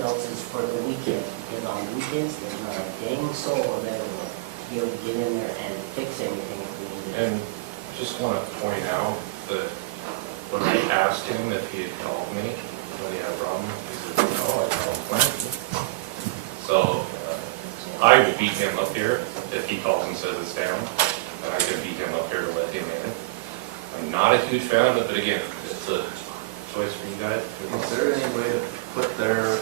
else is for the weekend, because on weekends, there's not a dang soul available to be able to get in there and fix anything if we need it. And just want to point out that when I asked him if he had called me when he had a problem, he said, no, I called Frankie. So I would beat him up here if he calls and says it's down, and I could beat him up here to let him in. I'm not a huge fan of it, but again, it's a choice for you guys. Is there any way to put their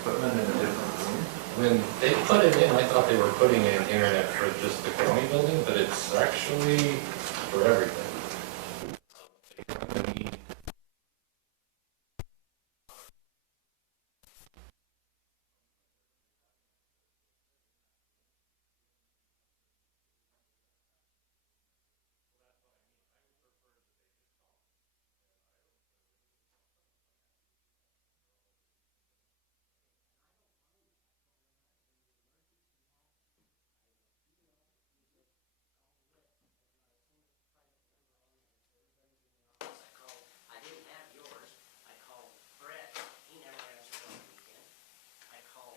equipment in a different room? When they put it in, I thought they were putting in internet for just the county building, but it's actually for everything. I didn't have yours. I called Brett. He never answered on the weekend. I called,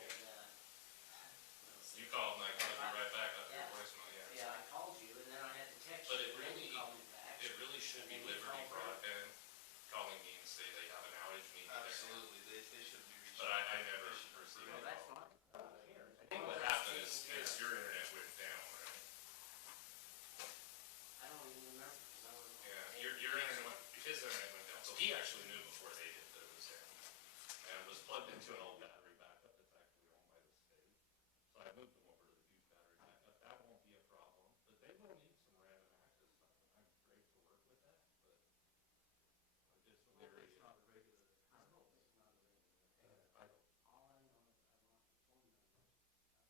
You called and I called you right back on your Yeah. voicemail, yeah. yeah, I called you and then I had to text But you. it and then really, you called me back. it really should be And then you Liberty called Brett. Broadband calling me and say they have an outage, me neither. Absolutely, they should be reaching. But I never received Well, it. that's fine. I don't care. I think what happened is your internet went down, right? I don't even remember because I was. Yeah, your internet went, his internet went down. So he actually knew before they did that it was down. And it was plugged into an old battery backup that's actually owned by the state. So I moved them over to the huge battery backup. That won't be a problem. But they will need some random access stuff. And I'm great to work with that, but I'm just leery. It's not a regular. I hope it's not a regular. I don't. All I know is I want the phone number. I'm available 24/7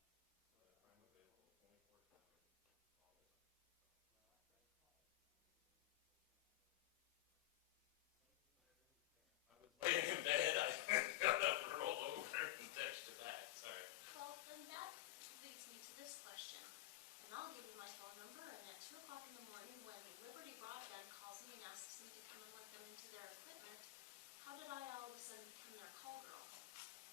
all the time. I was laying in bed, I got up and rolled over and texted back, sorry. Well, then that leads me to this question, and I'll give you my phone number, and at 2 o'clock in the morning, when Liberty Broadband calls me and asks me to come and let them into their equipment, how did I all of a sudden become their call girl?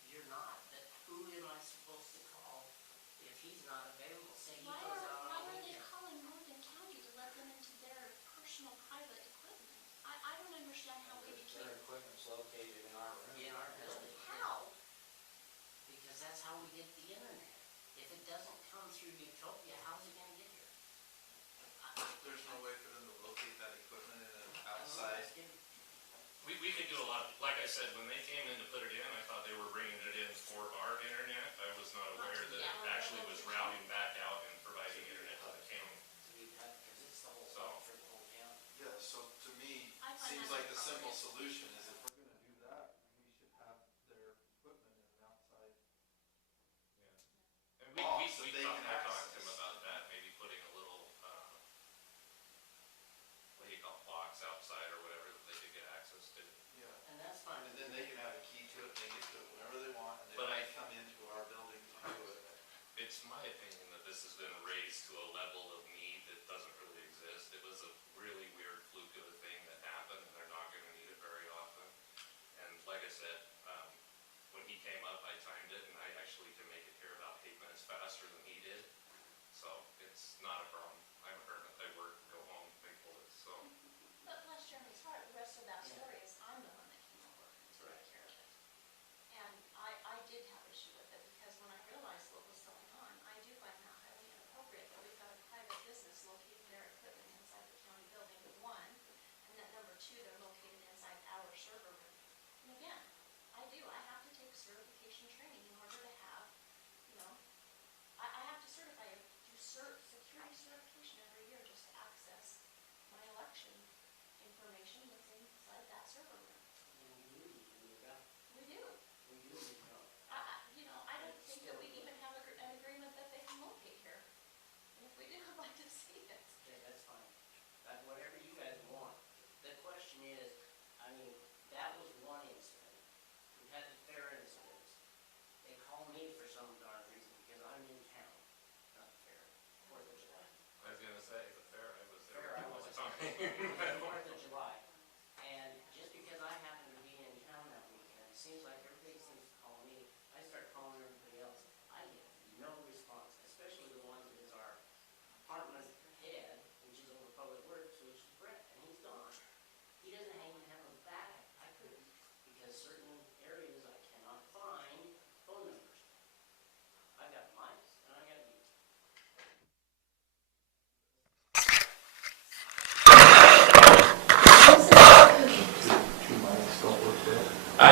You're not, but who am I supposed to call if he's not available? Say he Why goes are, out why on the are they weekend. calling Morgan County to let them into their personal private equipment? I don't understand how we became, Their equipment's located in our room. In our building. how? Because that's how we get the internet. If it doesn't come through Utopia, how's it gonna get here? There's no way for them to locate that equipment in an I don't know, outside. ask him. We could do a lot, like I said, when they came in to put it in, I thought they were bringing it in for our internet. I was not aware that it actually was routing back out and providing internet to the county. Because it's the whole, So- for the whole county. Yeah, so to me, I find seems that like the simple inappropriate. solution is if we're gonna do that, we should have their equipment in an outside. And Box we that they talked, can I talked to him access. about that, maybe putting a little, what do you call it, box outside or whatever that they could get access to. Yeah. And that's fine. And then they can have a key to it, and they get to it whenever they want, and they But might come into our building to do it. It's my opinion that this has been raised to a level of need that doesn't really exist. It was a really weird fluke of a thing that happened, and they're not gonna need it very often. And like I said, when he came up, I timed it, and I actually can make it here about 8 minutes faster than he did. So it's not a problem. I'm a hermit. I work, go home, make bullets, so. But bless Jeremy's heart, the rest of that Yeah. story is I'm the one that came over and took Right. care of it. And I did have issue with it because when I realized what was going on, I do find that highly inappropriate that we've got a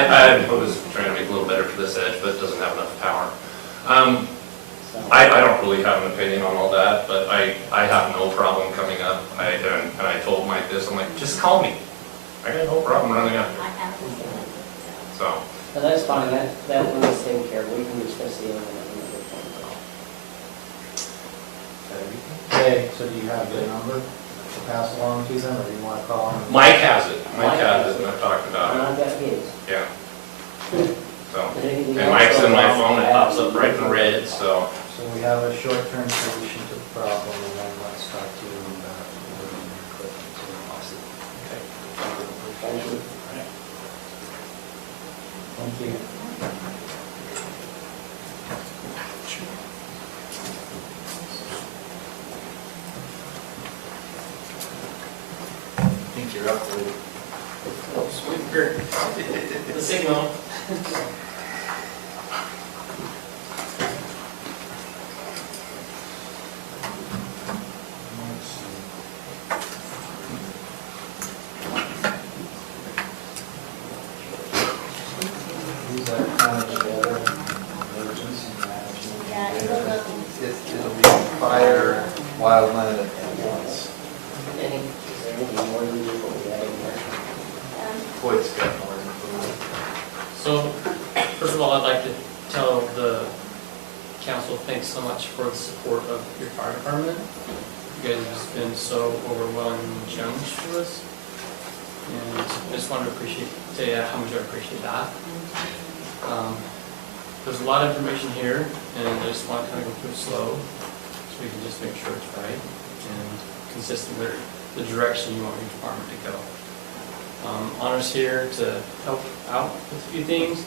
I was trying to make a little better for this edge, but it doesn't have enough power. So, I don't really have an opinion on all that, but I have no problem coming up. And I told Mike this, I'm like, just call me. I got no problem running up there. So, but that's fine, that one is taken care of, we can discuss the other one at another phone call. Okay, so do you have the number to pass along to them, or do you want to call them? Mike has it, Mike has it, and I've talked And about I've got his. it, yeah. So, Anything and else Mike's in my going on, phone, it I pops have up right in red, so. So we have a short-term solution to the problem, and then let's talk to them about ordering the equipment to the faucet. Okay. Thank you. Thank you. I think you're up for it. Oh, sweet Kurt. The signal. These are kind of together, emergency management. Yeah, It'll be fire, wildland, and ambulance. Is there anything more than just what we got in there? Boyd's got more information. So, first of all, I'd like to tell the council, thanks so much for the support of your fire department. You guys have just been so overwhelming challenge to us. And I just wanted to tell you how much I appreciate that. There's a lot of information here, and I just want to kind of go through it slow, so we can just make sure it's right and consistent with the direction you want your department to go. Honor's here to help out with a few things,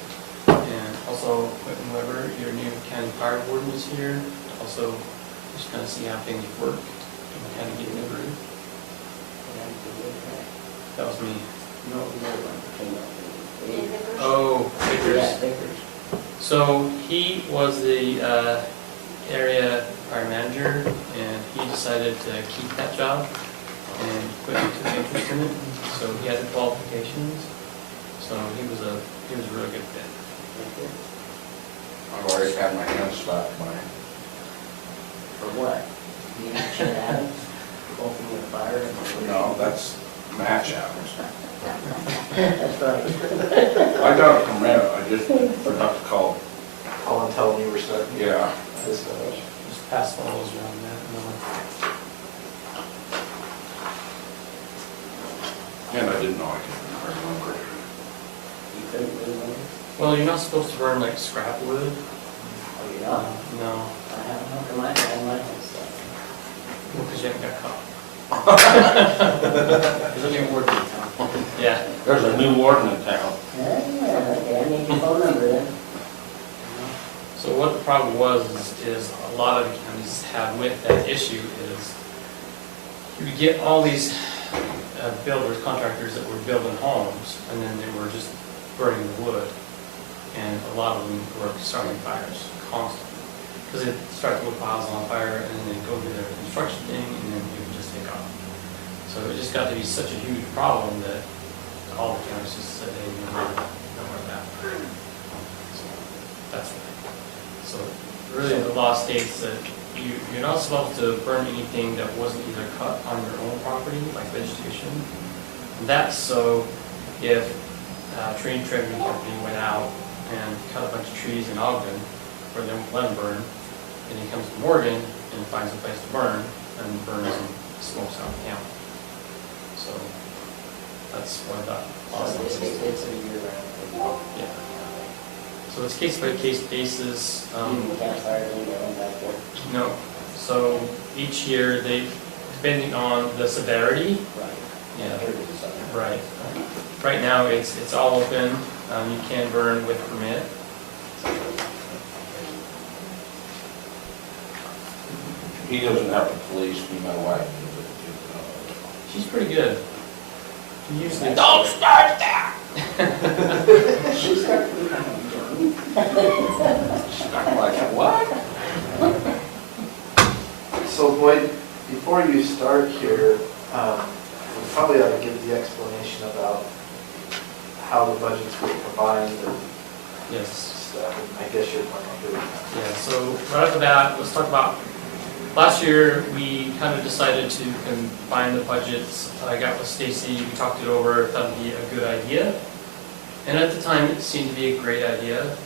and also Quentin Weber, your new county fire warden, is here. Also, just kind of see how things work and kind of get in the groove. That was me. No, the other one came up. Oh, Yeah, Vickers. Vickers. So he was the area fire manager, and he decided to keep that job, and Quentin took interest in it. So he had the qualifications. So he was a really good fit. I've already had my hands slapped by For what? You need Chet Adams, opening the fire? No, that's match hours. That's right. I got a permit, I just forgot to call. Call and tell them you were starting. Yeah. This, Just pass follows around that. And I didn't know I could remember. You couldn't remember? Well, you're not supposed to burn like scrap wood. Oh, you're not? No, I haven't, how come I have my own stuff? well, because you haven't got caught. There's a new word in town. Yeah. There's a new warden in town. Yeah, okay, I need your phone number then. So what the problem was is a lot of the counties have with that issue is you would get all these builders, contractors that were building homes, and then they were just burning the wood. And a lot of them were starting fires constantly. Because it starts with piles on fire, and then they go to their construction thing, and then it would just take off. So it just got to be such a huge problem that all the counties just said, hey, no more of that. So that's the thing. So really the law states that you're not supposed to burn anything that wasn't either cut on your own property, like vegetation. And that's so if a tree trimming company went out and cut a bunch of trees in Ogden where they won't let them burn, and he comes to Morgan and finds a place to burn and burns and smokes out the county. So that's why that law So states. it's a year-round thing. Yeah. So it's case by case basis. You can't fire anyone back there. No, so each year they, depending on the severity, Right. yeah, Here it is, something. right. Right now, it's all open, you can burn with permit. He doesn't have to police me, my wife. She's pretty good. She usually. Don't start that! She started behind you. I'm like, what? So Boyd, before you start here, we probably ought to give the explanation about how the budgets were combined and Yes. stuff, and I guess you're planning on doing that. Yeah, so right off the bat, let's talk about, last year, we kind of decided to combine the budgets. I got with Stacy, we talked it over, thought it'd be a good idea. And at the time, it seemed to be a great idea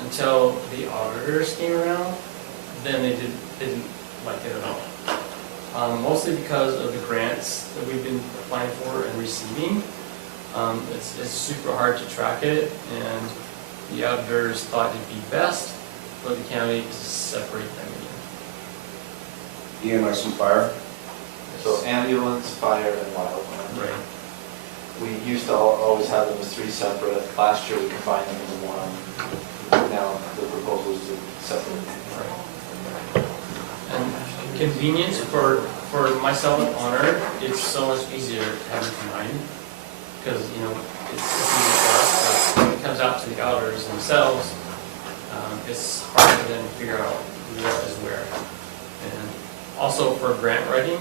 until the auditors came around, then they didn't like it at all. Mostly because of the grants that we've been applying for and receiving. It's super hard to track it, and the auditors thought it'd be best for the county to separate them again. EMS and fire. So ambulance, fire, and wildfire. Right. We used to always have them as three separate. Last year, we combined them into one. Now, the proposal is to separate them. And convenience for myself and Honor, it's so much easier to have it combined. Because, you know, it's easy for us, but when it comes out to the auditors themselves, it's hard for them to figure out what is where. And also for grant writing,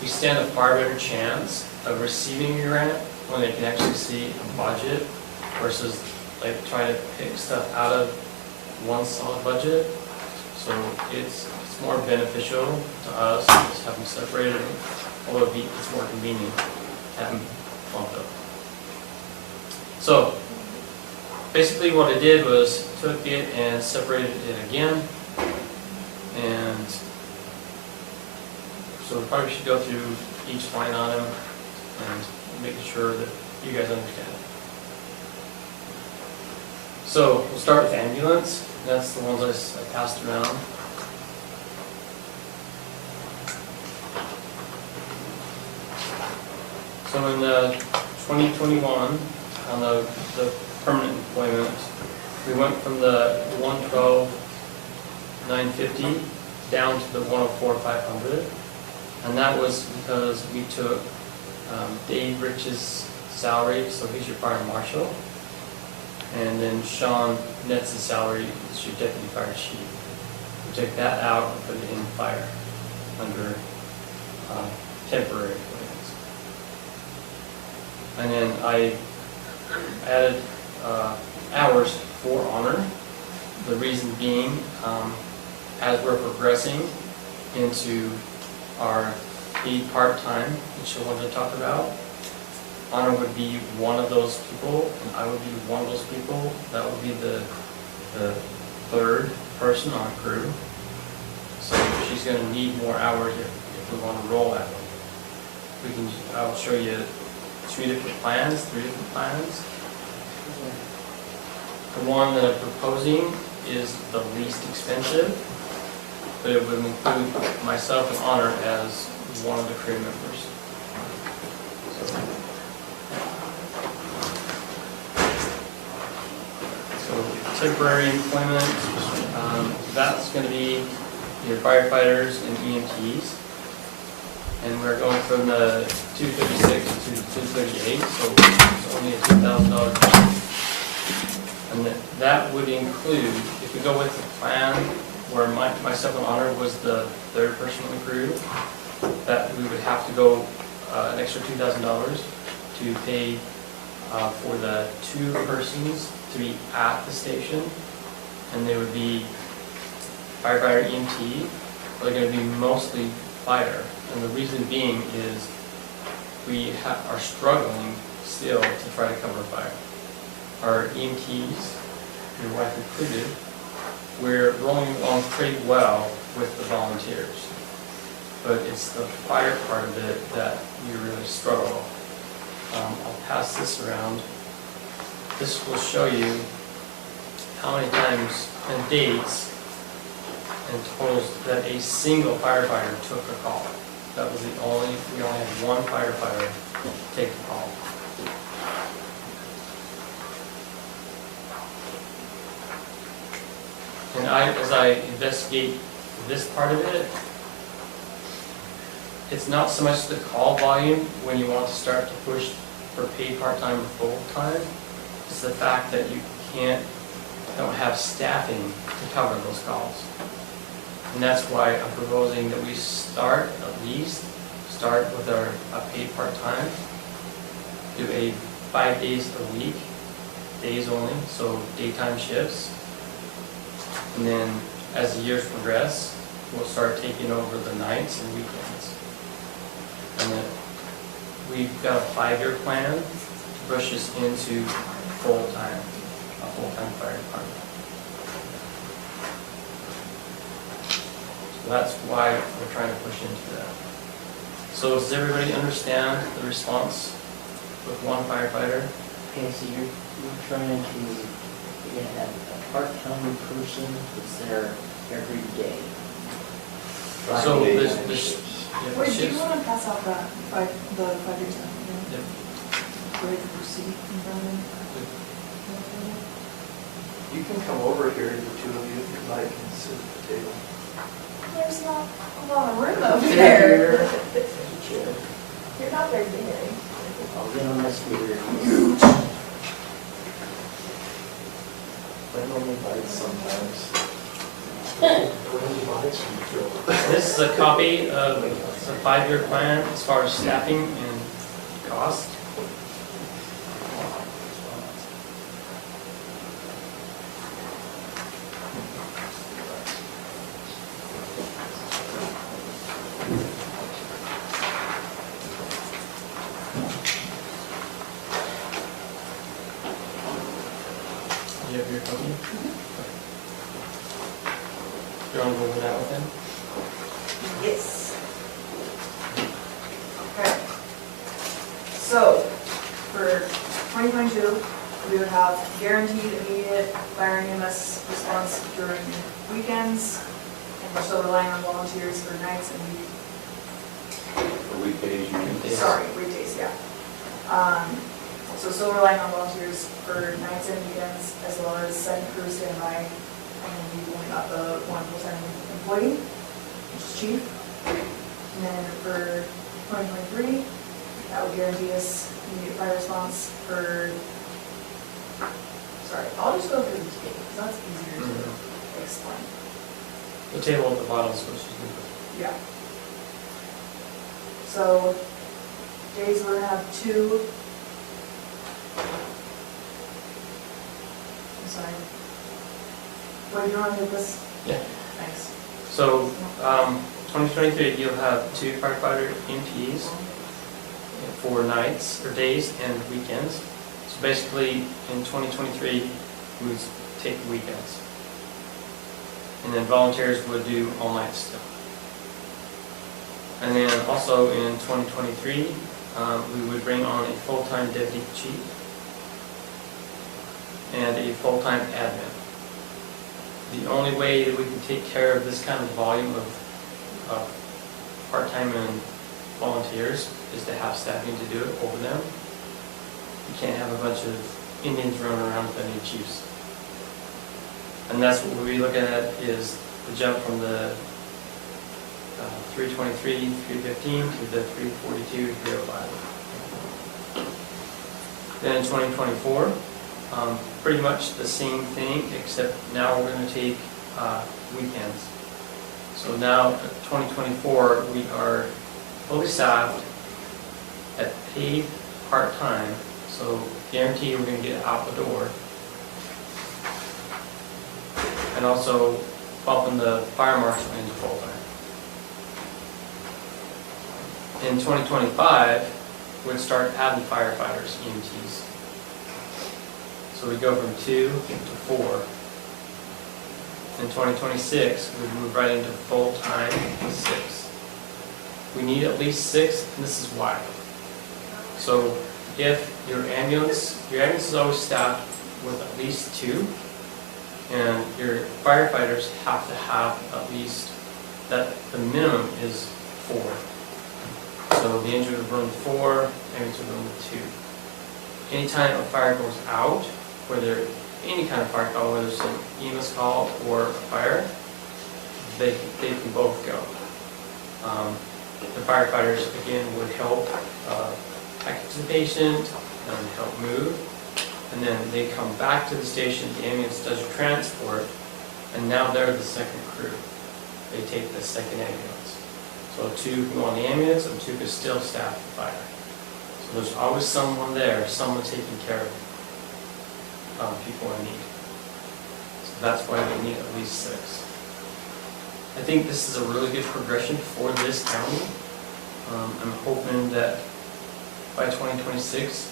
we stand a far better chance of receiving a grant when they can actually see a budget versus like trying to pick stuff out of one solid budget. So it's more beneficial to us to have them separated, although it's more convenient to have them bumped up. So basically what I did was took it and separated it again. And so we probably should go through each line item and making sure that you guys understand. So we'll start with ambulance. That's the ones I passed around. So in 2021, on the permanent employment, we went from the 112,950 down to the 104,500. And that was because we took Dave Rich's salary, so he's your fire marshal. And then Sean Netz's salary is your deputy fire chief. We took that out and put it in fire under temporary employments. And then I added hours for Honor. The reason being, as we're progressing into our paid part-time, which I wanted to talk about, Honor would be one of those people, and I would be one of those people. That would be the third person on crew. So she's going to need more hours if we want to roll that one. I'll show you three different plans. The one that I'm proposing is the least expensive, but it would include myself and Honor as one of the crew members. So temporary employment, that's going to be your firefighters and EMTs. And we're going from the 236 to 238, so it's only a $2,000 difference. And that would include, if we go with the plan where myself and Honor was the third person on the crew, that we would have to go an extra $2,000 to pay for the two persons to be at the station, and they would be firefighter, EMT. They're going to be mostly fire, and the reason being is we are struggling still to try to cover fire. Our EMTs, your wife included, we're rolling along pretty well with the volunteers, but it's the fire part of it that we really struggle. I'll pass this around. This will show you how many times and dates and totals that a single firefighter took a call. That was we only had one firefighter take the call. And as I investigate this part of it, it's not so much the call volume when you want to start to push for paid part-time or full-time. It's the fact that you don't have staffing to cover those calls. And that's why I'm proposing that we start with a paid part-time. do a 5 days a week, days only, so daytime shifts. And then as the years progress, we'll start taking over the nights and weekends. And then we've got a 5-year plan to push us into a full-time fire department. So that's why we're trying to push into that. So does everybody understand the response with one firefighter? Okay, so you're trying to, have a part-time person that's there every day. So Friday this- night this- shifts. Yeah, Wait, do shifts. you want to pass out that the 5 years now? Yep. Where the receipt in front of them? You can come over here, the two of you, if you'd like, and sit at the table. There's not a lot of room up there. Chair. You're not very big. I'll get on my scooter. I normally bite sometimes. This is a copy of the 5-year plan as far as staffing and cost. You have your copy? You want to go over that with him? Yes. Okay. So, for 2022, we would have guaranteed immediate fire and EMS response during weekends, and we're still relying on volunteers for nights and For weekdays, you can. Yes. sorry, weekdays, yeah. So still relying on volunteers for nights and weekends, as well as second crew standby, and then we've only got the one full-time employee, which is chief. And then for 2023, that would guarantee us immediate fire response for, sorry, I'll just go through these days, because that's easier to explain. The table at the bottom is supposed to be. Yeah. So, days we're gonna have 2. I'm sorry. What, do you want to hit this? Yeah. Thanks. So, 2023, you'll have 2 firefighter EMTs for nights or days and weekends. So basically, in 2023, we would take the weekends. And then volunteers would do all night still. And then also in 2023, we would bring on a full-time deputy chief and a full-time admin. The only way that we can take care of this kind of volume of part-time and volunteers is to have staffing to do it over them. You can't have a bunch of Indians running around with any chiefs. And that's what we'll be looking at, is the jump from the 323, 315 to the 342, 305. Then in 2024, pretty much the same thing, except now we're going to take weekends. So now, 2024, we are fully staffed at paid part-time, so guaranteed we're going to get out the door. And also bumping the fire marshal into full-time. In 2025, we'd start adding firefighters, EMTs. So we go from 2 to 4. In 2026, we move right into full-time with 6. We need at least 6, and this is why. So if your ambulance is always staffed with at least 2, and your firefighters have to have at least, that the minimum is 4. So the engine would run with 4, ambulance would run with 2. Anytime a fire goes out, whether any kind of fire call, whether it's an EMS call or a fire, they can both go. The firefighters, again, would help package the patient and help move. And then they come back to the station, the ambulance does a transport, and now they're the second crew. They take the second ambulance. So 2 can go on the ambulance and 2 can still staff the fire. So So there's always someone there, someone taking care of people in need. So that's why we need at least 6. I think this is a really good progression for this county. I'm hoping that by 2026,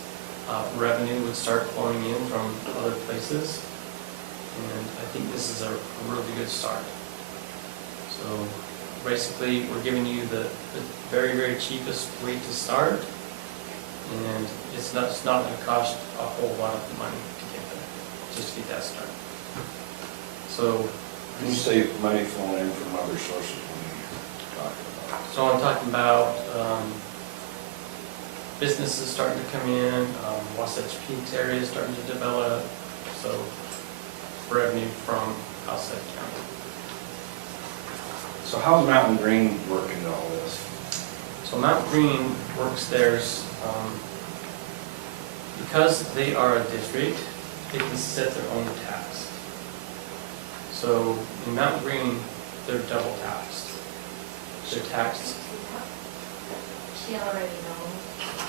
revenue would start flowing in from other places. And I think this is a really good start. So basically, we're giving you the very, very cheapest way to start. And it's not going to cost a whole lot of money to get there, just to get that started. So, When you say money flowing in from other sources, what are you talking about? so I'm talking about businesses starting to come in, Wasatch Peaks area starting to develop, so revenue from outside county. So how's Mountain Green working all this? So Mount Green works theirs, because they are a district, they can set their own tax. So in Mount Green, they're double taxed. They're taxed, She already knows.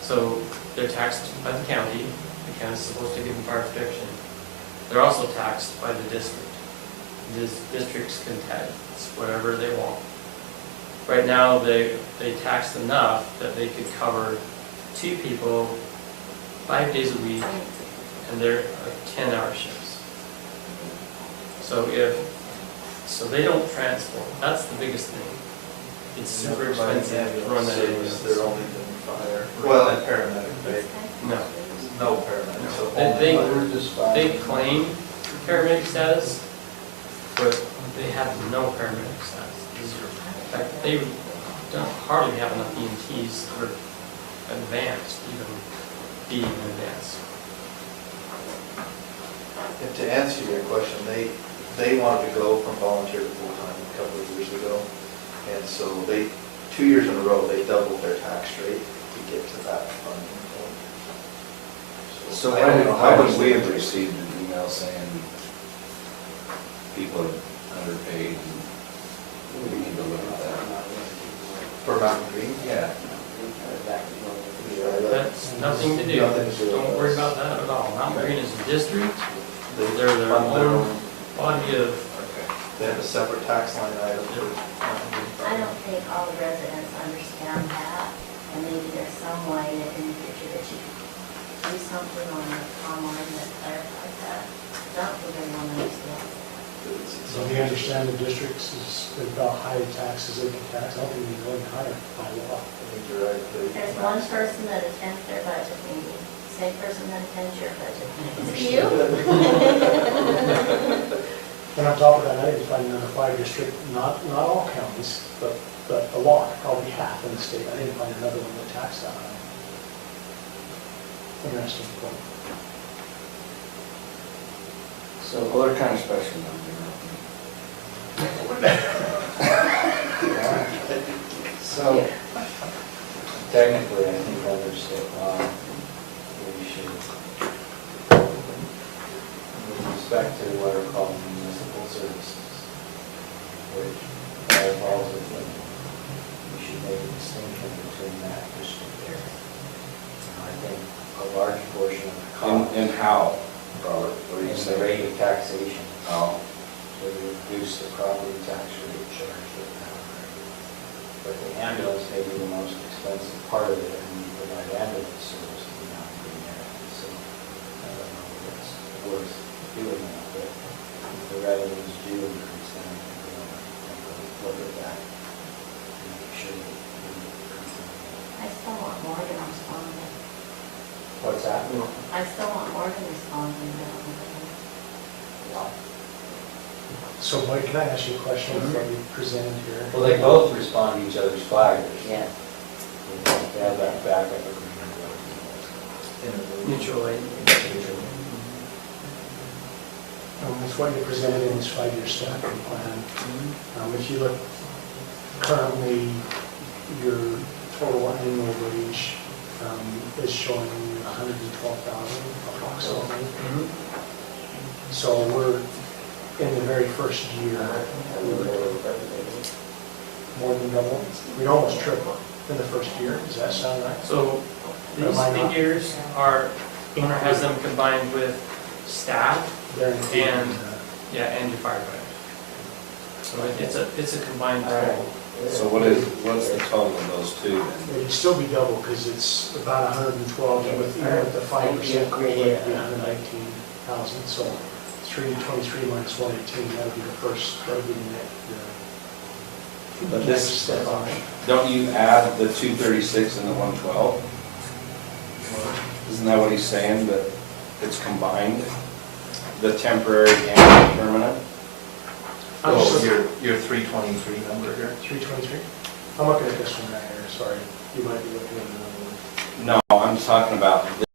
so they're taxed by the county, the county's supposed to give them fire protection. They're also taxed by the district. These districts can tax whatever they want. Right now, they taxed enough that they could cover 2 people 5 days a week, and they're 10-hour shifts. So they don't transport, that's the biggest thing. It's super expensive to run that ambulance. They're only doing fire, well, and paramedic, right? No. No paramedic, so They- only fire. They claim paramedic status, but they have no paramedic status, 0. In fact, they don't hardly have enough EMTs for advanced, even being advanced. And to answer your question, they wanted to go from volunteer to full-time a couple of years ago. And so 2 years in a row, they doubled their tax rate to get to that funding point. So I don't know how would much we they- have received an email saying people are underpaid and we need to look at that? For Mountain Green? Yeah. That's nothing to do, don't worry about that at all. Mount Green is a district, They they're their fund their own own, body of, they have a separate tax line item for Mountain Green. I don't think all the residents understand that, and maybe there's some way that in the future that you could do something on the online that clarifies that. I don't think everyone understands. So we understand the districts is, they've got high taxes they can tax, I don't think we can go any higher by law. I think you're right. There's one person that attends their budget meeting, same person that attends your budget meeting. It's you? And on top of that, I didn't find another fire district, not all counties, but a lot, probably half in the state. I didn't find another one that taxed that high. Interesting point. So what are kind of special ones? So technically, I think under state law, we should, with respect to what are called municipal services, which all falls within, we should make a distinction between that district area. And I think a large portion of the cost And how, Robert? What do you is say? the rate of taxation. Oh, To reduce the property tax rate charged with that. But the ambulance may be the most expensive part of it, and we provide ambulance service to the Mountain Green area. So I don't know if it's worth doing that, but if the revenues do increase, then I think we want to look at that and make sure that we consider that. I still want Morgan responding. What's that? I still want Morgan responding. So Mike, can I ask you a question with what you presented here? Well, they both respond to each other's flaggers. Yes. They have that backup agreement. mutual aid. With what you presented in this 5-year staffing plan, if you look currently, your total annual wage is showing 112,000 approximately. So we're in the very first year, more than double, we almost triple. in the first year, does that sound right? So these Am I not? figures are, owner has them combined with staff, They're included in And- that. yeah, and your firefighter. So it's a combined total. So what's the total of those two then? It'd still be double, because it's about 112, with, even with the 5% COLA, it'd be 119,000, so 323 minus 118, that would be the first, that would be the next, But next this, step on it. don't you add the 236 and the 112? Isn't that what he's saying, that it's combined? The temporary and the permanent? I'm Oh, just- your 323 number here? 323? I'm looking at this one right here, sorry. You might be looking at another one. No, I'm talking about this.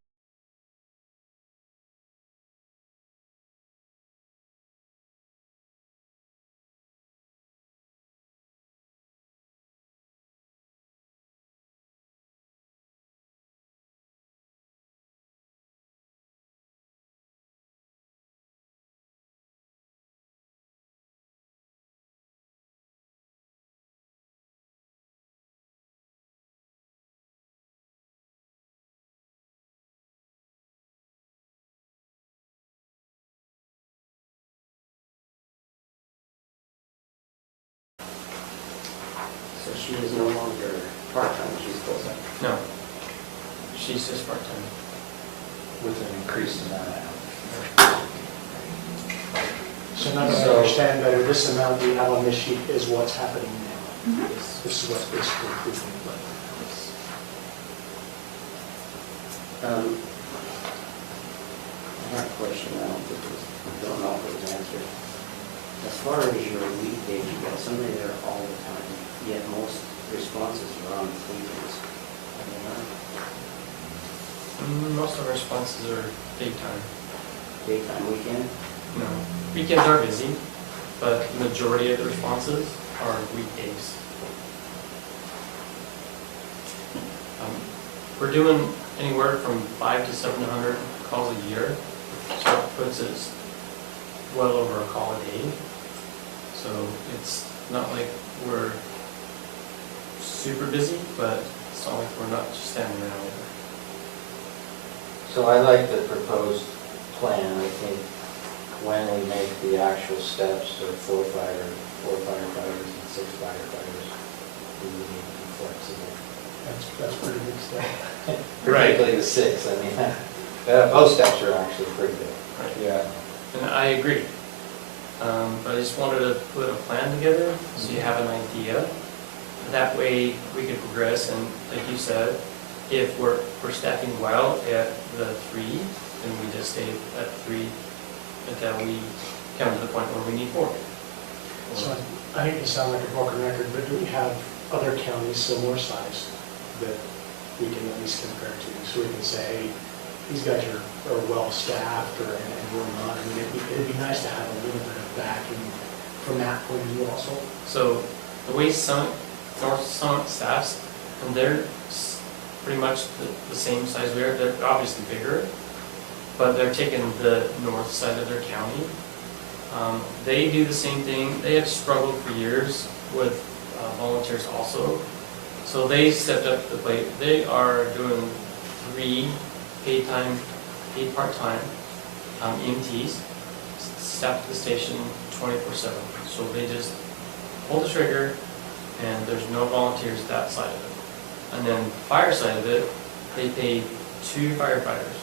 So she is no longer part-time, she's full-time. No, she's just part-time. With an increased amount of hours. So now that I So- understand better, this amount we have on this sheet is what's happening now. Mhm. This is what's basically proven, but I have a question, I don't know if it was answered. As far as your weekdays, you got somebody there all the time, yet most responses are on weekends. I mean, Most of our responses are daytime. daytime, weekend, No, weekends are busy, but the majority of the responses are weekdays. We're doing anywhere from 500 to 700 calls a year, so it puts us well over a call a day. So it's not like we're super busy, but it's not like we're not just standing around either. So I like the proposed plan. I think when we make the actual steps of 4 firefighters and 6 firefighters, we would need to be flexible. that's pretty good stuff. Right. Particularly the 6, I mean, both steps are actually pretty good. Right. Yeah. And I agree. But I just wanted to put a plan together so you have an idea. That way we could progress, and like you said, if we're staffing well at the 3, then we just stay at 3 until we come to the point where we need 4. So I hate to sound like a broken record, but do we have other counties similar size that we can at least compare to? So we can say, hey, these guys are well-staffed, and we're not. I mean, it'd be nice to have a little bit of backing from that point of view also. So the way North Summit staffs, and they're pretty much the same size we are. They're obviously bigger, but they're taking the north side of their county. They do the same thing. They have struggled for years with volunteers also. So they stepped up to the plate. They are doing 3 paid part-time EMTs, staffed at the station 24/7. So they just pull the trigger, and there's no volunteers that side of it. And then fire side of it, they pay 2 firefighters.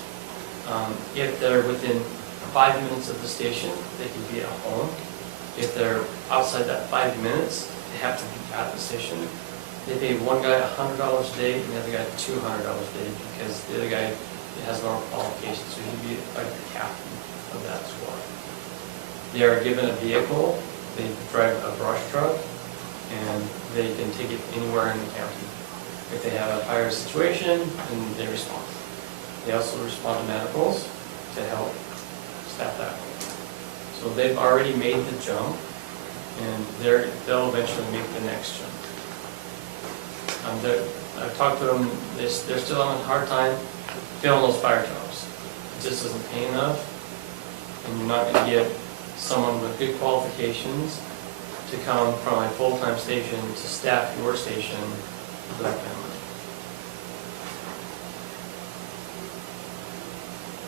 If they're within 5 minutes of the station, they can be at home. If they're outside that 5 minutes, they have to be at the station. They pay one guy $100 a day and the other guy $200 a day because the other guy has no qualifications, so he'd be like the captain of that squad. They are given a vehicle, they drive a brush truck, and they can take it anywhere in the county. If they have a fire situation, then they respond. They also respond to medicals to help staff that. So they've already made the jump, and they'll eventually make the next jump. I've talked to them, they're still having a hard time filling those fire jobs. It just isn't paying enough, and you're not going to get someone with good qualifications to come from a full-time station to staff your station for that kind of money.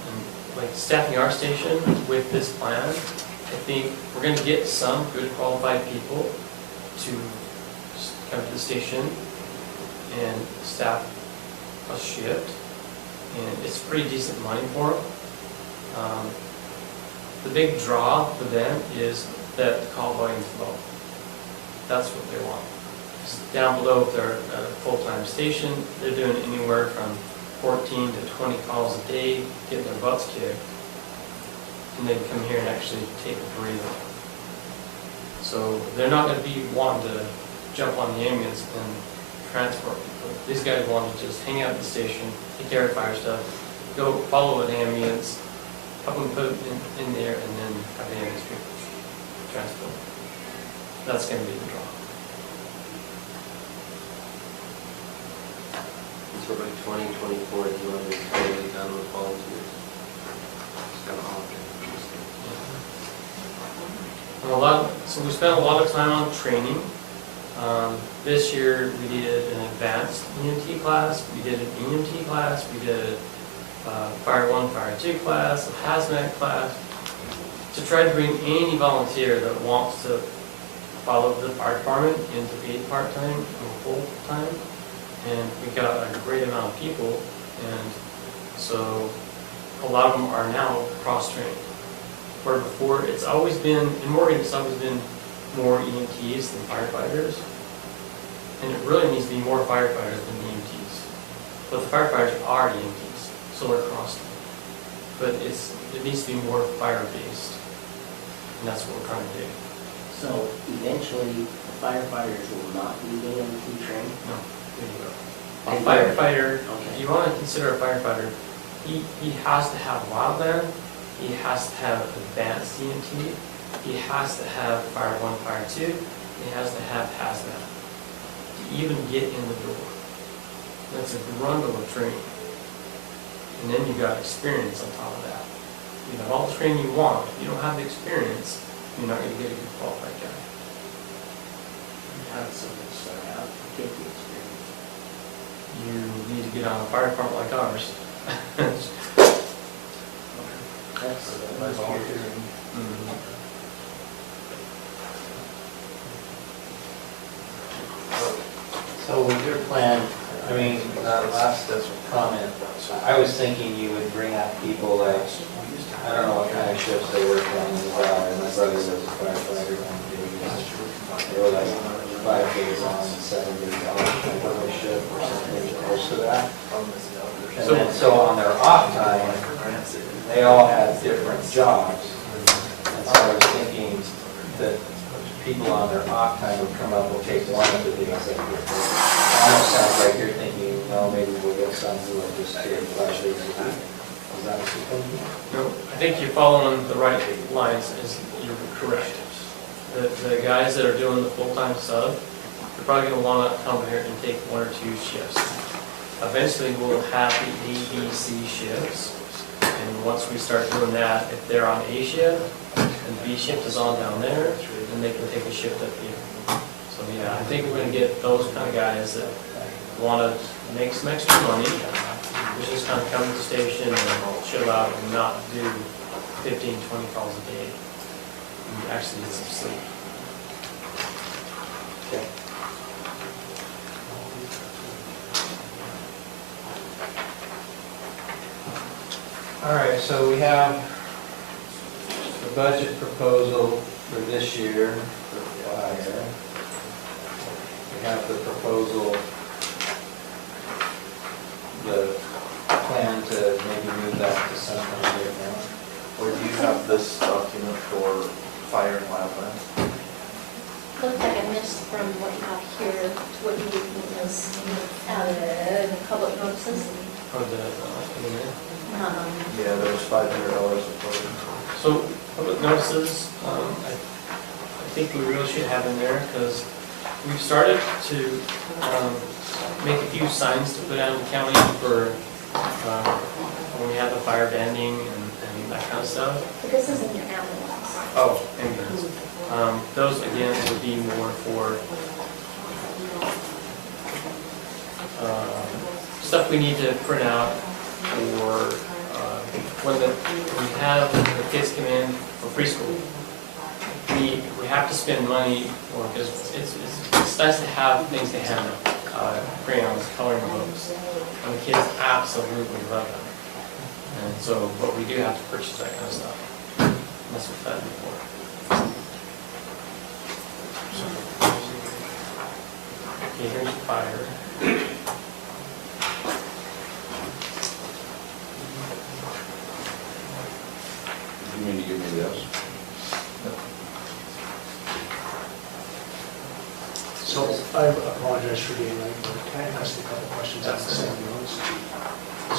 And like staffing our station with this plan, I think we're gonna get some good qualified people to come to the station and staff a shift, and it's pretty decent money for them. The big draw for them is that the call volume is low. That's what they want. 'Cause down below, if they're at a full-time station, they're doing anywhere from 14 to 20 calls a day, getting their butts kicked, and they come here and actually take a breather. So they're not gonna be wanting to jump on the ambulance and transport people. These guys want to just hang out at the station, take care of fire stuff, go follow an ambulance, help them put it in there, and then have the ambulance people transport. That's gonna be the draw. So by 2024, you want to be totally done with volunteers? It's kind of odd. And so we spent a lot of time on training. This year, we did an advanced EMT class, we did an EMT class, we did a Fire 1, Fire 2 class, a hazmat class, to try to bring any volunteer that wants to follow the fire department into being part-time or full-time. And we got a great amount of people, and so a lot of them are now cross-trained. Where before, it's always been, in Morgan, it's always been more EMTs than firefighters. And it really needs to be more firefighters than EMTs. But the firefighters are EMTs, so they're crossed. But it needs to be more fire-based, and that's what we're trying to do. So eventually, the firefighters will not be EMT trained? No, there you go. A firefighter, if Okay. you want to consider a firefighter, he has to have wildland, he has to have advanced EMT, he has to have Fire 1, Fire 2, he has to have hazmat to even get in the door. That's a grundle of training. And then you got experience on top of that. You have all the training you want. If you don't have the experience, you're not going to get a good qualified guy. How does someone start out to get the experience? You need to get on a fire department like ours. That's volunteering. So with your plan, I mean, last That's comment, I was thinking you would bring out people like, I don't know what kind of shifts they work on, and my brother was a firefighter on days. They were like 5 days on, 7 days off, kind of a shift or something close to that. And then, so on their off time, they all had different jobs. And so I was thinking that people on their off time would come up and take one of the days that you're there. It almost sounds like you're thinking, no, maybe we'll get some who are just here 5 days a week. Is that what you're thinking? No, I think you're following the right lines, is you're correct. The guys that are doing the full-time sub, they're probably gonna wanna come here and take 1 or 2 shifts. Eventually, we'll have the A, B, C shifts, and once we start doing that, if they're on A shift, and B shift is on down there, then they can take a shift up here. So, yeah, I think we're gonna get those kind of guys that wanna make some extra money, which is kind of come to the station and chill out and not do 15, 20 calls a day, and actually get some sleep. Okay. All right, so we have the budget proposal for this year for fire. We have the proposal, the plan to maybe move that to sometime right now. Or do you have this document for fire and wildland? Looks like I missed from what you have here to what you gave me was added public notices. Or the, in there. Yeah, there was $500 of voting. So, public notices, I think we really should have in there, because we've started to make a few signs to put out in the county for when we have the fire banding and that kind of stuff. But this isn't your ambulance. Oh, ambulance. Those, again, would be more for stuff we need to print out for, when we have the kids come in for preschool. We have to spend money, or because it's nice to have things to hand them, crayons, coloring books, and the kids absolutely love them. And so, but we do have to purchase that kind of stuff. And that's what that is for. Okay, here's the fire. You mean to give me this? So I apologize for being late, but can I ask a couple questions on the same notes?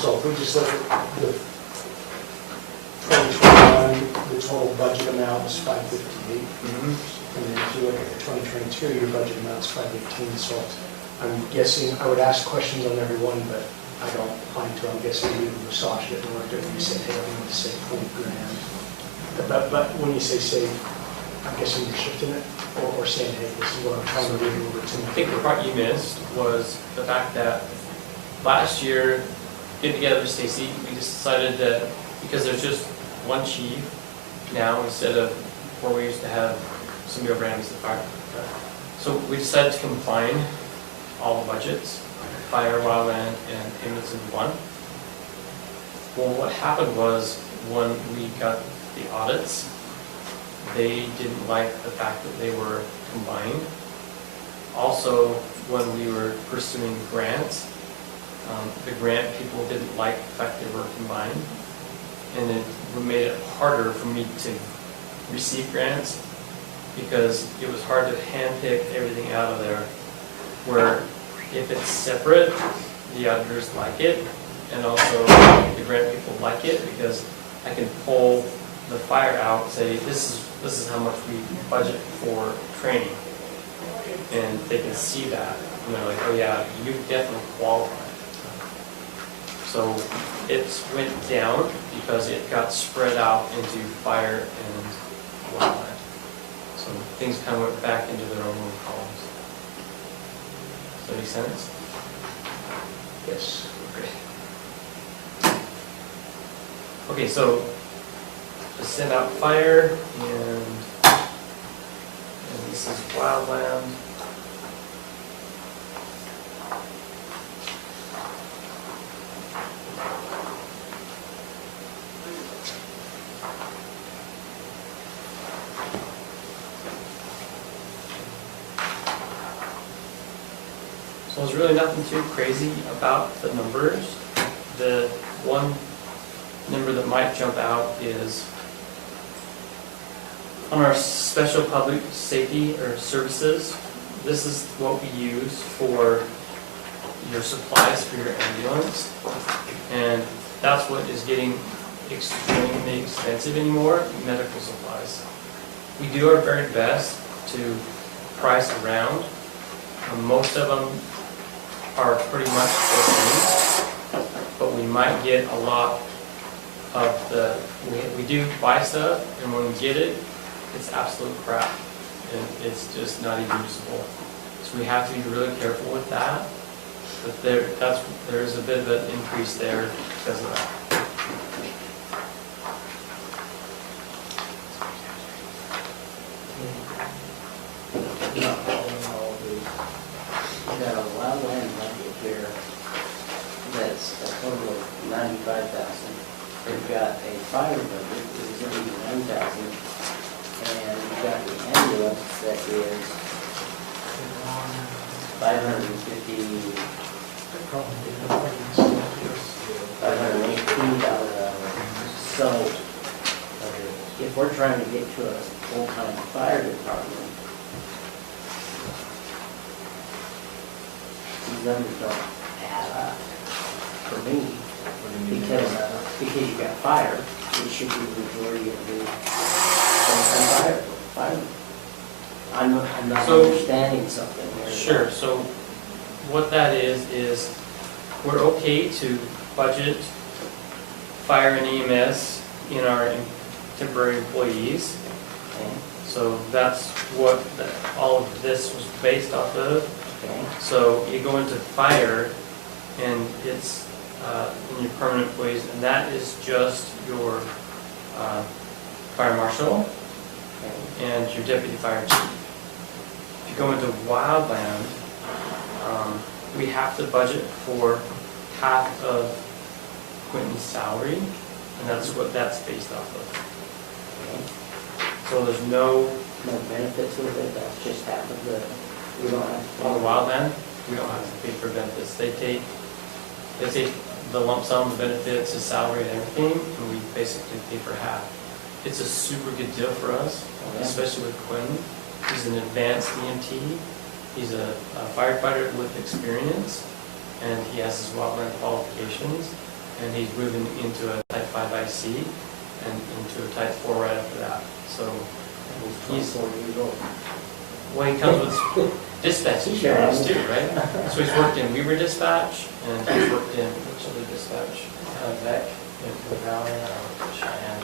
So if we just look at the 2021, the total budget amount was 558. And then if you look at the 2022, your budget amount's 518. So I'm guessing, I would ask questions on every one, but I don't plan to. I'm guessing you massaged it and worked it, and you said, hey, I'm going to save 40 grand. But when you say save, I'm guessing you're shifting it, or saying, hey, this is what I'm trying to do over to. I think the part you missed was the fact that last year, getting together with Stacy, we decided that because there's just one chief now instead of where we used to have Samuel Rams, the fire. So we decided to combine all the budgets, fire, wildland, and ambulance into one. Well, what happened was when we got the audits, they didn't like the fact that they were combined. Also, when we were pursuing grants, the grant people didn't like the fact they were combined. And it made it harder for me to receive grants because it was hard to handpick everything out of there. Where if it's separate, the auditors like it, and also the grant people like it because I can pull the fire out and say, this is how much we budget for training. And they can see that, and they're like, oh yeah, you definitely qualify. So it went down because it got spread out into fire and wildland. So things kind of went back into their own little columns. Does that make sense? Yes. Okay, so to send out fire and this is wildland. So there's really nothing too crazy about the numbers. The one number that might jump out is on our special public safety or services. This is what we use for your supplies for your ambulance. And that's what is getting extremely expensive anymore, medical supplies. We do our very best to price around. Most of them are pretty much the same, but we might get a lot of the, we do buy stuff, and when we get it, it's absolute crap, and it's just not even usable. So we have to be really careful with that, but there's a bit of an increase there because of that. You got a wildland budget here that's a total of $95,000. We've got a fire budget that is $89,000, and we've got the ambulance that is $518,000. So if we're trying to get to a full-time fire department, these numbers don't add up for me, because you got fire, it should be the majority of the full-time fire. I'm not So- understanding something here. Sure, so what that is we're okay to budget fire and EMS in our temporary employees. Okay, So that's what all of this was based off of. okay, So you go into fire, and it's in your permanent employees, and that is just your fire marshal and your deputy fire chief. If you go into wildland, we have to budget for half of Quentin's salary, and that's what that's based off of. So there's no, No benefits with it, that's just half of the, we don't have. to- on the wildland, we don't have to pay for benefits. They take the lump sum, the benefits, the salary and everything, and we basically pay for half. It's a super good deal for us, Yeah. especially with Quentin. He's an advanced EMT. He's a firefighter with experience, and he has his wildland qualifications, and he's moving into a Type 5 IC and into a Type 4 right after that. So he's, 24 years old. well, he comes with dispatch experience too, right? So he's worked in Weaver Dispatch, and he's worked in, which other dispatch? Beck, in the Valley, Cheyenne.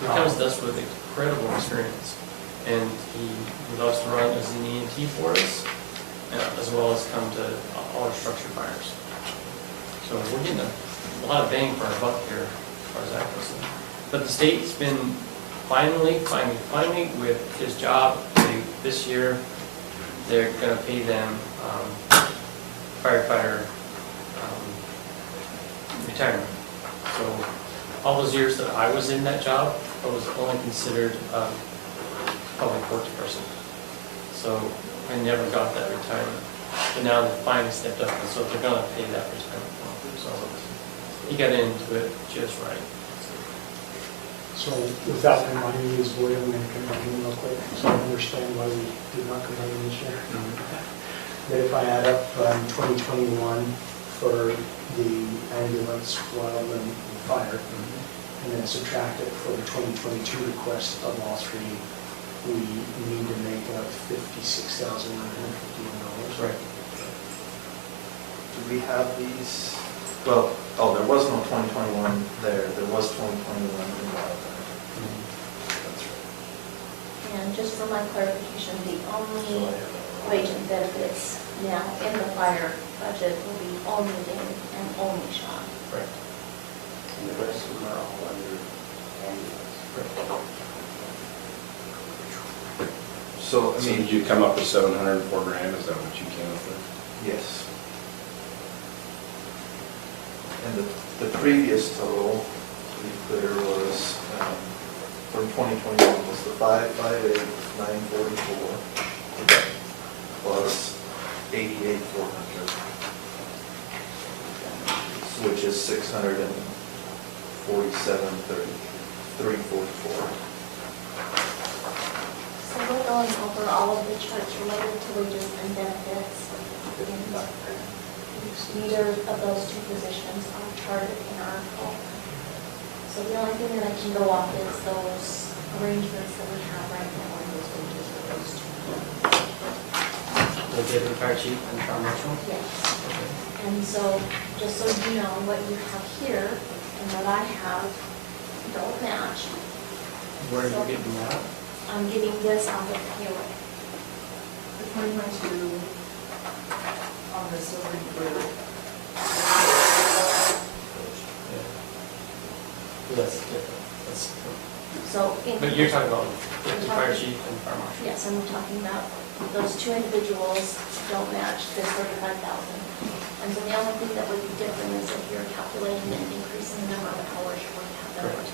So he comes to us with incredible experience, and he loves to run as an EMT for us, as well as come to all our structure fires. So we're getting a lot of bang for our buck here, as far as that goes. But the state's been finally with his job, this year, they're gonna pay them firefighter retirement. So all those years that I was in that job, I was only considered a public works person. So I never got that retirement. But now they finally stepped up, and so they're gonna pay that retirement for him. So he got into it just right. So without reminding you, Boyd, I'm going to combine them real quick, so I understand why we did not combine them this year. But if I add up 2021 for the ambulance, wildland, and fire, and then subtract it for the 2022 request of all three, we need to make up $56,951. Right. Do we have these? Well, oh, there was no 2021 there. There was 2021 in wildland. That's right. And just for my clarification, the So only I have that. wage and benefits now in the fire budget will be only Dave and only Sean. Right. And the rest of them are all under ambulance. So, I So mean, did you come up with $704 grand, is that what you came up with? yes. And the previous total, to be clear, was, from 2021, was the 558,944 plus 88,400, which is 647,344. So we're going over all of the charts related to wages and benefits. Neither of those two positions are charted in our code. So the only thing that I can go off is those arrangements that we have right now on those wages for those two. The deputy fire chief and fire marshal? Yes. And so, just so you know, what you have here and what I have don't match. Where are you getting that? I'm getting this out of payroll. The 2022 on the silver and blue. That's different. That's different. So, But you're talking about deputy fire chief and fire marshal? yes, I'm talking about those two individuals don't match this 35,000. And so the only thing that would be different is if you're calculating an increase in the number of hours you're going to have them. Correct.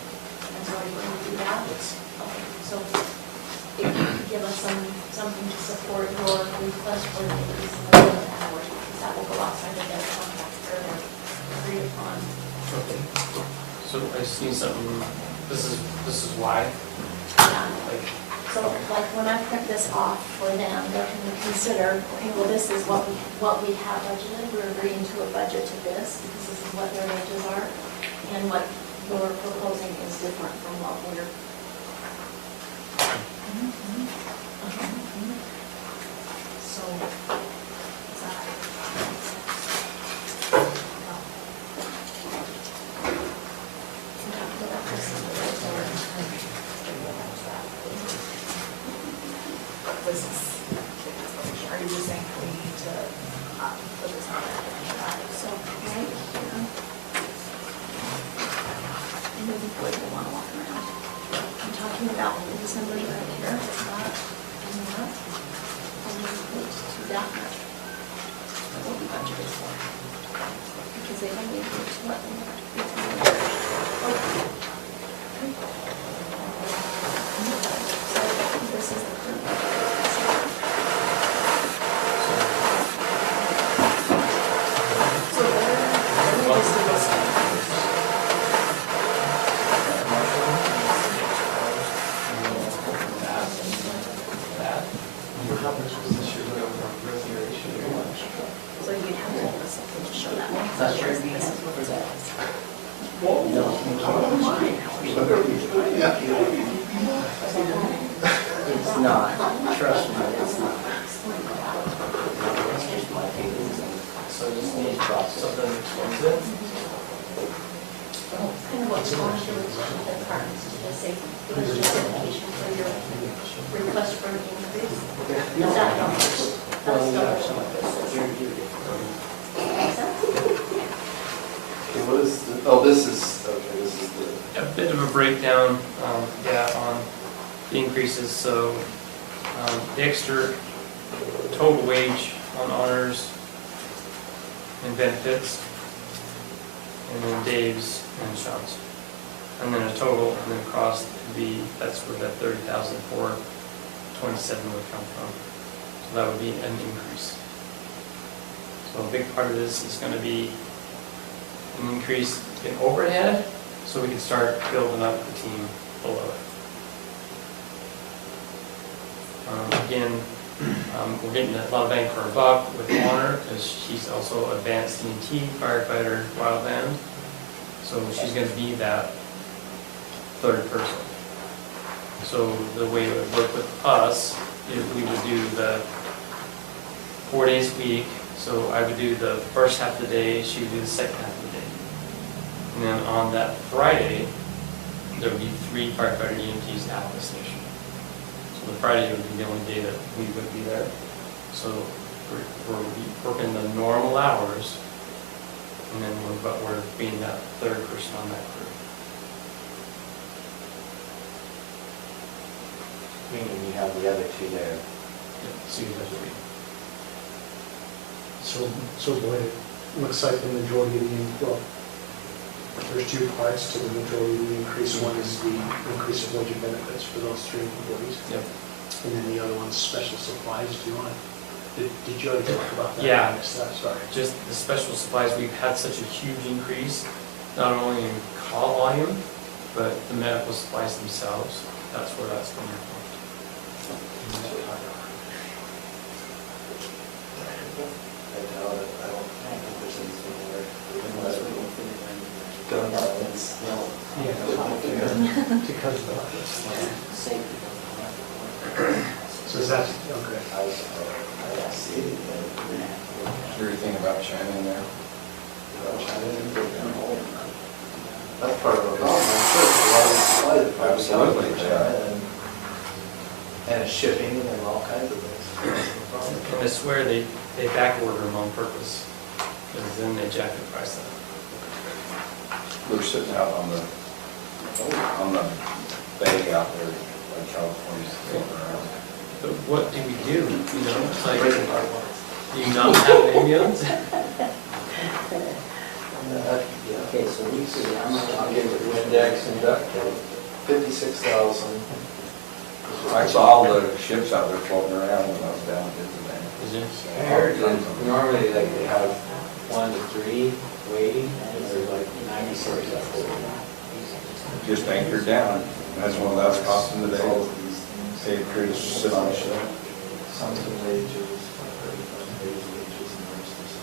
And so are you going to do that? Yes. Okay, so if you could give us something to support your request for the increase in the number of hours, because that will go outside of their contract or their agreed upon. Okay. So I just need something, this is why, like, So like when I print this off for them, they can consider, okay, well, this is what we have budgeted, we're agreeing to a budget to this, because this is what their wages are, and what you're proposing is different from what we're. So, is that? This is, are you just saying we need to put this on there? So, right these numbers right here, that and that, and then equate to that much. What we budgeted for. Because they don't need to what they want. So this is the current. So let me just do this. How much was this year from recreation? So you'd have to have something to show that. That's your This is what it says. It's not, trust me, it's not. It's just my feelings and So just need something expensive? Kind of what's going through the departments, to say, give us justification for your request for an increase. Is that numbers? That's numbers of what this is. Makes sense? Okay, what is, this is, okay, this is the. A bit of a breakdown, on the increases, so, the extra total wage on honors and benefits, and then Dave's and Sean's. And then a total, and then cost would be, that's where that 30,427 would come from. So that would be an increase. So a big part of this is gonna be an increase in overhead, so we can start building up the team below it. Again, we're getting a lot of bang for our buck with Honor, because she's also advanced EMT firefighter wildland. So she's gonna be that third person. So the way it would work with us is we would do the 4 days a week. So I would do the first half of the day, she would do the second half of the day. And then on that Friday, there would be 3 firefighter EMTs at the station. So the Friday would be the only day that we would be there. So we're working the normal hours, and then we're being that third person on that crew. Meaning you have the other two there. So you have to read. So boy, it looks like the majority of the, well, there's 2 parts to the majority of the increase. One is the increase of wage and benefits for those 3 employees. Yep. And then the other one's special supplies. Do you want, did you already talk about that? Yeah. I missed that, sorry. Just the special supplies, we've had such a huge increase, not only in call volume, but the medical supplies themselves. That's where that's coming from. I doubt it, I don't think there's anything there. Unless we don't think done that, it's, no. Because of that. So is that, okay. I don't see anything. Is there anything about Shannon there? That's part of the problem, I'm sure, it's a lot of supplies. Absolutely, yeah. And it's shipping and all kinds of things. And I swear they back order them on purpose, because then they jack the price up. We're sitting out on the bay out there, like California's floating around. But what do we do, you know, it's like, do you not have an ambulance? Okay, so we see, how much I'll give it Windex and duct tape. 56,000. I saw all the ships out there floating around when I was down at Disneyland. Is it? I heard that normally like they have 1 to 3 waiting, and there's like 96 up there. Just anchored down. That's one of that's costing the day. Pay a crew to sit on a ship. Sums of wages, wages, and the rest of the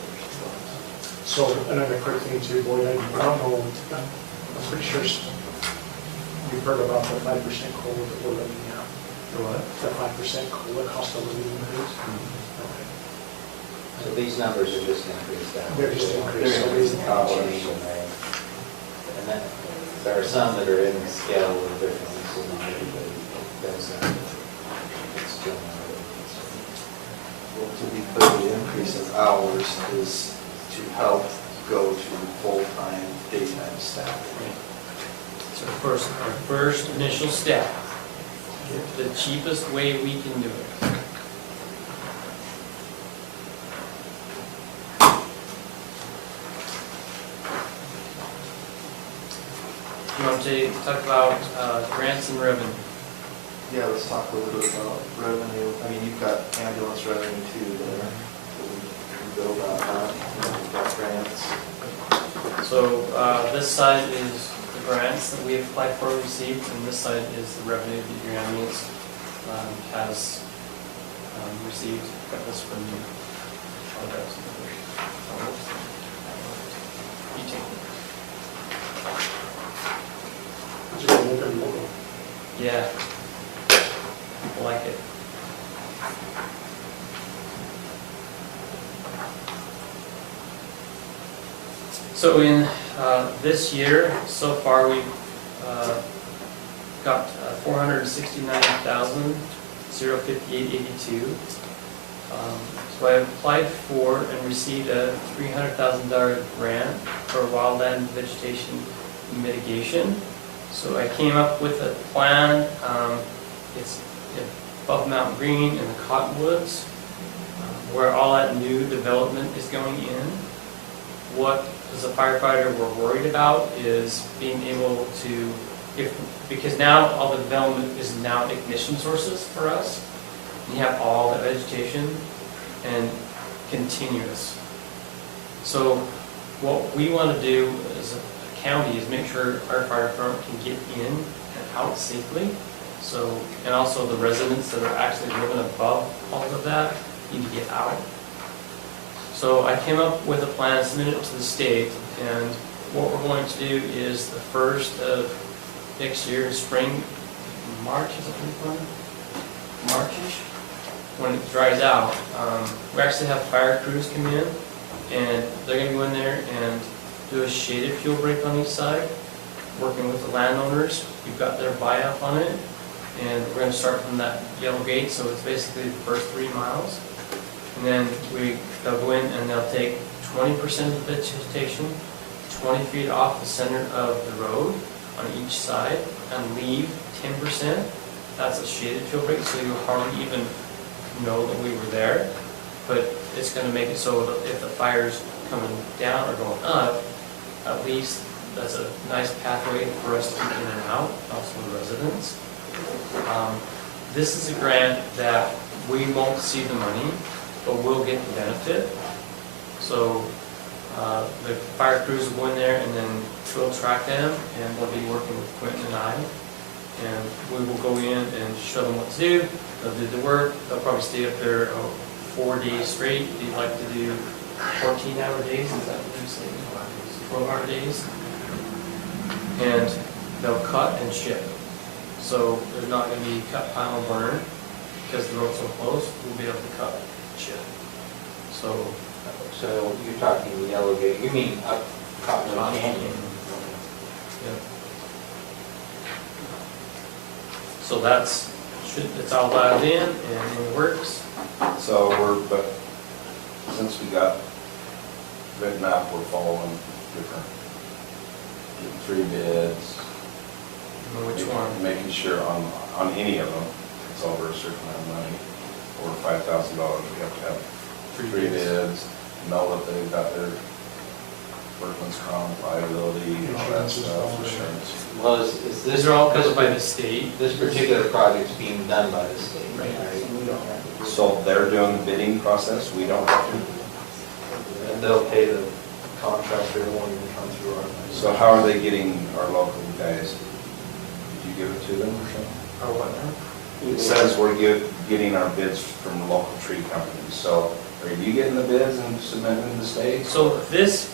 So another quick thing too, Boyd, I don't know, I'm pretty sure you've heard about the 5% COLA that we're looking at. For what? The 5% COLA cost of living increase. Okay. So these numbers are just increased down. They're just increased. They're increased dollars, and then there are some that are in the scale a little differently, so not everybody does that. It's still not really. Well, to be clear, the increase of hours is to help go to full-time, daytime staff. So our first initial step the cheapest way we can do it. You want to talk about grants and revenue? Yeah, let's talk a little bit about revenue. I mean, you've got ambulance revenue too there. We build on that, and then we've got grants. So this side is the grants that we have applied for and received, and this side is the revenue that your ambulance has received. Got this from you. You take it. Just look at local. Yeah. People like it. So in this year, so far, we've got $469,058.82. So I applied for and received a $300,000 grant for wildland vegetation mitigation. So I came up with a plan. It's above Mount Green in the Cottonwoods, where all that new development is going in. What, as a firefighter, we're worried about is being able to, because now all the development is now ignition sources for us. You have all the vegetation and continuous. So what we want to do as a county is make sure our fire department can get in and out safely. So, and also the residents that are actually living above all of that need to get out. So I came up with a plan, submitted it to the state, and what we're going to do is the first of next year, spring, March, is it when we plan? March-ish, when it dries out, we actually have fire crews come in, and they're going to go in there and do a shaded fuel break on each side, working with the landowners. We've got their buy-up on it, and we're going to start from that yellow gate, so it's basically the first 3 miles. And then they'll go in and they'll take 20% of the vegetation, 20 feet off the center of the road on each side, and leave 10%. That's a shaded fuel break, so you'll hardly even know that we were there. But it's going to make it so that if the fire's coming down or going up, at least that's a nice pathway for us to get in and out, also the residents. This is a grant that we won't see the money, but we'll get the benefit. So the fire crews will go in there and then we'll track them, and they'll be working with Quentin and I. And we will go in and show them what to do. They'll do the work. They'll probably stay up there 4 days straight. They'd like to do 14-hour days, is that what you're saying? 12-hour days. And they'll cut and ship. So there's not going to be cut, pile, and burn, because the road's so close, we'll be able to cut and ship. So you're talking yellow gate, you mean up Cottonwood Canyon? Yeah. So it's all dialed in and it works. So but since we got written up, we're following different, getting 3 bids. Which one? Making sure on any of them, it's over a certain amount of money, over $5,000, we have to have 3 bids, know that they've got their workman's comp, liability, and all that stuff, insurance. Well, is this? These are all covered by the state. This particular project's being done by the state, Right. right? So they're doing the bidding process, we don't have to. And they'll pay the contractor, it won't even come through our. So how are they getting our local guys? Did you give it to them or something? Or what now? It says we're getting our bids from local tree companies, so are you getting the bids and submitting them to the state? So this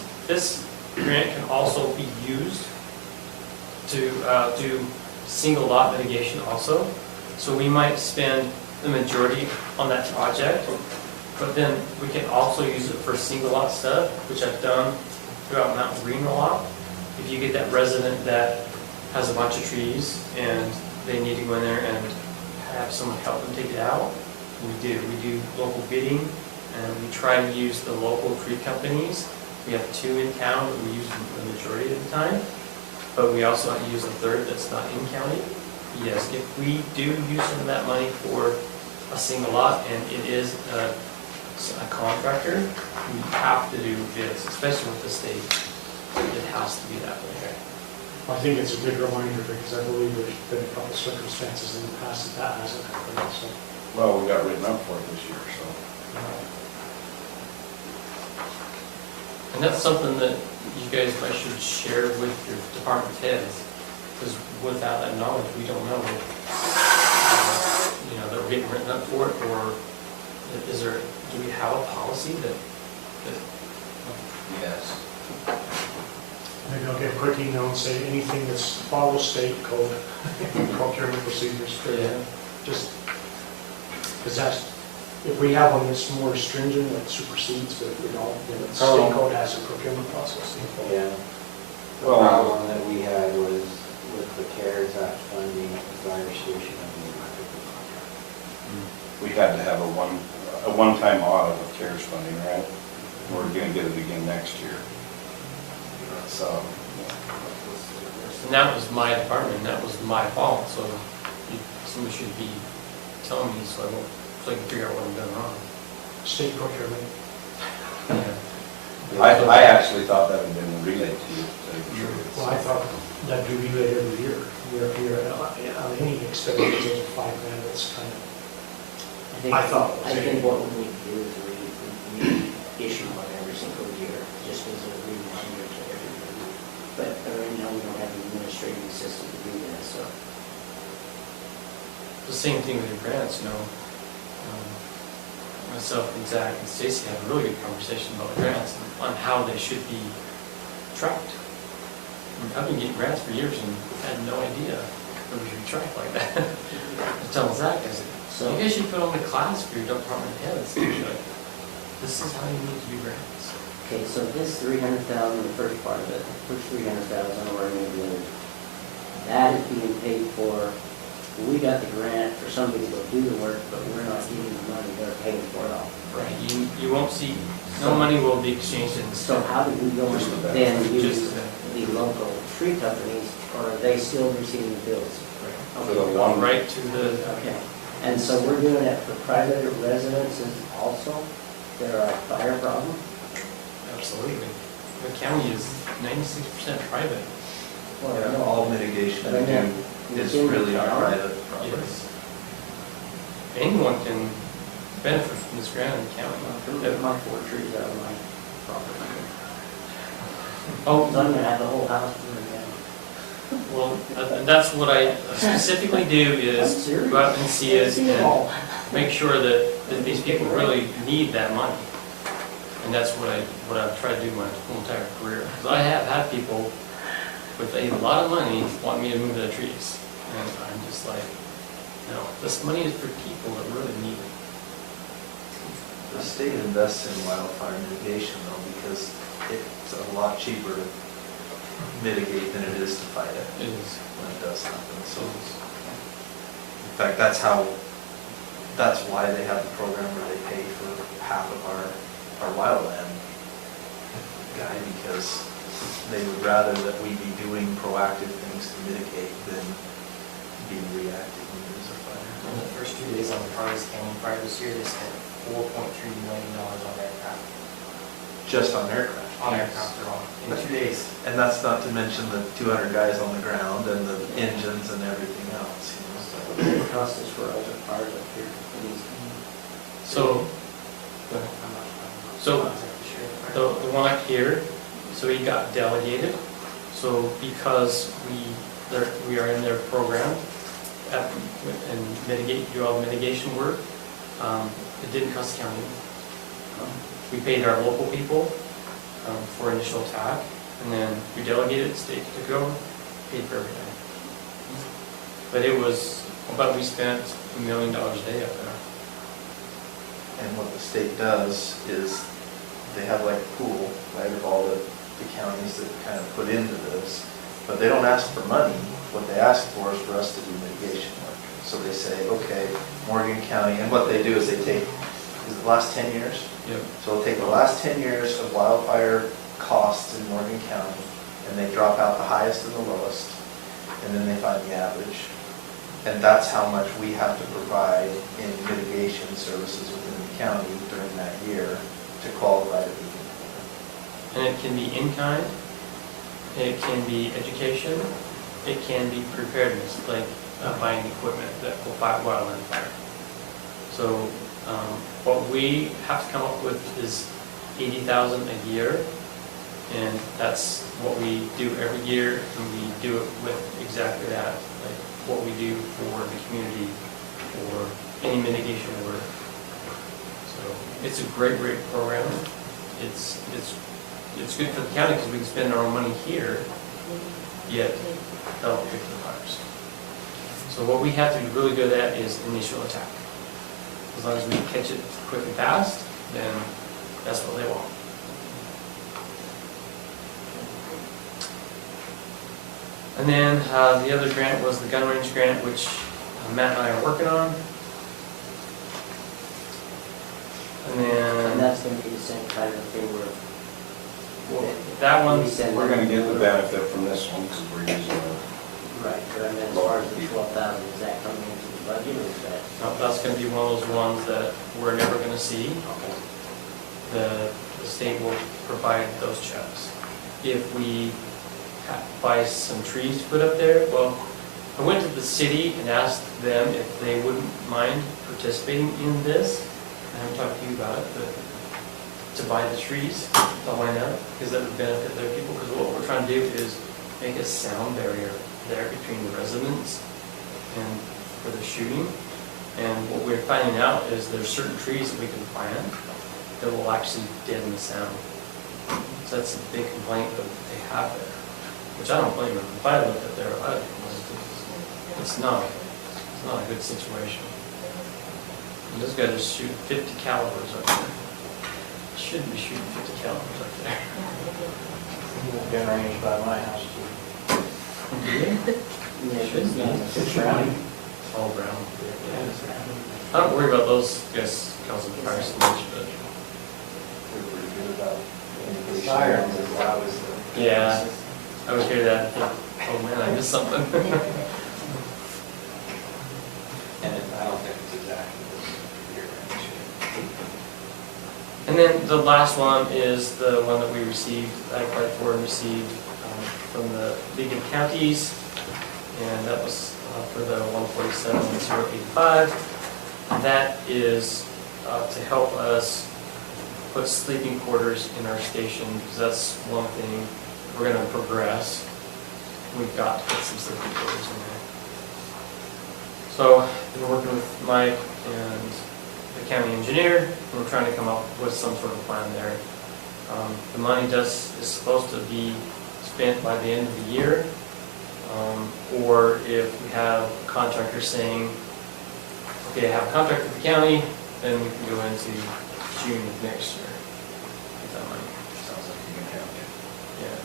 grant can also be used to do single lot mitigation also. So we might spend the majority on that project, but then we can also use it for single lot stuff, which I've done throughout Mountain Green a lot. If you get that resident that has a bunch of trees and they need to go in there and have someone help them take it out, we do local bidding, and we try to use the local tree companies. We have 2 in town that we use the majority of the time, but we also use a third that's not in county. yes, if we do use some of that money for a single lot and it is a contractor, we have to do bids, especially with the state. It has to be that way. I think it's a good reminder because I believe there's been a couple circumstances in the past that hasn't happened, so. Well, we got written up for it this year, so. And that's something that you guys might should share with your department heads, because without that knowledge, we don't know, you know, that we're getting written up for it, or is there, do we have a policy that Yes. Maybe I'll get a quick email and say anything that's follow state code, procurement procedures. Yeah. Just, because that's, if we have one that's more stringent, that supersedes, but if we don't, then the state code has a procurement process. Yeah. The Well- problem that we had was with the CARES Act funding, it was the Irish Station of the electrical contract. We had to have a one-time audit of CARES funding, right? We're gonna get it again next year. So, and that was my department, and that was my fault, so somebody should be telling me so I can figure out what I'm doing wrong. State procurement. Yeah. I actually thought that had been relayed to you. Well, I thought that'd be relayed every year, on any expenditures over $5,000, it's kind of, I thought it was I think what we need to do is reissue one every single year, just as a reminder to everybody. But right now, we don't have an administrative system to do that, so. The same thing with your grants, you know. Myself and Zach and Stacy had a really good conversation about the grants and on how they should be tracked. I've been getting grants for years and had no idea that we should be tracked like that. I tell Zach, I said, So, you guys should put on a class for your department heads. Like, this is how you need to do grants. okay, so this 300,000, the first part of it, first 300,000, or maybe the other, that is being paid for. We got the grant for somebody to go do the work, but we're not getting the money, they're paying for it all. Right. You won't see, no money will be exchanged in. So how do we go Just the then Just use the- the local tree companies, or are they still receiving the bills? For the one- Right to the, Okay, and so we're doing it for private residences also, that are a fire problem? absolutely. The county is 96% private. Well, Yeah, no. all mitigation But I we mean, do is within the really on county. private property. Yes. Anyone can benefit from this grant in the county. I'm gonna my 4 trees out of my property. Oh, So I'm gonna have the whole house burned down. well, and that's what I specifically do I'm is serious. go out and see it See it and all. make sure that these people really need that money. And that's what I've tried to do my whole entire career. 'Cause I have had people with a lot of money want me to move their trees. And I'm just like, no, this money is for people that really need it. The state invests in wildfire mitigation though, because it's a lot cheaper to mitigate than it is to fight it It is. when it does happen. So, So it's- in fact, that's why they have the program where they pay for half of our wildland guy, because they would rather that we be doing proactive things to mitigate than being reactive when there's a fire. In the first 2 days on the Harvest County Fire this year, they spent $4.3 million on aircraft. Just on aircraft. On aircraft, they're on, in 2 days. And that's not to mention the 200 guys on the ground and the engines and everything else, you know, so. It costs us for ours up here. So, So, the one up here, so he got delegated. So because we are in their program and do all the mitigation work, it didn't cost the county. We paid our local people for initial attack, and then we delegated, state took over, paid for everything. But it was, we spent $1 million a day up there. And what the state does is they have like a pool, right, of all the counties that kind of put into this, but they don't ask for money. What they ask for is for us to do mitigation work. So they say, okay, Morgan County, and what they do is they take, is it the last 10 years? Yep. So they'll take the last 10 years of wildfire costs in Morgan County, and they drop out the highest and the lowest, and then they find the average. And that's how much we have to provide in mitigation services within the county during that year to qualify to be. And it can be in kind, it can be education, it can be preparedness, like buying equipment that will fight wildland fire. So what we have to come up with is 80,000 a year, and that's what we do every year, and we do it with exactly that, like what we do for the community or any mitigation work. So it's a great program. It's good for the county because we can spend our own money here, yet help fix the fires. So what we have to be really good at is initial attack. As long as we catch it quick and fast, then that's what they want. And then the other grant was the gun range grant, which Matt and I are working on. And then And that's gonna be the same kind of thing where. that one, We're gonna get the benefit from this one because we're using it. Right, but I mean, as far as the 12,000, is that coming into the budget or is that? that's going to be one of those ones that we're never going to see. Okay. The state will provide those checks. If we buy some trees to put up there, well, I went to the city and asked them if they wouldn't mind participating in this. I haven't talked to you about it, but to buy the trees, why not? Because that would benefit their people, because what we're trying to do is make a sound barrier there between the residents and where they're shooting. And what we're finding out is there's certain trees that we can plant that will actually deaden the sound. So that's a big complaint that they have there, which I don't blame them. If I looked at their, it's not a good situation. And this guy just shoot 50 calibers up there. Shouldn't be shooting 50 calibers up there. Gun range by my house too. Shouldn't be. It's brownie. All brown. I don't worry about those guys causing fire so much, but We're pretty good about mitigation. Sirens as loud as the. yeah, I would hear that and think, oh man, I missed something. And I don't think it's exactly the year range. And then the last one is the one that we received, I applied for and received from the League of Counties, and that was for the 147,085. That is to help us put sleeping quarters in our station, because that's one thing we're going to progress. We've got to put some sleeping quarters in there. So I've been working with Mike and the county engineer, and we're trying to come up with some sort of plan there. The money is supposed to be spent by the end of the year, or if we have a contractor saying, okay, I have a contract with the county, then we can go into June of next year. Get that money. Sounds like you're gonna have to. Yeah.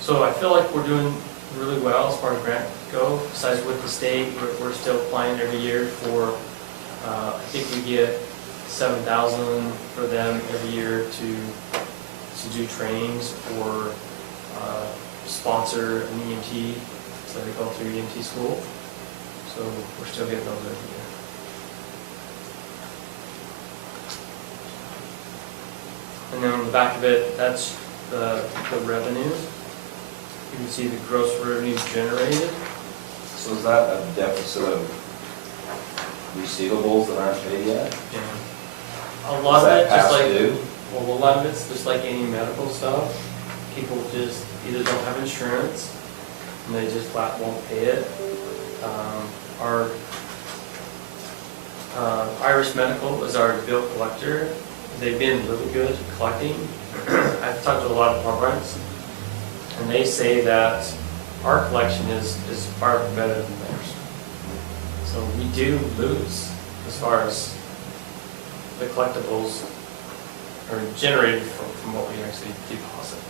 So I feel like we're doing really well as far as grant go. Besides with the state, we're still applying every year for, I think we get 7,000 for them every year to do trainings or sponsor an EMT, so they go through EMT school. So we're still getting those every year. And then on the back of it, that's the revenues. You can see the gross revenues generated. So is that a deficit of receivables that aren't paid yet? A lot Is of that it, just past like, due? well, a lot of it's just like any medical stuff. People just either don't have insurance and they just flat won't pay it. Our Irish Medical is our bill collector. They've been really good at collecting. I've talked to a lot of departments, and they say that our collection is far better than theirs. So we do lose as far as the collectibles are generated from what we actually deposit.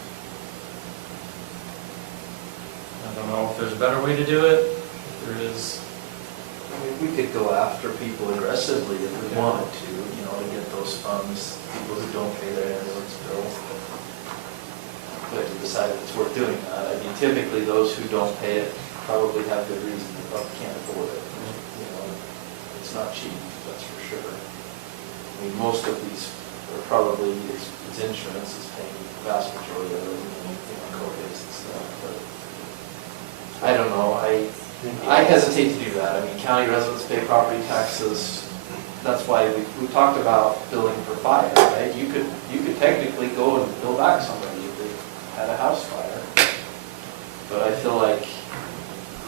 I don't know if there's a better way to do it. If there is. I mean, we could go after people aggressively if we wanted to, you know, to get those funds, people who don't pay their ambulance bills. But at the decide it's worth doing that. I mean, typically, those who don't pay it probably have good reason, they probably can't afford it. You know, it's not cheap, that's for sure. I mean, most of these are probably, it's insurance is paying the vast majority of it, you know, co-pays and stuff, but I don't know, I hesitate to do that. I mean, county residents pay property taxes. That's why we talked about billing for fire, right? You could technically go and bill back somebody if they had a house fire. But I feel like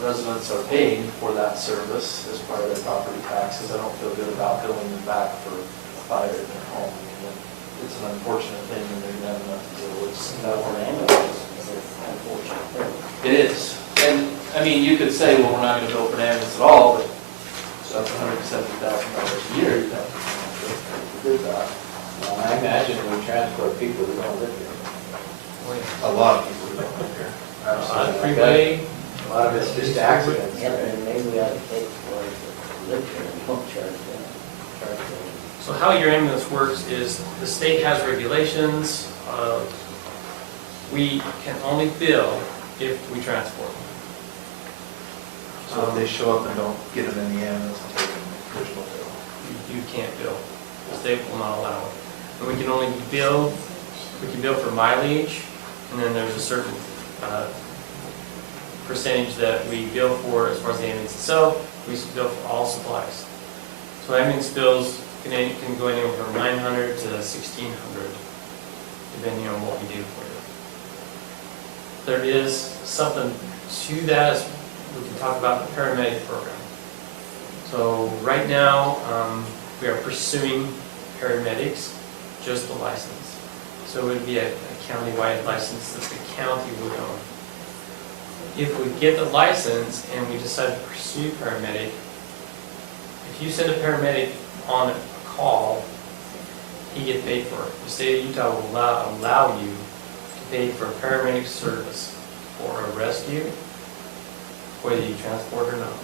residents are paying for that service as part of their property taxes. I don't feel good about billing them back for a fire in their home. I mean, it's an unfortunate thing and they're gonna have enough to deal with. For ambulance, it's an unfortunate thing. It is. And, I mean, you could say, well, we're not gonna bill for an ambulance at all, but so that's $170,000 a year, you know, to do that. Well, I imagine we transport people who don't live here. A lot of people who don't live here. On freeway, A lot of it's just accidents, Yeah, right? and maybe we ought to pay for it to live here and don't charge them. so how your ambulance works is the state has regulations. We can only bill if we transport. So if they show up and don't get them in the ambulance, and take them the original bill. You can't bill. The state will not allow it. And we can only bill, we can bill for mileage, and then there's a certain percentage that we bill for as far as the ambulance itself. We bill for all supplies. So ambulance bills can go anywhere from $900 to $1,600, depending on what we do for you. There is something to that, as we can talk about the paramedic program. So right now, we are pursuing paramedics, just the license. So it would be a county-wide license that the county would own. If we get the license and we decide to pursue paramedic, if you send a paramedic on a call, he gets paid for it. The state of Utah will allow you to pay for a paramedic service for a rescue, whether you transport or not.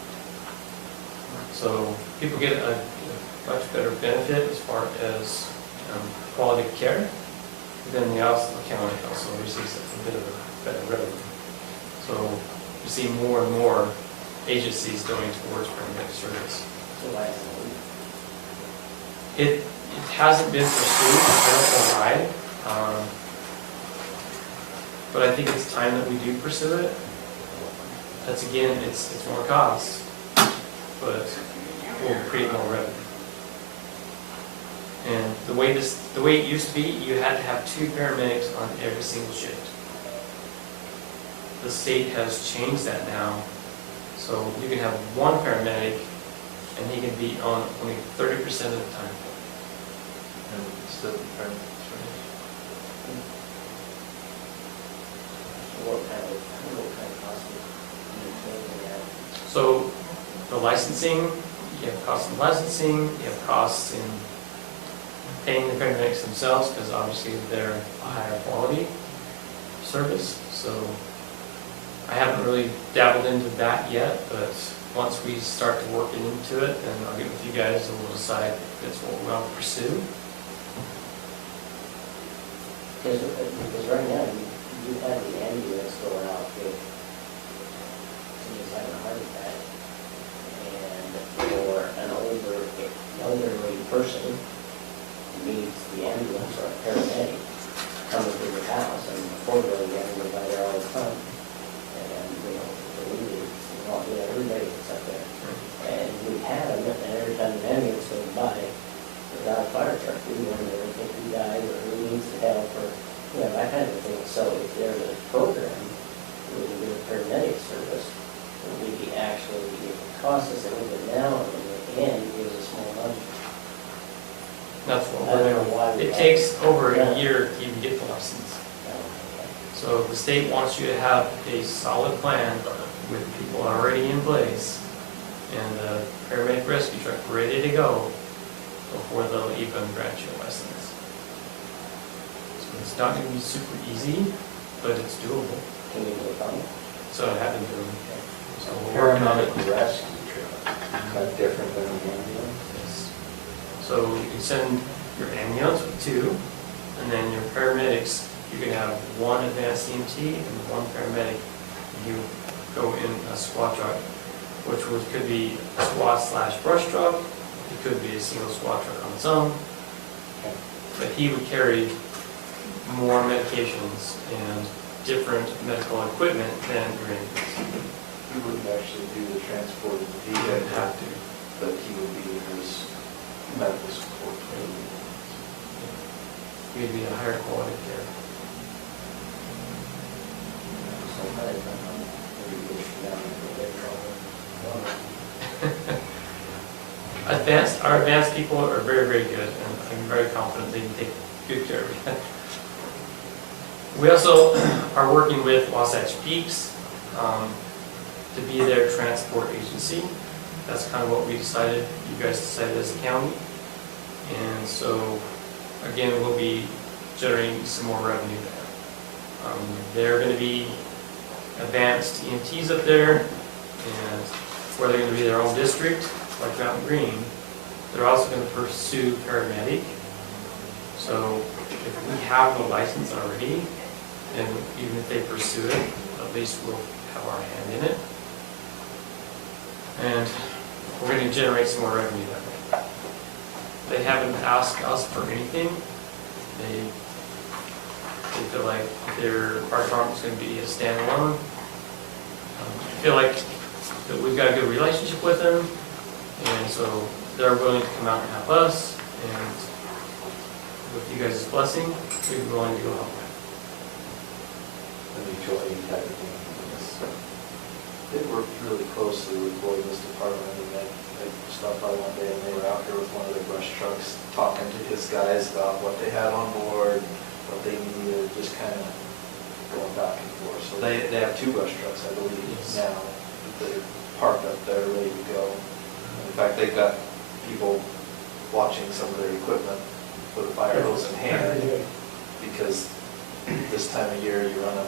So people get a much better benefit as far as quality of care. Then the county also receives a bit of a better revenue. So you see more and more agencies going towards paramedic service. So I It hasn't been pursued, I don't know why. But I think it's time that we do pursue it. That's again, it's more cost, but will create more revenue. And the way it used to be, you had to have 2 paramedics on every single shift. The state has changed that now, so you can have 1 paramedic and he can be on only 30% of the time. And still be paramedics, right? what kind of cost would maintain that? So the licensing, you have costs in licensing, you have costs in paying the paramedics themselves, because obviously they're a higher quality service. So I haven't really dabbled into that yet, but once we start to work into it, then I'll get with you guys and we'll decide if it's what we want to pursue. Because right now, you have the ambulance going out if somebody's having a heart attack, and for an elderly person needs the ambulance or a paramedic coming to their house, and unfortunately, you have to go by there all the time. And, everybody gets up there. And we have them, and every time the ambulance goes by, without a fire truck, we wonder if he died or who needs the help or, that kind of thing. So if there's a program, we can do a paramedic service, we actually, it costs us a little bit now, and in the end, it gives us more money. That's what I we're don't know why doing. we It have- takes over Yeah. a year to even get the license. Okay. So the state wants you to have a solid plan with people already in place and a paramedic rescue truck ready to go before they'll even grant you a license. So it's not going to be super easy, but it's doable. Can you do it on? So I have been doing. So we're working on it. Paramedic rescue truck, is that different than an ambulance? Yes. So you can send your ambulance with 2, and then your paramedics you can have one advanced EMT and one paramedic. And he would go in a squad truck, which could be a squad / brush truck. It could be a single squad truck on its own. But he would carry more medications and different medical equipment than your ambulance. He wouldn't actually do the transport of the He would vehicle, have to. but he would be his medical support. He'd be a higher quality of care. Our advanced people are very, very good, and I'm very confident they can take good care of you. We also are working with Wasatch Peaks to be their transport agency. That's kind of what we decided, you guys decided as a county. And so, again, we'll be generating some more revenue there. They're going to be advanced EMTs up there, and where they're going to be their own district, like Mountain Green. They're also going to pursue paramedic. So if we have the license already, and even if they pursue it, at least we'll have our hand in it. And we're going to generate some more revenue that way. They haven't asked us for anything. They feel like their fire department's going to be a standalone. I feel like that we've got a good relationship with them, and so they're willing to come out and help us, and with you guys' blessing, we'd be willing to go help them. The mutual aid type of thing. They worked really closely with Boyd's department. I mean, I stopped by one day and they were out here with one of their brush trucks talking to his guys about what they had on board, what they needed, just kind of going back and forth. So they have 2 brush trucks, I believe, Yes. now that are parked up there, ready to go. And in fact, they've got people watching some of their equipment with a fire hose in hand, because this time of year you run a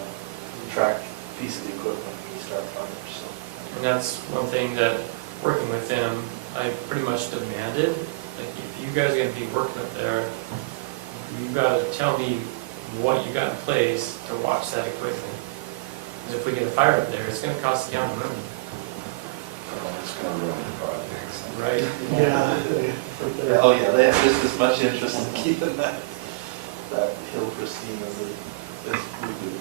tracked piece of equipment and you start fires. So. And that's one thing that, working with them, I pretty much demanded, like, if you guys are going to be working up there, you've got to tell me what you got in place to watch that equipment. Because if we get a fire up there, it's going to cost the county money. It's going to ruin the projects. Right? Yeah. Oh yeah, they have just as much interest in keeping that hill pristine as we do.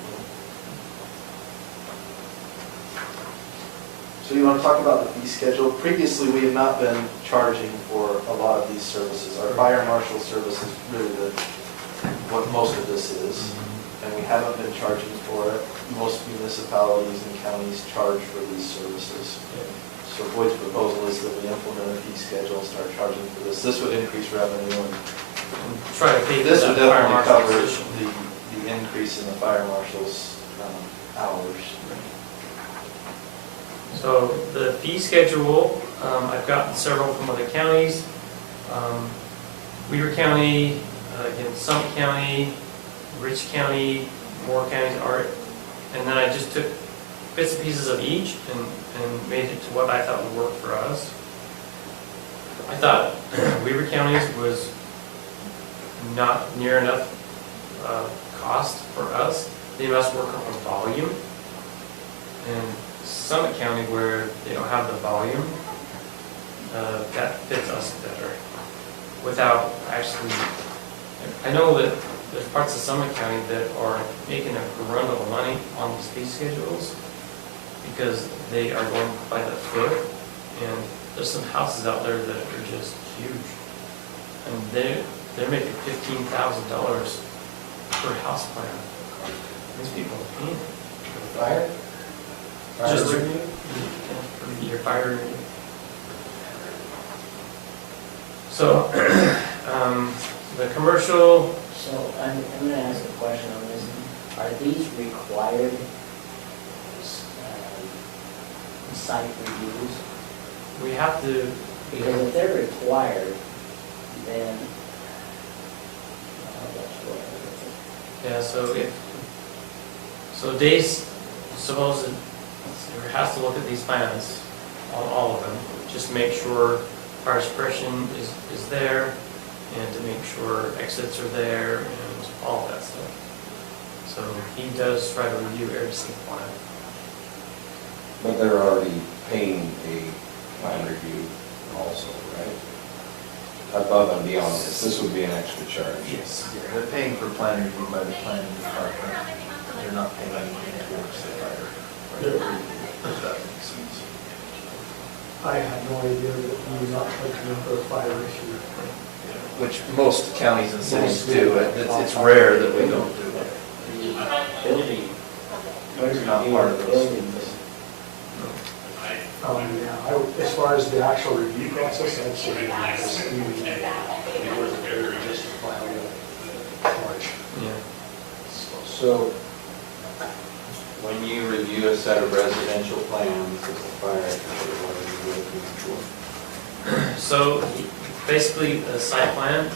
So you want to talk about the fee schedule? Previously, we have not been charging for a lot of these services. Our fire marshal service is really what most of this is, and we haven't been charging for it. Most municipalities and counties charge for these services. So Boyd's proposal is that we implement a fee schedule and start charging for this. This would increase revenue, and Try to pay for this that would fire definitely marshal cover position. the increase in the fire marshal's hours. So the fee schedule, I've gotten several from other counties. Weaver County, again, Summit County, Rich County, more counties are, and then I just took bits and pieces of each and made it to what I thought would work for us. I thought Weaver County's was not near enough cost for us. They must work on volume. And Summit County, where they don't have the volume, that fits us better. Without actually, I know that there's parts of Summit County that are making a run of money on these fee schedules because they are going by the foot, and there's some houses out there that are just huge. And they're making $15,000 per house plan. These people are paying. Fire? Just review? your fire review. So, the commercial, So I'm gonna ask a question on this. Are these required site reviews? we have to, Because if they're required, then, yeah, so Dave's supposed to, or has to look at these plans, on all of them, just to make sure fire suppression is there, and to make sure exits are there, and all of that stuff. So he does try to review every single plan. But they're already paying a plan review also, right? Above and beyond this would be an extra charge. Yes. Yeah, they're paying for plan review by the planning department. They're not paying anything towards the fire. If that makes sense. I had no idea that you were not looking for a fire issue. Which most counties and cities do. It's rare that we don't do it. Building. They're not part of those. Yeah, as far as the actual review process, I'd say it's even worth it just to file a charge. Yeah. So, when you review a set of residential plans as a fire official, what are you looking for? So basically, a site plan,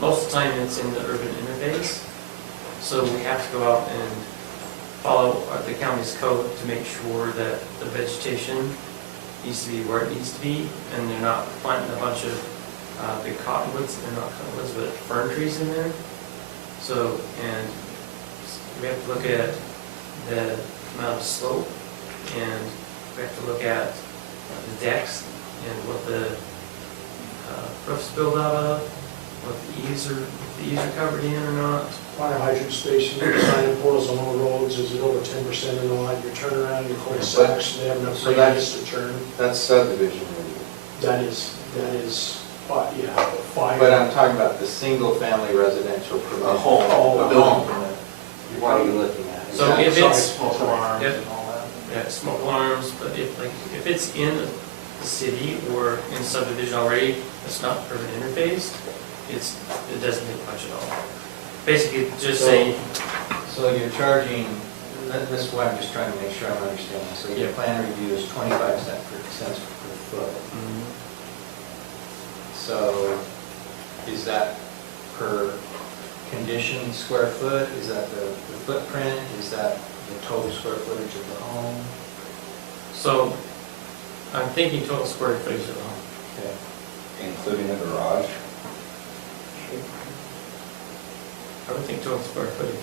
most of the time it's in the urban interface. So we have to go out and follow the county's code to make sure that the vegetation needs to be where it needs to be, and they're not planting a bunch of big cottonwoods, they're not cottonwoods, but fern trees in there. So, and we have to look at the amount of slope, and we have to look at the decks and what the roof's built out of, what the eaves are covered in or not. Fire hydrant station, sign poles on all roads, is it over 10% or not? Your turnaround, your cul-de-sacs, they have enough So radius to turn. That's subdivision review. That is, yeah, fire. But I'm talking about the single-family residential permit. A home, a building permit. What are you looking at? Is So that- if it's, Smoke alarms Yep. and all that. yeah, smoke alarms, but if it's in the city or in subdivision already, it's not urban interface, it doesn't take much at all. Basically, just say, So you're charging, this is what I'm just trying to make sure I'm understanding. So your Yeah. plan review is 25 cents per foot. So is that per condition square foot? Is that the footprint? Is that the total square footage of the home? so I'm thinking total square footage of the home. Okay. Including the garage. I would think total square footage.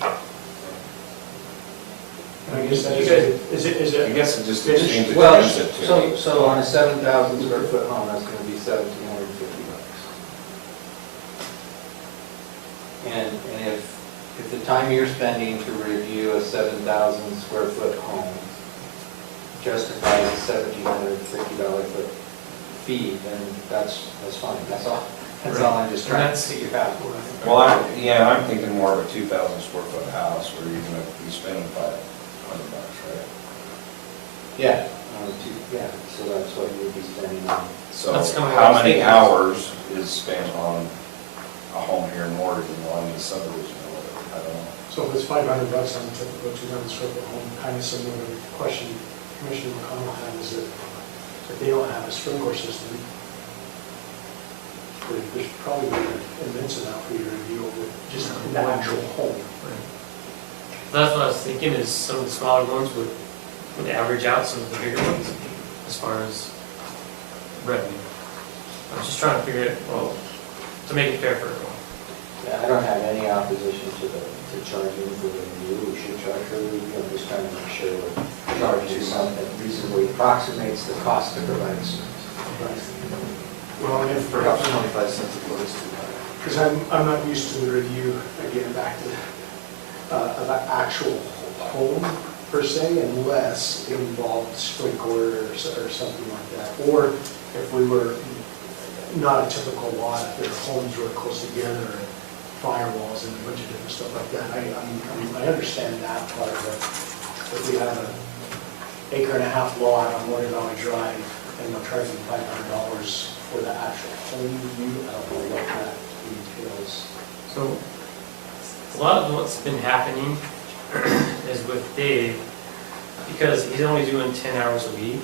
I guess that You is it, I guess it just Finish. seems Well, expensive to me. so on a 7,000 square foot home, that's going to be $1,750. And if the time you're spending to review a 7,000 square foot home justifies a $1,750 foot fee, then that's fine. That's all I'm just trying to figure out. Well, I'm thinking more of a 2,000 square foot house where you're gonna be spending $500, right? Yeah, so that's what you would be spending on. So That's kinda what I how was many thinking. hours is spent on a home here in Morgan, I mean, subdivision or whatever, I don't know. so if it's $500 on a typical 200 square foot home, kind of similar to the question Commissioner McConnell had, is that if they don't have a sprinkler system, there's probably an immense amount for you to review with just the actual home. That's what I was thinking, is some of the smaller ones would average out some of the bigger ones as far as revenue. I was just trying to figure it, well, to make it fair for everyone. Yeah, I don't have any opposition to charging for the review. We should charge for the review. I'm just trying to make sure we're charging something that reasonably approximates the cost to provide service. Well, and if Perhaps 25 cents a foot is too high. because I'm not used to the review, again, back to, of an actual home per se, unless it involved sprinkler or something like that. Or if we were not a typical lot, if their homes were close together and firewalls and a bunch of different stuff like that. I understand that part of it. If we have an acre-and-a-half lot on Morgan Valley Drive and they're charging $500 for the actual home review, I don't know what that entails. So, a lot of what's been happening is with Dave, because he's only doing 10 hours a week.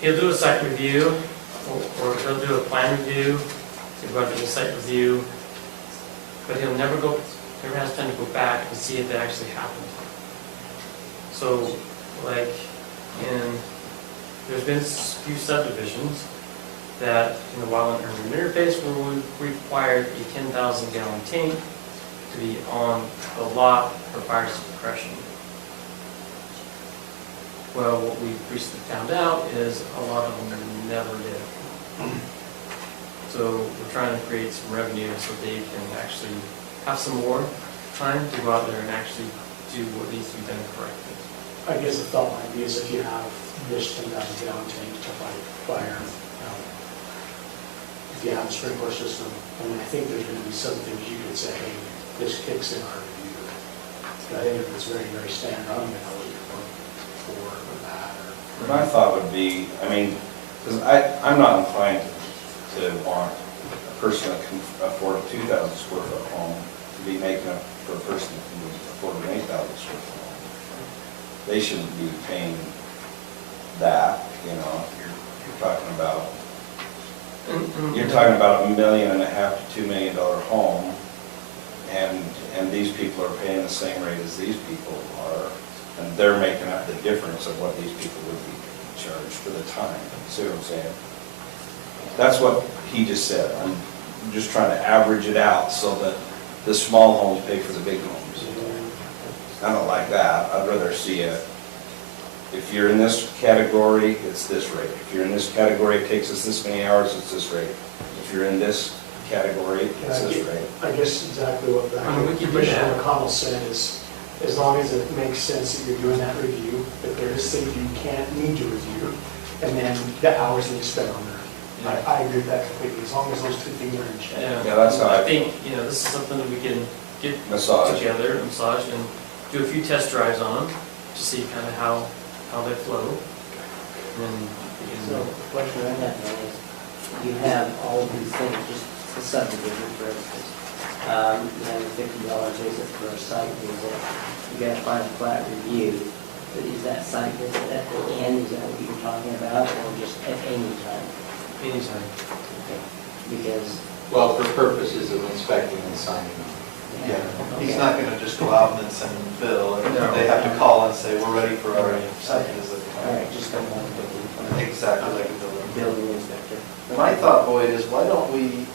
He'll do a site review, or he'll do a plan review, he'll go to the site review, but he'll never has time to go back and see if it actually happened. So, like, there's been a few subdivisions that in the Wildland Urban Interface where we required a 10,000 gallon tank to be on the lot for fire suppression. Well, what we recently found out is a lot of them never did. So we're trying to create some revenue so they can actually have some more time to go out there and actually do what needs to be done correctly. I guess the thought might be is if you have this 10,000 gallon tank to fight fire, if you have a sprinkler system, I mean, I think there's going to be some things you could say, hey, this kicks in our review. But I think if it's very, very standard, I don't even know what you're looking for or that. Or My thought would be, I mean, because I'm not inclined to want a person that can afford a 2,000 square foot home to be making up for a person that can afford an 8,000 square foot home. They shouldn't be paying that, you know, you're talking about, you're talking about $1.5 million to $2 million home, and these people are paying the same rate as these people are, and they're making up the difference of what these people would be charged for the time. See what I'm saying? That's what he just said. I'm just trying to average it out so that the small homes pay for the big homes. I don't like that. I'd rather see it, if you're in this category, it's this rate. If you're in this category, it takes us this many hours, it's this rate. If you're in this category, it's this rate. I guess exactly what Commissioner McConnell said is, as long as it makes sense that you're doing that review, that there is things you need to review, and then the hours that you spend on the review. I agree with that completely, as long as those two things are in check. Yeah, that's how I think, this is something that we can get Massage. together, massage, and do a few test drives on them to see kind of how they flow. And So the question I have now is, you have all these things, just a subdivision for instance. You have a $50 visit for a site visit. You got a final plat review. But is that site visit at the end, is that what you're talking about, or just at any time? anytime. Okay. Because, Well, for purposes of inspecting and signing. Yeah, he's okay. not gonna just go out and then send them a bill, and No. they have to call and say, we're ready for our site visit. All right, just don't want to put in Exactly like a building. building inspector. My thought, Boyd, is why don't we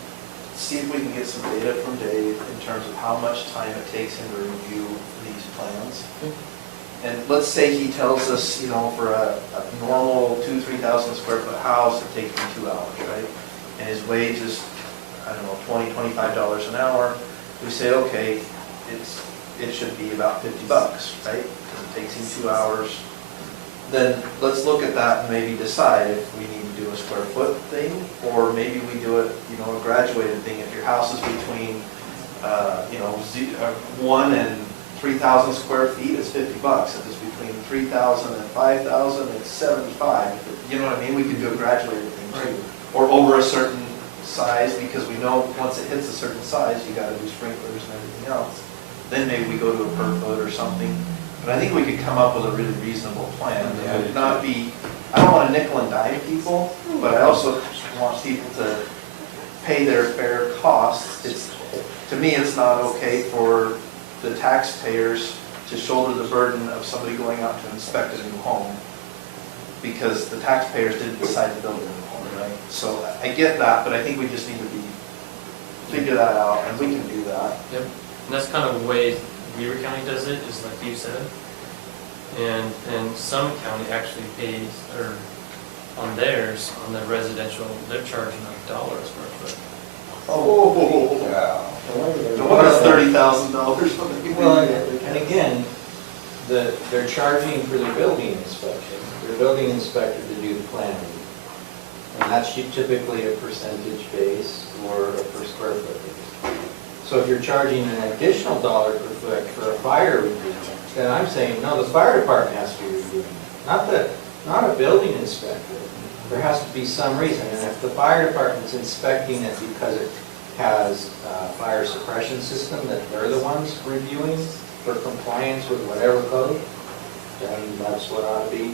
see if we can get some data from Dave in terms of how much time it takes him to review these plans? And let's say he tells us, you know, for a normal 2,000-3,000 square foot house, it takes him 2 hours, right? And his wage is, I don't know, $20, $25 an hour. We say, okay, it should be about $50, right? Because it takes him 2 hours. Then let's look at that and maybe decide if we need to do a square foot thing, or maybe we do it, you know, a graduated thing. If your house is between, 1 and 3,000 square feet, it's $50. If it's between 3,000 and 5,000, it's 75. You know what I mean? We could do a graduated thing too. Or over a certain size, because we know once it hits a certain size, you gotta do sprinklers and everything else. Then maybe we go to a per foot or something. But I think we could come up with a really reasonable plan that would not be, I don't want to nickel and dime people, but I also want people to pay their fair costs. To me, it's not okay for the taxpayers to shoulder the burden of somebody going out to inspect a new home, because the taxpayers didn't decide to build a new home, right? So I get that, but I think we just need to figure that out, and we can do that. Yep. And that's kind of the way Weaver County does it, is like you said. And some county actually pays, or on theirs, on their residential, they're charging $1 a square foot. Oh, Yeah. no wonder it's $30,000 on the Well, and again, they're charging for their building inspection, their building inspector to do the planning. And that's typically a percentage base or a per square foot base. So if you're charging an additional $1 per foot for a fire review, then I'm saying, no, the fire department has to be reviewing it, not a building inspector. There has to be some reason, and if the fire department's inspecting it because it has a fire suppression system that they're the ones reviewing for compliance with whatever code, then that's what ought to be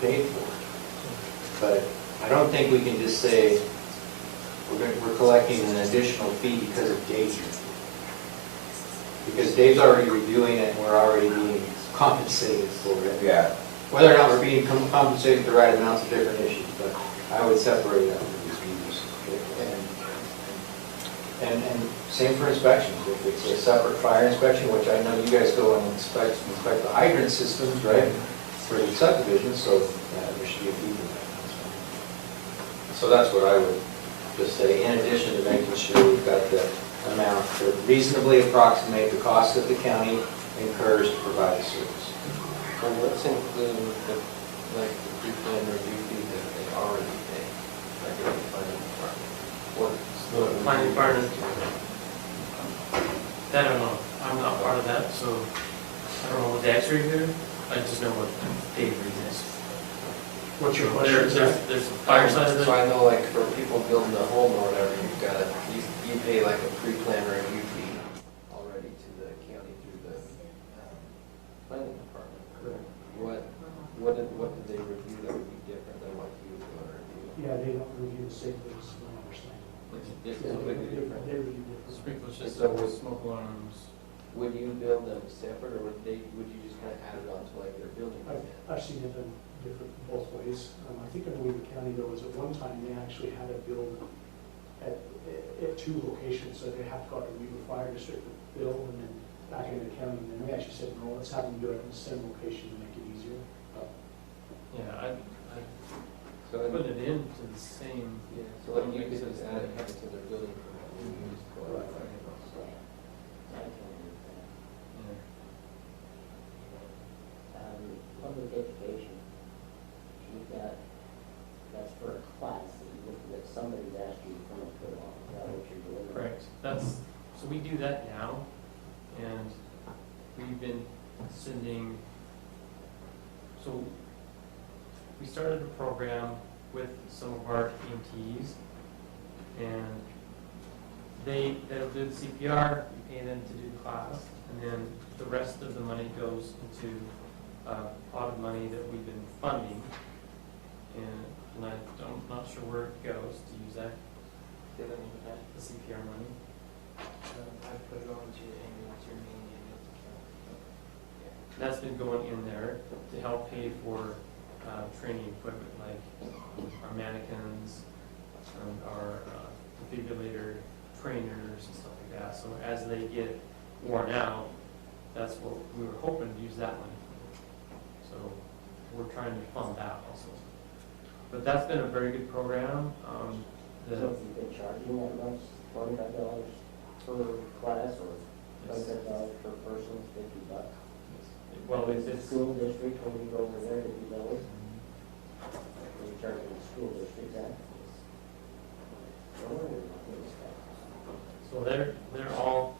paid for. But I don't think we can just say, we're collecting an additional fee because of Dave's review. Because Dave's already reviewing it and we're already being compensated for it. Yeah. Whether or not we're being compensated the right amount's a different issue, but I would separate out these views. And same for inspections, if it's a separate fire inspection, which I know you guys go and inspect the hydrant systems, right? For the subdivision, so there should be a fee for that. So that's what I would just say, in addition to making sure we've got the amount to reasonably approximate the cost that the county incurs to provide the service. So what's included with the, like, the pre-plan review fee that they already pay, like in the planning department? The planning department, that I don't know, I'm not part of that, so I don't know what the X-ray here, I just know what Dave is. What's your question? There's a fire side of it. So I know, like, for people building a home or whatever, you've got, you pay like a pre-plan review fee already to the county through the planning department. Correct. What did they review that would be different than what you would want to review? Yeah, they don't review the same things, is my understanding. It's Yeah, completely different. They review different. Sprinkler So system, would- smoke alarms. Would you build them separate, or would you just kind of add it on to like their building permit? I've seen it done different, both ways. I think in Weaver County, there was at one time, they actually had a build at two locations, so they have to go out to Weaver Fire District to build, and then back in the county, and then we actually said, no, let's have them do it in the same location to make it easier. Yeah, I So, I put mean, it into the same. yeah, so like you could just add it to their building permit, and you just go out. Right. I can do that. Yeah. Public education, you've got, that's for a class that somebody's asked you to come and put on, is that what you're doing? Correct, so we do that now, and we've been sending, so we started a program with some of our EMTs, and they'll do the CPR, we pay them to do the class, and then the rest of the money goes into a pot of money that we've been funding, and I'm not sure where it goes to use that, the CPR money. I put it on to your ambulance, your main ambulance account. That's been going in there to help pay for training equipment like our mannequins, our defibrillator trainers and stuff like that. So as they get worn out, that's what we were hoping to use that money for. So we're trying to fund that also. But that's been a very good program. So if you've been charging that much, $45 per class, or $25 per person, $50? Well, it's School district, when you go over there to do those, when you're charging the school district, that is. so they're all,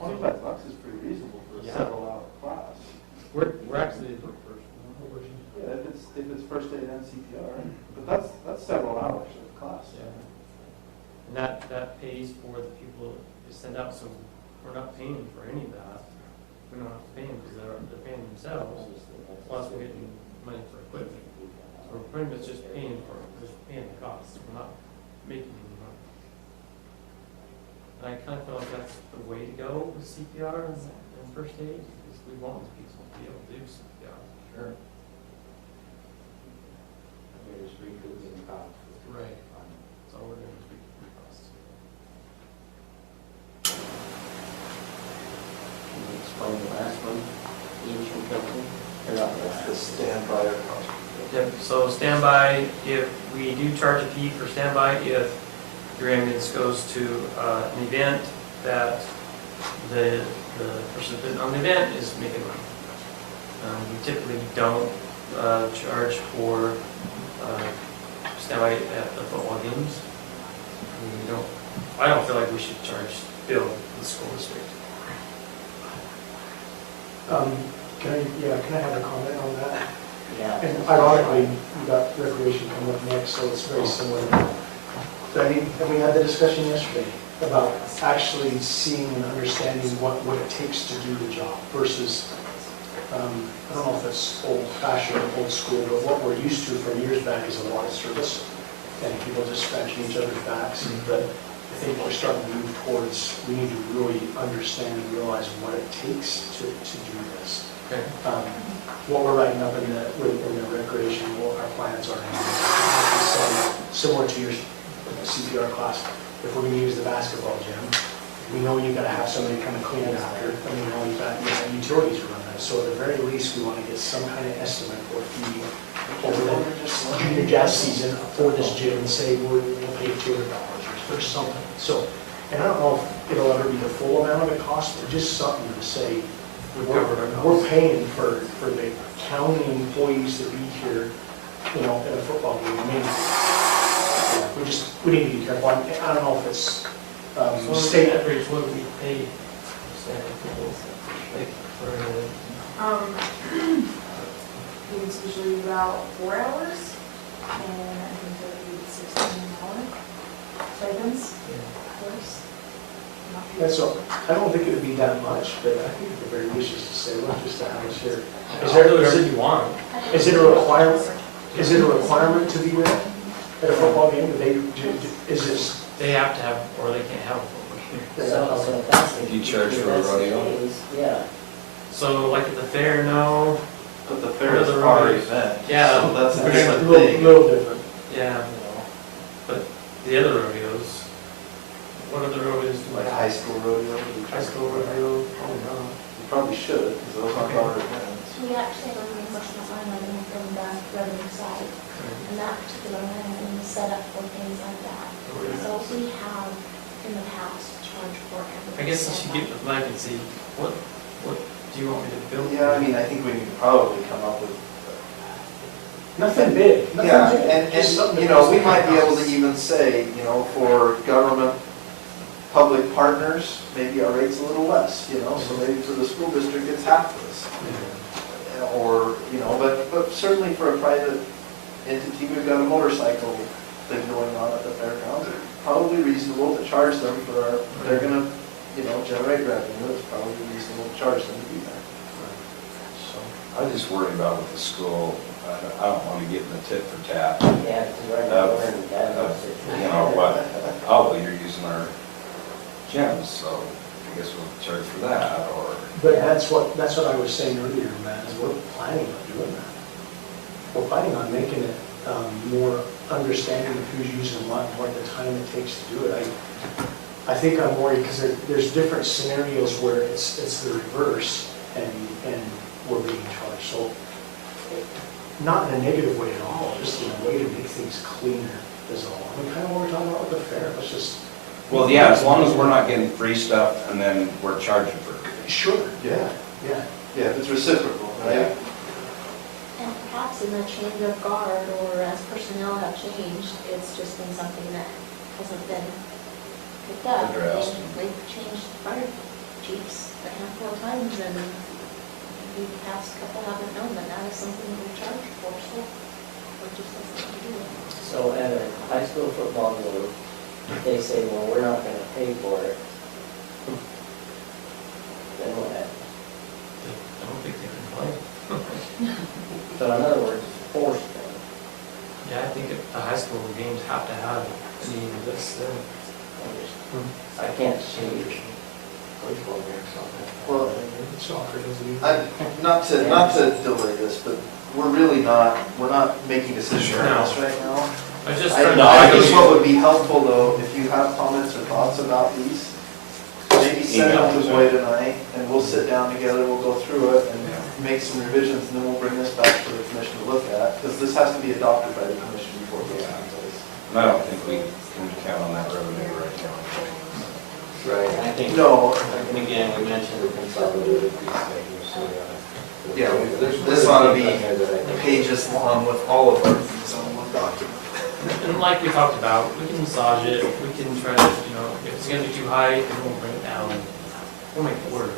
$25 is pretty reasonable for a Yeah. several-hour class. we're actually, Yeah, if it's first aid and CPR, but that's several hours of class. yeah. And that pays for the people to send out, so we're not paying for any of that. We don't have to pay them because they're paying themselves, plus we're getting money for equipment. So we're pretty much just paying the costs, we're not making any money. And I kind of feel like that's the way to go with CPR and first aid, because we want people to be able to do CPR. Sure. You're just recouping the cost. Right. That's all we're doing is recoup costs. Can you explain the last one, each company, or not the last? The standby or Yep, so standby, if we do charge a fee for standby, if your ambulance goes to an event that the participant on the event is making money. We typically don't charge for standby at the football games. I don't feel like we should bill the school district. Can I have a comment on that? Yeah. And ironically, we got recreation coming up next, so it's very similar. But I mean, and we had the discussion yesterday about actually seeing and understanding what it takes to do the job versus, I don't know if it's old fashioned or old school, but what we're used to from years back is a lot of service and people just scratching each other's backs. But I think we're starting to move towards, we need to really understand and realize what it takes to do this. Okay. What we're writing up in the recreation, what our plans are, similar to your CPR class, if we're gonna use the basketball gym, we know you gotta have somebody come and clean it after, and we know you got utilities to run that. So at the very least, we wanna get some kind of estimate for the, over the junior jazz season for this gym, and say we'll pay $200 or something. So, and I don't know if it'll ever be the full amount of the cost, but just something to say, we're paying for the county employees to be here, you know, at a football game. I mean, yeah, we need to be careful. I don't know if it's So state. average, what do we pay Saturday football, like, for, It's usually about 4 hours, and I think that would be 16 an hour stipends, of course. Not sure. Yeah, so I don't think it would be that much, but I think at the very least just to say, look, just to have us here. Is there, do is whatever it, you want. is it a requirement, is it a requirement to be there at a football game? Do they, is this? They have to have, or they can't have a football game. So if that's the. Do you charge if for a that's the rodeo? case, Yeah. So like at the fair, no, But the fair is our event. Yeah. So that's a We're different A little, thing. little different. yeah, but the other rodeos, what other rodeos do Like we high have? school rodeo. High school rodeo, probably not. You probably should, because those aren't Okay. our events. We actually have a reimbursement line item from the revenue side, and that particular line item is set up for things like that. So we have in the past charged for everything. I guess I should get with Mike and see, what do you want me to build? Yeah, I mean, I think we can probably come up with. Nothing big. Nothing Yeah, big. Just and, something you know, we that might be able to counts. even say, you know, for government, public partners, maybe our rate's a little less, you know, so maybe for the school district, it's half this. Or, you know, but certainly for a private entity, we've got a motorcycle thing going on at the fairgrounds. It's probably reasonable to charge them for our, they're gonna, you know, generate revenue, it's probably reasonable to charge them to be there. So, I just worry about with the school, I don't want to get in the tit for tat. Yeah, because right now we're in that You know, what, oh, you're using our gyms, so I guess we'll charge for that, or. But that's what I was saying earlier, Matt, is we're planning on doing that. We're planning on making it more understanding of who's using what, and what the time it takes to do it. I think I'm worried because there's different scenarios where it's the reverse and we're being charged. So not in a negative way at all, just in a way to make things cleaner is all. I mean, kind of what we're talking about with the fair, let's just. Well, yeah, as long as we're not getting free stuff and then we're charging for it. Sure, Yeah, yeah. yeah, if it's reciprocal, right? And perhaps in the change of guard or as personnel have changed, it's just been something that hasn't been picked up. Addressed. They've changed fire chiefs a handful of times and the past couple haven't known that that is something that we charge for, so we're just something to do. So at a high school football game, if they say, well, we're not gonna pay for it, then what? I don't think they can play. So in other words, it's forced thing. Yeah, I think if the high school games have to have any of this, then. I can't see baseball games on Well, Soccer doesn't even. not to delay this, but we're not making decisions on this right now. I was just I trying I to. think what would be helpful though, if you have comments or thoughts about these, maybe send them to Boyd and I, and we'll sit down together, we'll go through it and make some revisions, and then we'll bring this back to the commission to look at, because this has to be adopted by the commission before it goes into place. And I don't think we can count on that revenue right now. Right, I think. No, And again, we mentioned the consolidated fee schedule, so. yeah, this ought to be pages long with all of our fees on one document. And like we talked about, we can massage it, we can try to, you know, if it's gonna be too high, then we'll bring it down. We'll make it work.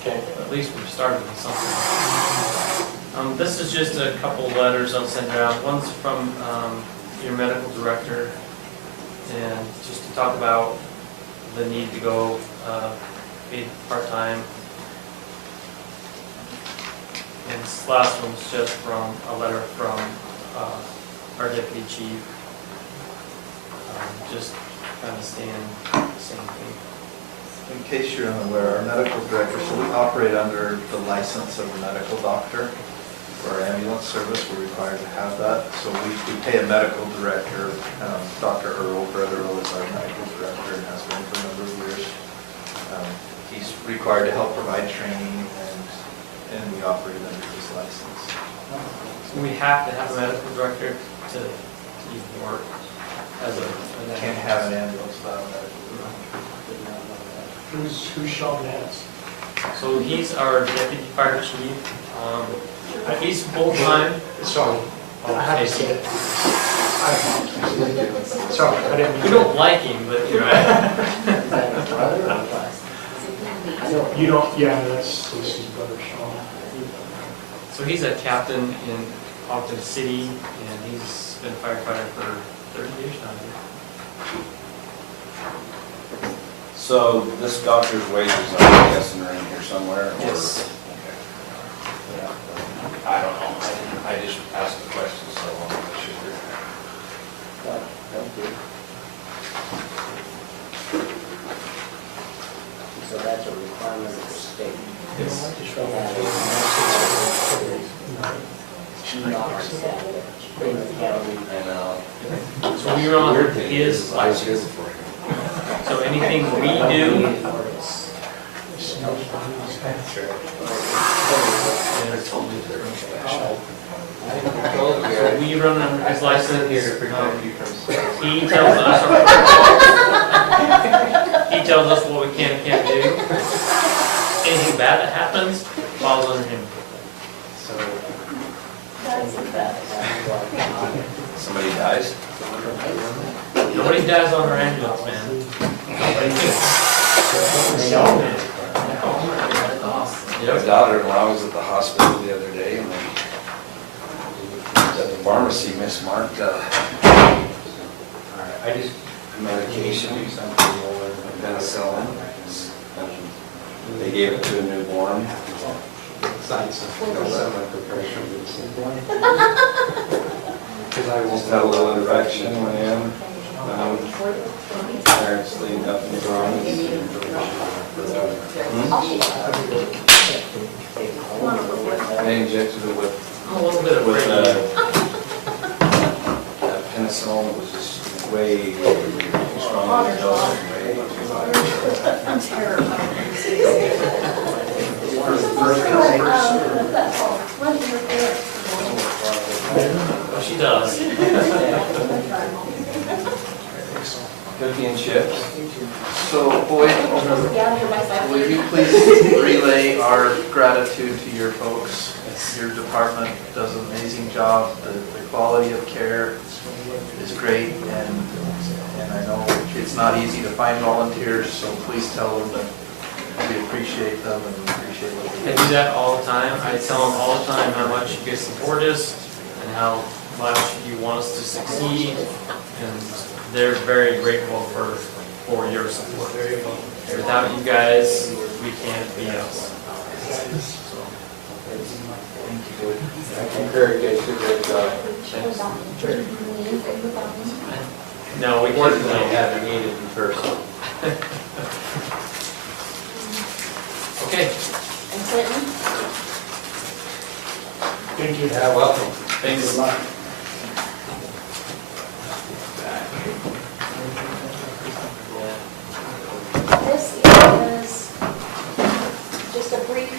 Okay. At least we've started with something. This is just a couple letters I'll send around. One's from your medical director, and just to talk about the need to go paid part-time. And this last one's just from a letter from our deputy chief. Just kind of saying the same thing. In case you're unaware, our medical director, so we operate under the license of a medical doctor. for our ambulance service, we're required to have that. So we pay a medical director, Dr. Earl, Brother Earl is our medical director and has been for a number of years. He's required to help provide training and we operate under his license. So we have to have a medical director to even work as a. Can't have an ambulance without a medical director. Who's Sean Nance? So he's our deputy fire chief. He's full-time. Sorry, I had to say it. Sorry, I didn't mean. We don't like him, but you're right. Is that his brother or what? You don't, yeah, that's his brother Sean. So he's a captain in Ogden City, and he's been a firefighter for 30 years now. So this doctor's wages, I'm guessing, are in here somewhere? or- Yes. Okay. I don't know. I just asked the question, so I want to make sure. Thank you. So that's a requirement of the state. Yes. And, So we run his license. So anything we do, so we run under his license. He tells us, he tells us what we can and can't do. Anything bad that happens falls under him. somebody dies? Nobody dies on our ambulance, man. Nobody My daughter-in-law was at the hospital the other day, and at the pharmacy mismarked I just. medication, penicillin. They gave it to a newborn. Just had a little infection, went in. Parents cleaned up in the wrong. They injected it with A little bit of with radiation. penicillin that was just way too strong of a dose, way too high. I'm terrified. Oh, she does. Cookie and chips. So Boyd, will you please relay our gratitude to your folks? Your department does an amazing job. The quality of care is great, and I know it's not easy to find volunteers, so please tell them that we appreciate them and appreciate what I they do that all the time. I tell them all the time how much you guys support us and how much you want us to succeed. And they're very grateful for your support. Without you guys, we can't be us. I concur, you guys did a great job. No, we can't. Fortunately, I haven't needed in person. Okay, And Clinton? Thank you. Yeah, welcome. thanks. This is just a brief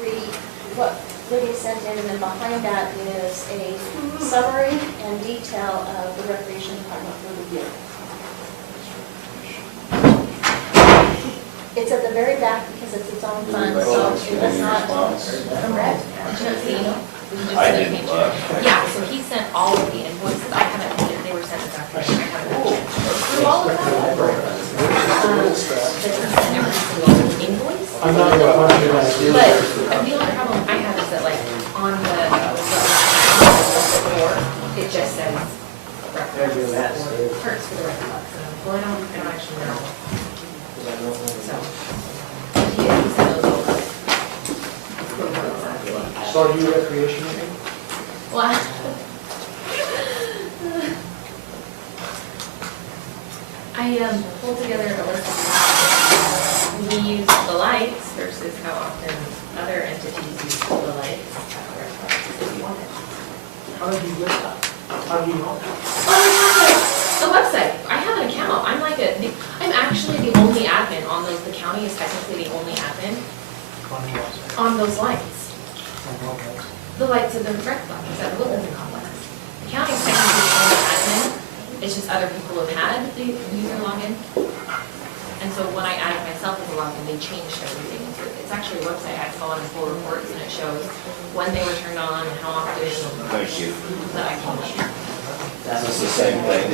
read, what Lydia sent in, and then behind that is a summary and detail of the Recreation Department for the year. It's at the very back because it's its own fund, so it does not, correct? Did you not see, no? I didn't look. Yeah, so he sent all of the invoices, I haven't, they were sent this afternoon, I haven't checked. Through all of that? But he sent every single invoice. I'm not going to do that. But the only problem I have is that like on the board, it just says records, or perks for the records. Well, I don't actually know. So, he sent those over. So are you recreation again? Well, I pulled together a list of we use the lights versus how often other entities use the lights. county is technically the only admin on those lights. The lights of the rec lights at the Wilton complex. The county is technically the only admin, it's just other people have had the user login. And so when I added myself as a login, they changed everything. It's actually a website I saw in full reports, and it shows when they were turned on, and how often. Thank you. That I can see. This is the same thing.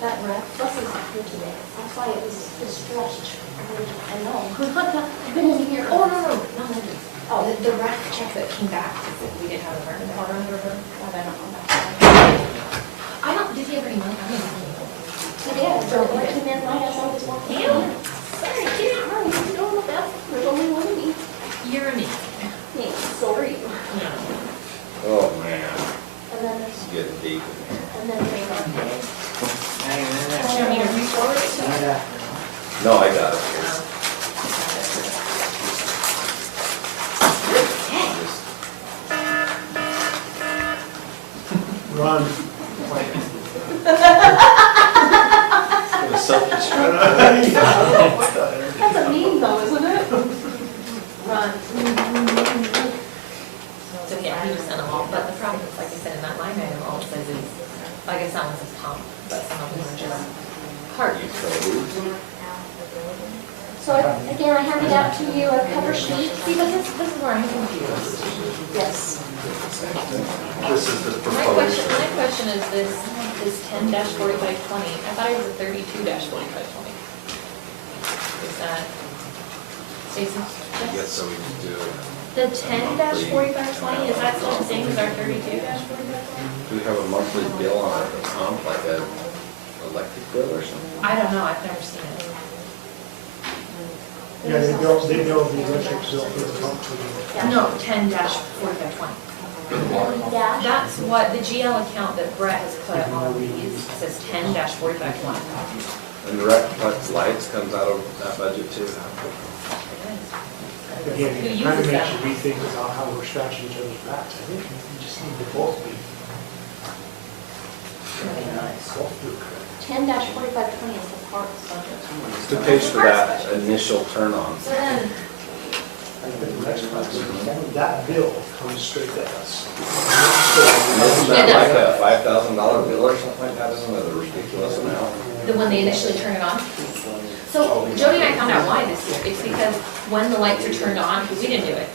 That rec bus is here today. That's why it was distressed. I know. I've been in here. Oh, no. Oh, the rec check that came back, we didn't have a burn order under her. I don't, did he have any money? I didn't know. He did. So when I came in, right as I was walking. Damn. Sorry, kid. Sorry, you don't look that. There's only one of me. You're a me. Me. So are you. Oh, man, And then there's, it's getting deep in here. and then there's our day. Do you want me to re-forward it to you? No, I got it here. Oh. Ron, That's a meme though, isn't it? Run. So yeah, he just sent them all, but the problem is, like I said, in that line item, all it says is, like I said, it says comp, but some of them are just hard. So again, I handed out to you a cover sheet. See, but this is where I'm confused. Yes. This is the My proposed. question is this 10-4520, I thought it was a 32-4520. Is that, Stacy? I guess so we can do it. The 10-4520, is that still the same as our 32-4520? Do we have a monthly bill on our comp, like a electric bill or something? I don't know, I've never seen it. yeah, they built the electric bill for the pump for the. No, 10-4520. Dash. That's what the GL account that Brett has put on these says 10-4520. And the rectified lights comes out of that budget too? Again, Who it uses kind of makes that? you rethink about how we're scratching each other's backs. I think you just need to both be. Both do it correct. 10-4520 is the parks budget. Who pays for that initial turn on? So then, That bill comes straight to us. Isn't that like a $5,000 bill or something like that? Isn't it a ridiculous amount? when they initially turn it on. So Jody and I found out why this year. It's because when the lights are turned on, because we didn't do it,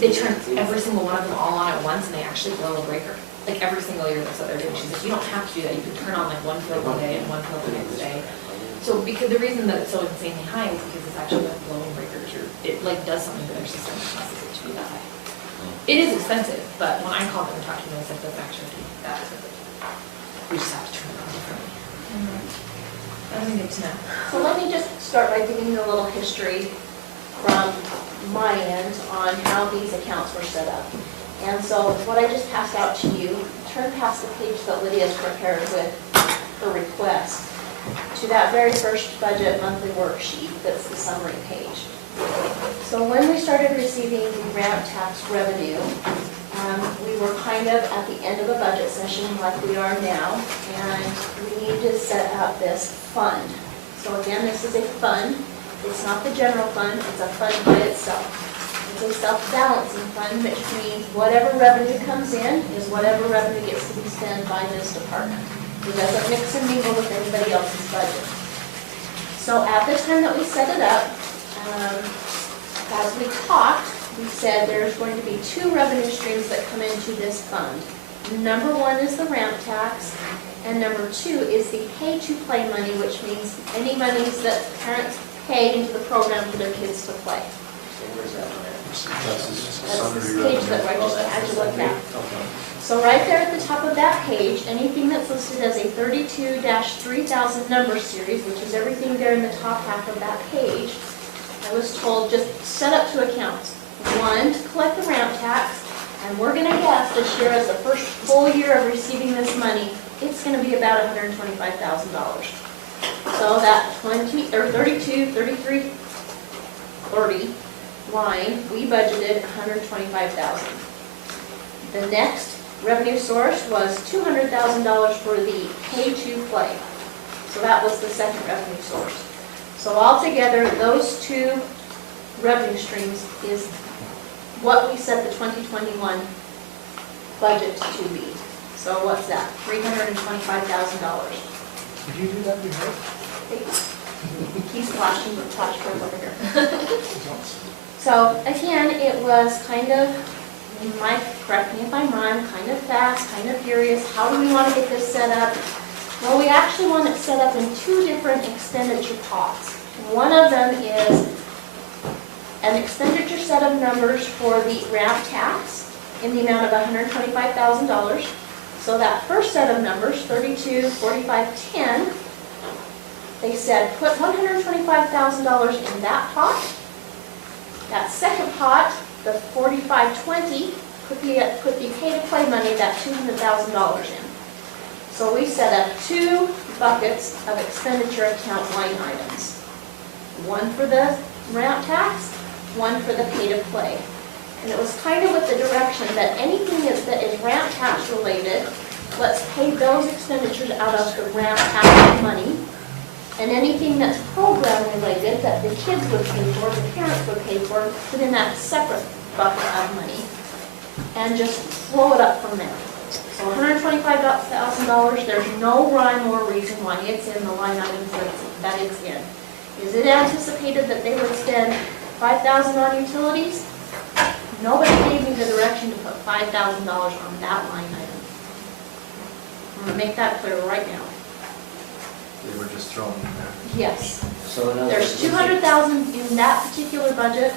they turn every single one of them all on at once and they actually blow a breaker. Like every single year, that's what they're doing. She's like, you don't have to do that. You can turn on like one field one day and one field the next day. So because the reason that it's so insanely high is because it's actually like blowing breakers or it like does something to their system that causes it to be that high. It is expensive, but when I called them and talked to them, they said it doesn't actually be that expensive. We just have to turn it on differently. That's good to know. So let me just start by giving you a little history from my end on how these accounts were set up. And so what I just passed out to you, turn past the page that Lydia's prepared with her request to that very first budget monthly worksheet that's the summary page. So when we started receiving the ramp tax revenue, we were kind of at the end of a budget session like we are now, and we need to set up this fund. So again, this is a fund. It's not the general fund, it's a fund by itself. It's a self-balancing fund, which means whatever revenue comes in is whatever revenue gets to be spent by this department. It doesn't mix and mingle with anybody else's budget. So at the time that we set it up, as we talked, we said there's going to be two revenue streams that come into this fund. Number one is the ramp tax, and number two is the pay-to-play money, which means any monies that parents pay into the program for their kids to play. That's this page that I just had to look at. So right there at the top of that page, anything that's listed as a 32-3000 number series, which is everything there in the top half of that page, I was told just set up two accounts. One to collect the ramp tax, and we're going to guess this year as the first full year of receiving this money, it's going to be about $125,000. So that 32, 33, 30 line, we budgeted $125,000. The next revenue source was $200,000 for the pay-to-play. So that was the second revenue source. So altogether, those two revenue streams is what we set the 2021 budget to be. So what's that? $325,000. Did you do that before? He's flashing the flash card over here. So again, it was kind of, you might correct me if I'm wrong, kind of fast, kind of furious. How do we want to get this set up? Well, we actually want it set up in two different expenditure pots. One of them is an expenditure set of numbers for the ramp tax in the amount of $125,000. So that first set of numbers, 32, 45, 10, they said put $125,000 in that pot. That second pot, the 4520, put the pay-to-play money, that $200,000 in. So we set up two buckets of expenditure account line items. One for the ramp tax, one for the pay-to-play. And it was kind of with the direction that anything that is ramp tax related, let's pay those expenditures out of the ramp tax money. And anything that's program related that the kids would pay for, the parents would pay for, put in that separate bucket of money and just flow it up from there. So $125,000, there's no rhyme or reason why it's in the line items that it's in. Is it anticipated that they would spend $5,000 on utilities? Nobody gave me the direction to put $5,000 on that line item. I'm going to make that clear right now. They were just thrown in there. Yes. So in other There's words, $200,000 in that particular budget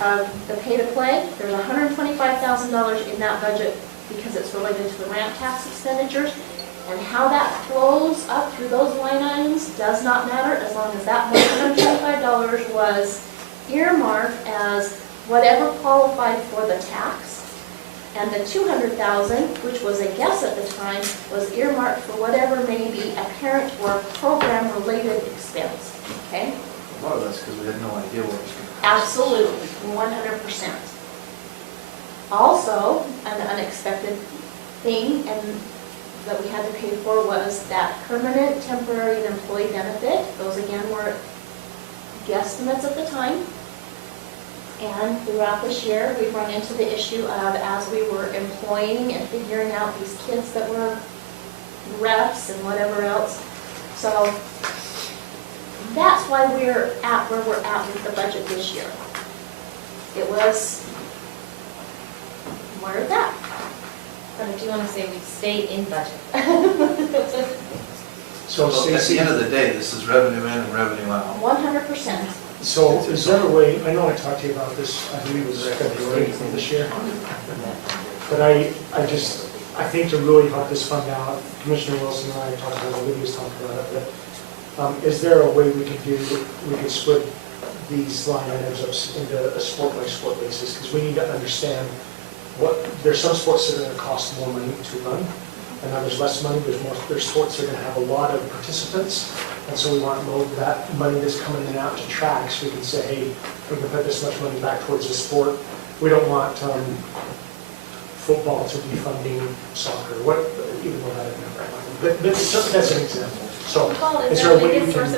of the pay-to-play. There's $125,000 in that budget because it's related to the ramp tax expenditures. And how that flows up through those line items does not matter as long as that $125 was earmarked as whatever qualified for the tax. And the $200,000, which was a guess at the time, was earmarked for whatever may be a parent or program-related expense, okay? A lot of that's because we had no idea what it was going to cost. Absolutely, 100%. Also, an unexpected thing and that we had to pay for was that permanent temporary and employee benefit. Those again were guesstimates at the time. And throughout this year, we've run into the issue of, as we were employing and figuring out these kids that were refs and whatever else. So that's why we're at where we're at with the budget this year. It was, where is that? But I do want to say we stayed in budget. So Well, at the Stacy, end of the day, this is revenue in and revenue out. 100%. so is there a way, I know I talked to you about this, I believe it was February of this year. But I think to really help this fund out, Commissioner Wilson and I talked about it, Olivia's talked about it, but is there a way we could split these line items up into a sport-by-sport basis? Because we need to understand there's some sports that are going to cost more money to run, and now there's less money, there's sports that are going to have a lot of participants, and so we want that money that's coming in and out to track, so we can say, hey, we can put this much money back towards the sport. We don't want football to be funding soccer, even though that isn't right. But that's an example. So is there a way we can,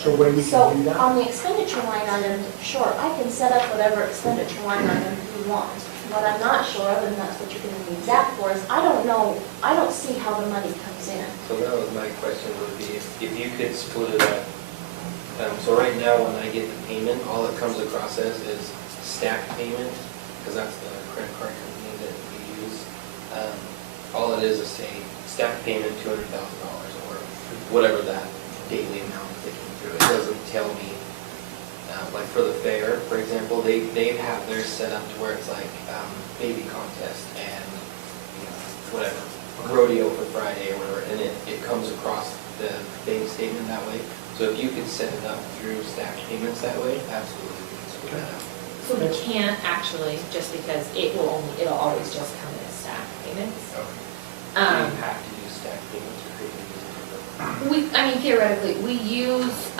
So do that? on the expenditure line item, sure, I can set up whatever expenditure line item you want. What I'm not sure of, and that's what you're going to need Zach for, is I don't see how the money comes in. So that was my question would be, if you could split it up. So right now, when I get the payment, all it comes across as is stacked payment, because that's the credit card company that we use. All it is say, stacked payment $200,000 or whatever that daily amount that came through. It doesn't tell me. Like for the fair, for example, they have theirs set up to where it's like baby contest and whatever, rodeo for Friday or whatever, and it comes across the bank statement that way. So if you could set it up through stacked payments that way, absolutely, we can split that up. So we can't actually, just because it'll always just come in as stacked payments. Okay. Do you have to do stacked payments or could you use it? Theoretically, we use,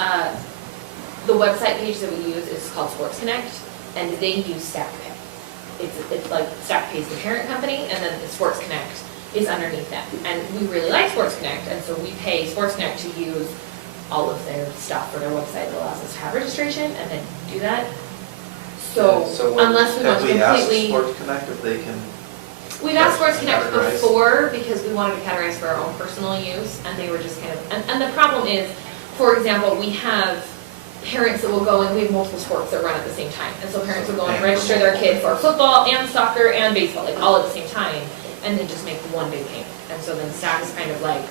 the website page that we use is called Sports Connect, and they use Stack Pay. it's like Stack pays the parent company, and then Sports Connect is underneath them. And we really like Sports Connect, and so we pay Sports Connect to use all of their stuff for their website that allows us to have registration and then do that. So when- unless we want to Have we asked completely, Sports Connect if they can, we've asked Sports Connect categorize? before because we wanted to categorize for our own personal use, and they were just kind of, and the problem is, for example, we have parents that will go and we have multiple sports that run at the same time. And so parents will go and register their kid for football and soccer and baseball, like all at the same time, and then just make one big payment. And so then staff is kind of like,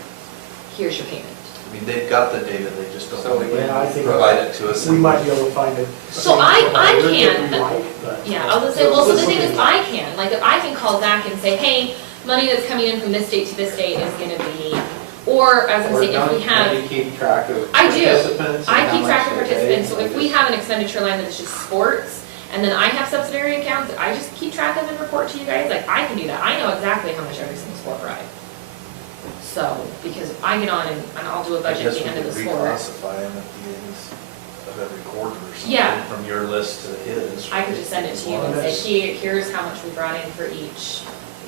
here's your payment. I mean, they've got the data, they just don't So, yeah, I think provide it to us. We might be able to find it. So I can, that we like, but- Yeah, I was gonna say, well, so the thing is, I can, like, if I can call Zach and say, hey, money that's coming in from this date to this date is gonna be, or as I'm saying, if we have, Do you keep track of I do. participants? and I how keep much track of they pay? participants, so if we have an expenditure line that's just sports, and then I have subsidiary accounts that I just keep track of and report to you guys, like, I can do that, I know exactly how much every single sport ride. So, because I get on and I'll do a budget at the end of the sport. Reclassify them at the end of every quarter or something. Yeah. From your list to his. I could just send it to you and say, here's how much we brought in for each.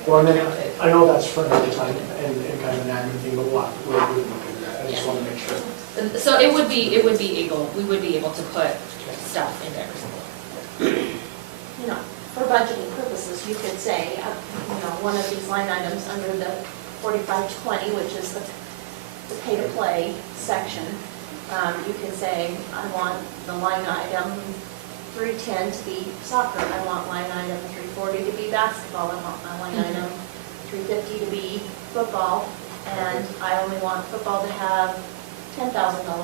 Well, and then, counted. I know that's for another time and kind of an admin thing, but we'll look into that. I just Yeah. want to make sure. So we would be able to put stuff into every single. You know, for budgeting purposes, you could say, one of these line items under the 4520, which is the pay-to-play section, you can say, I want the line item 310 to be soccer, I want line item 340 to be basketball, I want my line item 350 to be football, and I only want football to have $10,000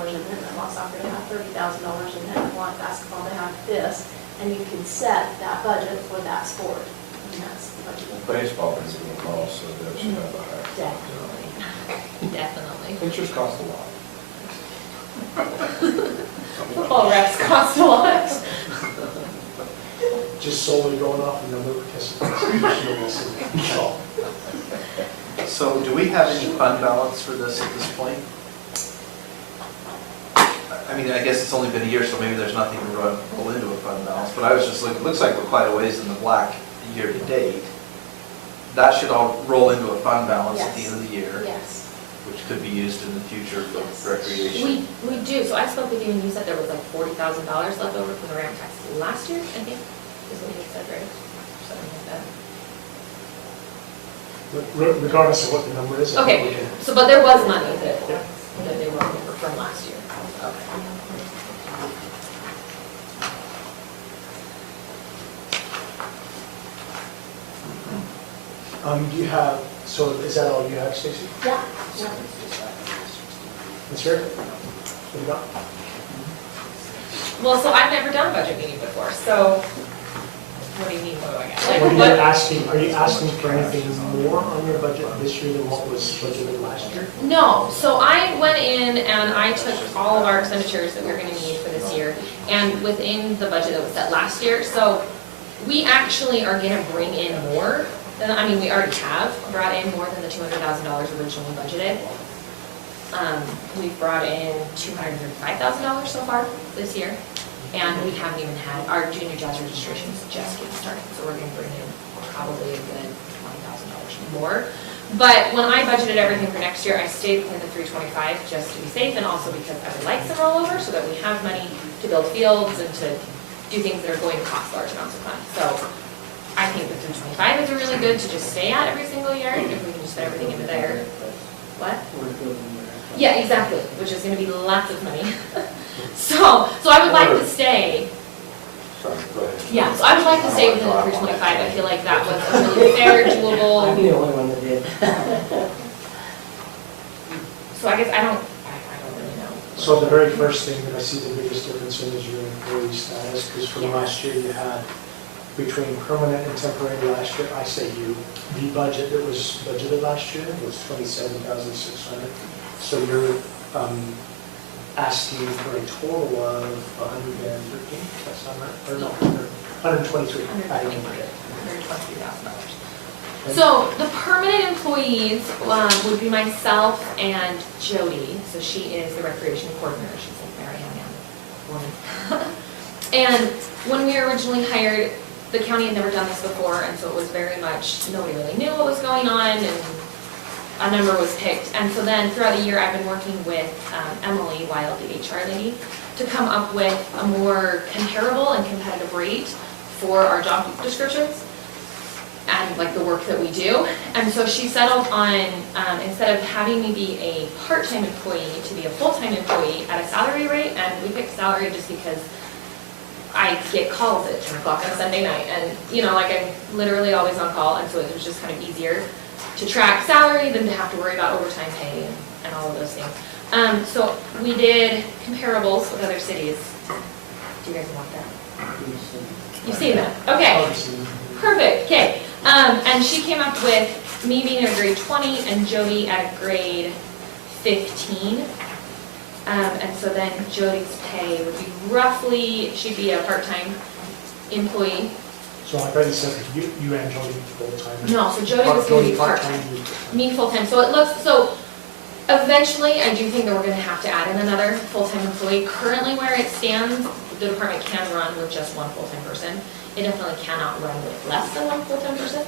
in it, I want soccer to have $30,000 in it, I want basketball to have this, and you can set that budget for that sport, and that's the budget. Baseball is a little low, so that should have a higher. Definitely. Interest costs a lot. Football refs cost a lot. Just solely going off the number of participants. So, So do we have any fund balance for this at this point? I mean, I guess it's only been a year, so maybe there's nothing to roll into a fund balance, but I was just looking, it looks like we're quite a ways in the black year to date. That should all roll into a fund balance at the end of the year, Yes. which could be used in the future for Yes. recreation. We do, so I spoke with you and you said there was like $40,000 left over from the ramp tax last year, I think, is what you said, right? Something like that. regardless of what the number is. I think we Okay, can- so, but there was money that they rolled over from last year. Okay. Do you have, so is that all you have, Stacy? Yeah. Ms. Rick? What do you got? Well, so I've never done a budget meeting before, so what do you mean, what do I got? Like, What are you what- asking, are you asking for anything more on your budget this year than what was budgeted last year? No, so I went in and I took all of our expenditures that we're gonna need for this year and within the budget that was set last year, so we actually are gonna bring in more than, I mean, we already have brought in more than the $200,000 originally budgeted. We've brought in $235,000 so far this year, and we haven't even had, our junior jazz registrations just getting started, so we're gonna bring in probably a good $20,000 more. But when I budgeted everything for next year, I stayed within the 325 just to be safe, and also because I would like some rollover, so that we have money to build fields and to do things that are going to cost large amounts of money. So I think the 325 is really good to just stay at every single year, if we can just put everything into there. What? Yeah, exactly, which is gonna be lots of money. So I would like to stay, Sorry, go ahead. yeah, so I would like to stay within the 325, I feel like that was a really fair, I'm doable, the only one that did. so I guess I don't really know. So the very first thing that I see the biggest difference in is your employee status, because from last year you had between permanent and temporary last year, I say you, the budget that was budgeted last year was 27,600. So you're asking for a total of 113, that's not right, or no, 123. I didn't forget. $123,000. So the permanent employees would be myself and Jody, so she is the recreation coordinator, she's like Mary Ann woman. And when we were originally hired, the county had never done this before, and so it was very much, nobody really knew what was going on, and a number was picked. And so then throughout the year, I've been working with Emily Wild, the HR lady, to come up with a more comparable and competitive rate for our job descriptions and like the work that we do. And so she settled on, instead of having me be a part-time employee, to be a full-time employee at a salary rate. And we picked salary just because I get calls at 10 o'clock on a Sunday night, and you know, like I'm literally always on call, and so it was just kind of easier to track salary than to have to worry about overtime pay and all of those things. So we did comparables with other cities. Do you guys want that? You've seen that? Okay. Perfect, okay. And she came up with me being at a grade 20 and Jody at a grade 15. And so then Jody's pay would be roughly, she'd be a part-time employee. So I thought you said that you and Jody full-time. No, so Jody was gonna be part-time, me full-time. So it looks, so eventually I do think that we're gonna have to add in another full-time employee. Currently where it stands, the department can run with just one full-time person. It definitely cannot run with less than one full-time person.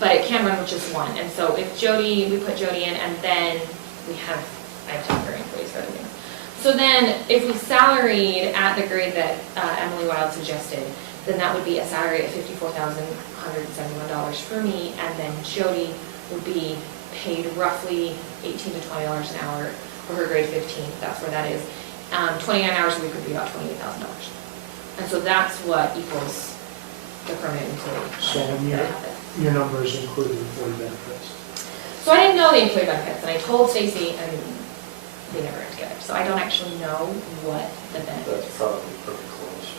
But it can run with just one. And so if Jody, we put Jody in, and then I have temporary employees for other things. So then if we salaried at the grade that Emily Wild suggested, then that would be a salary of $54,171 for me, and then Jody would be paid roughly $18 to $20 an hour for her grade 15. That's where that is. 29 hours a week would be about $28,000. And so that's what equals the permanent employee. So your numbers include employee benefits. So I didn't know the employee benefits, and I told Stacy, and they never got together. So I don't actually know what the benefits. That's probably pretty close.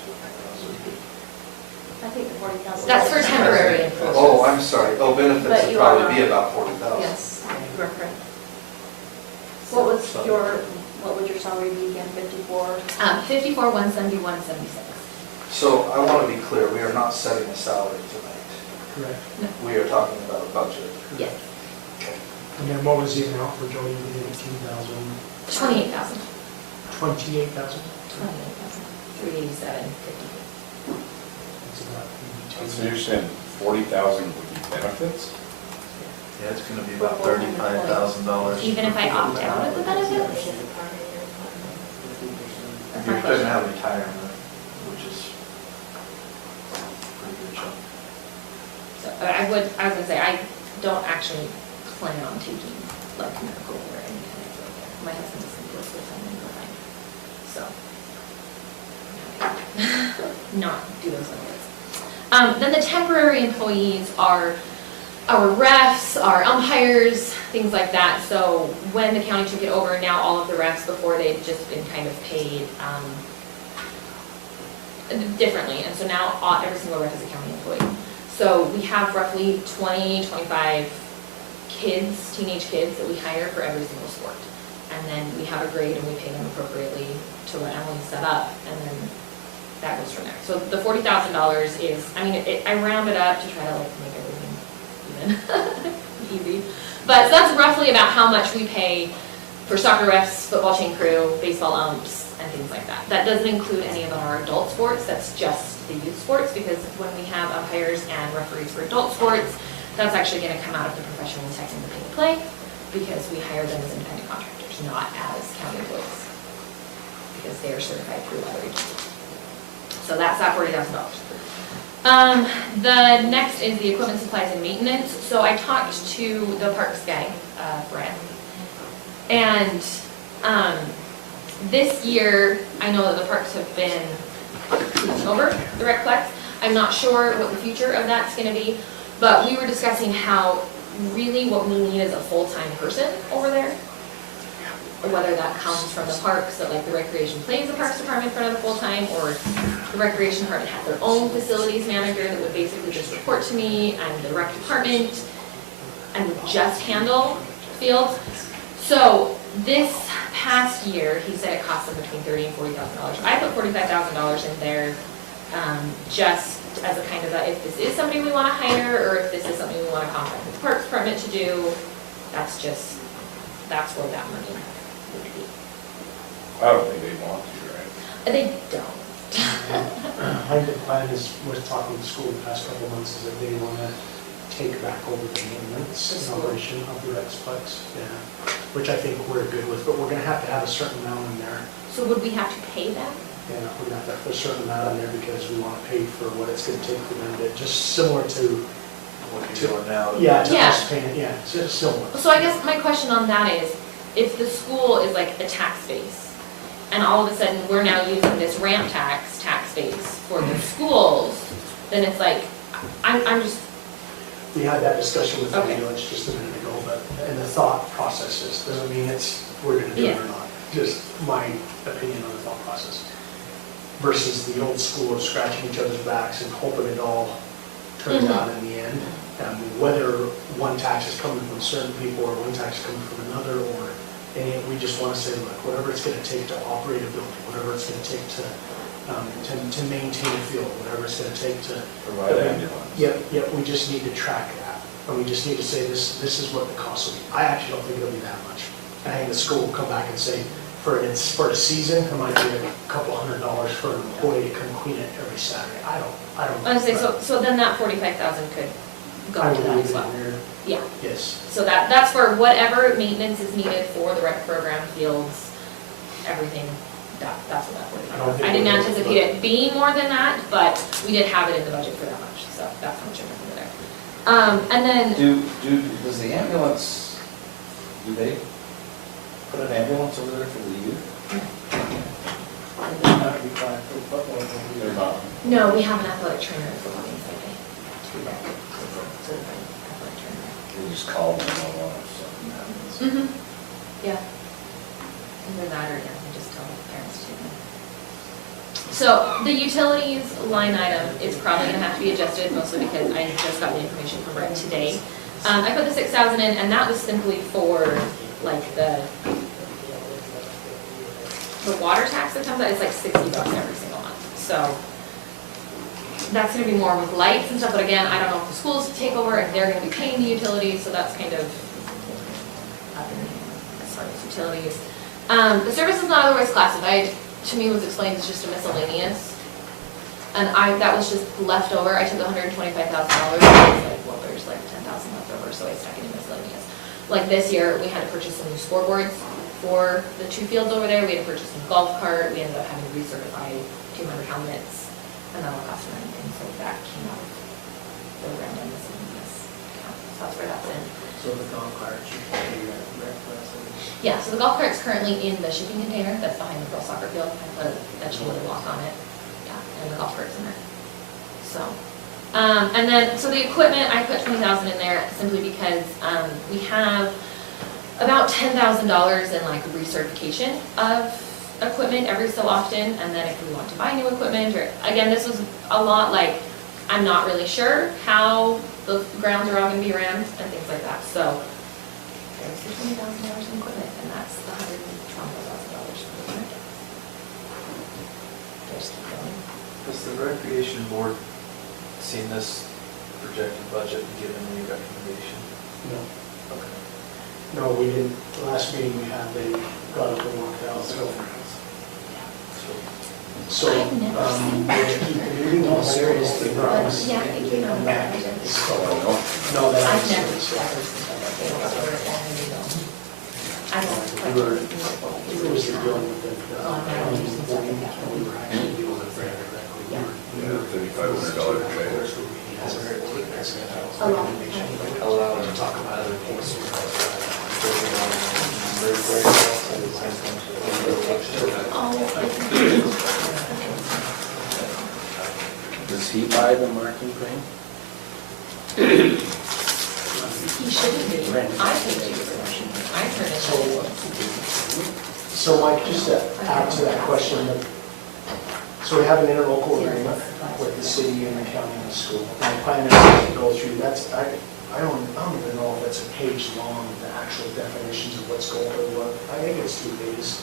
I think the 40,000. That's for temporary employees. Oh, I'm sorry. Oh, benefits But would you are probably be not. about 40,000. Yes, you are correct. What would your salary be again, 54? 54,171.76. So I want to be clear, we are not setting a salary tonight. Correct. We are talking about a budget. Yes. And then what was the amount for Jody? We did 18,000. 28,000. 28,000? 387.50. That's about 82. So you're saying 40,000 would be benefits? Yeah, it's going to be about $35,000. Even if I opt out of the benefits? That's my You're going to question. have retirement, which is pretty good chunk. So I was gonna say, I don't actually plan on taking like medical or any kind of like that. My husband doesn't go full-time and go fine. So. Not do those benefits. Then the temporary employees are our refs, our umpires, things like that. So when the county took it over, now all of the refs, before they'd just been kind of paid differently. And so now every single ref is a county employee. So we have roughly 20, 25 kids, teenage kids that we hire for every single sport. And then we have a grade and we pay them appropriately to what Emily set up, and then that goes from there. So the $40,000 is, I mean, I round it up to try to like make everything even, easy. But so that's roughly about how much we pay for soccer refs, football chain crew, baseball umps, and things like that. That doesn't include any of our adult sports, that's just the youth sports, because when we have umpires and referees for adult sports, that's actually gonna come out of the professional technical pay to play, because we hire them as independent contractors, not as county employees, because they are certified through other agencies. So that's that $40,000. The next is the equipment, supplies, and maintenance. So I talked to the parks guy, Brett, and this year, I know that the parks have been taking over the Recplex. I'm not sure what the future of that's gonna be, but we were discussing how really what we need is a full-time person over there. Whether that comes from the parks, that like the recreation plays the parks department for another full-time, or the recreation department has their own facilities manager that would basically just report to me and the rec department and would just handle fields. So this past year, he said it cost them between $30,000 and $40,000. I put $45,000 in there just as a kind of a, if this is somebody we want to hire, or if this is something we want to contract with the parks department to do, that's where that money would be. I don't think they want to, right? They don't. I think the plan is, we're talking with school the past couple of months, is that they want to take back over the maintenance and operation of the Rexplex, yeah, which I think we're good with, but we're gonna have to have a certain amount in there. So would we have to pay them? Yeah, we're gonna have to have a certain amount in there because we want to pay for what it's gonna take for them to, just similar to, What you're doing now. yeah, to Yeah. us paying, yeah, it's just similar. So I guess my question on that is, if the school is like a tax base, and all of a sudden we're now using this ramp tax base for the schools, then it's like, I'm just, We had that discussion with the Okay. ambulance just a minute ago, but, and the thought process is, doesn't mean we're gonna do it Yeah. or not. Just my opinion on the thought process. Versus the old school of scratching each other's backs and hoping it all turns Mhm. out in the end. Whether one tax is coming from certain people or one tax is coming from another, or, and we just wanna say, look, whatever it's gonna take to operate a building, whatever it's gonna take to maintain a field, whatever it's gonna take to. Provide ambulance. Yep, we just need to track that, and we just need to say, this is what the cost will be. I actually don't think it'll be that much. I think the school will come back and say, for a season, it might be a couple $100 for an employee to come clean it every Saturday. I don't. I was gonna say, so then that 45,000 could go I to would that leave as it well. in there, Yeah, yes. so that's for whatever maintenance is needed for the rec program, fields, everything, that's what that I don't 45,000. think I didn't we'll go anticipate it being more than that, but we did have it in the budget for that much, so that's how much I'm looking there. And then, Does the ambulance, do they put an ambulance over there for the youth? They're not. no, we have an athletic trainer for one Friday. Certified athletic trainer. They just call them and they'll want if something happens. Mm-hmm, yeah. Either that or, yeah, we just tell the parents to. So the utilities line item is probably gonna have to be adjusted, mostly because I just got the information from Brett today. I put the 6,000 in, and that was simply for, like, the water tax that comes out, it's like $60 every single month. So that's gonna be more with lights and stuff, but again, I don't know if the schools take over, if they're gonna be paying the utilities, so that's kind of up in the air as far as utilities. The service is not otherwise classified, to me was explained as just a miscellaneous. And that was just left over, I took $125,000, and I was like, well, there's like 10,000 left over, so I stuck it in miscellaneous. Like this year, we had to purchase some new scoreboards for the 2 fields over there, we had to purchase some golf cart, we ended up having to recertify 200 helmets, and that will cost them anything, so that came out of the random miscellaneous account, so that's where that's in. So the golf cart should be rec lesson. Yeah, so the golf cart's currently in the shipping container that's behind the girls soccer field. I put that chain link lock on it. Yeah, and the golf cart's in there. So, and then, so the equipment, I put 20,000 in there simply because, we have about $10,000 in like recertification of equipment every so often. And then if we want to buy new equipment, or, again, this was a lot like, I'm not really sure how the grounds are all gonna be ran and things like that, so. There's the $20,000 in equipment, and that's the $120,000 for the rent. Just keep going. Has the recreation board seen this projected budget and given any recommendation? No, Okay. no, we didn't, the last meeting we had, they got up and walked out, so. So, I've never seen that. we'll keep the meeting on seriously, promise. Yeah, I think you know that. No, that I've is. never seen that. I don't. It was dealing with the, we were actually dealing with Brad directly. Yeah, $3,500 trailer. A lot. Allow To talk about other things. Does he buy the marking thing? He shouldn't be. I think he was. I turn it over. So Mike, just to add to that question, so we have an interlocal agreement with the city and the county and the school. And the plan is to go through, I don't even know if it's a page long, the actual definitions of what's going on. I think it's 2 pages,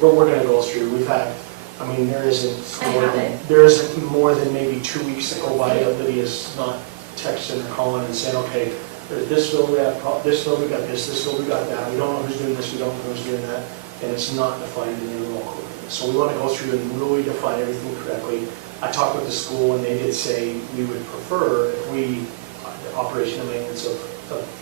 but we're gonna go through. We've had, I mean, there isn't more than maybe 2 weeks that go by that Lydia's not texting or calling and saying, okay, there's this field we have, this field we got this field we got that. We don't know who's doing this, we don't know who's doing that, and it's not defined in the local agreement. So we want to go through and really define everything correctly. I talked with the school and they did say we would prefer if we, the operation and maintenance of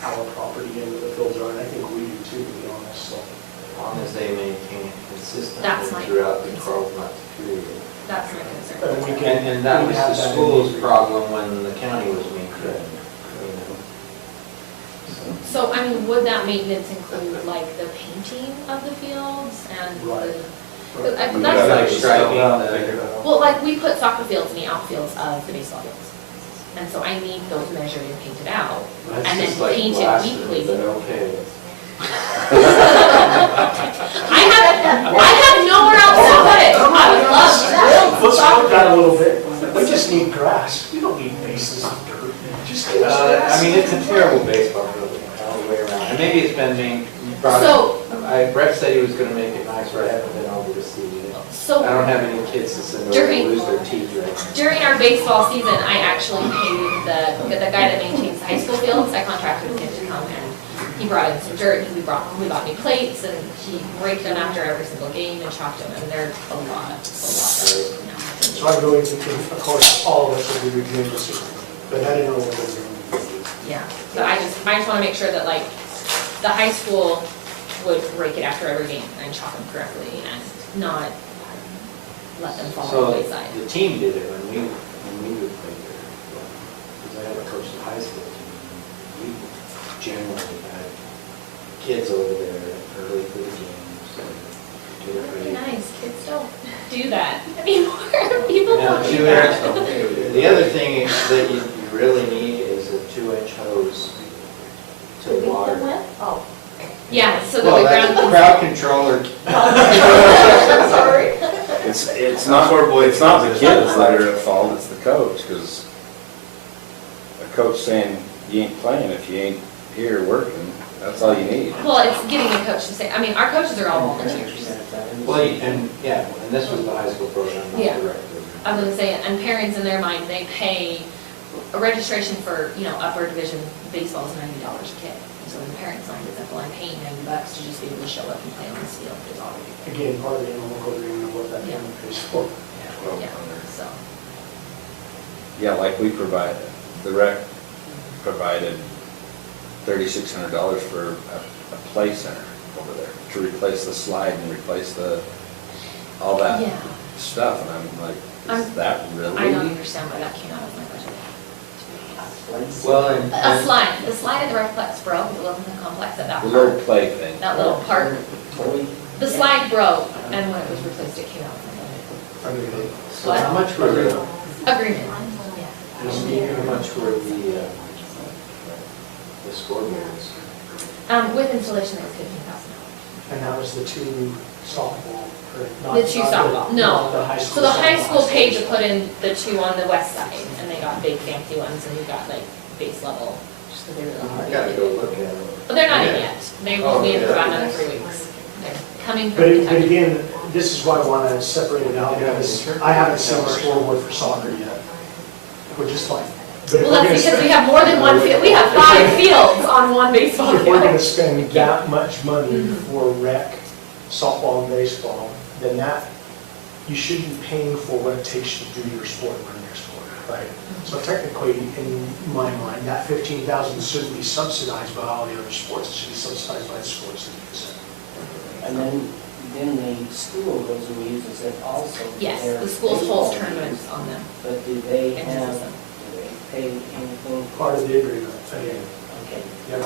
our property and the fields are, and I think we do too, to be honest, so. As long as they maintain it consistently That's my throughout the concern. 12-month period. That's my concern. But we can- And that we was have the that in school's the- problem when the county was maintaining, you know. So, I mean, would that maintenance include like the painting of the fields and Right. the, We that's, gotta Like striping figure the, well, like we put soccer fields in the outfields of the baseball fields. And so I need those measured and painted out. that's And then just like paint it blasted, weekly. but okay. I have nowhere else to put it. I would love that. Let's work that a little bit. We just need grass. We don't need bases of dirt. Just give us grass. I mean, it's a terrible baseball field all the way around. And maybe it's been being brought So- up. Brett said he was gonna make it nicer. I haven't been over to see it. So I don't have any kids to send over to During- lose their teeth right now. during our baseball season, I actually paid the guy that maintains the high school fields, I contracted with him to come and he brought in some dirt, we bought new plates and he raked them after every single game and chopped them, and they're a lot. So I really think, of course, all of us would be reviewing this, but I didn't know what we're doing. Yeah, but I just wanna make sure that like, the high school would rake it after every game and chop them correctly and not let them fall So on the wayside. the team did it when we would play there. Because I have a coach the high school team. We generally had kids over there early for the games. and do it Really pretty- nice, kids don't do that anymore, people Yeah, don't do two that. inch. The other thing that you really need is a 2-inch hose to water. Oh. Yeah, so that Well, the that's ground. crowd controller. Sorry. It's not, it's not the kids that are at fault, it's the coach, because a coach saying you ain't playing if you ain't here working, that's all you need. Well, it's getting a coach to say, I mean, our coaches are all volunteers. Well, and this was the high school program, not Yeah. the rec program. I was gonna say, and parents in their mind, they pay a registration for, upper division baseball is $90 a kid. And so in the parents' mind, it's like, well, I'm paying $90 to just be able to show up and play on this field, is already. Again, part of the interlocal agreement of what that Yeah. family pays for. Yeah, so, Yeah, like we provide, the rec provided $3,600 for a play center over there, to replace the slide and replace all that yeah, stuff, and I'm like, is that really? I don't understand why that came out of my budget. Well, A slide, the slide at the Recplex broke, it wasn't the complex at that The little park. play thing. That little park, the slide broke, and when it was replaced, it came out of my budget. so how much were the, Agreement, yeah. how much were the scoreboards? With installation, it was $15,000. And that was the two softball, or not. The two not softball, not no. the high So school the high school softball. paid to put in the two on the west side, and they got big fancy ones, and we got like base level, just because they were I really gotta hard. go look at them. But they're not in Yeah. yet, they will be in for about another 3 weeks. They're coming from But Kentucky. again, this is why I want to separate it out, because I haven't seen a scoreboard for soccer yet, which is fine. But if Well, we're that's gonna because we spend- have more than one field, we have 5 fields on one baseball If we're gonna field. spend that much money Mhm. for rec, softball and baseball, then you should be paying for what it takes to do your sport and run your sport, right? So technically, in my mind, that 15,000 shouldn't be subsidized by all the other sports, it should be subsidized by the sports that you said. And then the school goes and uses it also. for Yes, their the schools baseball holds tournaments games. on them. But do they and have, uses them. do they pay anything? Part of the agreement, again. Okay. Yeah.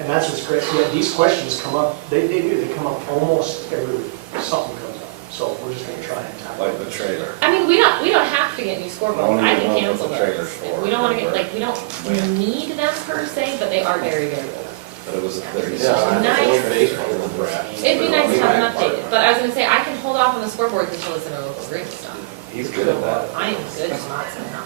And that's what's great, yeah, these questions come up, they do, they come up almost every week, something comes up. So we're just gonna try and tackle Like it. the trailer. I mean, we don't have to get new I scoreboards, don't I even can know cancel what the those. trailer's for. We don't wanna get, like, we don't need them per se, but they are very, very old. But it was a 36. Nice. Brat. It'd be nice to have them updated, but I was gonna say, I can hold off on the scoreboards until it's in our local agreement stuff. He's good at that. I am good at not saying that.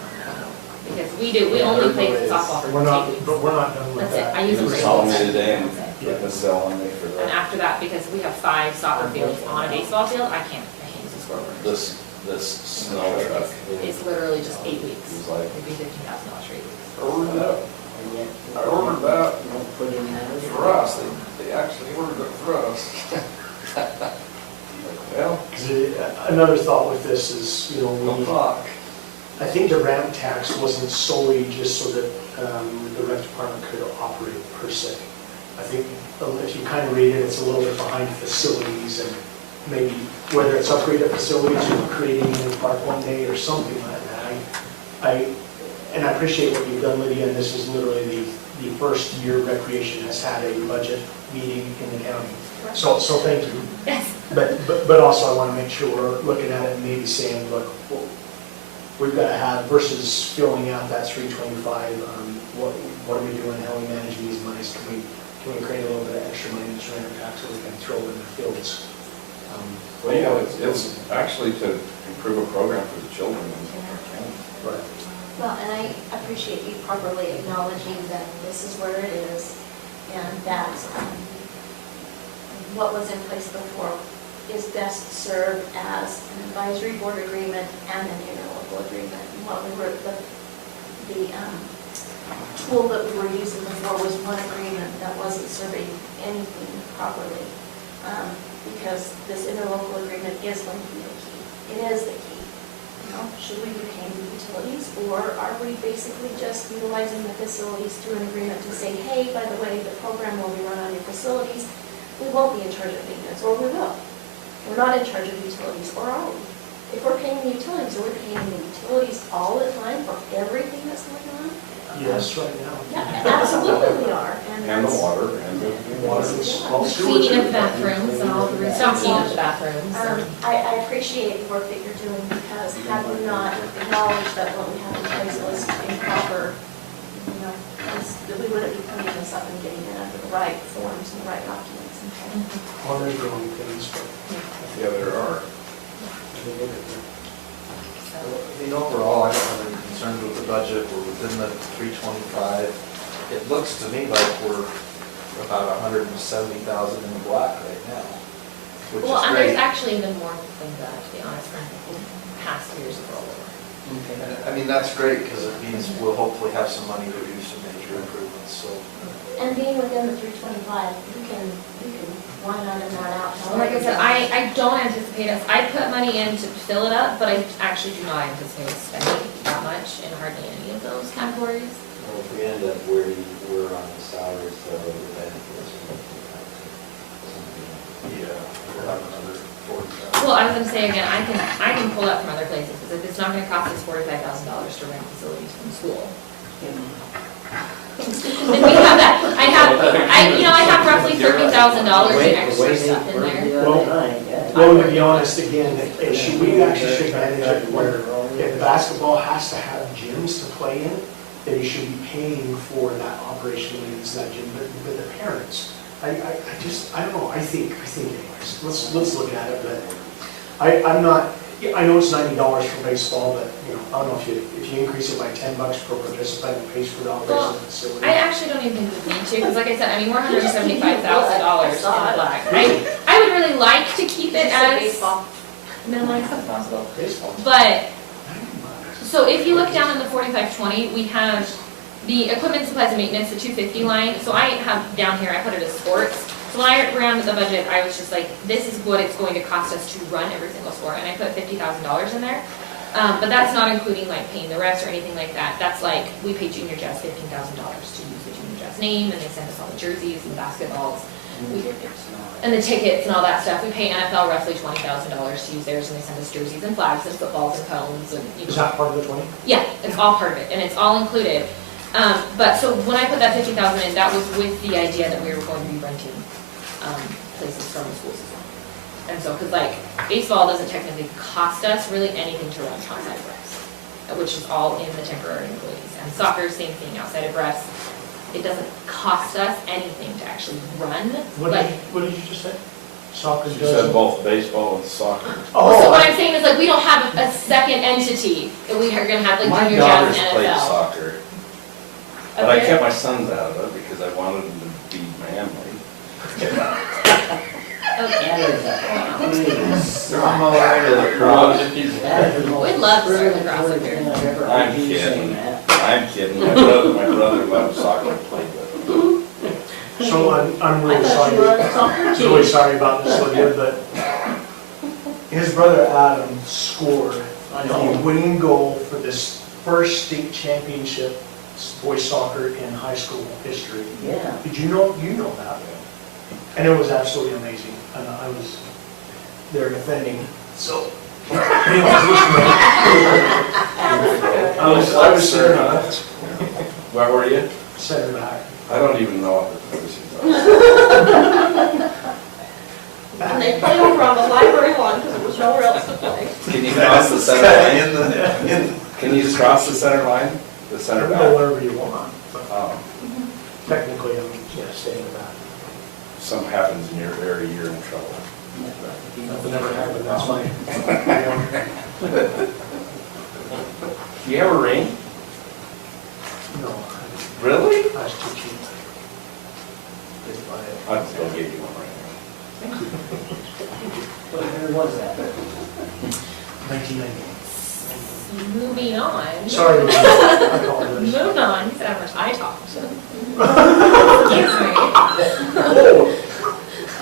Because we only play softball for We're not, 8 weeks. but we're not done with That's it, that. I use He them was for calling 8 me weeks. today and That's it. putting a cell on me for And that. after that, because we have 5 soccer fields on a baseball field, I can't use the scoreboard. This snow truck, It's literally just 8 he weeks. was like, It'd be $15,000 for 8 weeks. I ordered that And yet. I ordered that You don't put in that. for us, they actually ordered it for us. another thought with this is, you know, I think the ramp tax wasn't solely just so that the rec department could operate per se. I think if you kind of read it, it's a little bit behind facilities and maybe whether it's upgraded facilities or creating a new park one day or something like that. And I appreciate what you've done, Lydia, and this is literally the first year recreation has had a budget meeting in the county. So thank you. Yes. But also I want to make sure we're looking at it and maybe saying, look, we've got to have, versus filling out that 325, what are we doing, how are we managing these monies? Can we create a little bit of extra money in the surrender tax so we can throw in the fields? Well, yeah, it's actually to improve a program for the children. Right. Well, and I appreciate you properly acknowledging that this is where it is, and that what was in place before is best served as an advisory board agreement and an interlocal agreement. And what we were, the tool that we were using before was one agreement that wasn't serving anything properly. Because this interlocal agreement is going to be the key. It is the key. You know, should we be paying the utilities, or are we basically just utilizing the facilities through an agreement to say, hey, by the way, the program will be run on your facilities, we won't be in charge of maintenance, or we will. We're not in charge of utilities, or are we? If we're paying the utilities, are we paying the utilities all the time for everything that's going on? Yes, right now. Yeah, absolutely we are. And the water, and the Water is all sewage. Cleaning up the bathrooms and all the roofs, cleaning up the bathrooms. I appreciate the work that you're doing, because had we not acknowledged that what we have in place was improper, you know, that we wouldn't be putting this up and getting it under the right forms and the right documents. Well, there's wrong things, but. yeah, there are. Overall, I don't have any concerns with the budget, we're within the 325. It looks to me like we're about 170,000 in the black right now, which Well, is and there's great. actually even more than that, to be honest, from past years of rollover. And, I mean, that's great, because it means we'll hopefully have some money to do some major improvements, so. And being within the 325, you can line item that out. So like I said, I don't anticipate us, I put money in to fill it up, but I actually do not anticipate us spending that much in hardly any of those categories. Well, if we end up where you were on the salaries, though, the benefits. Yeah, we'll have another 40,000. Well, I was gonna say again, I can pull that from other places, because if it's not gonna cost us $45,000 to rent facilities from school. And we have that, I have roughly $30,000 in extra stuff in there. Well, to be honest, again, we actually should manage it where if basketball has to have gyms to play in, then you should be paying for that operation maintenance, that gym, but the parents. I don't know, I think anyways, let's look at it, but I'm not, I know it's $90 for baseball, but, you know, I don't know if you increase it by $10 per participant, it pays for the operation of the facility. I actually don't even think we need to, because like I said, I mean, we're $175,000 in black. I would really like to keep it as minimized as possible. Baseball. But, so if you look down in the 4520, we have the equipment, supplies, and maintenance, the 250 line. So I have down here, I put it as sports. So when I ran the budget, I was just like, this is what it's going to cost us to run every single sport, and I put $50,000 in there. But that's not including like paying the refs or anything like that. That's like, we pay Junior Jazz $15,000 to use the Junior Jazz name, and they send us all the jerseys and basketballs. And the tickets and all that stuff. We pay NFL roughly $20,000 to use theirs, and they send us jerseys and flags and footballs and cones and. Is that part of the 20? Yeah, it's all part of it, and it's all included. But so when I put that $50,000 in, that was with the idea that we were going to be renting places from the school system. And so, because like baseball doesn't technically cost us really anything to run outside of refs, which is all in the temporary employees. And soccer, same thing, outside of refs, it doesn't cost us anything to actually run. What did you just say? Soccer She does. said both baseball and soccer. So what I'm saying is like, we don't have a second entity that we are gonna have like My Junior Jazz daughters and played NFL. soccer, but I Okay. kept my sons out of it because I wanted them to be manly. I'm all right with it, Rob. We'd love to start lacrosse up here. I'm kidding. I'm kidding. My brother loved soccer and played with it. So I'm really sorry, really sorry about this, Lydia, but his brother Adam scored I the know. winning goal for this first state championship boys soccer in high school history. Yeah. Did you know that? And it was absolutely amazing. And I was there defending, so. I was sitting on it, Where were you? center back. I don't even know what the positions are. And they played over on the library lawn because there was nowhere else to play. Can you cross the center line? Can you just cross the center line? The center Go back? wherever you want, but Oh, technically I'm, staying back. something happens in your area, you're in trouble. Nothing ever happened, that's fine. You have a ring? No, Really? I was too cheap. Didn't buy it. I'll still give you one right Thank you. What year was that? 1990. Moving on. Sorry, I apologize. Moving on, he said how much I talked. Excuse me.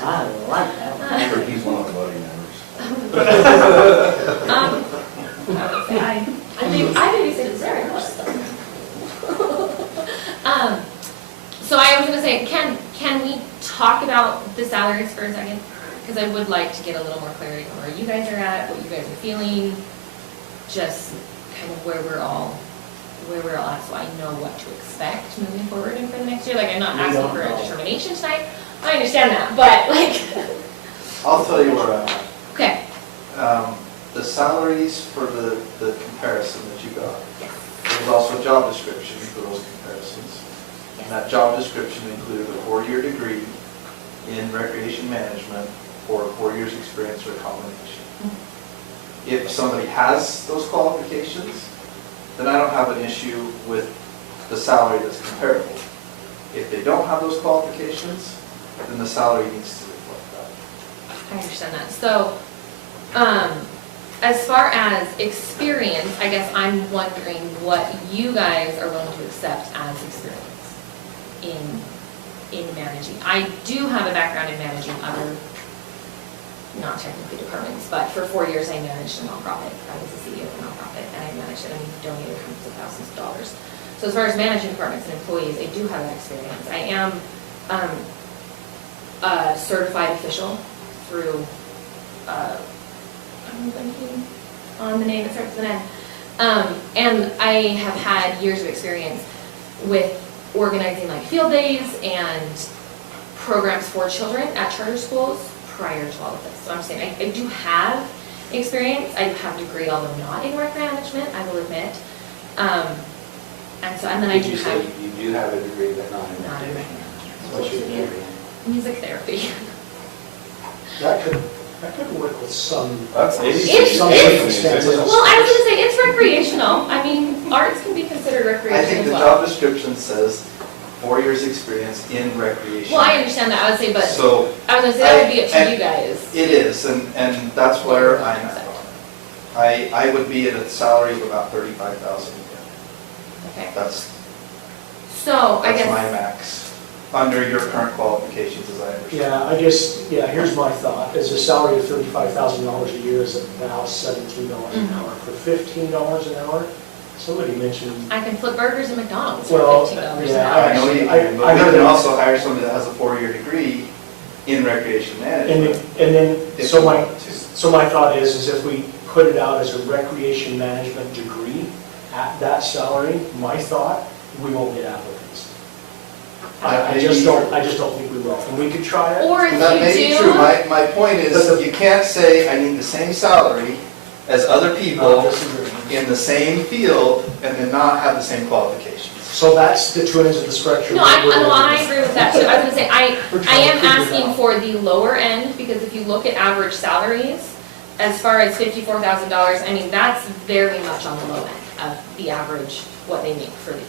I like that one. now. Remember, he's one of the voting members. I babysitted Sarah. So I was gonna say, can we talk about the salaries for a second? Because I would like to get a little more clarity on where you guys are at, what you guys are feeling, just kind of where we're all at, so I know what to expect moving forward and for the next year. Like, I'm not We asking don't for a know. determination tonight, I understand that, but like, I'll tell you where I'm at. okay, The salaries for the comparison that you got, there was also a job description for those comparisons. And that job description included a 4-year degree in recreation management or 4 years' experience or a combination. If somebody has those qualifications, then I don't have an issue with the salary that's comparable. If they don't have those qualifications, then the salary needs to reflect that. I understand that. So, as far as experience, I guess I'm wondering what you guys are willing to accept as experience in managing. I do have a background in managing other, not technically departments, but for 4 years I managed a nonprofit. I was the CEO of a nonprofit, and I managed it and donated hundreds of thousands of dollars. So as far as managing departments and employees, I do have that experience. I am a certified official through, I'm blanking on the name that starts with an N. And I have had years of experience with organizing like field days and programs for children at charter schools prior to all of this. So I'm saying I do have experience. I have a degree, although not in rec management, I will admit. And then I Did do you say have you do have a degree, but not in not in rec What's your degree? music therapy. That could work with some. That's It's- some it's- circumstances. Well, I was gonna say, it's recreational. I mean, arts can be considered I recreational think as the well. job description says 4 years' experience in recreation. Well, I understand that, I would say, but So I was gonna say that would be up to and- you guys. it is, and that's where I'm at. I would be at a salary of about 35,000 a year. Okay, That's so I my guess, max, under your current qualifications as I understand. Yeah, I guess, here's my thought, is a salary of $35,000 a year is about $17 an hour. For $15 an hour, somebody mentioned, I can flip burgers at McDonald's Well, for $15 an yeah, hour. I know you I can, but we heard can that- also hire somebody that has a 4-year degree in recreation and management. then, if so you my, want to. so my thought is if we put it out as a recreation management degree at that salary, my thought, we won't get applicants. I just don't think we will, and we could try it. Or And that may if be you true, do, my point is, But the- you can't say, I need the same salary as other people Disagree. in the same field and then not have the same qualifications. So that's the two ends of the spectrum. no, I agree with that too. I was gonna say, We're I trying to am figure it asking out. for the lower end, because if you look at average salaries, as far as $54,000, I mean, that's very much on the low end of the average, what they make for these.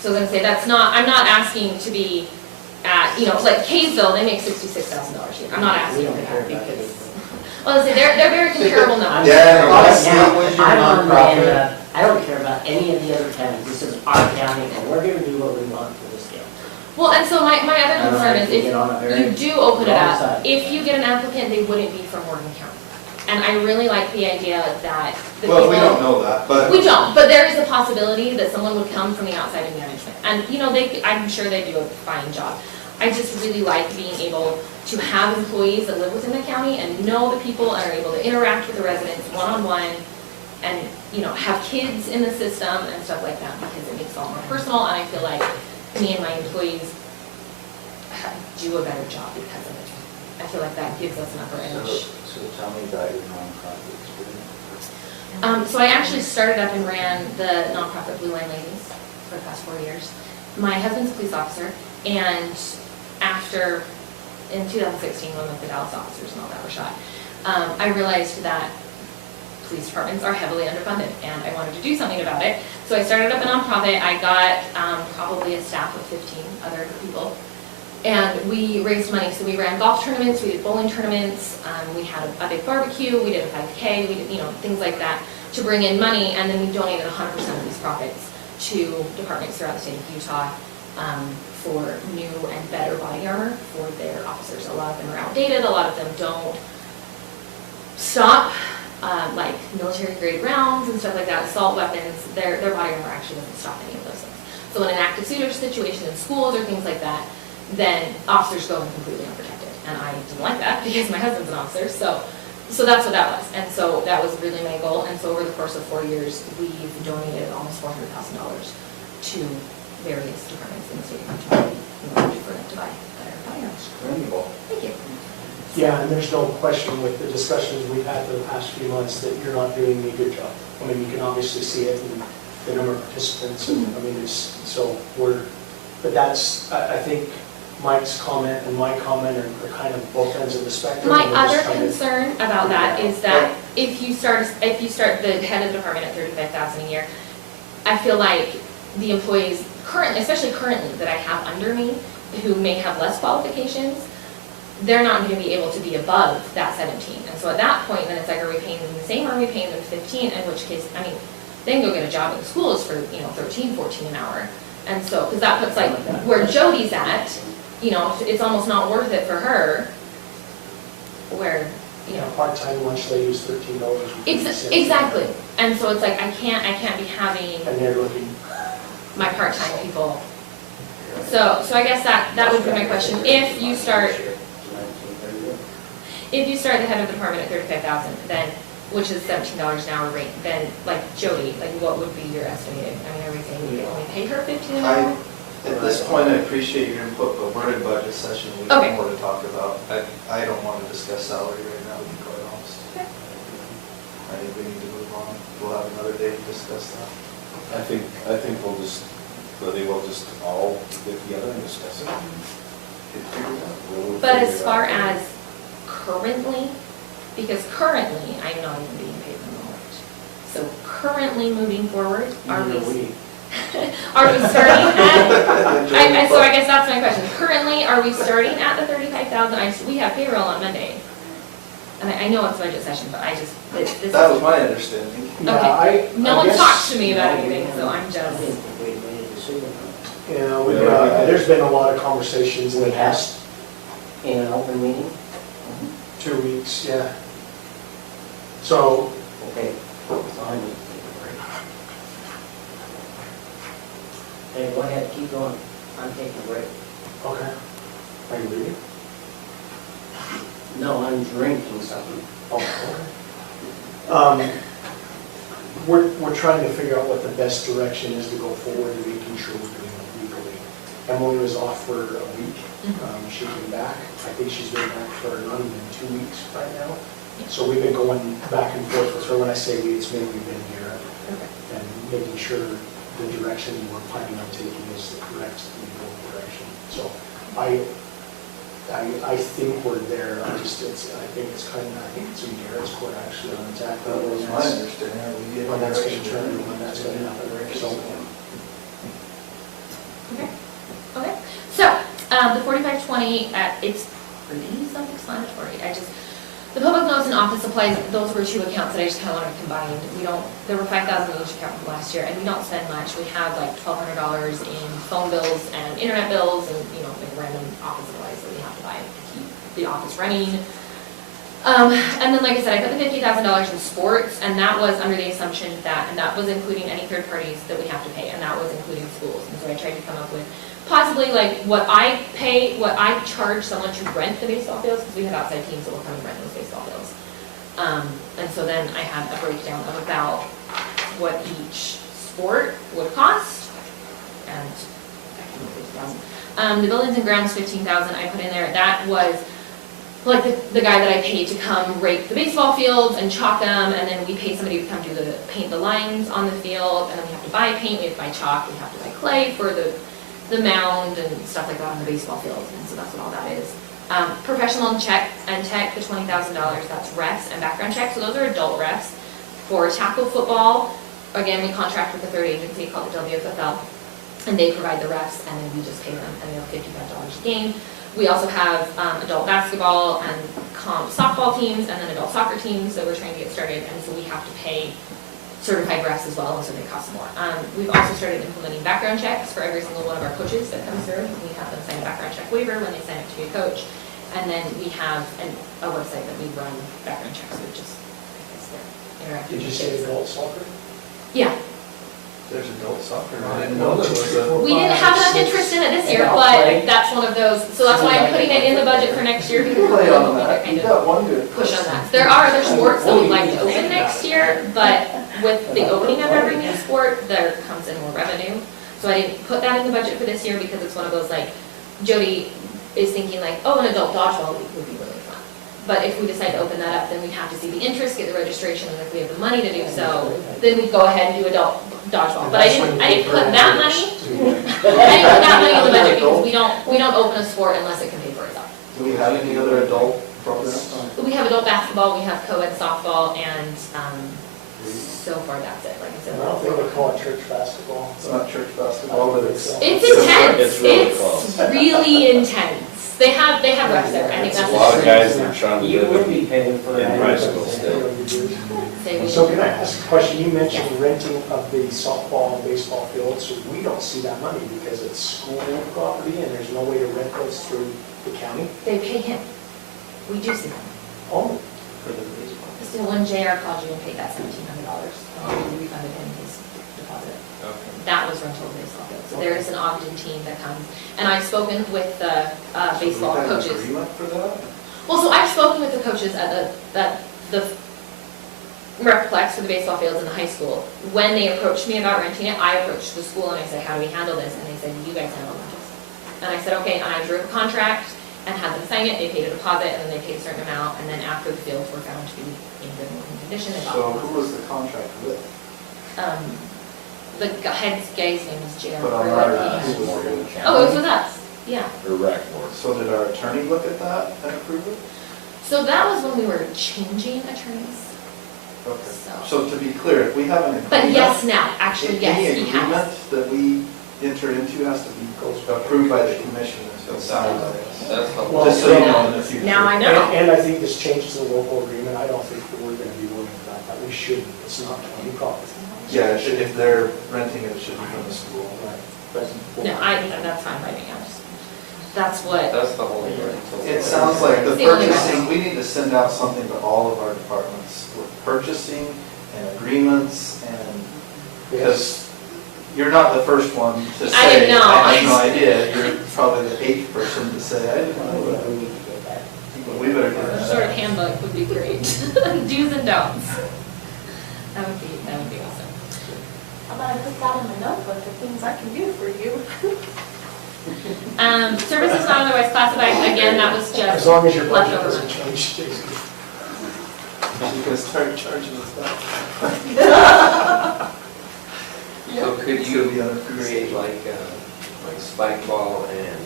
So I was gonna say, that's not, I'm not asking to be at, like Kaysville, they make $66,000 a year. I'm not We asking don't for care that about because, it. well, I say, they're very comparable numbers. Yeah, Right honestly, now, was your I'm on the nonprofit? end of, I don't care about any of the other counties, this is our county, and we're gonna do what we want for this county. Well, and so my other I don't concern like is to get on a if very you do open it wrong up, side. if you get an applicant, they wouldn't be from Morgan County. And I really like the idea that the Well, people. we don't know that, but. We don't, but there is a possibility that someone would come from the outside of management. And, you know, I'm sure they do a fine job. I just really like being able to have employees that live within the county and know the people and are able to interact with the residents one-on-one and, you know, have kids in the system and stuff like that, because it makes it all more personal, and I feel like me and my employees do a better job because of it. I feel like that gives us an upper edge. So tell me about your nonprofit experience. So I actually started up and ran the nonprofit Blue Line Ladies for the past 4 years. My husband's a police officer, and in 2016, when the Dallas officers and all that were shot, I realized that police departments are heavily underfunded, and I wanted to do something about it. So I started up a nonprofit. I got probably a staff of 15 other people, and we raised money. So we ran golf tournaments, we did bowling tournaments, we had a big barbecue, we did a 5K, we did, you know, things like that to bring in money, and then we donated 100% of these profits to departments throughout the state of Utah for new and better body armor for their officers. A lot of them are outdated, a lot of them don't stop, like military grade rounds and stuff like that, assault weapons, their body armor actually doesn't stop any of those things. So in an active shooter situation in schools or things like that, then officers go in completely unprotected. And I didn't like that because my husband's an officer, so that's what that was. And so that was really my goal. And so over the course of 4 years, we've donated almost $400,000 to various departments in the state of Utah in order for them to buy better body armor. Thank you. Yeah, and there's no question with the discussions we've had for the past few months that you're not doing a good job. I mean, you can obviously see it in the number of participants, and I mean, but that's, I think Mike's comment and my comment are kind of both ends of the spectrum. My and we're other just trying to concern about that is that if you start the head of the department at $35,000 a year, I feel like the employees currently, especially currently that I have under me, who may have less qualifications, they're not going to be able to be above that 17. And so at that point, then it's like, are we paying them the same or are we paying them 15? In which case, I mean, they can go get a job in the schools for, you know, 13, 14 an hour. And so, because that puts like where Jody's at, you know, it's almost not worth it for her, where, you know. Part-time lunch lady is $13. Exactly. And so it's like, I can't be having And they're looking. my part-time people. So I guess that would be my question. If you start the head of the department at $35,000, then, which is $17 an hour rate, then like Jody, like what would be your estimated? I mean, are we saying we only pay her 15 an hour? At this point, I appreciate your input, but we're in budget session, we Okay. have more to talk about. I don't want to discuss salary right now, to be quite honest. Okay. I think we need to move on. We'll have another day to discuss that. I think we'll just all get together and discuss it. And get it figured out. We'll But figure as it far out. as currently, because currently I'm not even being paid minimum wage. So currently moving forward, are we starting at, so I guess that's my question. Currently, are we starting at the 35,000? We have payroll on Monday. And I know it's budget session, but this is. That was my understanding. Okay. No one guess- talked to me about anything, so I'm I just. think we made a decision on it. Yeah, there's been a lot of conversations in the past In an open meeting? 2 weeks, yeah. So, Okay. I need to take a break. Hey, go ahead, keep going. I'm taking a break. okay. Are you ready? No, I'm drinking something. Oh, okay. We're trying to figure out what the best direction is to go forward and making sure we're doing it legally. Emily was off for a week. She came back. I think she's been back for not even 2 weeks right now. So we've been going back and forth with her. When I say we, it's mainly been here. And making sure the direction we're planning on taking is the correct legal direction. So I think we're there. I think it's in Garrett's court actually on exactly That was my when understanding. that's going to turn and when that's going to happen. So, Okay. So, the 4520, it's pretty self-explanatory. The public notes and office supplies, those were two accounts that I just kind of wanted combined. There were $5,000 in each account from last year, and we don't spend much. We have like $1,200 in phone bills and internet bills and, you know, like random office supplies that we have to buy to keep the office running. And then, like I said, I put the $50,000 in sports, and that was under the assumption that, and that was including any third parties that we have to pay, and that was including schools. And so I tried to come up with possibly like what I pay, what I charge someone to rent the baseball fields, because we have outside teams that will come and rent those baseball fields. And so then I had a breakdown of about what each sport would cost, and the buildings and grounds, $15,000 I put in there. That was like the guy that I paid to come rake the baseball fields and chalk them, and then we pay somebody to come do paint the lines on the field, and then we have to buy paint, we have to buy chalk, we have to buy clay for the mound and stuff like that on the baseball field, and so that's what all that is. Professional and tech, the $20,000, that's refs and background checks, so those are adult refs. For tackle football, again, we contract with a third agency called the WFFL, and they provide the refs, and then we just pay them, and they're $55 a game. We also have adult basketball and comp softball teams, and then adult soccer teams that we're trying to get started, and so we have to pay certified refs as well, and so they cost more. We've also started implementing background checks for every single one of our coaches that comes through. We have them sign a background check waiver when they sign up to be a coach, and then we have a website that we run background checks, which is interactive. Did you say adult soccer? Yeah. There's adult soccer, I didn't know there was a. We didn't have enough interest in it this year, but that's one of those, so that's why I'm putting it in the budget for next year, because we're Play on hoping to that, kind you of got one good. push on that. There are other sports that we'd like to open next year, but with the opening of every new sport, there comes in more revenue. So I didn't put that in the budget for this year because it's one of those, like, Jody is thinking like, oh, an adult dodgeball league would be really fun. But if we decide to open that up, then we'd have to see the interest, get the registration, and if we have the money to do so, then we'd go ahead and do adult dodgeball. But I didn't put that money, in the budget because we don't open a sport unless it can pay for itself. Do we have any other adult programs? We have adult basketball, we have co-ed softball, and so far that's it, like I I said. don't think they call it church basketball. It's not church basketball, but it's. It's intense, It's really close. it's really intense. They have refs there, I think It's that's a lot of the guys that are trying to You live would be paying for in that. high school still. say we- So can I ask a question? You mentioned renting of the softball and baseball fields, so we don't see that money because it's school property and there's no way to rent those through the county? They pay him. We do see them. Oh, For the baseball. So when JR called you and paid that $1,700, we refunded him his deposit. Okay. That was rental of baseball field. So there is an Ogden team that comes, and I've spoken with the baseball So we have an coaches. agreement for that? Well, so I've spoken with the coaches at the Recplex for the baseball fields in the high school. When they approached me about renting it, I approached the school and I said, how do we handle this? And they said, you guys handle rentals. And I said, okay, and I drew up a contract and had them sign it, they paid a deposit, and then they paid a certain amount, and then after the fields were found to be in good working condition, they So bought who was the contract with? the head guy's name was J.R. But on Pruitt. our, He who was- was the Oh, it was with us, yeah. Or rec board. So did our attorney look at that and approve it? So that was when we were changing attorneys. Okay. So- So to be clear, if we have an agreement. But yes, now, actually, yes, Any he has. agreement that we enter into has to be approved by the commission and signed by us. That's helpful. Well, Just so you know in the future. Now I know. and I think this changes the local agreement. I don't think that we're going to be willing about that. We shouldn't. It's not county property. Yeah, it should, if they're renting it, it should be from the school. Right. But No, that's fine by me, I just, that's what, That's the whole rental. It sounds like the It's the only purchasing, rental. we need to send out something to all of our departments with purchasing and agreements and, because you're not the first one to I say, didn't know. I had no idea. You're probably the 8th person to say, I didn't know that. We need to get that. But we better get some that sort of out. handbook would be great. Do's and don'ts. That would be awesome. How about I put that in my notebook of things I can do for you? Services not otherwise classified, again, that was as just long as your budget leftover doesn't money. change, Jason. You can start charging us that. So could It's gonna be you unapproved. create like spike ball and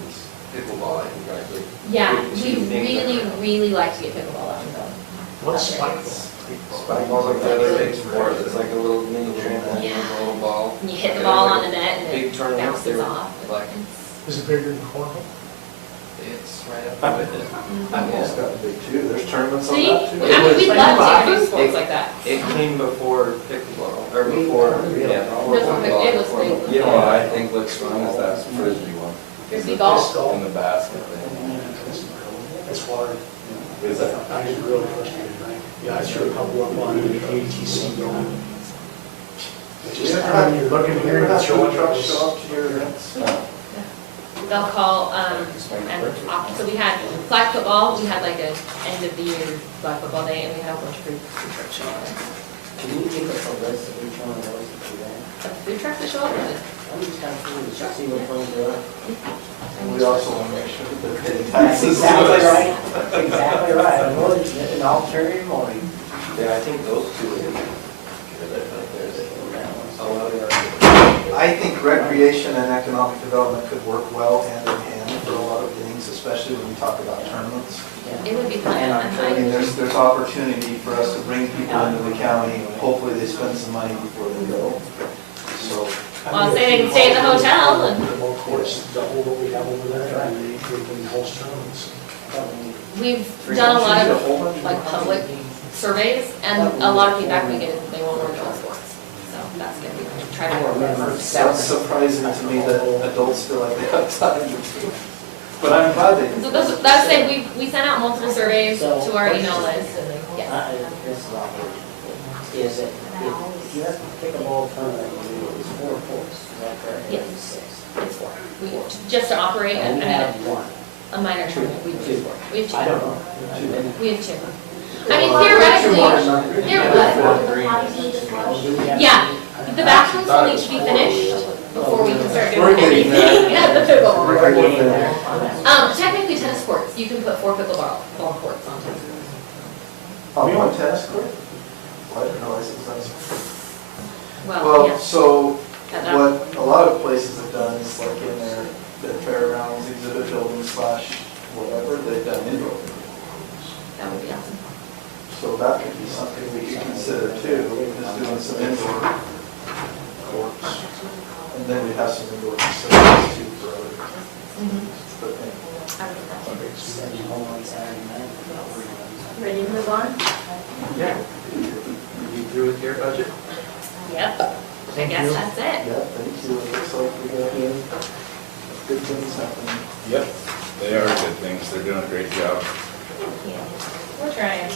pickleball and gradually? Yeah, Would we'd you think really, that- really like to get pickleball out and go. What's spike? Spike ball's like the other big sport, it's like a little mini trampoline with a little ball. And you hit the ball on the net and Big it tournaments, they bounces were off. like, Is it bigger than cornhole? it's right up with it. It's got big too. There's tournaments on See, that I too. mean, we'd love to do sports like that. It came before pickleball, or before, yeah. before It was pickleball, big. before- You know what I think looks fun is that frisbee one. Frisbee golf. In the basket thing. It's hard. Is that? I get really frustrated, right? Yeah, I threw a couple up on the ATC going. It's just, when you're looking here, it's showing trucks trucks. show up to your events? They'll call, and so we had flag football, we had like a end of the year flag football day, and we had a bunch of food trucks show up. Can you give us a list of each one of those that you ran? The food trucks that show up, I'm just kind of curious, to see which ones they are. And we also want to make sure that they're paying That's taxes. exactly right, exactly right, I know it's an alternative motive. Yeah, I think those two would be. I think recreation and economic development could work well hand in hand for a lot of things, especially when we talk about tournaments. it would be fun, And and I mean, I, there's opportunity for us to bring people into the county, and hopefully they spend some money before they go. So, well, say they can stay at the hotel, and The more courts, double what we have over there, and we can host tournaments. we've done a lot of like public surveys, and a lot of feedback we get is they want more adult sports. So that's good, we try to work with it sounds surprising to me that adults feel like they have time. But I'm glad they do. So that's it, we sent out multiple surveys to our email list. Yes. This is awkward. Is it, if you have to pick a ball tournament, it's 4 courts, is that correct? Yes. It's four. Just to operate And we a have one. minor tournament, we have two. We have two. I don't know. We have two. I mean theoretically, yeah, the bathrooms will need to be finished before we can start doing We're getting anything. there. Yeah, the pickleball. We're getting there. Technically tennis courts, you can put 4 pickleball courts on tennis courts. Oh, you want tennis court? Well, I didn't realize it was that. Well, Well, yeah. so that- what a lot of places have done is like in their fairgrounds, exhibit building / whatever, they've done indoor. That would be awesome. So that could be something we could consider too, is doing some indoor courts. And then we have some indoor facilities too for other, but anyway. Home on Saturday night. Ready to move on? Yeah. You through with your budget? Yep, I guess that's it. Yeah, thank you. It looks like we got good things happening. Yep, they are good things, they're doing a great job. We're trying.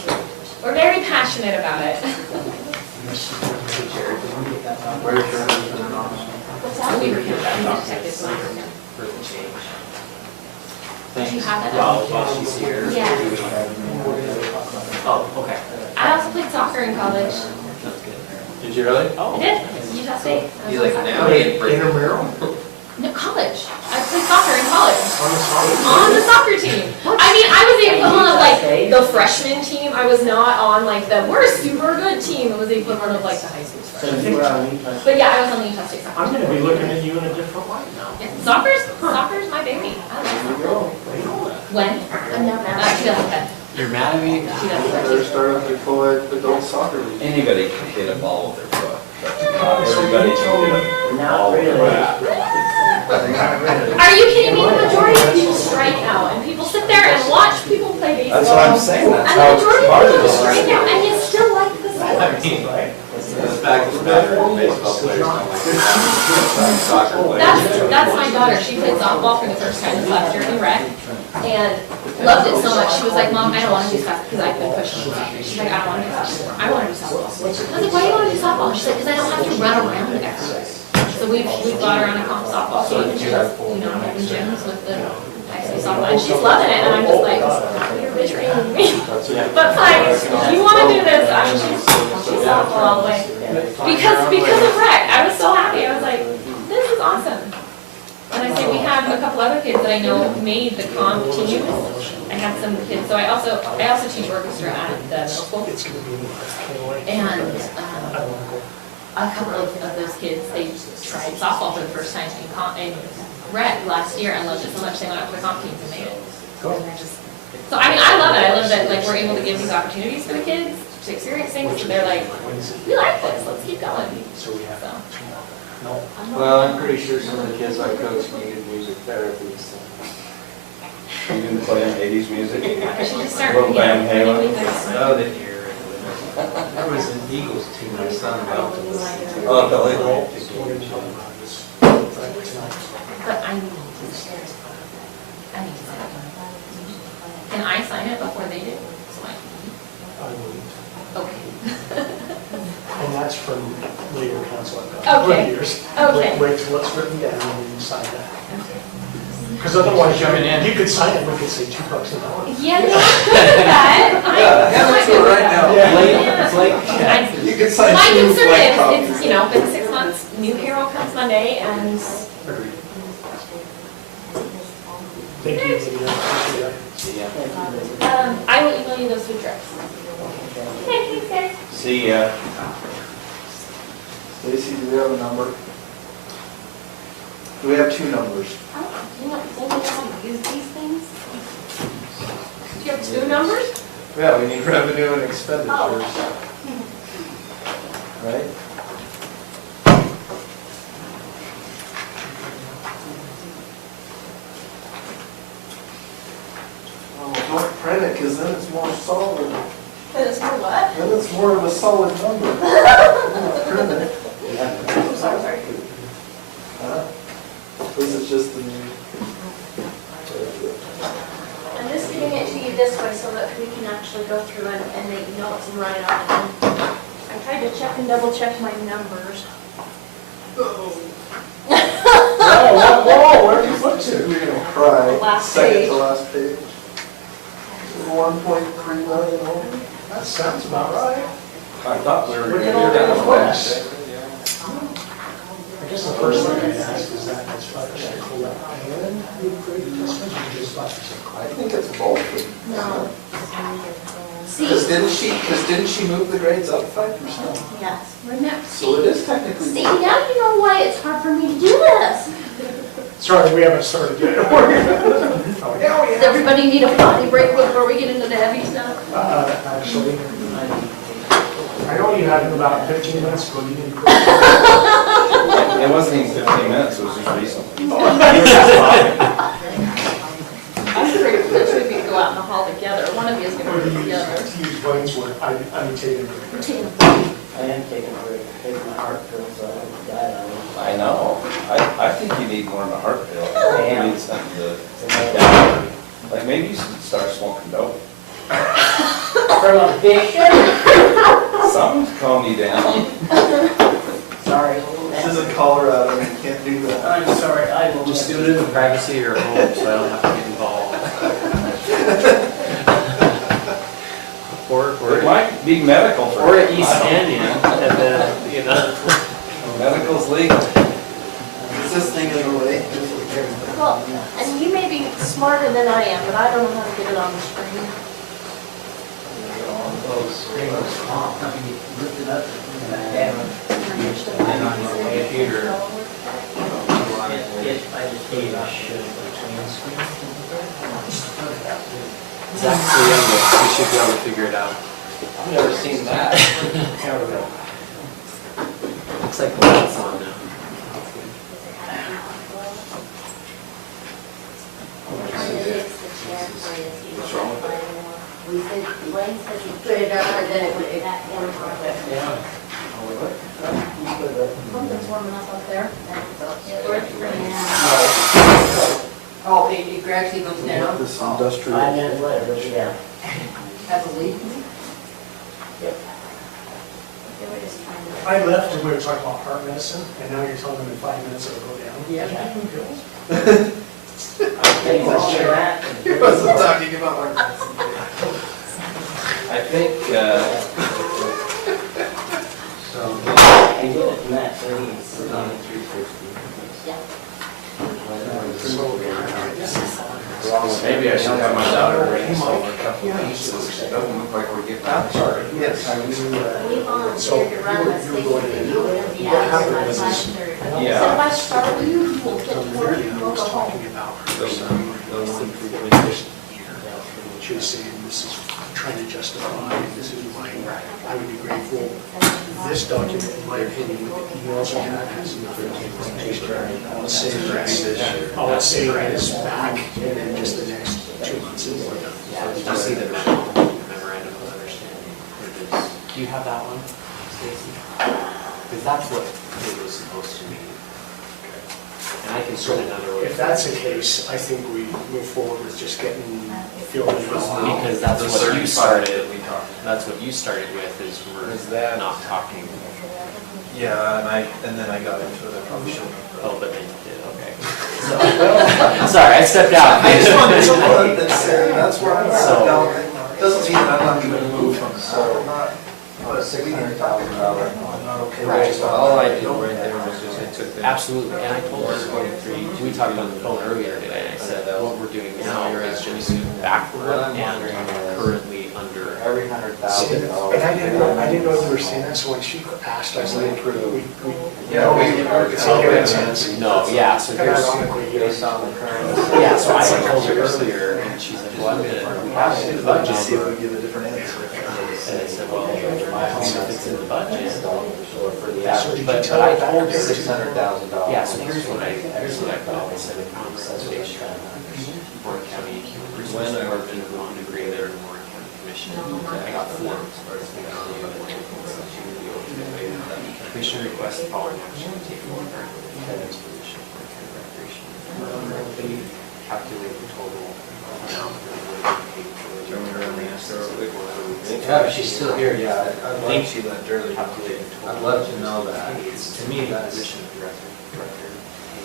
We're very passionate about it. Where's your husband and mom? What's that? We were detectives. For the change. Do you have that? While she's here. Yeah. Oh, okay. I also played soccer in college. That's good. Did you really? I did, Utah State. I was You on like soccer now? team. Intramural? No, college. I played soccer in college. On the soccer On the soccer team. I mean, I was the equivalent of like the freshman team. I was not on like we're a super good team. It was the equivalent of like the high school So freshman. you were on Utah. But yeah, I was on the Utah State soccer I'm team. gonna be looking at you in a different light now. Yeah, soccer's my baby. I love soccer. When? I'm not mad. 2010. You're mad at me? 2013. Better start up the co-ed adult soccer league. Anybody can hit a ball with their foot, but not everybody can hit a Not ball with their really. bat. Not really. Are you kidding me? The majority of people strike out, and people sit there and watch people play baseball. That's what I'm saying, that's And how the majority smart of it people is. strike out, and you still like the sport. I mean, the fact of the matter is baseball players don't like soccer players. That's my daughter. She played softball for the first time this last year in rec, and loved it so much. She was like, "Mom, I don't want to do soccer because I've been pushing soccer." She's like, "I don't want to do soccer. I want to do softball." I was like, "Why do you want to do softball?" She's like, "Because I don't have to run around everywhere." So we've got her on a comp softball team. She's, having gyms with the high school softball, and she's loving it. And I'm just like, "You're betraying me." But fine, you want to do this? She's softball all the way. Because of rec, I was so happy. I was like, this is awesome. And I say we have a couple other kids that I know made the comp team. I have some kids, so I also teach orchestra at the middle school. It's gonna be, can't wait. And I wanna go. a couple of those kids, they tried softball for the first time in rec last year and loved it so much they went up to the comp teams and made it. And they're just, so I mean, I love it. I love that like we're able to give these opportunities for the kids to experience things. So they're like, we like this. Let's keep going. So we have So. tomorrow. No. Well, I'm pretty sure some of the kids I coach needed music therapy, so. You didn't play in 80s music? I should just start. Little Van Halen. Oh, they hear it. There was an Eagles team my son loved. Oh, Billy. But I need to sit. And I I sign it before they do? So I wouldn't. okay. And that's from legal counsel I've got for Okay. years. Okay. Wait till it's written down and then you sign that. Because otherwise, you could sign it, we could say $2 an hour. Yeah, no, that, Yeah, do it right now. Yeah. I- You can sign My two concern blank is, copies. it's, you know, been 6 months, new payroll comes Monday, and Agreed. Thank you, Lydia. Appreciate it. See ya. I will email you those food trucks. Okay, thanks guys. See ya. Stacy, do we have a number? Do we have two numbers? You know, does anybody know how to use these things? Do you have 2 numbers? Yeah, we need revenue and expenditures. Oh. Right? Oh, don't print it, because then it's more solid. That is for what? Then it's more of a solid number. Don't print it. I'm sorry. Huh? This is just the new. I'm just giving it to you this way so that we can actually go through and make notes and write out. And I tried to check and double check my numbers. Whoa, where'd you put to? You're gonna cry. Last Second page. to last page. 1.3 million over. That sounds about right. I thought we were Look gonna at do all that the one. books. I guess the first thing I'd ask is that it's 5% cool and you create adjustments, you just 5%. I think it's both. No. Because didn't she move the grades up 5%? Yes. Remember, So it is technically see, both. now you know why it's hard for me to do this. Sorry, we haven't started yet. Oh, yeah, we Does have. everybody need a potty break before we get into the heavy stuff? Actually, I know you had it about 15 minutes ago, you didn't. It wasn't even 15 minutes, it was just recently. I'm pretty sure we could go out in the hall together. One of you is Or gonna to be together. use Blaine's word, I'm taking. We're taking a break. I am taking a break, taking my heart pills, so I haven't died on it. I know. I think you need more than a heart pill. Yeah. You need something to, like maybe you should start smoking dope. From a big, Something to calm you down. sorry. This isn't Colorado, you can't do that. I'm sorry, I will Just do it in the privacy of your home, so I don't have to get involved. It might be medical for. Or at East I don't- Canyon, and then, you know. Medical's legal. Is this thing in the way? Well, and you may be smarter than I am, but I don't know how to get it on the screen. Those screamers, lift it up and down. And on your computer. I just gave a shit between screens. Zach Cleangus, we should be able to figure it out. I've never seen that. Looks like the light's on now. What's wrong with it? We said, Blaine says he put it on and then it would, that one project. Yeah. Something's warming up up there. Oh, it gradually goes down. This industrial. 5 minutes later, it'll be down. Has a leak. They were just trying to. I left and we were talking about heart medicine, and now you're telling them in 5 minutes it'll go down. Yeah. Taking pills. Take this chair out. He wasn't talking about our. I think, So, I get it from that, so he's on 360. maybe I should have my daughter install a couple of pieces. It doesn't look like we're getting that far. Yes. We volunteered to run a station and you were gonna be What out happened by was is- 5:30. Yeah. So if I start, you will get to work Lydia and we'll was go home. talking about her son, she was saying, this is trying to justify, this is why I would be grateful. This document, in my opinion, with the emails we have, has nothing to do with all it's saying is back, and then just the next 2 months is done. Did you see the memorandum of understanding? Do you have that one, Stacy? Because that's what it was supposed to mean. and I can So print another one. if that's the case, I think we move forward with just getting filled in. Because that's The what you 35 started, that we talked. that's what you started with, is Is that- we're not talking, Yeah, and then I got into it, I probably shouldn't have. oh, but then you did, okay. Sorry, I stepped out. I just wanted to look and say, that's where I'm So- at. Now, doesn't mean that I'm not gonna move from, so, not, but $600,000. I'm not okay with Right, it. so all I did right there was just, I took that. Absolutely, and I told her, we talked on the phone earlier today, and I said, what we're doing now is just backward and currently under. Every $100,000. And I didn't know you were saying that, so when she asked, I was like, Yeah, we- it's not gonna make sense. No, yeah, so And here's, ironically, you know, Based on the current. yeah, so I had told her earlier, and she's like, well, I'm gonna, we have it in the budget. Just see if we give a different answer. And I said, well, my home, if it's in the budget. So for the Yeah, average, but I told her. $600,000. Yeah, so here's what I thought, I said, in conversation, Warren County, when I worked in the law degree there in Warren County Commission, I got forms. Commission requests the following action to take over attendance position for County Recreation. Calculate the total amount that would be paid for. Yeah, if she's still here, yeah, I I'd think like, she left early. Calculate the total. I'd love to know that. To me, that position of director.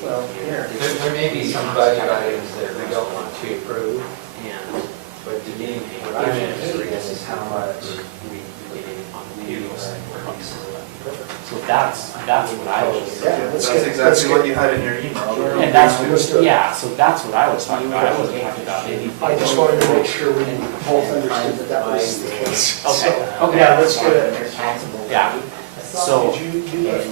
Well, there may be some budget items that we don't want to approve, And but to me, what I'm interested in is how much we getting on the views. So that's what I was. Yeah, let's That's get- exactly let's what get- you had in your email. And that's, yeah, so that's what I was talking about. I wasn't talking about anything. I just wanted to make sure we both understood that that was the case. Okay, So, okay. Yeah, let's get it. Yeah, so, Did you do that?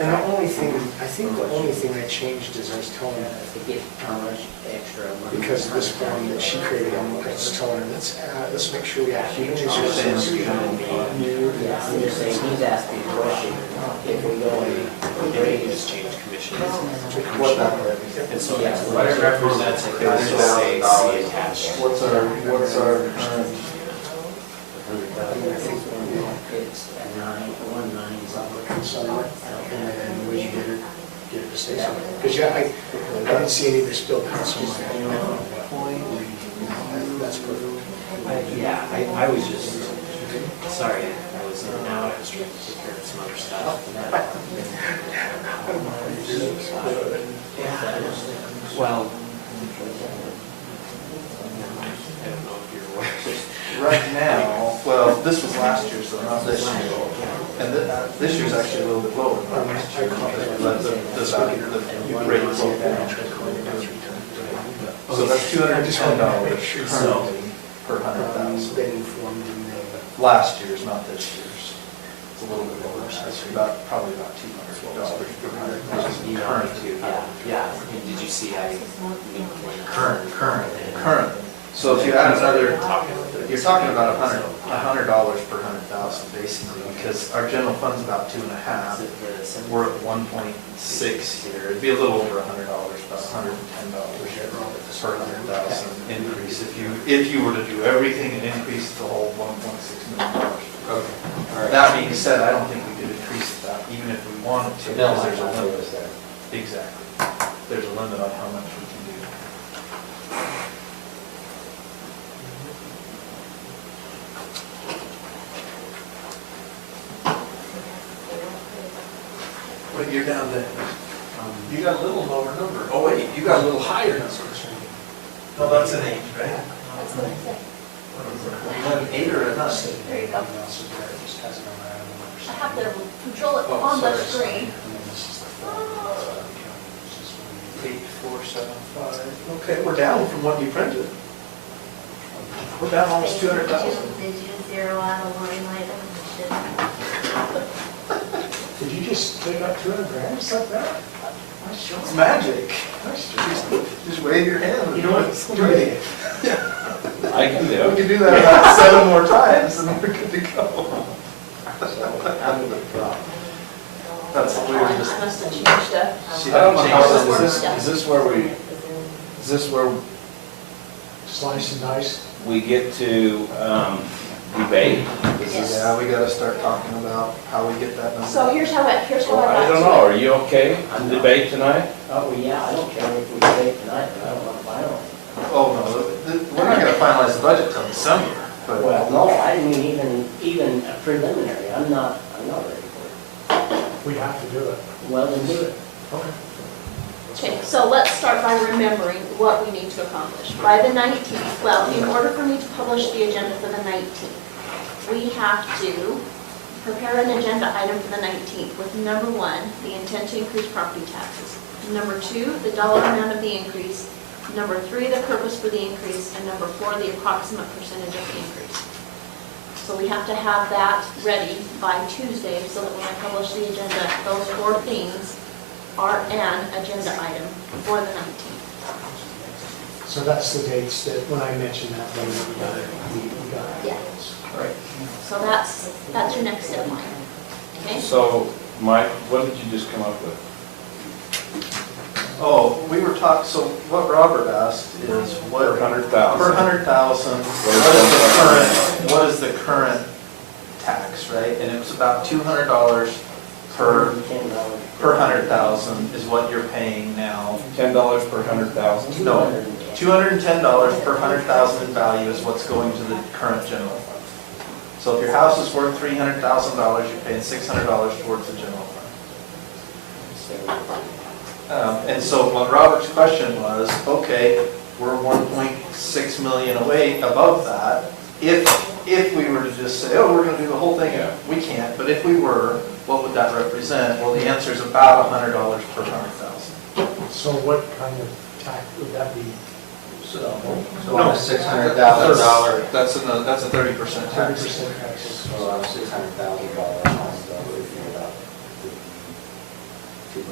And the only thing, I think the only thing I changed is I was telling her, To get how much extra money. because of this form that she created, I was telling her, let's make sure we have human resources. Yeah, I'm just saying, he's asking a question, if we go and they raise, just changed commissions. What that, And so what it represents, it can just say C attached. what's our current, it's a 19 something. Summer, and then we get it to stay somewhere. Because, yeah, I didn't see any of this built out, so I'm like, that's perfect. Yeah, I was just, sorry, I was in and out, I was trying to take care of some other stuff. Well, I don't know if you're aware. right now, well, this was last year, so not this year. And this year's actually a little bit lower. than last year, because we let the value, the rate go down. So that's $210 currently per 100,000. Been informed in Last year's, not this year's. It's a little bit lower, it's probably about $200 per 100,000 currently. Yeah, and did you see I? Current. So if you add another, you're talking about $100 per 100,000 basically, because our general fund's about 2.5. We're at 1.6 here. It'd be a little over $100, about $110 per 100,000 increase if you were to do everything and increase the whole $1.6 million. okay. That being said, I don't think we could increase that even if we wanted to, Bill because might there's a not do limit. this there. Exactly. There's a limit on how much we can do. But you're down to, you got a little lower number. Oh, wait, you got a little higher number. No, that's an 8, right? An 8 or a 9? I have to control it on the screen. 8475. Okay, we're down from what you printed. We're down almost 200,000. Did you zero out a line item? Did you just take out 200 grand just like that? It's magic. Just wave your hand. You know what? Do it. I can do We it. can do that about 7 more times and we're good to go. That's the way we just. I must have changed it. She I don't know how hasn't this, changed is this where we, is this where Slice and dice. we get to, debate? This is- Yeah, we gotta start talking about how we get that number. So here's how I got Well, I don't know, are you okay to debate tonight? Oh, well, yeah, I don't care if we debate tonight, but I don't want to final. Oh, no, we're not gonna finalize the budget till December, but. Well, no, I didn't mean even a preliminary, I'm not ready for We have to do it. it. Well, then do it. Okay. Okay, so let's start by remembering what we need to accomplish. By the 19th, well, in order for me to publish the agenda for the 19th, we have to prepare an agenda item for the 19th with number 1, the intent to increase property taxes. Number 2, the dollar amount of the increase. Number 3, the purpose for the increase. And number 4, the approximate percentage of the increase. So we have to have that ready by Tuesday so that when I publish the agenda, those 4 things are an agenda item for the 19th. So that's the dates that, when I mentioned that, when we got it, we got it. Yeah. Right. So that's your next deadline, okay? So, Mike, what did you just come up with? Oh, we were talking, so what Robert asked is what. Per 100,000. Per 100,000, what is the current tax, right? And it was about $200 per $100,000 is what you're paying now. $10 per 100,000? No, $210 per 100,000 in value is what's going to the current general fund. So if your house is worth $300,000, you're paying $600 towards the general fund. And so what Robert's question was, okay, we're 1.6 million away above that. If we were to just say, oh, we're gonna do the whole thing, Yeah. we can't, but if we were, what would that represent? Well, the answer is about $100 per 100,000. So what kind of tax would that be? So No. on a $600,000, That's a 30% tax. 30% tax. so on a $600,000 house, that would be about $52.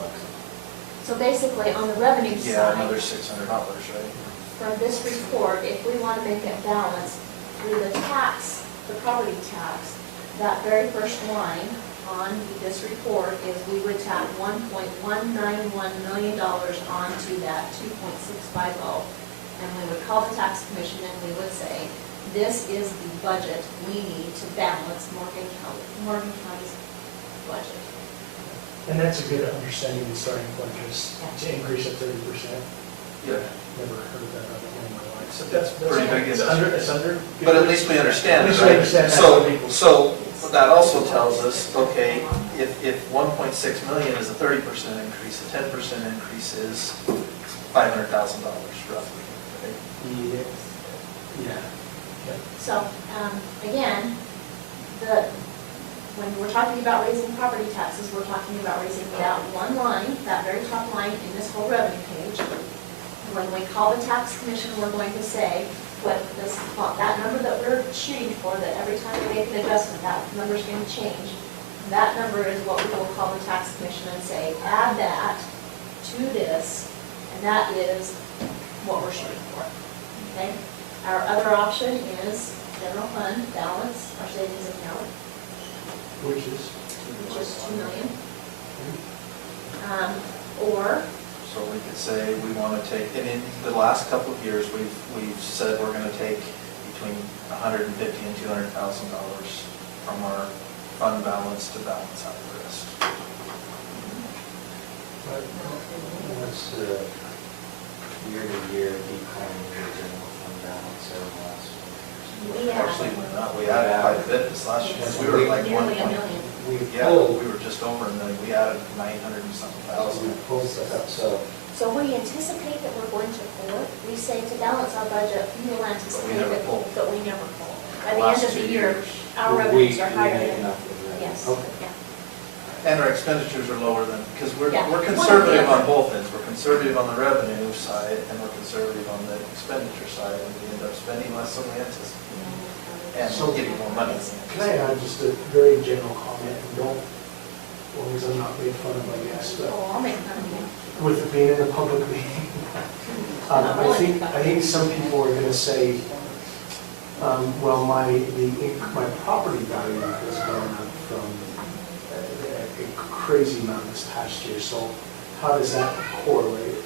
So basically, on the revenue Yeah, another side, $600, right? from this report, if we want to make it balanced through the tax, the property tax, that very first line on this report is we would tack $1.191 million onto that 2.650. And we would call the tax commission and we would say, this is the budget we need to balance Morgan County's budget. And that's a good understanding and starting point, just to increase it 30%. Yeah. Never heard of that other in my life. So That's pretty big It's under. But at least we understand At it, least we right? understand that. So that also tells us, okay, if 1.6 million is a 30% increase, a 10% increase is $500,000 roughly. right? Yeah. So, again, when we're talking about raising property taxes, we're talking about raising that one line, that very top line in this whole revenue page. When we call the tax commission, we're going to say, what this, that number that we're shooting for, that every time we make an adjustment, that number's going to change. That number is what we will call the tax commission and say, add that to this, and that is what we're shooting for, okay? Our other option is general fund balance, our savings account, Which is? which is 2 million. Or, So we could say we want to take, and in the last couple of years, we've said we're going to take between $150,000 and $200,000 from our fund balance to balance out the rest. What's the year-to-year decline in your general fund balance over the last 4 years? we have Actually, we're not, we added quite a bit this last year. We were like nearly 1 $1 million. Yeah, we were just over a million. We added 900 and something We thousand. pulled that up, so So we anticipate that we're going to pull it. We say to balance our budget, we will anticipate never that, pull. that we never pull. By the Last end of the 2 year, years. our we revenues are higher make than, enough of that. yes, Okay. yeah. And our expenditures are lower than, because we're Yeah. conservative on both ends. We're conservative on the revenue side and we're conservative on the expenditure side, and we end up spending less than we anticipate and So- getting more money. Can I add just a very general comment, and don't, as long as I'm not made fun of, I guess, but Oh, I'll make fun of you. with it being in a public meeting, I think some people are gonna say, well, my property value has gone up from a crazy amount this past year, so how does that correlate?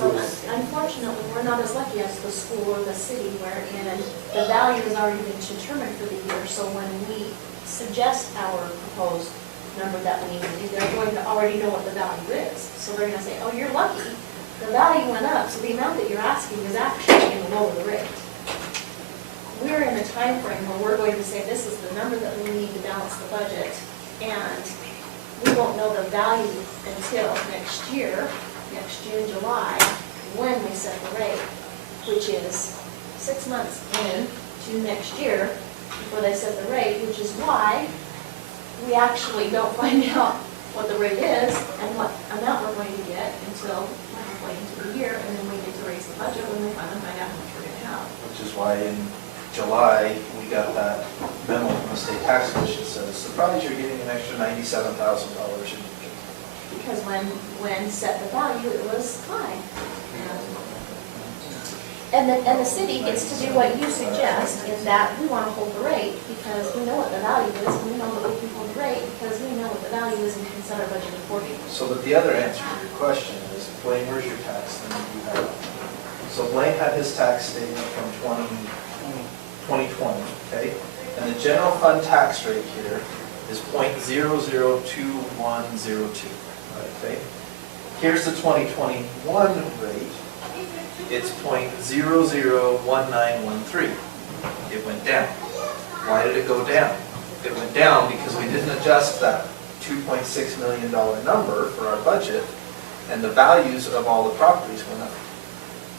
So unfortunately, we're not as lucky as the school or the city wherein the value has already been determined for the year. So when we suggest our proposed number that we need to do, they're going to already know what the value is. So they're gonna say, oh, you're lucky, the value went up, so the amount that you're asking is actually going to lower the rate. We're in a time frame where we're going to say, this is the number that we need to balance the budget, and we won't know the value until next year, next June, July, when we set the rate, which is 6 months in to next year before they set the rate, which is why we actually don't find out what the rate is and what amount we're going to get until halfway into the year, and then we get to raise the budget when we finally find out how much we're going to have. Which is why in July, we got that memo from the state tax commission that says, surprise, you're getting an extra $97,000 in. Because when set the value, it was high. And the city gets to do what you suggest, in that we want to hold the rate, because we know what the value is, we know that we can hold the rate, because we know what the value is and can set our budget accordingly. So, but the other answer to your question is, Blaine, where's your tax thing that you have? So Blaine had his tax statement from 2020, okay? And the general fund tax rate here is 0.002102, okay? Here's the 2021 rate. It's 0.001913. It went down. Why did it go down? It went down because we didn't adjust that $2.6 million number for our budget, and the values of all the properties went up.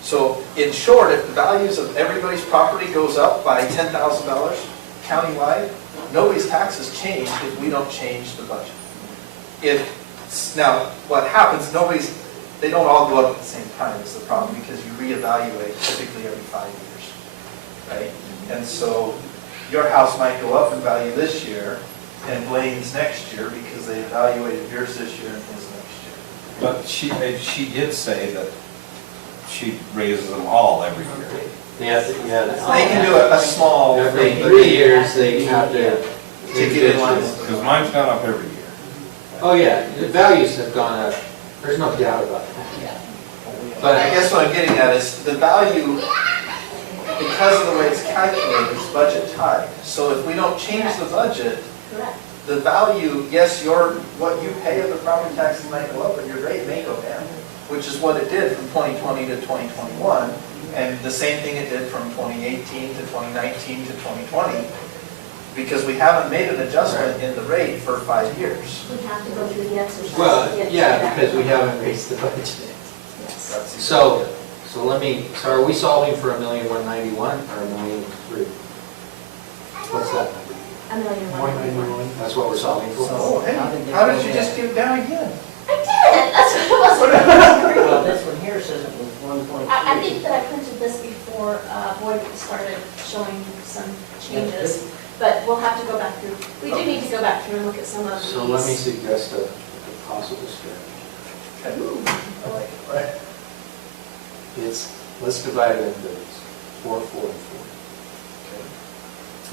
So in short, if the values of everybody's property goes up by $10,000 countywide, nobody's taxes change if we don't change the budget. Now, what happens, they don't all go up at the same time is the problem, because you reevaluate typically every 5 years, right? And so your house might go up in value this year and Blaine's next year, because they evaluated yours this year and his next year. But she did say that she raises them all every year. Yeah, They can do a small every thing. 3 years, they have to Take it in line. Because mine's gone up every year. Oh, yeah, the values have gone up, there's no doubt about that. But I guess what I'm getting at is the value, because of the way it's calculated, is budget tied. So if we don't change the budget, Correct. the value, yes, what you pay of the property taxes might go up, but your rate may go down, which is what it did from 2020 to 2021, and the same thing it did from 2018 to 2019 to 2020, because we haven't made an adjustment in the rate for 5 years. We have to go through the exercise. Well, to get to yeah, that. because we haven't raised the budget. Yes. That's So are we solving for $1,191,000 or $1,003,000? What's that number? $191. That's what we're solving for? Oh, hey, how did you just get down again? I did, that's what it was. Well, this one here says it was 1.3. I think that I printed this before Boyd started showing some changes, but we'll have to go back through. We do need to go back through and look at some of these. So let me suggest a possible strategy. Let's divide it into 4, 4, and 4. Okay.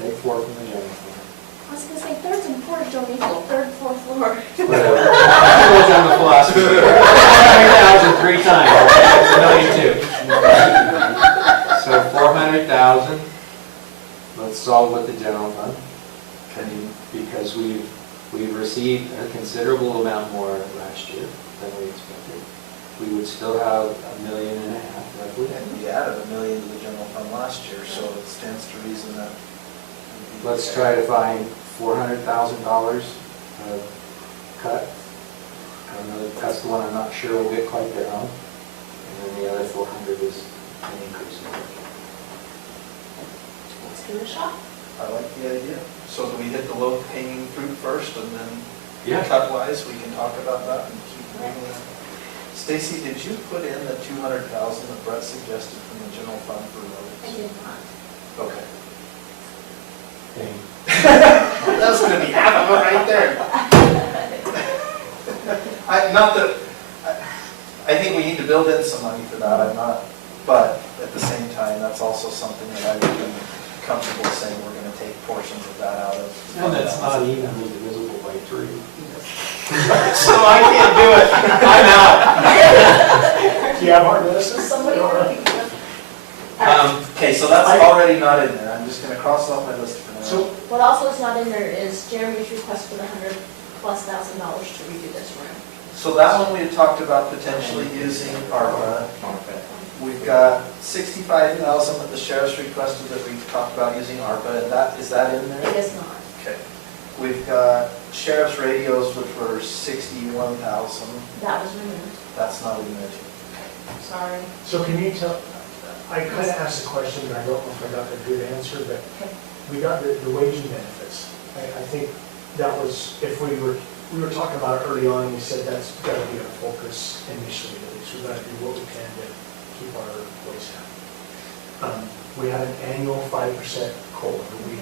Take 4 from the general fund. I was gonna say thirds and fours don't equal third, fourth floor. Whatever. That goes on the philosophy. 400,000 3 times, $1,002,000. So 400,000, let's solve with the general fund. Because we've received a considerable amount more last year than we expected. We would still have $1.5 million roughly. And we added $1 million to the general fund last year, so it stands to reason that. Let's try to find $400,000 cut. That's the one I'm not sure we'll get quite there on. And then the other 400 is an increase. Let's give it a shot. I like the idea. So do we hit the low hanging fruit first, and then Yeah. cut wise, we can talk about that and keep moving on. Stacy, did you put in the 200,000 that Brett suggested from the general fund for I roads? did not. Okay. Thing. That's gonna be half of it right there. I think we need to build in some money for that, but at the same time, that's also something that I would be comfortable saying we're gonna take portions of that out of. And that's not evenly divisible by 3. So I can't do it. I'm out. Do you have hard medicine? Somebody already. Okay, so that's already not in there, I'm just gonna cross it off my list for now. So, What also is not in there is Jeremy's request for the $100,000+ to redo this room. So that one we had talked about potentially using ARPA. We've got 65,000 that the sheriff's requested that we talked about using ARPA, and is that in It there? is not. Okay. We've got sheriff's radios, which were 61,000, That was removed. that's not in there too. Sorry. so can you tell, I kind of asked a question, and I don't know if I got a good answer, but we got the wage and benefits. I think that was, if we were talking about it early on, we said that's got to be our focus initially, at least. We've got to do what we can to keep our employees happy. We had an annual 5% COLA that we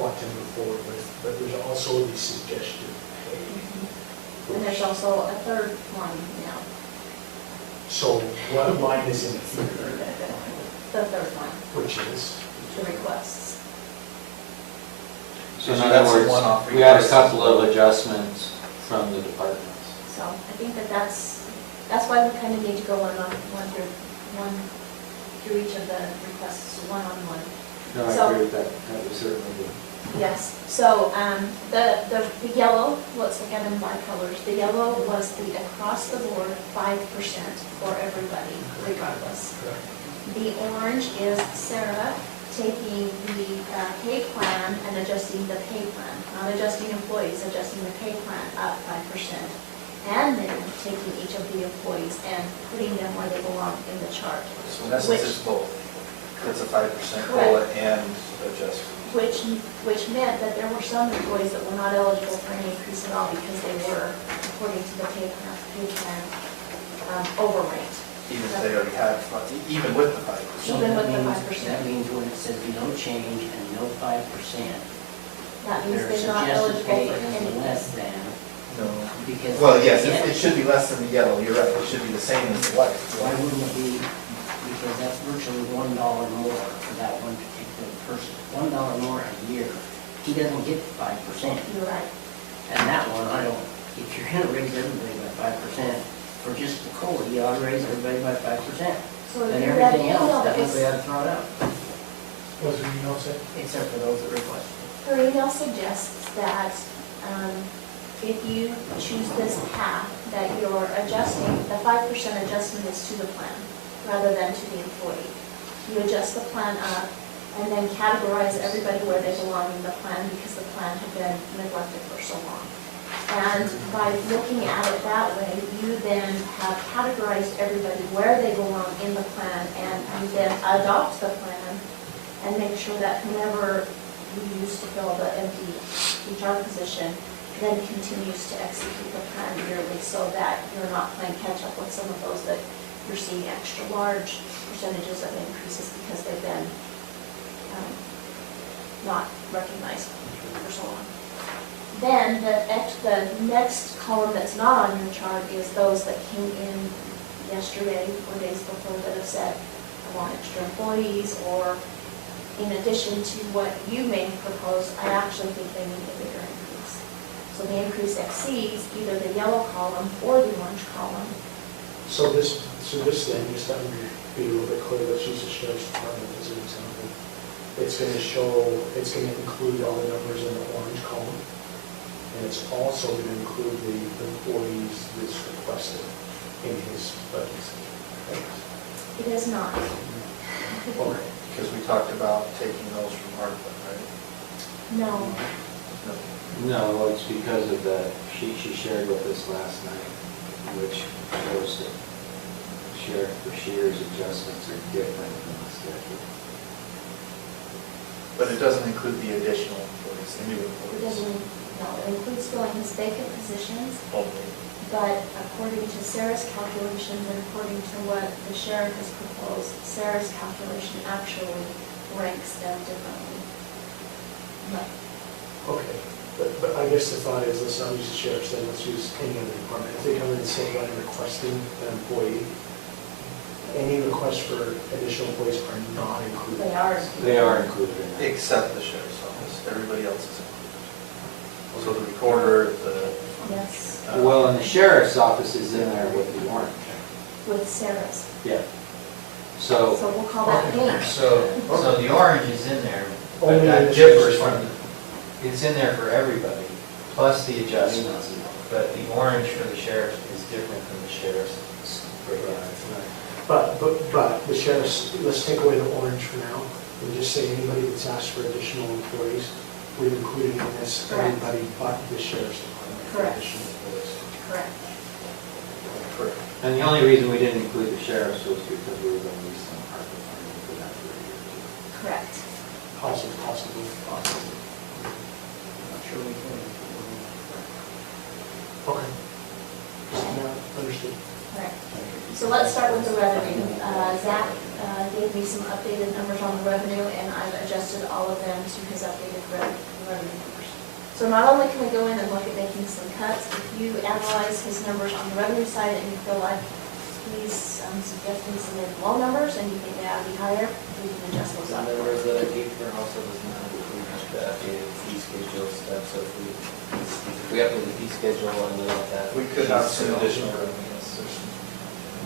want to move forward with, but there's also the suggested pay. And there's also a third one now, So what line is in here, the third one, which is? the requests. So in So other that's a words, one-off we had a request. couple of adjustments from the departments. So I think that's why we kind of need to go one through each of the requests, one-on-one. No, I So- agree with that, that was certainly good. Yes, so, the yellow, let's look at them by colors. The yellow was the across the board 5% for everybody regardless. The orange is Sarah taking the pay plan and adjusting the pay plan, not adjusting employees, adjusting the pay plan up 5%. And then taking each of the employees and putting them where they belong in the chart. So in essence, Which- it's both. It's a 5% COLA and adjustment. Which meant that there were some employees that were not eligible for any increase at all because they were, according to the pay plan, overranked. Even if they already had, even with the 5%. So Even that with the means- 5%. That means when it says no change and no 5%, That means their they're not suggested eligible pay for is anything. less than, No. because. Well, yes, Yeah. it should be less than the yellow, you're right, it should be the same as the white. Why wouldn't it be, because that's virtually $1 more for that one particular person. $1 more a year, he doesn't get 5%. You're right. And that one, I don't, if you're gonna raise everybody by 5%, for just the COLA, you ought to raise everybody by 5%. So And you read everything the email else, that I think was, we ought to throw it out, What's the email say? except for those that request. her email suggests that, if you choose this path, that you're adjusting, the 5% adjustment is to the plan rather than to the employee. You adjust the plan up and then categorize everybody where they belong in the plan because the plan had been neglected for so long. And by looking at it that way, you then have categorized everybody where they belong in the plan and you then adopt the plan and make sure that whomever you use to fill the empty HR position then continues to execute the plan yearly so that you're not playing catch up with some of those that you're seeing extra large percentages of increases because they've been not recognized for so long. Then the next column that's not on your chart is those that came in yesterday or days before that have said, I want extra employees, or in addition to what you may propose, I actually think they need a bigger increase. So the increase exceeds either the yellow column or the orange column. So this then, just to be a little bit clear, let's use the sheriff's department as an example. It's going to include all the numbers in the orange column. And it's also going to include the employees that's requested in his budget. It is not. Okay. Because we talked about taking those from ARPA, right? No. No, it's because of the sheet she shared with us last night, which shows that sheriff for shear's adjustments are different than the schedule. But it doesn't include the additional employees, the new It employees. doesn't, no, it includes filling his vacant positions, Only. but according to Sarah's calculations and according to what the sheriff has proposed, Sarah's calculation actually ranks them differently. Okay, but I guess the thought is, let's not use the sheriff's, then let's use any other department. If they come in and say, I'm requesting an employee, any requests for additional employees are not included. They are included in that. Except the sheriff's office, everybody else is included. So the recorder, the, Yes. Well, and the sheriff's office is in there with the orange. with Sarah's. Yeah. So, So we'll call that pink. so the orange is in there, but Only in that the differs sheriff's from, fund. it's in there for everybody, plus the adjustments. But the orange for the sheriff is different from the sheriff's breakdown. But the sheriff's, let's take away the orange for now, and just say anybody that's asked for additional employees, we've included in this, Correct. everybody but the sheriff's department. for Correct. additional employees. Correct. Correct. And the only reason we didn't include the sheriff's was because we were going to use some ARPA funding for that for a year or two. Correct. Possibly. Not sure we can. Okay. Yeah, understood. Correct. So let's start with the revenue. Zach gave me some updated numbers on the revenue, and I've adjusted all of them to his updated revenue numbers. So not only can we go in and look at making some cuts, if you analyze his numbers on the revenue side and you feel like he's suggesting some low numbers and you think they ought to be higher, we can adjust those The up. numbers that I gave her also does not include the updated fee schedule stuff, so if we update the fee schedule and then all that. We could have some additional revenue.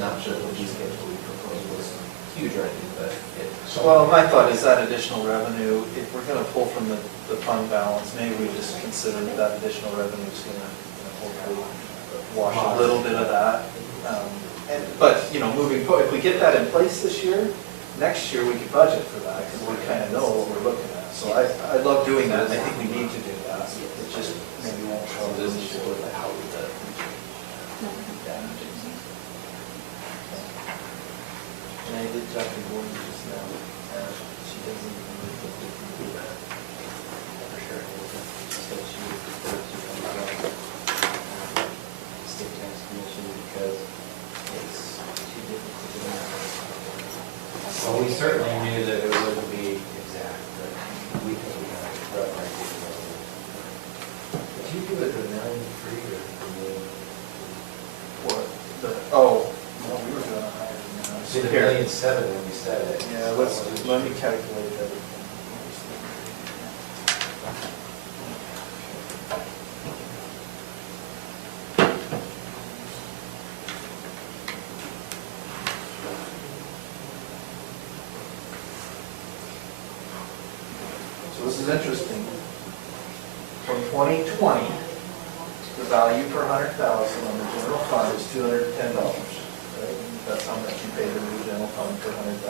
Not sure the fee schedule we proposed was huge or anything, but it. Well, my thought is that additional revenue, if we're gonna pull from the fund balance, maybe we just consider that additional revenue is gonna hopefully wash a little bit of that. But, moving forward, if we get that in place this year, next year we could budget for that, because we kind of know what we're looking at. So I love doing that, and I think we need to do that. It just maybe won't show up this year. And I did talk to Gordon just now, she doesn't really think we can do that. For sure, she said she would prefer to come from state tax commission because it's too difficult to do. Well, we certainly knew that it wouldn't be exact, but we think we have a rough idea. Did you do it to 93 or for me? What, no, we were doing a higher than that. See, the Here. 1,700,000 when we said it. Yeah, let me calculate that. So this is interesting. From 2020, the value per 100,000 on the general fund is $210. Right? That's how much you pay to the general fund per 100,000.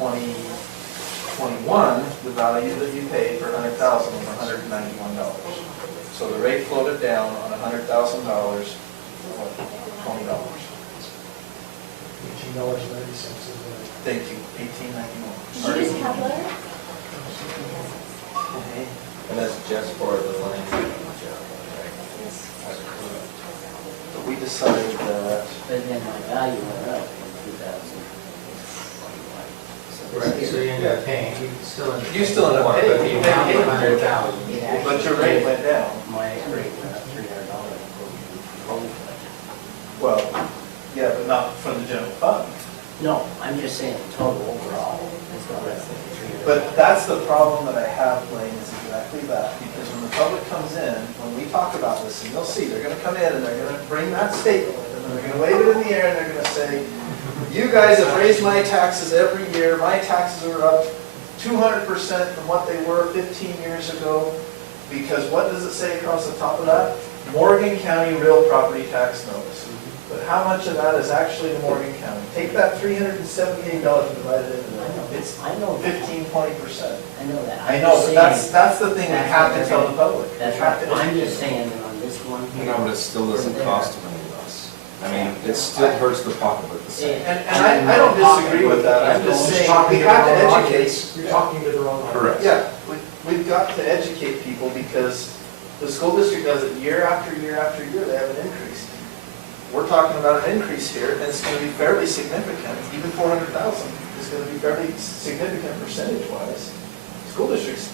2021, the value that you pay per 100,000 was $191. So the rate floated down on $100,000, $20. $18.90. Thank you, $1891. Did you use a calculator? And that's just for the line. But we decided that, But then my value went up in 2000. Right, so you end up paying, you still end up. You still end up more, paying. But the amount of 100,000. but your rate went down. My rate went up $300. Well, yeah, but not from the general fund. No, I'm just saying the total overall is not less than $300. But that's the problem that I have, Blaine, is exactly that, because when the public comes in, when we talk about this, and you'll see, they're gonna come in and they're gonna bring that statement, and they're gonna wave it in the air, and they're gonna say, you guys have raised my taxes every year, my taxes are up 200% from what they were 15 years ago, because what does it say across the top of that? Morgan County real property tax notice. But how much of that is actually in Morgan County? Take that $378 and divide it into, it's I know. 15, 20%. I know that. I know, but that's the thing we have to tell the public. That's right. I'm just saying that on this one here. No, but it still doesn't cost them any less. I mean, it still hurts the pocketbook the same. And I don't disagree with that, I'm just saying, we have to educate. You're talking to the wrong audience. Correct. Yeah, we've got to educate people because the school district does it year after year after year, they have an increase. We're talking about an increase here, and it's going to be fairly significant, even 400,000 is going to be fairly significant percentage-wise. School districts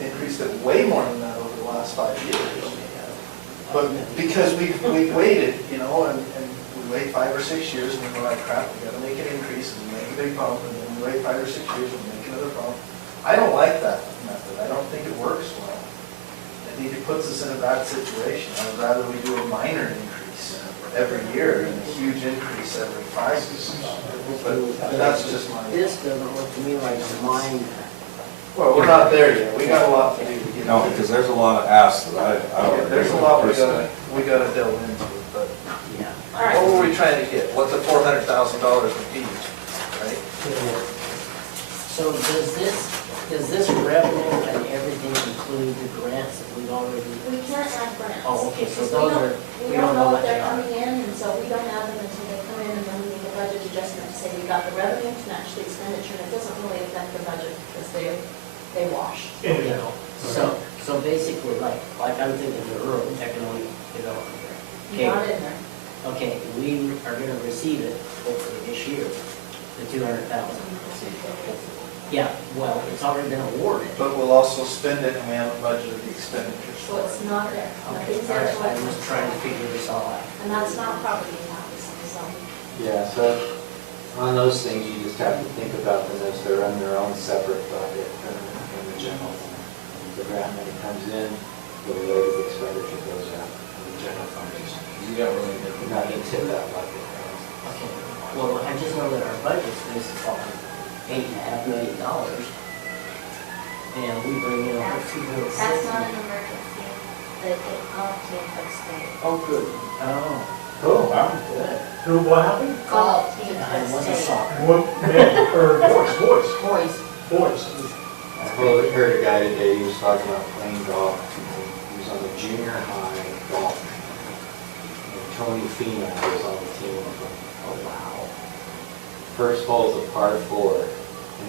increased it way more than that over the last 5 years. But because we've waited, and we wait 5 or 6 years, and we're like, crap, we got to make an increase, and we make a big bump, and then we wait 5 or 6 years, and we make another bump. I don't like that method. I don't think it works well. I think it puts us in a bad situation. I would rather we do a minor increase every year and a huge increase every 5 years. But that's just my, This doesn't look to me like a mine. well, we're not there yet. We got a lot to do to get. No, because there's a lot of asks that I don't. Okay, there's a lot we gotta delve into, but Yeah. All right. what were we trying to get? What's the $400,000 would be, right? So does this revenue and everything include the grants that we've already? We can't add grants. Oh, okay, so because those are, We don't know if they're coming in, and so we don't add them until they come in, and then we make a budget adjustment to say we got the revenue to match the expenditure, and it doesn't really affect the budget because they wash. In and out. So basically, like I'm thinking the rural economic development grant. You got it in there. Okay, we are gonna receive it hopefully this year, the 200,000. Yeah, well, it's already been awarded. But we'll also spend it and we haven't budgeted the expenditures So for it's it. not there. Okay, Nothing's all there. right, I was trying to figure this all out. And that's not property tax, so. Yeah, so on those things, you just have to think about them as they're on their own separate bucket in the general fund. The grant money comes in, the related expenditure goes out, and the general fund is, You don't really not into that bucket. Okay, well, I just know that our budget's based upon $8.5 million. And we bring in over 260. That's not an emergency, that it all came from state. Oh, good. Oh, Oh, wow. good. Who, what happened? All came I from wasn't state. soccer. What, men, or boys? Boys, Boys. I heard a guy today, he was talking about playing golf. He was on the junior high golf. And Tony Fina was on the team. Oh, wow. First hole's a par 4, and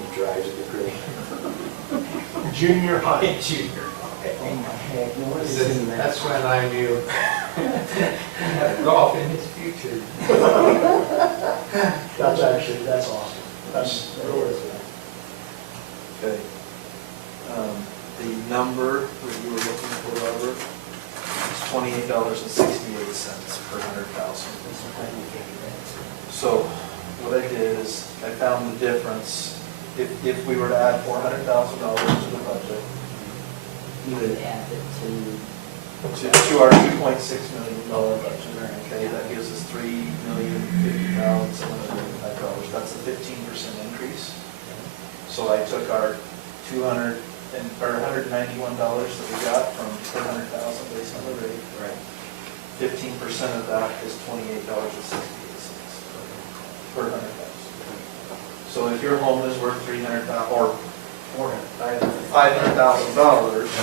he drives the green. Junior high. Junior high. oh my heck, no one He is says, in that. that's when I knew he had golf in his future. That's awesome. That's really good. Okay. The number that you were looking for, Robert, is $28.68 per 100,000. So what I did is I found the difference. If we were to add $400,000 to the budget, You would add it to our $2.6 million budget, okay, that gives us $3,050,705. That's a 15% increase. So I took our $191 that we got from per 100,000 based on the rate. Right. 15% of that is $28.68 per 100,000. So if your home is worth $300,000 or $500,000. I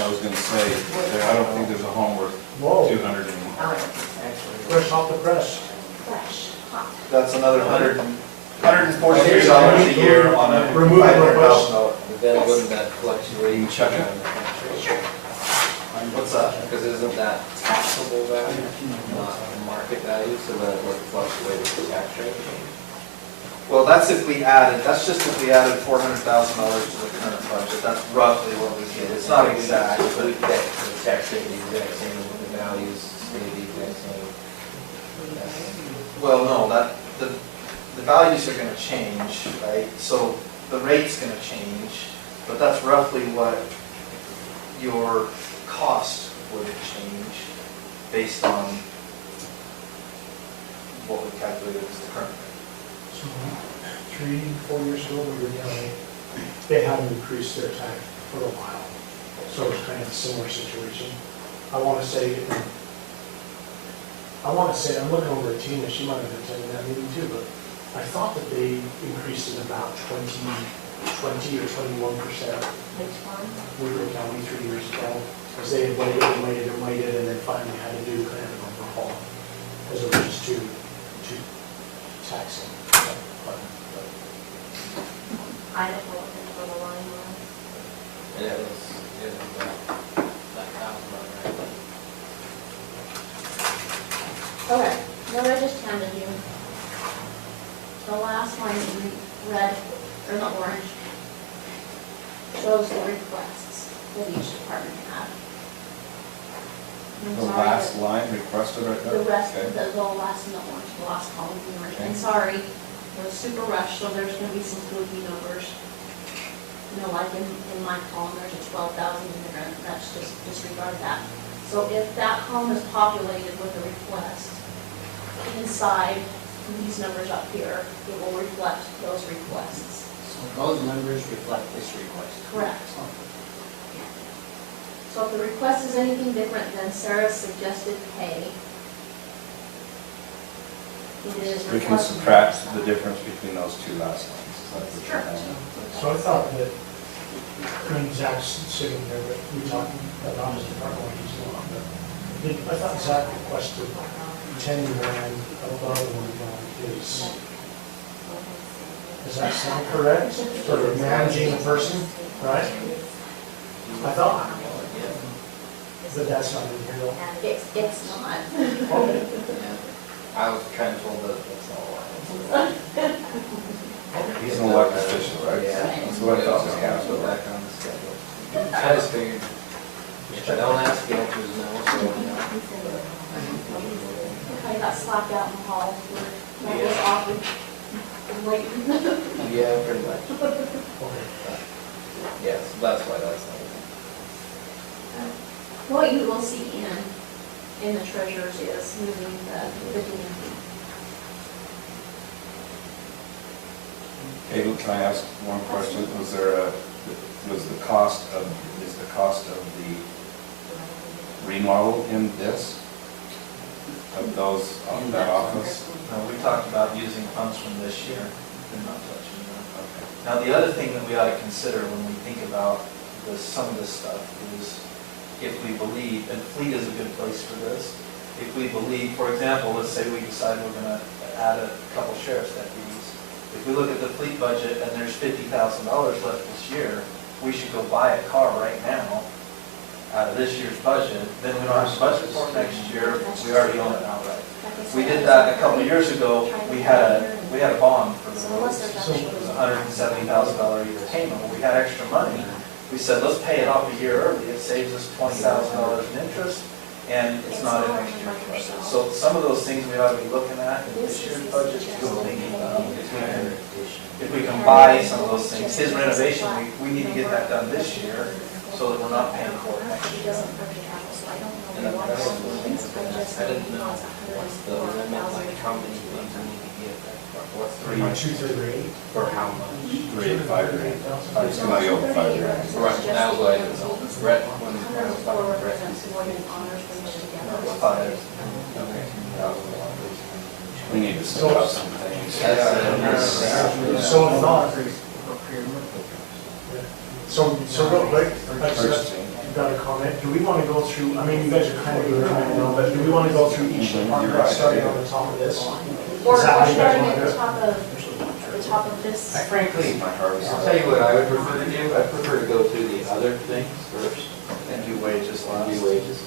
was gonna say, I don't think there's a home worth Whoa, 200 and Actually, fresh off the press. Fresh, hot. That's another $143 a year on a Remove the $500,000. But then wouldn't that fluctuate? You check it. What's that? Because isn't that taxable value, not market value, so then it would fluctuate with the tax rate? Well, that's if we added, that's just if we added $400,000 to the current budget. That's roughly what we get. It's not exact, but We get the tax rate the exact same, the values stay the exact same. well, no, the values are gonna change, right? So the rate's gonna change, but that's roughly what your cost would change based on what we calculated as the current rate. So 3-4 years ago, we were down, they hadn't increased their tax for a while. So it's kind of a similar situation. I want to say, I'm looking over at Tina, she might have attended that meeting too, but I thought that they increased it about 20 or 21%. Which one? Weaver County 3 years ago, because they had waited, and then finally had to do kind of an overhaul, because it was just too taxing. I don't know what the line was. And it was that thousand, right? Okay, what I just handed you, the last line in red, or not orange, shows the requests that each department had. I'm the sorry last that line requested right there? The rest, Okay. the last, no orange, the last column in orange. And Okay. sorry, it was super rushed, so there's gonna be some fluky numbers. You know, like in my column, there's a 12,000 in there, and that's just disregard that. So if that column is populated with a request, inside these numbers up here, it will reflect those requests. So those numbers reflect this request. Correct. So if the request is anything different than Sarah's suggested pay, it is We can requested. subtract the difference between those two last lines. Is that what you're saying? So I thought that, I mean, Zach's sitting there, but we talked about his department when he's not, but I thought Zach requested 10 grand above his. Does that sound correct? For managing a person, right? I thought. But that's not in here, though. It's not. Okay. I was kind of told that that's not what He's an elected official, right? Yeah. That's what I thought was Put happening. back on the schedule. I just figured, if I don't ask, the answer is no, so, I got slapped out in the hall. That was awkward. Waiting. yeah, pretty much. Okay. Yes, that's why that's not. What you will see in the treasures is moving the DMP. Hey, can I ask one question? Was the cost of the remodel in this? Of those, that office? No, we talked about using funds from this year, and not touching them. Okay. Now, the other thing that we ought to consider when we think about some of this stuff is if we believe, and Fleet is a good place for this, if we believe, for example, let's say we decide we're gonna add a couple sheriff's deputies. If we look at the Fleet budget and there's $50,000 left this year, we should go buy a car right now out of this year's budget, then we don't have to budget for it next year, we already own it outright. We did that a couple of years ago, we had a bond for the roads. It was $170,000 a year payment, but we had extra money. We said, let's pay it off a year early, it saves us $20,000 in interest, and it's not in next year's budget. So some of those things we ought to be looking at in this year's budget, thinking if we can buy some of those things. His renovation, we need to get that done this year, so that we're not paying for it next year. And then that's one of the things I didn't know, what's the limit, like how many things we need to get that for, what's the My limit? 238. For how much? 3 to 5 grand. It's gonna be over 5 grand. Right, that was what I didn't know. Brett, when I was talking to Brett, he said, That was five. okay. We need to set up some things. So I thought. So real quick, like I said, Purchasing. you've got a comment, do we want to go through, I mean, you guys are kind of doing it right now, but do we want to go through each department, You're right. starting on the top of this? Or Is that how you guys starting want at to do the it? top of this. Frankly, My heart is. I'll tell you what I would prefer to do, I prefer to go through the other things first, And do wages and last. do wages.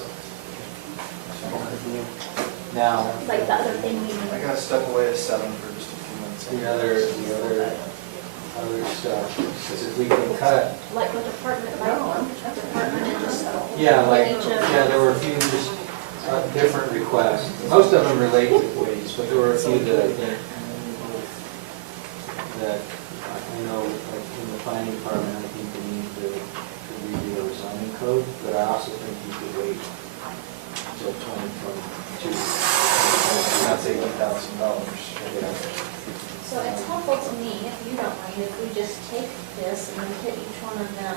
Now, Like the other thing we I need. got stuck away at 7 for just a few minutes. the other stuff, because if we can cut, Like what department, department and just. yeah, like, Each of- yeah, there were a few just different requests. Most of them relate to wages, but there were a few that I think that, I know, like in the planning department, I think we need to redo our zoning code, but I also think you could wait until 2022. That's $80,000. So it's helpful to me, if you don't mind, if we just take this and hit each one of them,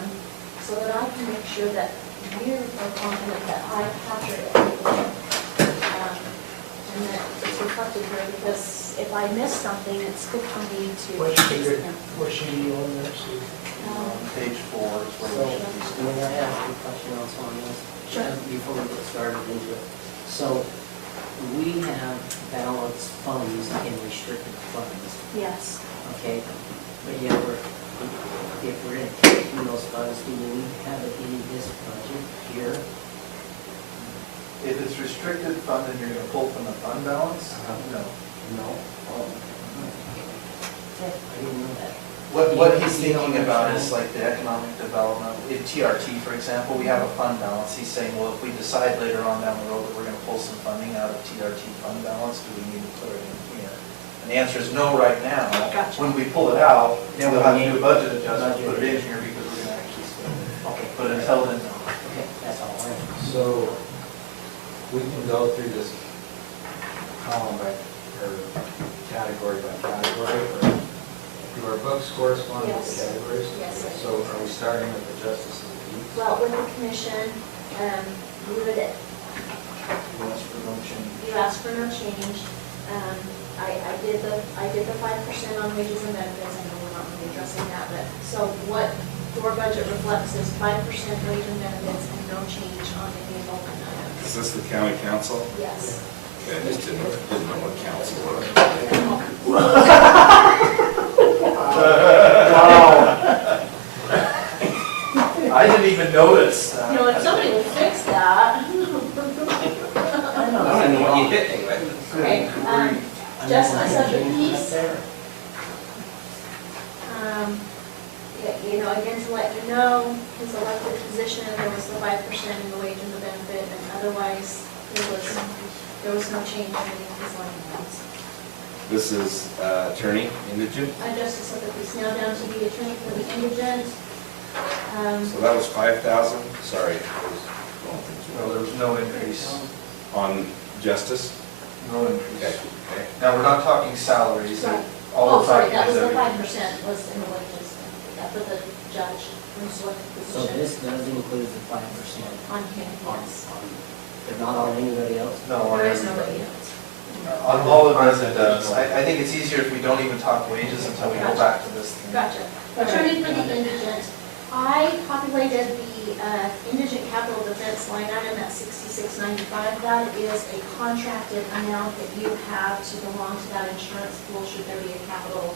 so that I can make sure that you are confident that I captured everything. And that it's reflected here, because if I miss something, it's good for me to. What should you, what should you on there, Steve? Page 4 is where So, we should be. may I ask you a question also on this? Sure. Before we get started into it. So, we have balanced funds in restricted funds, Yes. okay? But yet if we're gonna take from those funds, do we need to have it in this budget here? If it's restricted fund and you're gonna pull from the fund balance, no. No? Oh. I didn't know that. What he's thinking about is like the economic development, in TRT, for example, we have a fund balance. He's saying, well, if we decide later on down the road that we're gonna pull some funding out of TRT fund balance, do we need to put it in here? And the answer is no right now. Gotcha. When we pull it out, then we'll have to do a budget adjustment, put it in here because we're gonna actually spend it. Okay. But until then, no. Okay, that's all right. So we can go through this column by or category by category, or do our books correspond with the Yes. categories? Yes. So are we starting with the justice of the peace? Well, with the commission, you would, You asked for no change. you asked for no change. I did the 5% on wages and benefits, I know we're not really addressing that, but, so what your budget reflects is 5% wage and benefits and no change on any enrollment items. Is this the county council? Yes. Okay, I just didn't know what council was. Wow. I didn't even notice. You know, if somebody would fix that. I don't know what you hit me with. Okay, justice of the peace. Yeah, you know, again, to let you know, his elected position, there was the 5% in the wage and the benefit, and otherwise, there was no change in any of his line items. This is attorney, indigent, Justice of the peace, now down to the attorney for the indigent. so that was 5,000, sorry. I was going through No, there was no increase. On justice? No Okay, increase. okay. Now, we're not talking salaries. Right. All Oh, we're sorry, talking that was is the everything. 5% was in the wages, for the judge, who's elected So position. this does include the 5% On him, on, yes. but not on anybody else? No, on There is everybody. nobody else. On all of us it does. I think it's easier if we don't even talk wages until we go back to this thing. Gotcha. Attorney for the indigent, I populated the indigent capital defense line item at 6695. That is a contracted amount that you have to belong to that insurance pool should there be a capital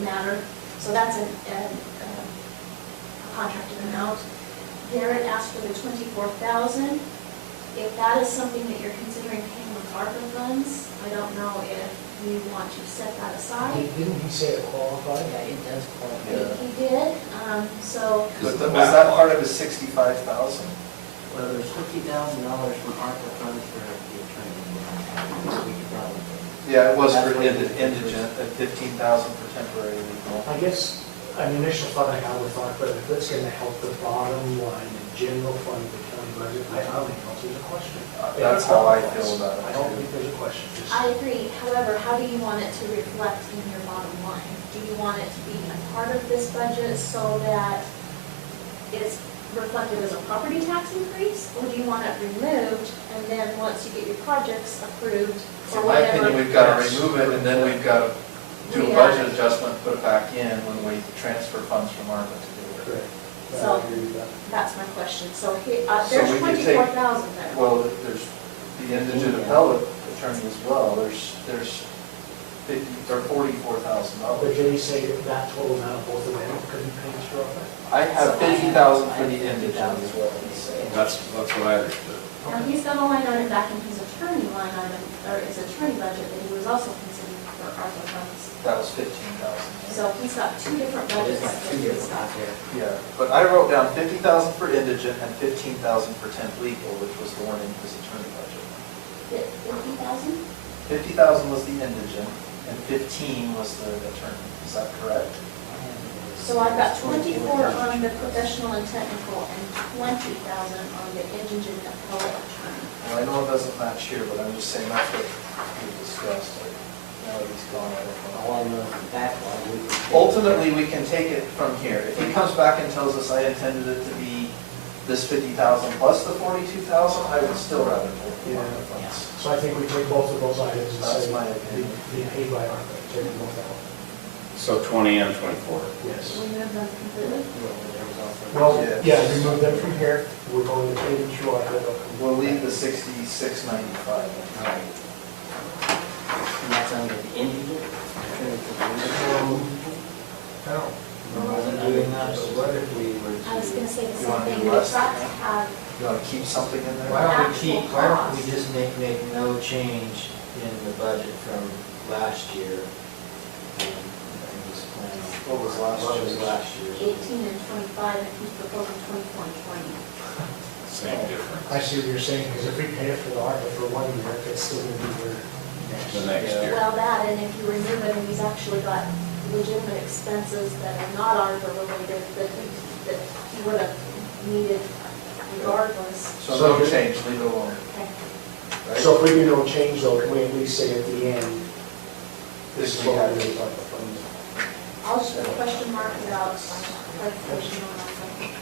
matter. So that's a contracted amount. Garrett asked for the 24,000. If that is something that you're considering paying with ARPA funds, I don't know if you want to set that aside. Didn't he say it qualified? Yeah, it does qualify. Yeah. He did, so, Was that part of his 65,000? Well, there's $50,000 from ARPA funds for the attorney. We could probably. Yeah, it was That's for what it is. indigent, and 15,000 for temporary legal. I guess an initial thought I had with ARPA, if it's gonna help the bottom line and general fund of the county budget, I don't think there's a question. That's how I feel about it. I don't think there's a question. Just- I agree. However, how do you want it to reflect in your bottom line? Do you want it to be a part of this budget so that it's reflected as a property tax increase? Or do you want it removed, and then once you get your projects approved, or In my whatever? opinion, we've got to remove it, and then we've got to do a Yeah. budget adjustment, put it back in when we transfer funds from ARPA to do it. Correct. So- I agree with that. That's my question. So there's So we could take- 24,000 there. Well, there's the indigent appellate attorney as well, there's 50, or $44,000. But did he say that that total amount, both of them, couldn't pay through ARPA? I have 50,000 for the indigent is what he's saying. That's what I understood. Now, he's got a line item back in his attorney line item, or his attorney budget that he was also considering for ARPA funds. That was 15,000. So he's got two different It is budgets like that two he's different got. out there. Yeah, but I wrote down 50,000 for indigent and 15,000 for temp legal, which was the one in his attorney budget. 50,000? 50,000 was the indigent and 15 was the attorney, is that correct? So I've got 24 on the professional and technical and 20,000 on the indigent appellate attorney. Well, I know it doesn't match here, but I'm just saying that's what we discussed. Now that he's gone, I don't know. All I know is the backlog. We could take- Ultimately, we can take it from here. If he comes back and tells us I intended it to be this 50,000 plus the 42,000, I would still rather take the ARPA funds. So I think we take both of those items and That's say, my opinion. be paid by ARPA, take them both out. So 20 and 24. Yes. We move them completely? There was also. Well, Yeah. yeah, remove them from here, we're going to pay them through ARPA. We'll leave the 6695. Right. And that's under the indigent, attorney for the indigent. No, we wasn't doing that, but what if we were I was gonna to, say the You same wanna do thing. We've less? got to have, You want to keep something in there? why don't we Actual why don't we cost. just make no change in the budget from last year? And just plan on- What was last What year's? was last year? 18 and 25, and he's proposing 24 and 20. Same difference. I see what you're saying, because if we pay it for the ARPA for 1 year, it's still going to be there next. The next Yeah. year. Well, that, and if you remove it, and he's actually got legitimate expenses that are not ARPA related, that he would have needed regardless. So no change, leave it alone. Okay. right? So if we do no change though, can we at least say at the end, This is what we're doing about the funds. I'll just put a question mark about clarification on something.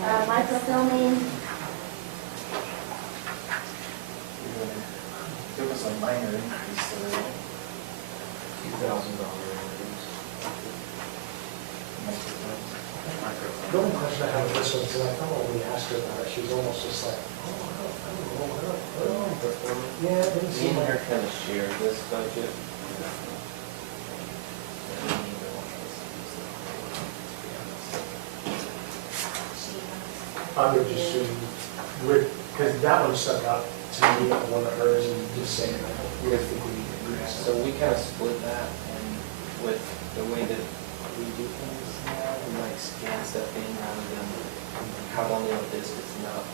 Microfilming, There was a minor increase there. $2,000 The only question I have with this one, because I thought when we asked her about it, she was almost just like, oh, I don't know. Yeah, it didn't Me seem and her like. kind of share this budget. I would just assume, because that one stuck out to me, one of hers, and just saying, I don't really think we need to do that. So we kind of split that, and with the way that we do things now, we like scan stuff in rather than how long the disk is not.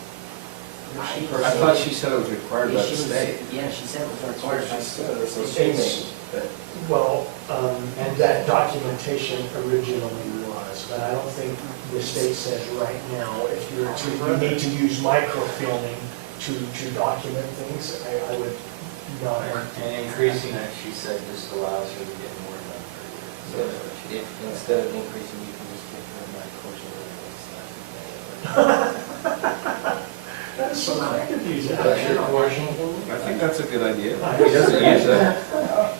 I thought she said it was required by the state. Yeah, she said it was required by state. So she made, but Well, and that documentation originally was, but I don't think the state says right now, if you're to, you need to use microfilming to document things, I would not. And increasing that, she said, just allows her to get more done per year. so if, instead of increasing, you can just give her my portion of That's so kind of you, Zach. That's your portion. I think that's a good idea. He doesn't use it.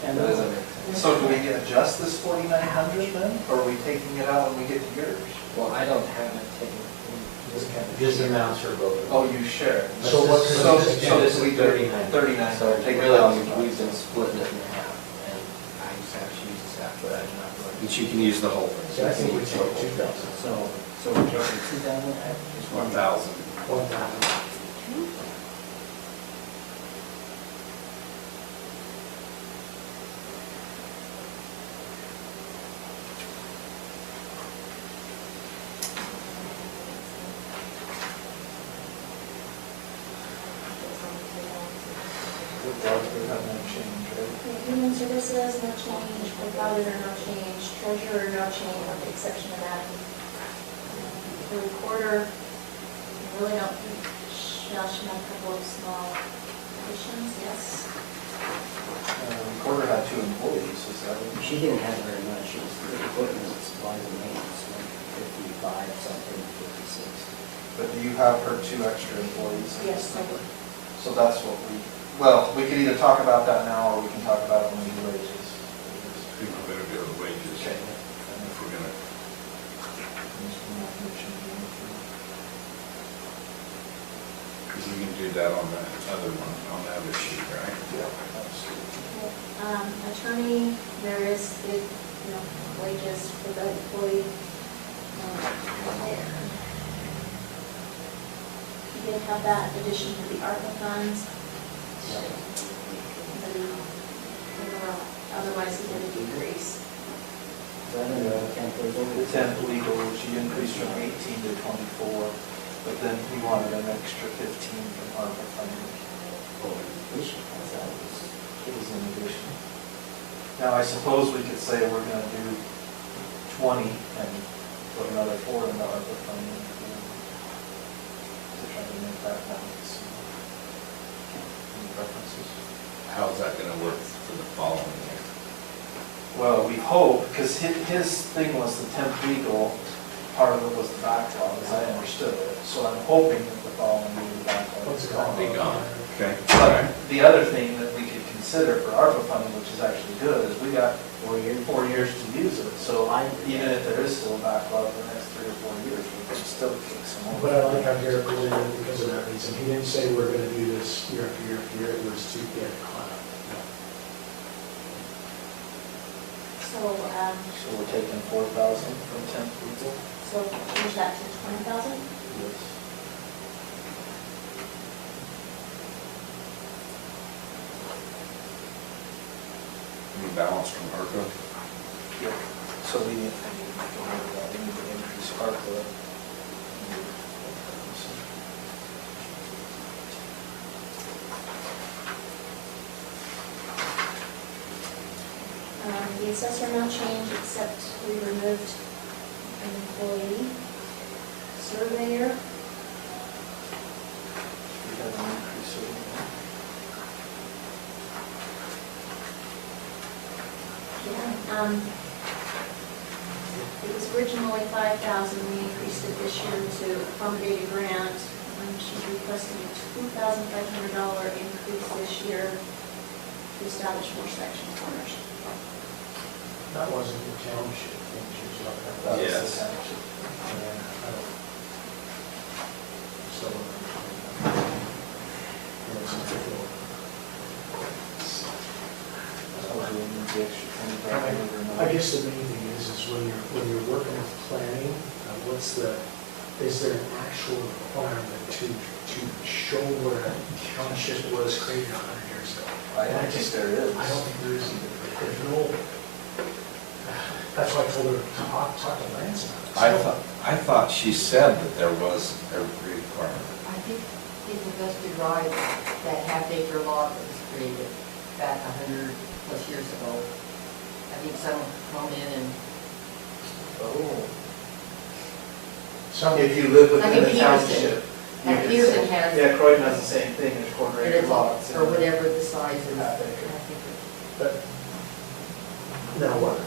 And that doesn't make sense. So do we adjust this 4,900 then, or are we taking it out when we get to yours? Well, I don't have it taken. This amounts for both of them. Oh, you share. So what So, percentage? so This is we do 39. 39, So take really, $1,000. we've been splitting it in half, and I just have, she uses half, but I'm not going But you can use the whole So I think we take 2,000. So we're taking 2,000? Just 1,000. 1,000. human services, no change, auditor, no change, treasurer, no change, with the exception of that. The recorder, I really don't think, she had a couple of small additions, yes. Recorder had 2 employees, is that what? She didn't have very much, it was the equipment, supplies and maintenance, like 55 something, 56. But do you have her 2 extra employees? Yes, I would. So that's what well, we could either talk about that now, or we can talk about it when we do wages. I think we better go with wages. Okay. If we're gonna, because we can do that on the other one, on the other sheet, right? Yeah, absolutely. Attorney, there is, wages for the employee. You did have that addition to the ARPA funds. Otherwise, he did a decrease. So I don't know, The temp legal, she increased from 18 to 24, but then he wanted an extra 15 from ARPA funding. It was in addition. Now, I suppose we could say we're gonna do 20 and put another 4 in the ARPA funding to try to make that balance. Any preferences? How's that gonna work for the following year? Well, we hope, because his thing was the temp legal, part of it was the backlog, as I understood it. So I'm hoping that the following year, the backlog is gone. Be gone, okay? But the other thing that we could consider for ARPA funding, which is actually good, is we got 4 years to use it. So even if there is still a backlog for the next 3 or 4 years, we can still kick some more. But I like how Derek was in it because of that reason. He didn't say we're gonna do this year after year after year, it was to get caught up. So, So we're taking 4,000 from temp legal? so change that to 20,000? Yes. Any balance from ARPA? Yep. So we need to make a note of that, we need to increase ARPA. The assessor no change, except we removed an employee. Surveyor, We have an increase over It was originally 5,000, we increased it this year to accommodate a grant. She's requesting a $2,500 increase this year to establish more section corners. That wasn't the township thing she was talking about. That was the Yes. township. Yeah, I don't- So, it's a difficult- I guess the main thing is when you're working with planning, is there an actual requirement to show where a township was created 100 years ago? I don't think there is. I don't think there is either. There's no, that's why I told her, talk to Lance about it. I thought she said that there was a requirement. I think people just derived that half-acre lot that was created back 100 plus years ago. I think someone come in and, Oh. Some, If you live I within think the Peterson- township. you and can Peterson say- has- Yeah, Croydon has the same thing, there's quarter acre it's lots. or whatever the size is. Half acre. but, now what?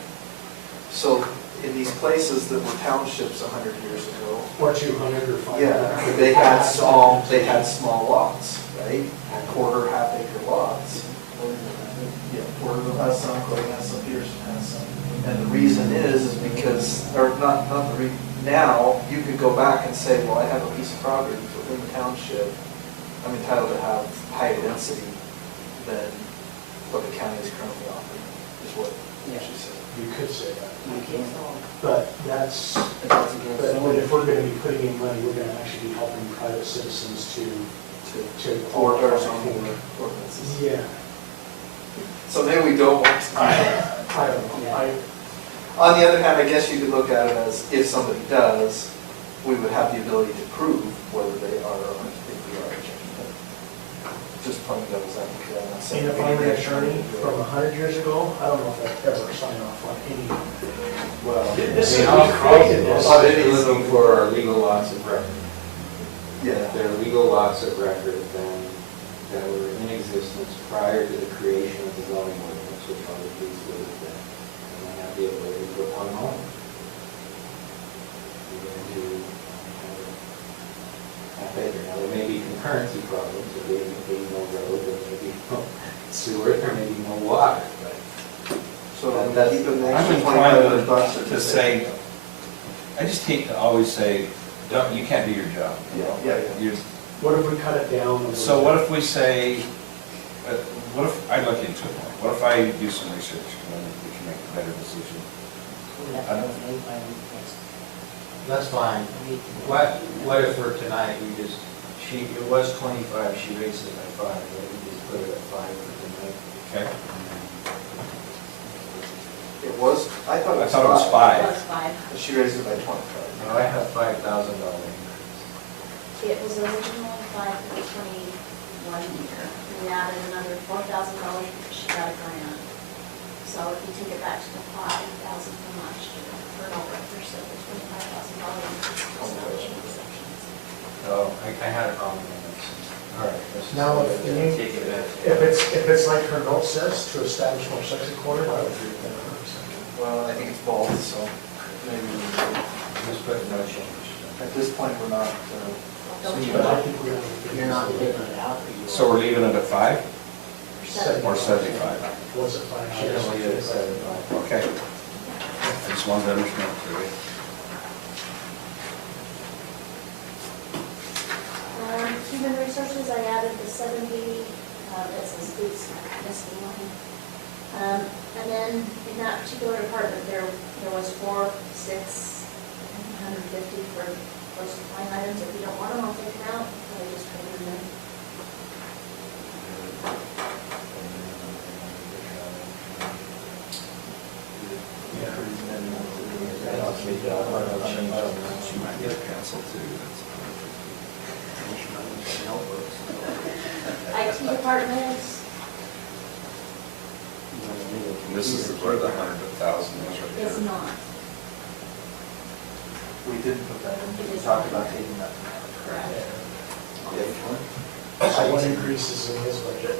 So in these places that were townships 100 years ago, Or 200 or 500? yeah, they had small lots, right? Quarter, half acre lots. Yeah, Porterville has some, Croydon has some, Peterson has some. And the reason is because, or now, you could go back and say, well, I have a piece of property within the township, I'm entitled to have higher density than what the county is currently offering, is what she said. You could say that. Okay, so, But that's, but if we're gonna be putting in money, we're gonna actually be helping private citizens to Or qualify our zoning for. ordinances. Yeah, So maybe we don't want to. I don't know, On the other hand, I guess you could look at it as if somebody does, we would have the ability to prove whether they are or aren't, if we are a change. Just playing devil's advocate. I'm not saying and if we I'm need an to attorney do it. from 100 years ago, I don't know if I'd ever sign off on any. Well, This is, I mean, we created this. Oh, it we're is. looking for our legal lots of record. Yeah. If they're legal lots of record, then that were in existence prior to the creation of the zoning ordinance, which probably is what it is, and they have the ability to put on home. You're going to half acre. Now, there may be concurrency problems, there may be no road, there may be no sewer, there may be no water, but So That's- keep an I'm extra inclined $2,500 to say, I just hate to always say, don't, you can't do your job. Yeah. You're- What if we cut it down? a little So bit? what if we say, what if, I look into it more, what if I do some research and we can make a better decision? I don't- That's fine. What if for tonight, we just, it was 25, she raised it by 5, but we just put it at 5 for tonight. Okay, It was, I thought it I was thought it was five. It was 5. But she raised it by 25. Now, I have $5,000 increase. It was originally 5 for the 21 year. We added another $4,000 because she got a grant. So if you take it back to the 5,000 from last year, for an overrun, so the $25,000 increase for establishment sections. Oh, I had it wrong. All right. let's just Now, if take you- it back. If it's like her note says, to establish more section corner, I would agree with that 100%. Well, I think it's both, so maybe Just put no change. at this point, we're not, Don't you? But I think we're gonna. you're not taking it out, or you so we're leaving it at 5 Seven. or 75? Was it 5 She's years? gonna leave it at 75. Okay. I just wanted to understand clearly. Human resources, I added the 70, that says boots, missing line. And then in that particular department, there was 4, 6, 150 for those line items. If you don't want them, I'll take them out, but I just put them in. She might get canceled too. IT department, And this is where the 100,000 is right is here. not we didn't put that in, we talked about taking that. correct. Okay, which one? So what increases in his budget?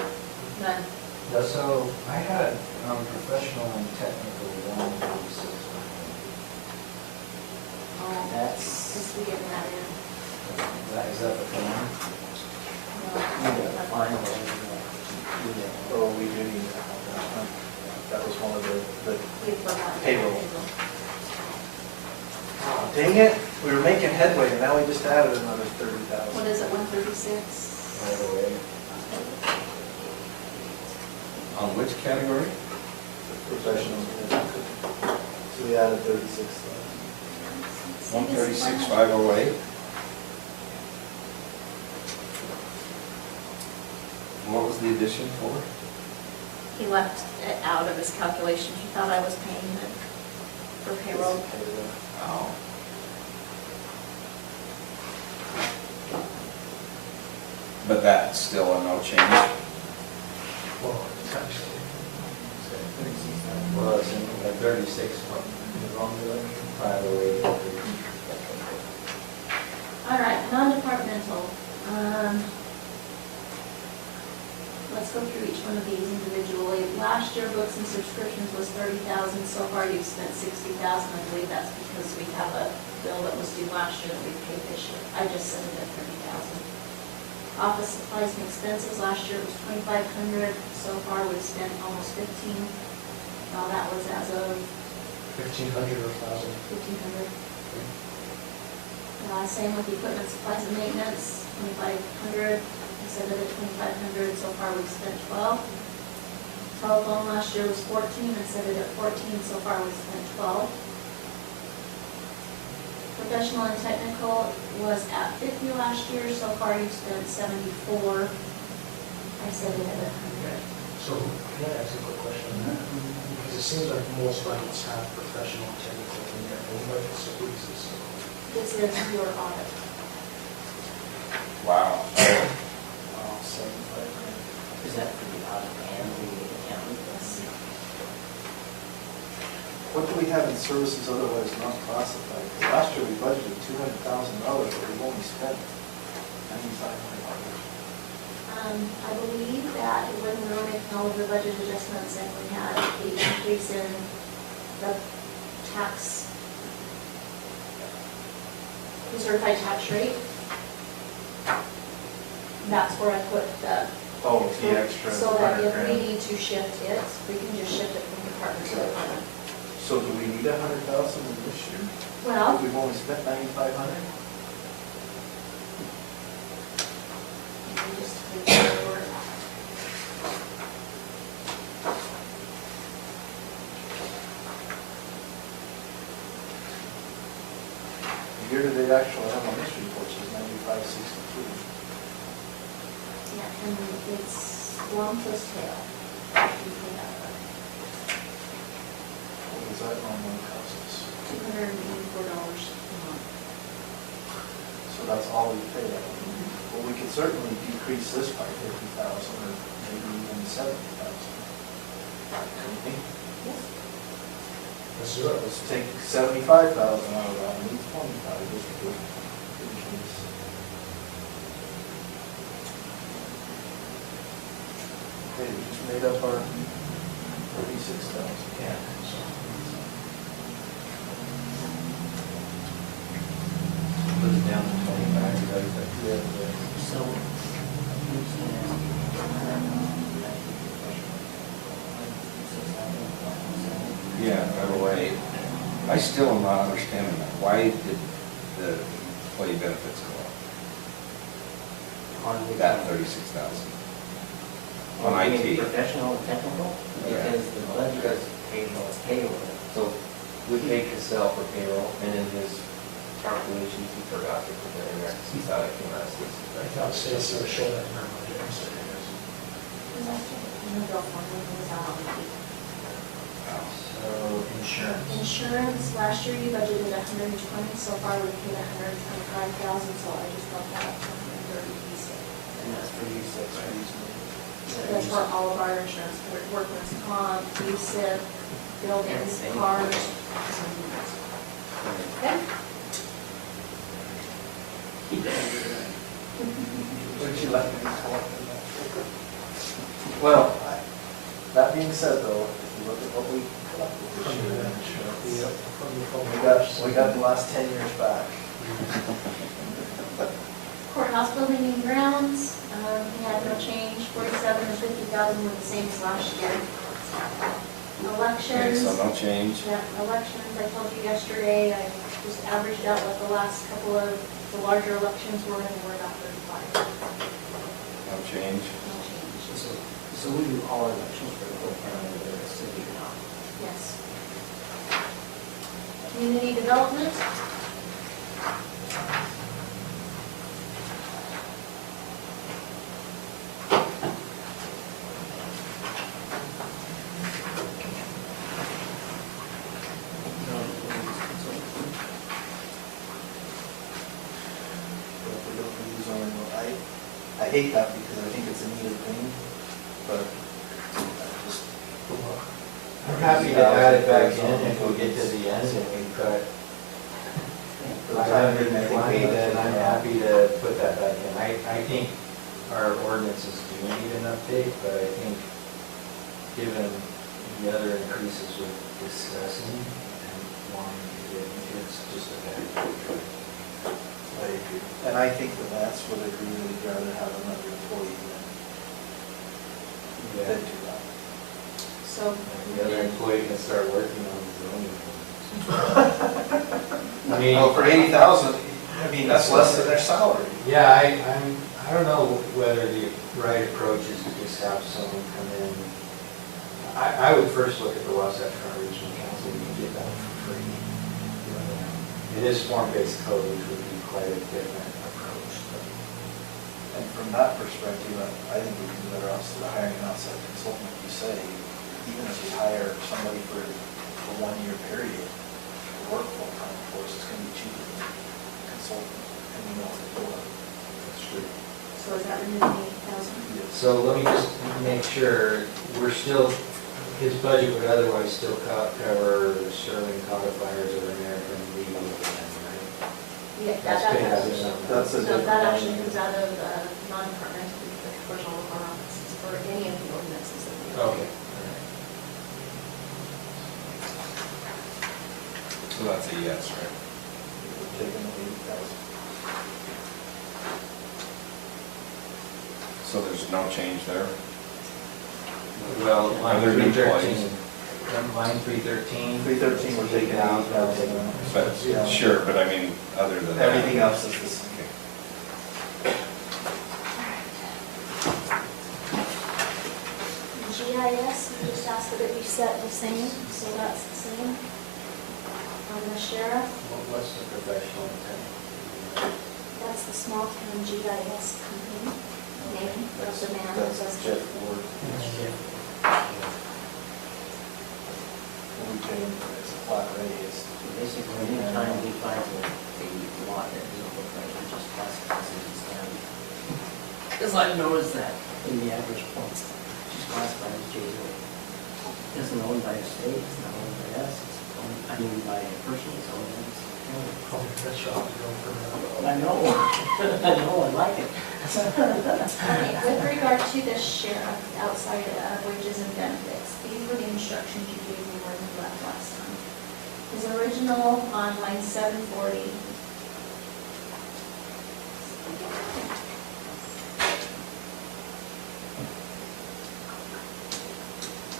None. So I had professional and technical 136. Oh, That's, since we getting that in. is that the plan? Oh, we do need that. That was one of the We forgot. payroll. Oh, dang it, we were making headway and now we just added another 30,000. What is it, 136? By the way, On which category? Professional. So we added 36,000. 136,508. What was the addition for? He left it out of his calculation. He thought I was paying it for payroll. Oh. But that's still a no change? Well, it's actually, well, it's in at 36, what, in the wrong direction? 508. All right, non-departmental. Let's go through each one of these individually. Last year, books and subscriptions was 30,000. So far, you've spent 60,000. I believe that's because we have a bill that was due last year that we paid this year. I just set it at 30,000. Office supplies and expenses, last year it was 2,500. So far, we've spent almost 15. Well, that was as of 1,500 or 1,000. 1,500. Same with equipment, supplies and maintenance, 2,500. I set it at 2,500. So far, we've spent 12. Telephone last year was 14. I set it at 14. So far, we've spent 12. Professional and technical was at 50 last year. So far, you've spent 74. I set it at 100. So can I ask a quick question on that? Because it seems like most budgets have professional and technical in there, and budget squeezes. This is your audit. Wow. Wow, 75. Is that for the audit and the accountant? What do we have in services otherwise not classified? 'Cause last year we budgeted $200,000, but we've only spent $9,500. I believe that when we were making all of the budget adjustments and we had the increase in the tax, the certified tax rate, that's where I put the. Oh, the extra So that if 100 we grand. need to shift it, we can just shift it from department to department. So do we need 100,000 in this year? Well, We've only spent 9,500? let me just make sure. The year-to-date actual I have on this report says 95.62. Yeah, and it's long plus tail. What does that normally cost us? $284 a month. So that's all we pay out. Well, we could certainly decrease this by 50,000 or maybe even 70,000. Couldn't we? Let's do it. Let's take 75,000 out of that and leave 25 just to increase. Okay, we just made up our 36,000. Yeah. Put it down to 25, is that it? So, Yeah, by the way, I still am not understanding that. Why did the employee benefits go up? That 36,000? On you IT? mean professional and technical? Yeah. Because the budget is payroll. So we paid Cassell for payroll, and in his calculations, he forgot to put that in there, because he thought it came out of I thought Stacy would show that in her budget. Was that in the bill form when it was out on the week? So insurance. Insurance, last year you budgeted 120, so far we paid 125,000, so I just brought that up to 136. And that's for you, so it's reasonable. That's for all of our insurance, workman's comp, USIP, buildings, cars. Okay? Would you like me to call it? Well, That being said though, if you look at what we collected this From year the- in insurance, yeah, from the phone we got the last 10 years back. Courthouse building and grounds, we had no change, 47 and 50,000 were the same as last year. Okay, Elections. so no change. Yeah, elections, I told you yesterday, I just averaged out what the last couple of the larger elections were, and we're about 35. No change. No change. So we do all elections for the whole county, whether it's city or not. Yes. Community development. But if we don't use zoning, I hate that because I think it's a needed thing, but I just. I'm happy to add it back in if we get to the end and we cut 520, then I'm happy to put that back in. I think our ordinances do need an update, but I think given the other increases we're discussing and wanting to get into, it's just a fact. I agree. And I think the Lance would agree that he'd rather have another employee than do that. So. The other employee can start working on his own. I mean. Well, for 80,000, I mean, that's less than their salary. Yeah, I don't know whether the right approach is to just have someone come in. I would first look at the Wasatch Front Regional Council, you can get that for free. It is form-based code, which would be quite a different approach. And from that perspective, I think we can be better off instead of hiring an outside consultant, like you say, even if we hire somebody for a 1-year period to work full-time for us, it's going to be cheaper than a consultant, and we know what they're doing. That's true. So is that removing 8,000? So let me just make sure, we're still, his budget would otherwise still cover Sterling codifiers or American legal, right? Yeah, That's paid out of that's, something. That's a so different that line. actually comes out of non-departmental, the commercial or offices for any of the ordinances that we have. Okay, all right. So that's a yes, right? We're taking the 80,000. So there's no change there? Well, line Other than 313. employees. Line 313. 313, we're taking 80,000. But, Yeah. sure, but I mean, other than that. Everything else is the same. Okay. GIS, we just asked that it be set the same, so that's the same. On the sheriff, What's the professional intent? that's the small town GIS company name of the man that does That's it. Jeff Ward. We pay him, it's a flat rate, it's. Basically, anytime we find a lot that doesn't look right, we just classify it as down. Because I noticed that in the average points, she's classified as J zero. It isn't owned by a state, it's not owned by us, it's owned, I mean, by a person, it's owned by the county. Probably the best shop to go for that. I know, I know, I like it. Okay, with regard to the sheriff, outside of wages and benefits, these were the instructions you gave me when you left last time. His original on line 740.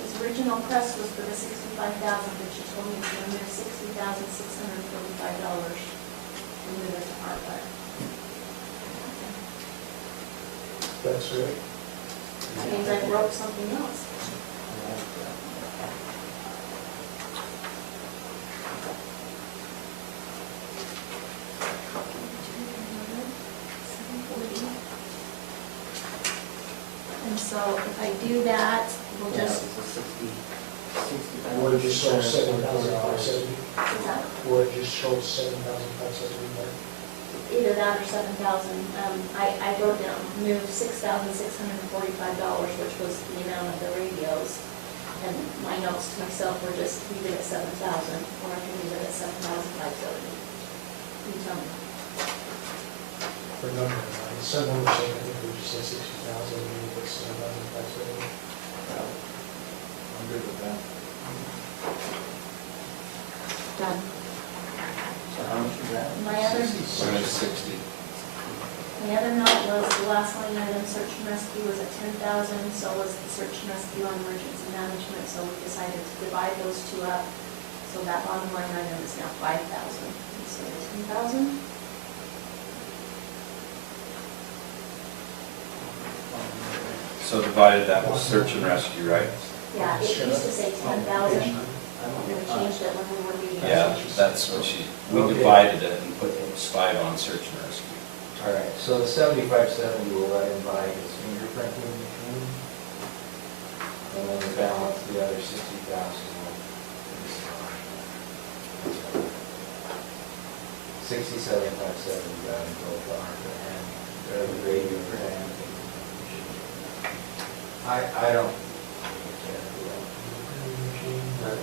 His original request was for the 65,000, but you told me to remove $60,645 and move it to ARPA. That's right. That means I wrote something else. And so if I do that, we'll just, It's a 60. Would it just show 7,570? is that Would it just show 7,570? either that or 7,000. I wrote down, move $6,645, which was the amount of the radios. And my notes to myself were just leave it at 7,000, or I can leave it at 7,570. You tell me. For number line, some numbers say, I think we just said 60,000, maybe it's 7,570. I'm good with that. Done. So how much is that? My other, So it's 60. my other note was the last line item, search and rescue was at 10,000, so was the search and rescue on emergency management, so we decided to divide those two up. So that bottom line item is now 5,000 instead of 10,000. So divided that was search and rescue, right? Yeah, it used to say 10,000, and we changed it when we were reading. Yeah, that's what we divided it and put 5 on search and rescue. All right, so the 7570 will let him buy his fingerprinting machine. And then the balance, the other 60,000. 67,570 got him both the ARPA and the radio for him. I don't care for that.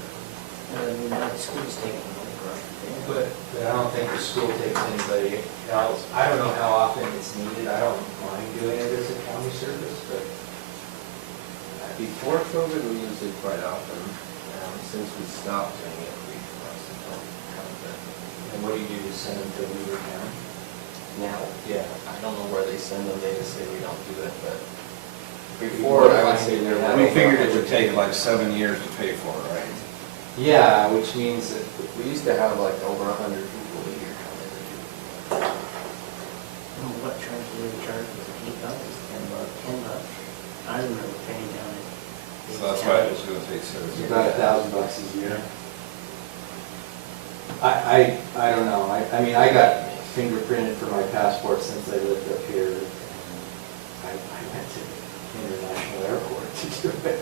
The school's taking over. But I don't think the school takes anybody else. I don't know how often it's needed. I don't mind doing it as a county service, but Before COVID, we used it quite often. Since we stopped doing it, we honestly don't have it. and what do you do to send them to Weaver County? Now, Yeah. I don't know where they send them, they just say we don't do it, but before, I would say there were. We figured it would take like 7 years to pay for it, right? Yeah, which means that We used to have like over 100 people a year come in and do it. What charge do they charge us to keep up? It's $10. I remember paying down it. So that's why it was gonna take 7 it's years. about $1,000 a year. I don't know. I mean, I got fingerprinted for my passport since I lived up here. And I went to International Airport to do it.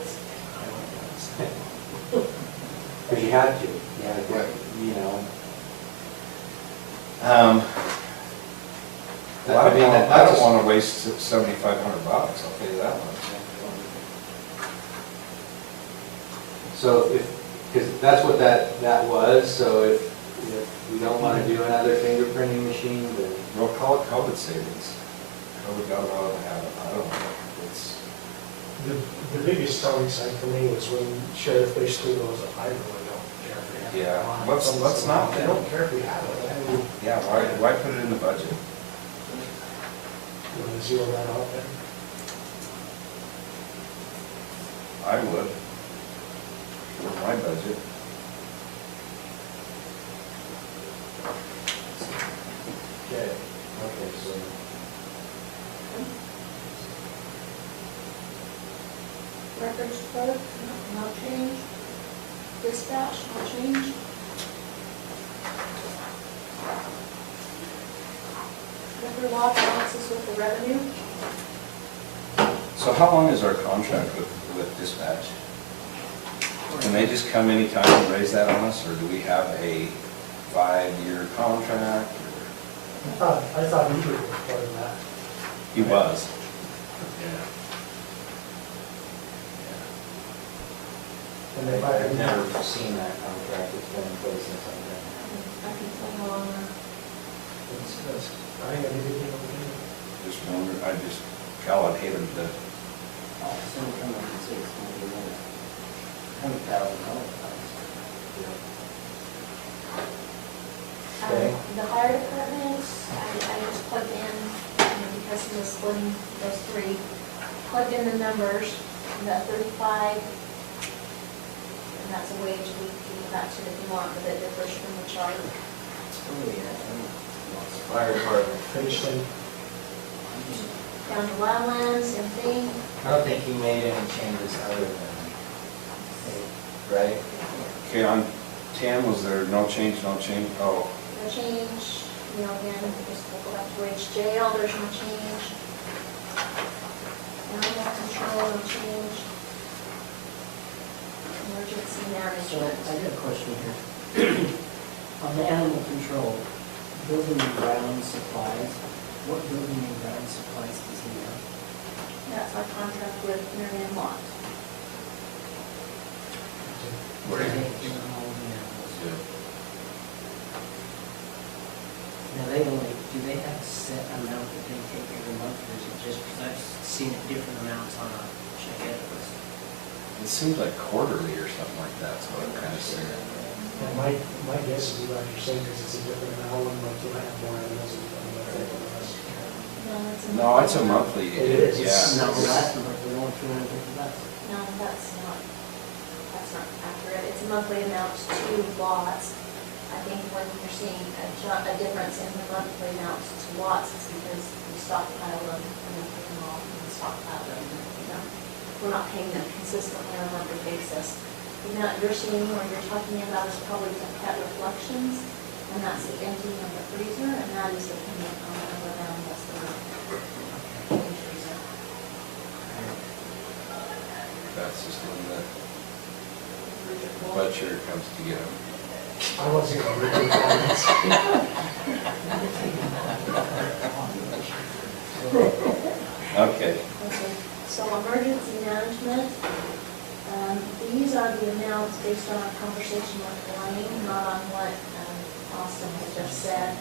Because you had to. Yeah, you know. Well, I don't wanna waste $7,500, I'll tell you that much. So because that's what that was, so if we don't want to do another fingerprinting machine, then. We'll call it COVID savings. How we got out of the habit, I don't know. It's, The biggest selling side for me was when Sheriff basically goes, I really don't care if we have it. Yeah, on." let's not They then. don't care if we have it. I mean, yeah, why put it in the budget? you want to zero that out there? I would. For my budget. Okay, so. Records clerk, no change. Dispatch, no change. Liquor law balances with the revenue. So how long is our contract with dispatch? Can they just come anytime and raise that on us, or do we have a 5-year contract? I thought you were part of that. He was. And if I, I've never seen that contract, it's been in place since I've been I can tell you on the I think I did it over here. Just wonder, Cal, I'd hate him to, Some come up and say it's gonna be $100,000. Okay. The fire department, I just plugged in, because he was splitting those three, plugged in the numbers, that 35, and that's a wage, we can give that to if you want, but it differs from the chart. Oh, yeah. fire department. Page 10. Down to wildlands, same thing. I don't think he made any changes other than, right? okay, on 10, was there no change, oh, No change, again, just we'll go back to wage jail, there's no change. Animal control, no change. Emergency So management. I got a question here. On the animal control, building and ground supplies, what building and ground supplies does he have? That's our contract with Marion Lott. Where are they in all the animals? Now, do they have a set amount that they take every month, or is it just, because I've seen it different amounts on a check invoice? It seems like quarterly or something like that, so it kind of seems. And my guess is like you're saying, because it's a different amount, one month you'll have more animals and the rest. No, it's a monthly. It is. Yeah. No, last month, we went $250. No, that's not accurate. It's a monthly amount to lots. I think when you're seeing a difference in the monthly amounts to lots, it's because we stockpile them and then put them off and stockpile them. We're not paying them consistently on a monthly basis. The amount you're seeing or you're talking about is probably the pet reflections, and that's the emptying of the freezer, and that is dependent on the number of animals that are in the freezer. That's just when the butcher comes to get them. I wasn't going to read comments. Okay. Okay, so emergency management, these are the amounts based on our conversation with Blaine, not on what Austin had just said.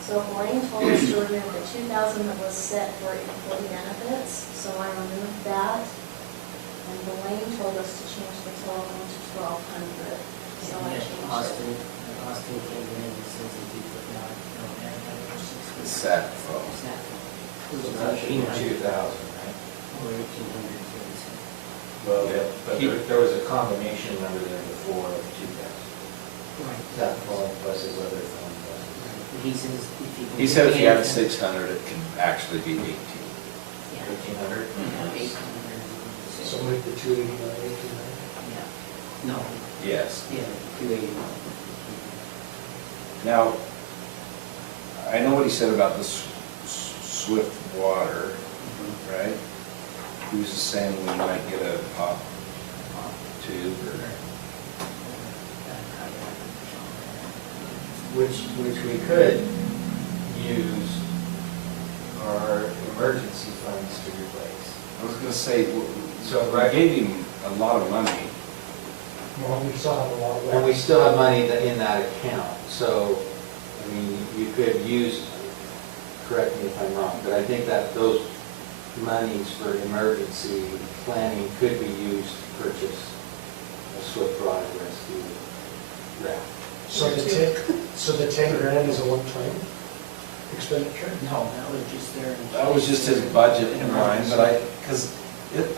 So Blaine told us to remove the 2,000 that was set for employee benefits, so I removed that. And Blaine told us to change the total to 1,200, so I changed it. Austin came in and says that he put out, The sack phone. It was So that should be 2,000, 1,800 right? or 1,800, so he said. Well, Yeah, but there was a combination number there before of 2,000. Right. That phone plus his other phone. But he says if you. He said if you have 600, it can actually be 18. Yeah. 1,500? Yeah, 800. So make the 289, 18, Yeah. No, Yes. yeah, 280. Now, I know what he said about the Swift water, right? He was just saying we might get a pop tube or. Which we could use our emergency funds to replace. I was gonna say, So, I right, gave him a lot of money. Well, we still have a lot of. and we still have money in that account, so, I mean, you could use, correct me if I'm wrong, but I think that those monies for emergency planning could be used to purchase a Swift Water Rescue raft. So the 10 grand is a one-time expenditure? No, that was just there. That was just his budget in mind, but because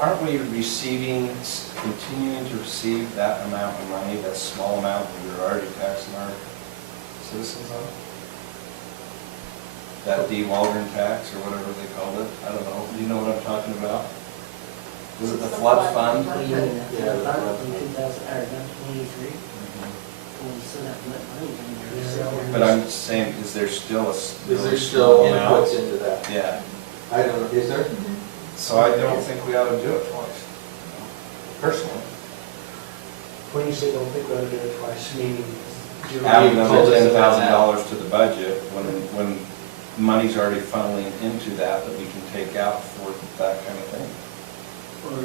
aren't we receiving, continuing to receive that amount of money, that small amount that we're already taxing our citizens on? That de-Waldron tax or whatever they called it, I don't know, do you know what I'm talking about? Was it the flood fund? What do you mean, Yeah, the that flood in fund. 2000, or 1983? Well, we still have that money in there. Yeah. so- But I'm saying, is there still a? Is there still amount? inputs into that? Yeah, I don't know, is there? so I don't think we ought to do it twice, personally. When you say don't think we ought to do it twice, meaning. Add You another told us about $10,000 to the budget when money's already funneling into that we can take out for that kind of thing. Or,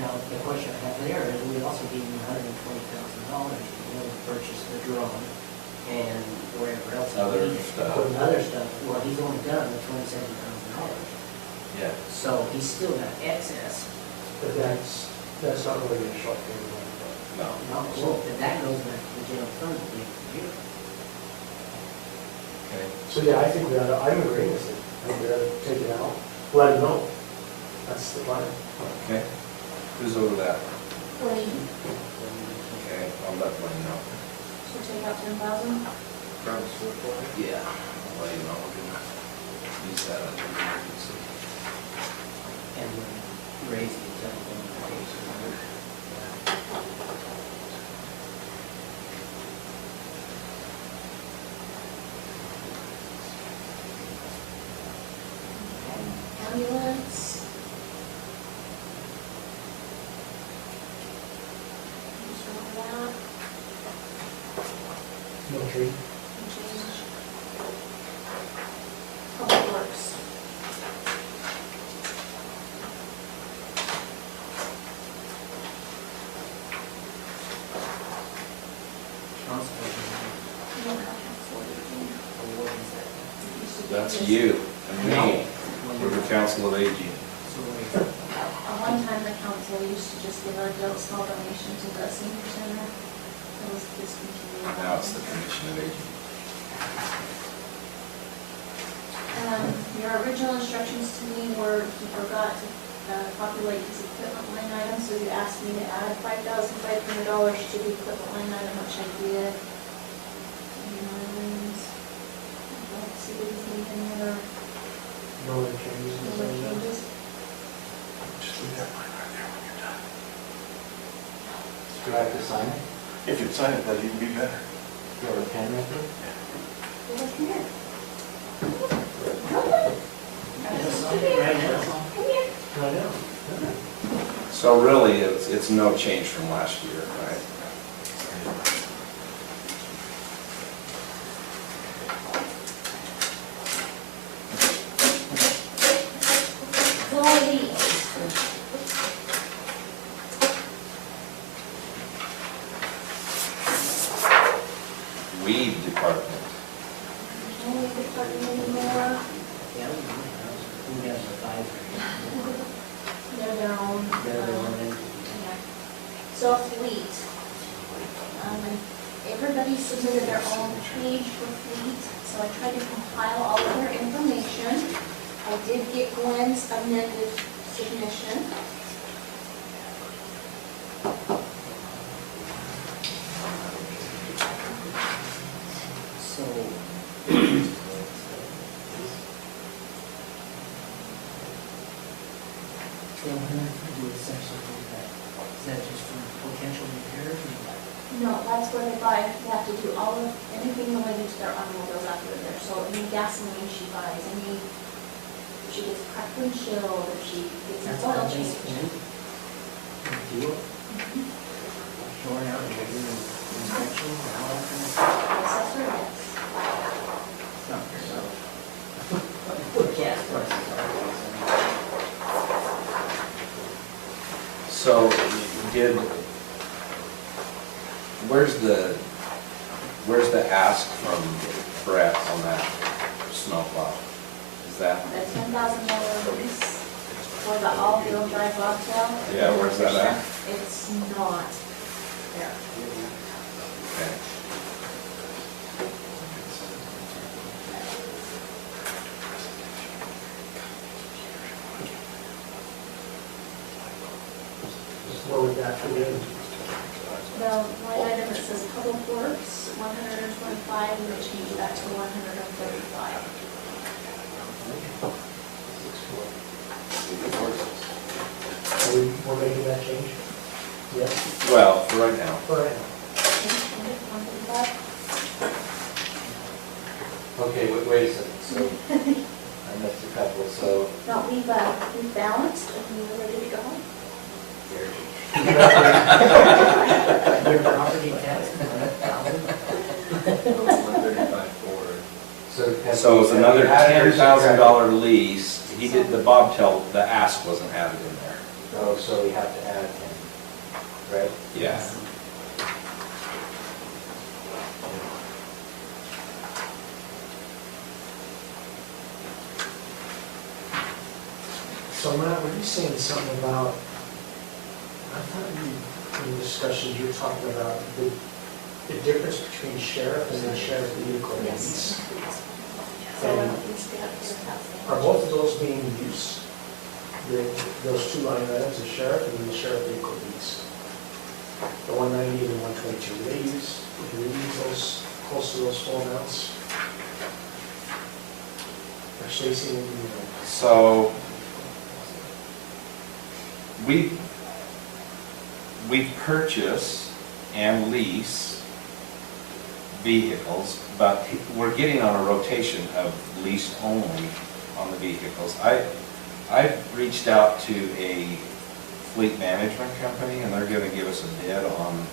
now, the question I have there is, we also gave him $120,000 to be able to purchase the drone and wherever else. he Other needed. stuff. Other stuff, well, he's only done the $27,000, Yeah. so he's still got excess. But that's not really a short period of No. Not so, but that goes back to the general fund at the end of the year. Okay. So yeah, I think we ought to, I'm agreeing with it. I think we ought to take it out, let them know. That's the plan. Okay. Who's over that? Blaine, Okay, I'll let Blaine know. so take out 10,000? From Swift Water? Yeah. I'll let you know. We're gonna use that as an emergency. And then raise the telephone case. Ambulance. Just remember that, No tree. and change. Public Works. You don't have council, do you? It used to be That's just you and me. Well, We're the Council of Aging. So what do you think? one time the council used to just give a small donation to the senior center. It was discontinued. Now it's the Commission of Aging. Your original instructions to me were you forgot to populate his equipment line item, so you asked me to add $5,500 to the equipment line item, which I did. And let's see if there's anything other No other changes? changes. Just leave that line right there when you're done. Do I have to sign it? If you'd sign it, that'd even be better. Do you have a pen right there? Well, come here. I know. So really, it's no change from last year, right? Weed department. No department anymore. Yeah, who has the five? They're their own. They're their own entity. Yeah. So fleet. Everybody submitted their own page for fleet, so I tried to compile all of their information. I did get Gwen's amended submission. So. Do a section like that. Is that just for potential repairs or what? No, that's where they have to do all of, anything related to their automobiles after there. So any gasoline she buys, if she gets cracked windshield, if she gets an That's oil all they change. can do? Showing out and doing inspection and all that kind of stuff? Assessor, yes. It's not fair, so. What gas prices are those? So did, where's the ask from Brett on that snowplow? Is that, The $10,000 lease for the all-wheel drive bobtail. Yeah, where's that at? It's not there. okay. What would that fit in? The line item that says public works, 125, and they changed that to 135. We're making that change? Yes? Well, for right now. All right. 135. Okay, wait a second, so I missed a couple, so No, we've balanced, and we're ready to go. Your property tax, So So it's another added or $10,000 lease. He did, the bobtail, the ask wasn't added in there. Oh, so we have to add 10, right? Yeah. So Matt, were you saying something about, I thought in discussions you were talking about the difference between sheriff and then sheriff vehicle lease? So And it's got their house. are both of those being used? Those two line items, the sheriff and then the sheriff vehicle lease? The 190 and the 122, do they use those, close to those full amounts? Or Stacy, you know? So we purchase and lease vehicles, but we're getting on a rotation of lease only on the vehicles. I've reached out to a fleet management company, and they're gonna give us a bid on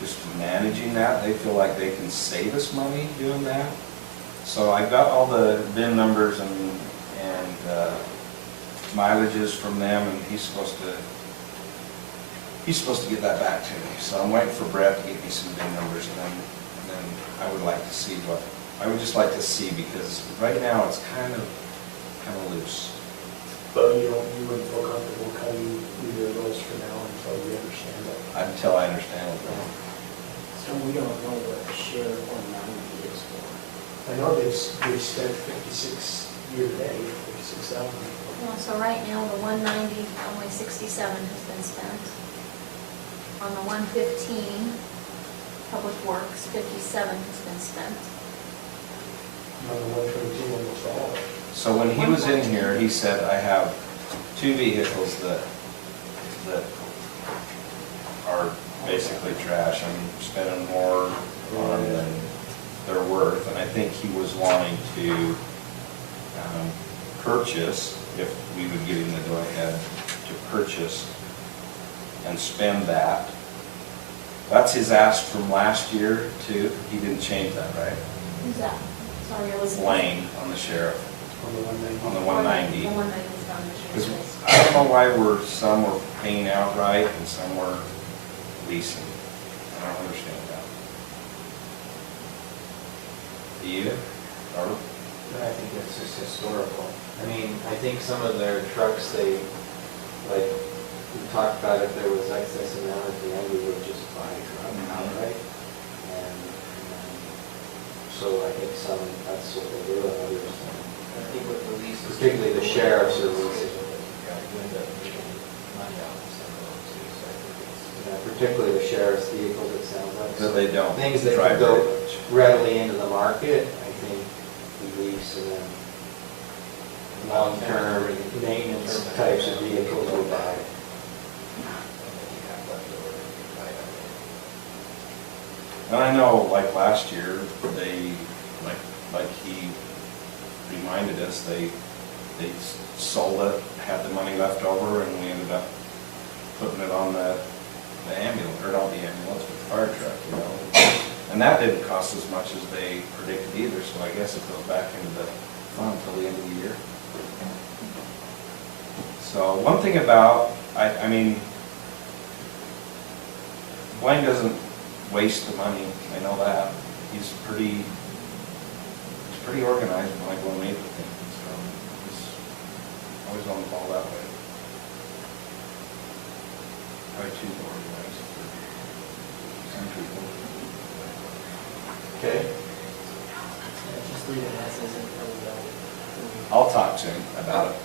just managing that. They feel like they can save us money doing that. So I got all the VIN numbers and mileages from them, and he's supposed to get that back to me. So I'm waiting for Brett to get me some VIN numbers, and then I would like to see I would just like to see, because right now it's kind of loose. But you wouldn't feel comfortable cutting either of those for now until we understand it. Until I understand it. So we don't know what the share of 190 is for. I know they've spent 56 year to date, 56,000. Well, so right now, the 190, only 67 has been spent. On the 115, Public Works, 57 has been spent. On the 122, almost all of it. So when he was in here, he said, I have 2 vehicles that are basically trash. I'm spending more on than they're worth. And I think he was wanting to purchase, if we would give him the go-ahead to purchase and spend that. That's his ask from last year too. He didn't change that, right? Who's that? Sorry, I was. Lane on the sheriff, On the 190. on the 190. The 190 is down this Because year's. I don't know why some were paying outright and some were leasing. I don't understand that. Do you? Robert? I think it's just historical. I mean, I think some of their trucks, they, like, we talked about if there was excess amount at the end, we would just buy a truck outright. And so I think some, that's what they do, and others, I think with the lease. particularly the sheriffs are leasing. You end up making money off of some of those too, so I think it's. Particularly the sheriff's vehicles, it sounds like. That they don't Things that drive can go very much. readily into the market, I think we lease, and then long-term maintenance types of vehicles we buy. And I know, like last year, they, like he reminded us, they sold it, had the money left over, and we ended up putting it on the ambulance, or not the ambulance, but the fire truck, you know. And that didn't cost as much as they predicted either, so I guess it goes back into the fund till the end of the year. So one thing about, I mean, Blaine doesn't waste the money, I know that. He's pretty organized when I go and meet with him, so he's always on the ball that way. Probably too organized for some people. Okay. Just leave it as is until we know. I'll talk to him about it.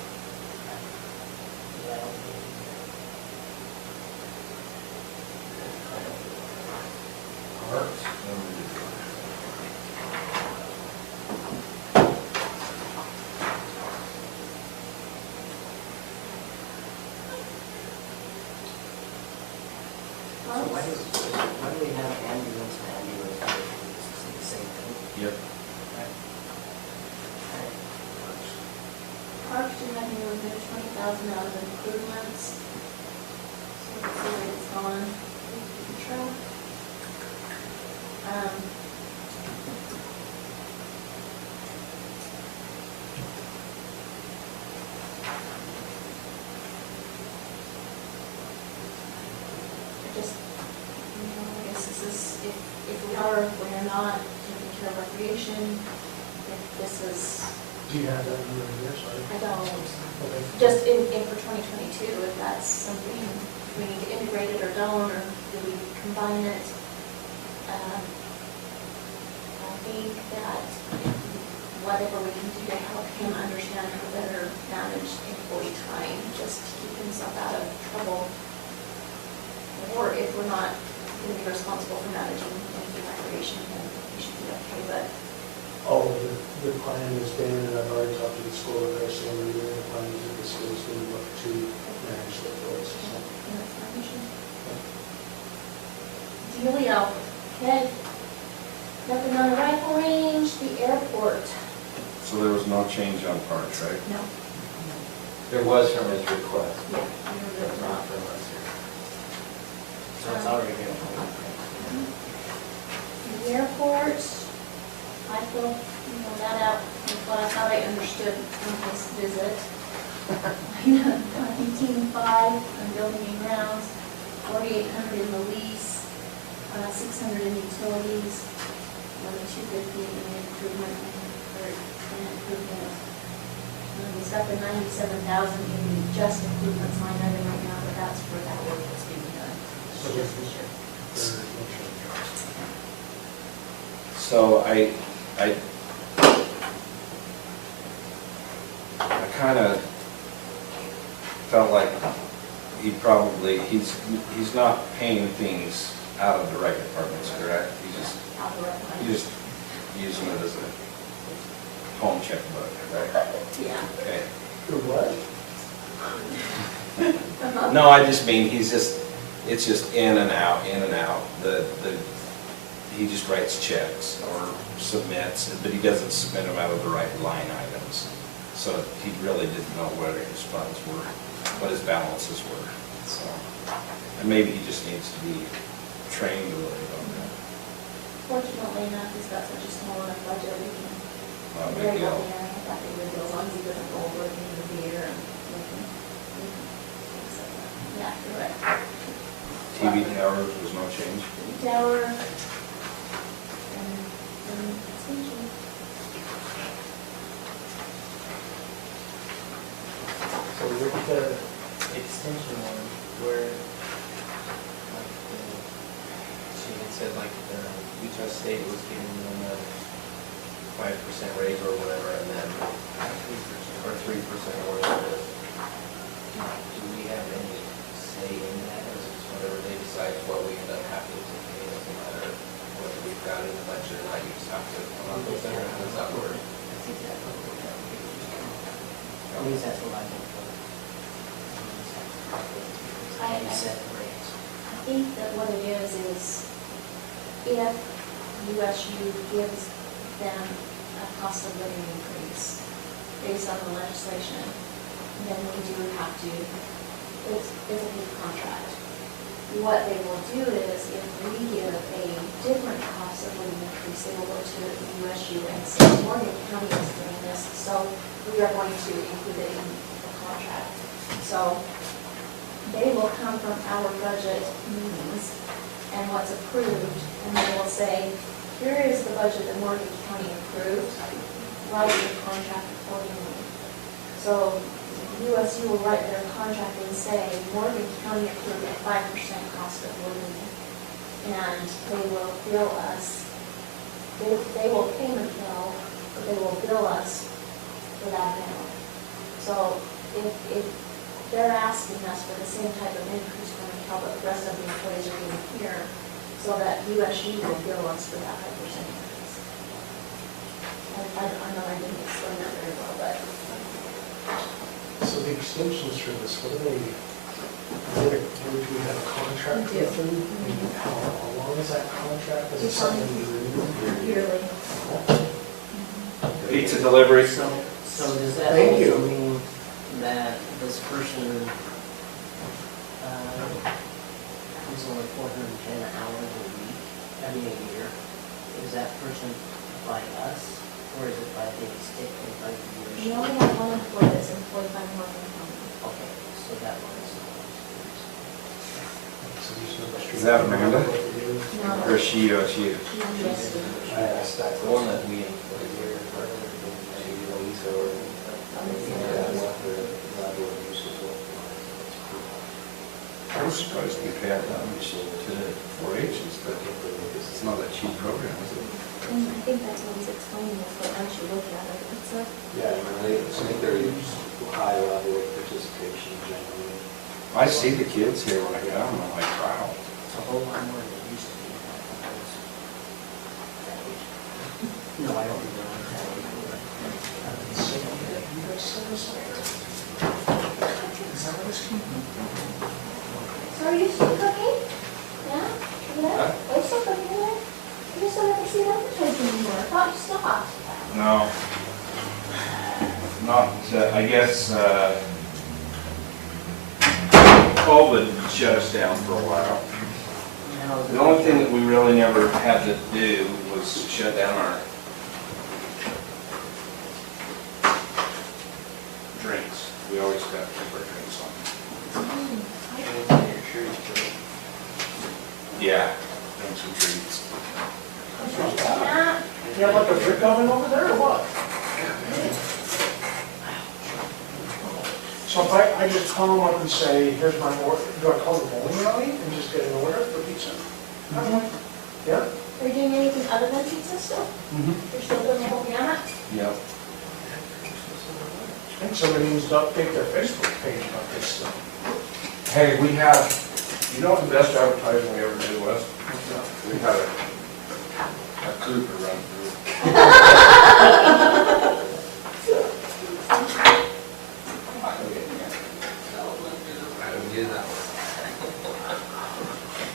Why do we have ambulance and ambulance? It's the same thing. Yep. Parks do have you remove 20,000 out of improvements. So let's see where it's gone. Patrol. Just, I guess this is, if we are, if we're not taking care of recreation, if this is, Do you have that number in here, sorry? I don't, Okay. just in for 2022, if that's something we need to integrate it or don't, or do we combine it? I think that whatever we can do to help him understand how to better manage employee time, just to keep himself out of trouble. Or if we're not going to be responsible for managing any recreation, then we should be okay, but Oh, the plan has been, and I've already talked to the school, they're saying the plan is that the school's going to look to manage the roads. that's my mission. Delio, okay. Nothing on the rifle range, the airport. So there was no change on parts, right? No. There was from his request. Yeah, I know there was not. So it's already been. The airport, I filled, that out with what I thought I understood from this visit. 18.5 on building and grounds, 4,800 in the lease, 600 in utilities, another 250 in improvement, or in improvement. This got the 97,000 in the just improvements line item right now, but that's for that work that's being done. It's just this year. So I kind of felt like he's not paying things out of the right departments, correct? He's just using it as a home checkbook, right? Yeah. Okay. For what? No, I just mean it's just in and out, in and out. He just writes checks or submits, but he doesn't submit them out of the right line items. So he really didn't know where his funds were, what his balances were. So, and maybe he just needs to be trained a little bit on that. Fortunately enough, he's got such a small enough budget, we can, Not a very big deal. well, yeah, I got the good deal, as long as he doesn't go over at the end of the year and we can fix it. Yeah, you're right. TV towers was no change. Tower and extension. So with the extension one, where, like, she had said like the Utah State was giving them a 5% raise or whatever, and then, or 3% or whatever it is. Do we have any say in that, or is it just whatever they decide is what we end up having to pay, it doesn't matter whether we've got it in the budget or not, you just have to come up with it, or how does that work? That's exactly what we're doing. At least that's what I think. I think that what it is if USU gives them a cost of living increase based on the legislation, then we do have to, it's a big contract. What they will do is if we give a different cost of living increase, they will go to USU and say, Morgan County is doing this, so we are going to include it in the contract. So they will come from our budget meetings and what's approved, and they will say, here is the budget that Morgan County approved, write your contract accordingly. So USU will write their contract and say, Morgan County approved a 5% cost of living, and they will bill us, they will pay the bill, but they will bill us for that amount. So if they're asking us for the same type of increase from how the rest of the employees are doing here, so that USU will bill us for that 5% increase. I know I didn't explain that very well, but. So the extensions for this, what are they, do we have a contract We do. with them? And how long is that contract? Is it It's something on you renew? yearly. Pizza delivery. So does that Thank you. also mean that this person is only 410 hours a week, a year? Is that person by us, or is it by the state, or by the We university? only have one employee that's employed by Morgan County. Okay, so that one is not. So there's no Is that Amanda? No. Or she? USU. The one that we employ here, I was surprised we paid that much to 4-H's, but it's not a cheap program, is it? And I think that's what he's explaining, is what once you look at it, it's a, Yeah, I think there's high level of participation generally. I see the kids here when I come, and I'm like, wow. It's a whole lot more than it used to be. No, I don't know so are you still cooking? Yeah? Yeah? Are you still cooking there? You just don't ever see that advertising anymore, I thought you stopped. No. Not, I guess, COVID shut us down for a while. The only thing that we really never had to do was shut down our drinks. We always got to keep our drinks on. Yeah, drinks and treats. Yeah. You have like a brick oven over there or what? So if I just call them up and say, here's my order, do I call the bowling alley and just get an order for pizza? Yeah? Are you doing anything other than pizza still? You're still doing the whole gamut? Yep. I think somebody needs to update their Facebook page about this stuff. Hey, we have, you know what the best advertising we ever did was? We had a Cooper run through. I would do that.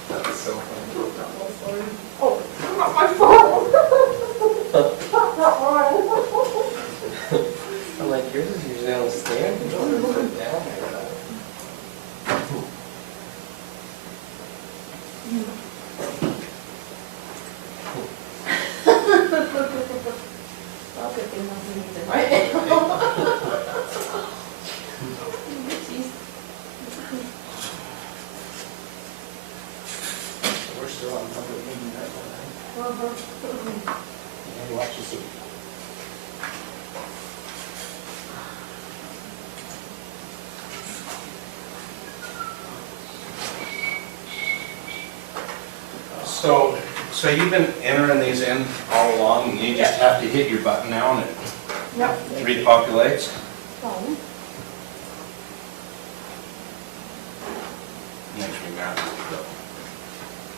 That was so funny. Oh, not my phone. I'm like, yours is usually on the stand, you don't put it down like that. Well, good thing nothing needs it right now. Jeez. We're still on public meeting night, right? And watch the see. So you've been entering these in all along, and you just have to hit your button now and it Yep. repopulates? Phone. Makes me mad.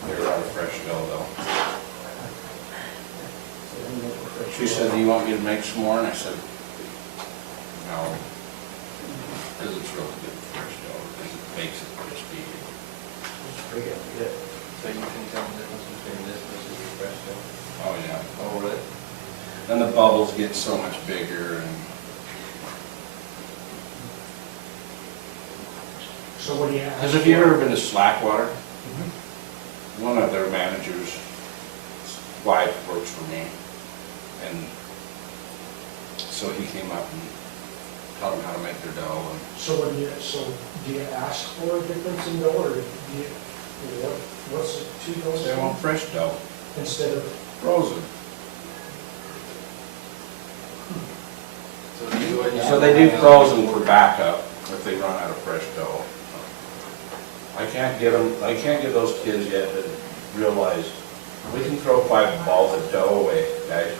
They're out of fresh dough though. She said, do you want me to make some more? And I said, no. Because it's really good fresh dough, because it makes it crispy. It's pretty good. So you can tell the difference between this versus the fresh dough? Oh, yeah. Oh, really? Then the bubbles get so much bigger and So what do you ask? Because have you ever been to Slackwater? One of their managers' wife works for me. And so he came up and taught them how to make their dough. And So do you ask for a difference in dough, or do you, what's the two doughs? they want fresh dough, Instead of, frozen. So do you and So they do frozen for backup if they run out of fresh dough. I can't get those kids yet to realize we can throw 5 balls of dough away, guys.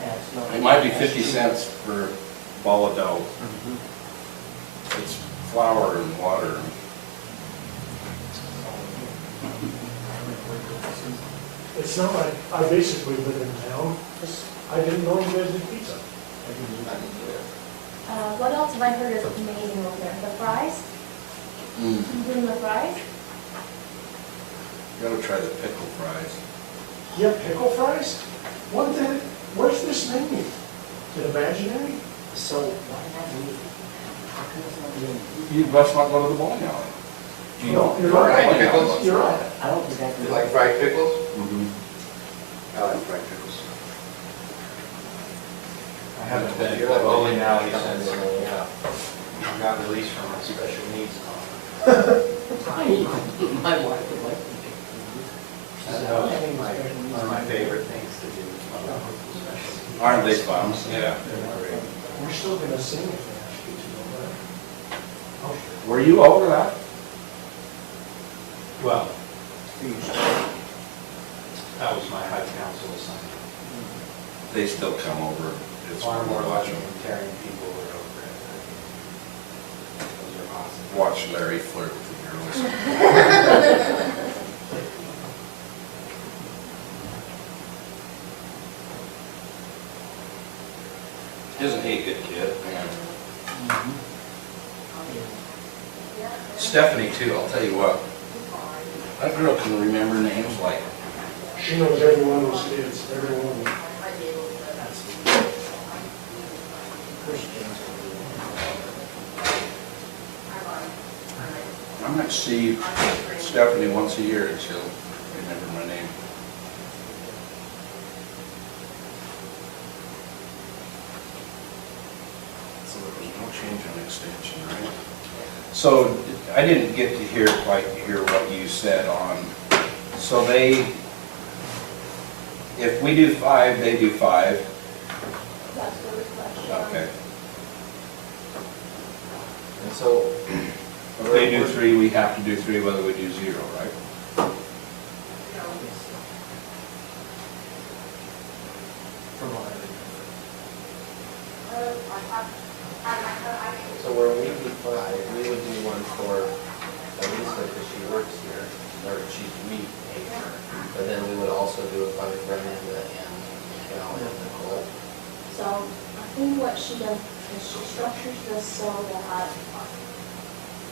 Yeah, it's not- It might be 50 cents for a ball of dough. It's flour and water. it's not like, I basically live in town, I didn't know you guys did pizza. What else have I heard is amazing over there? The fries? You doing the fries? You gotta try the pickle fries. You have pickle fries? Where's this menu? Is it imaginary? So, why not me? How come it's not me? You must not go to the bowling alley. No, you're Fried right. pickles? You're right. I don't think I can. You like fried pickles? I like fried pickles. I haven't been to a bowling alley since, I got released from my special needs. My wife would like me One of my favorite things to do. Aren't they fun? Yeah. We're still gonna sing if they ask you to, all right? Were you over that? Well, that was my high council assignment. They still come over. It's Far more watching. Libertarian people were over it. Those are awesome. Watch Larry flirt with the girls. Isn't he a good kid? Man. Stephanie too, I'll tell you what. That girl can remember names like She knows every one of those kids, every one of them. I might see Stephanie once a year and she'll remember my name. So there was no change in extension, right? So I didn't get to quite hear what you said on, so if we do 5, they do 5. That's the question. Okay. So. If they do 3, we have to do 3 whether we do 0, right? So where we do 5, we would do one for Elisa because she works here, or we pay her. But then we would also do a 5 for Amanda and Cal and Nicole. So I think what she does is she structures this so that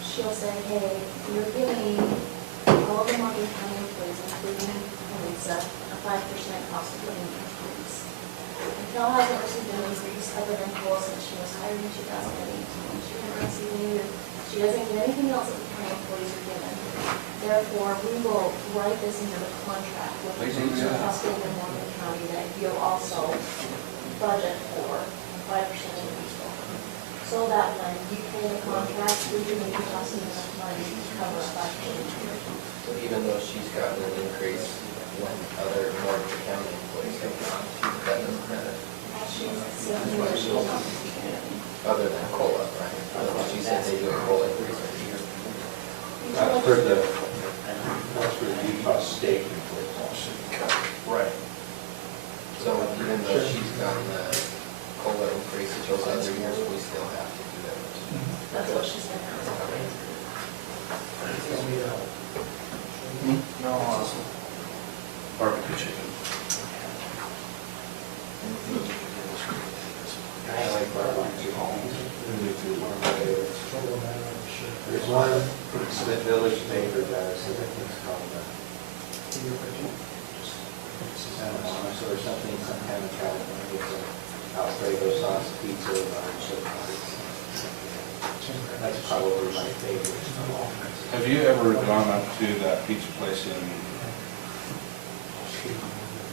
she'll say, hey, you're giving all the Morgan County employees, including Elisa, a 5% cost of living increase. And Cal hasn't received an increase other than COLA since she was hired in 2018. She hasn't received any, she doesn't get anything else that the county employees are given. Therefore, we will write this into the contract with the cost of living in Morgan County that you'll also budget for a 5% increase for her. So that when you pay the contract, we do need to cost enough money to cover a 5% increase. So even though she's gotten an increase when other Morgan County employees have not, that doesn't matter. She's saying that she will not receive anything. Other than COLA, right? She said they do a COLA increase every year. For the, that's for the Utah State employees. Right. So even though she's gotten the COLA increase that those other years, we still have to do that. That's what she said. No, Barbecue chicken. I like barbecue. There's one Smith Village neighbor that I think it's called Santa Monica or something, some kind of California. It's an Alfredo sauce pizza or chip. That's probably my favorite. Have you ever gone up to that pizza place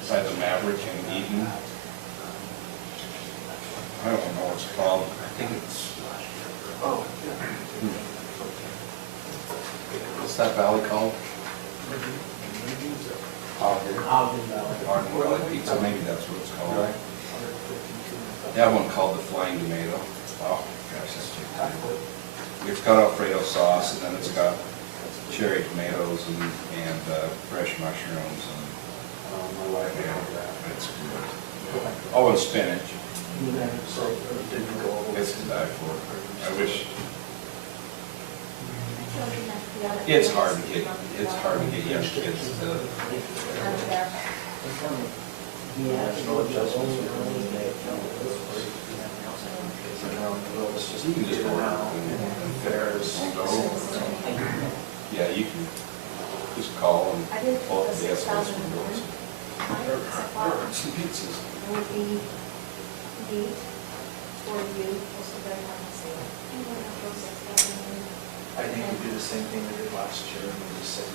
by the Maverick in Eden? I don't know what it's called. I think it's. What's that valley called? Ogden Valley Pizza, maybe that's what it's called. They have one called the Flying Tomato. Oh, gosh, that's too good. It's got Alfredo sauce, and then it's got cherry tomatoes and fresh mushrooms, and My wife made that. it's good. Oh, and spinach. It's to die for. I wish. It's hard to get young kids to. There's no adjustments we can make. You can just order and fairs. Yeah, you can just call and pull up the estimates from those. Some pizzas. It would be neat for you, just to very honestly. I think we do the same thing we did last year, and we just said,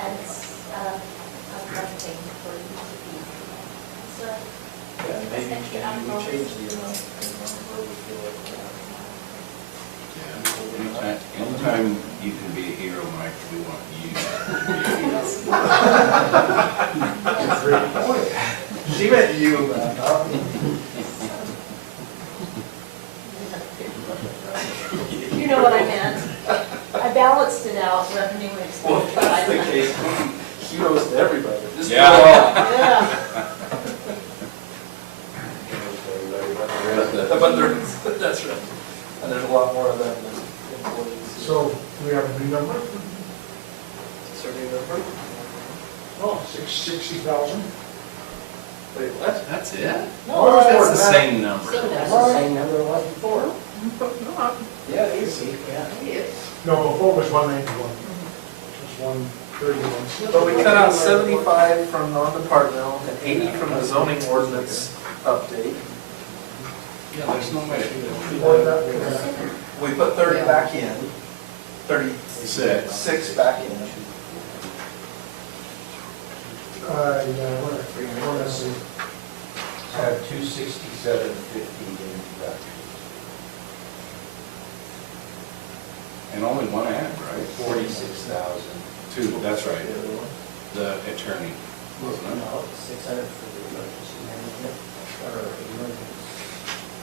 And it's a fun thing for you to be. So, yeah, maybe we change the amount, where we feel like we're at. Anytime you can be a hero, Mike, we want you to be a hero. She meant you, man. you know what I meant. I balanced it out, revenue and expenditure. That's the case. Heroes to everybody. Just do it Yeah. all. Yeah. But that's right. And there's a lot more of them than employees. So, do we have a new number? Survey number? Oh, 60,000. Wait, what? That's it? No, That's the same number. That's the same number it was before. Yeah, easy. No, before was 191. Just 131. But we cut out 75 from non-departmental and 80 from the zoning ordinance update. Yeah, there's no way. We put 30 back in, 36 back in. Yeah, we're see. Have 267.50 in deduction. And only one ad, right? 46,000. Two, that's right. The attorney, wasn't it? No, 600 for the emergency management, or emergency.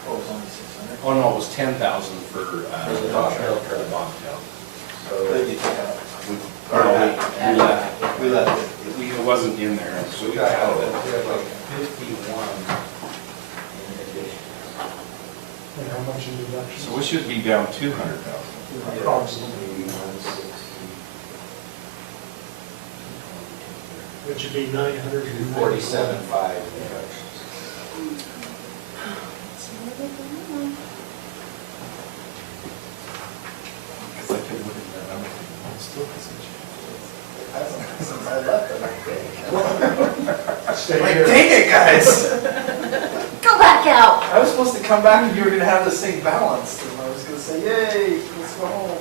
Oh, it was only 600. Oh, Oh, no, it was 10,000 for, For the the bobtail. bobtail. That you took out. We left, We left it. it wasn't in there, so we got out of it. We have like 51 in addition. And how much in deductions? So we should be down 200,000. Approximately. 160. Which would be 900. 47.5 reductions. Because I kept looking at that number, thinking, it still hasn't changed. Since I left, I think. Stay Like, here. dang it, guys! Go back out. I was supposed to come back and you were gonna have this thing balanced, and I was gonna say, yay, let's go home.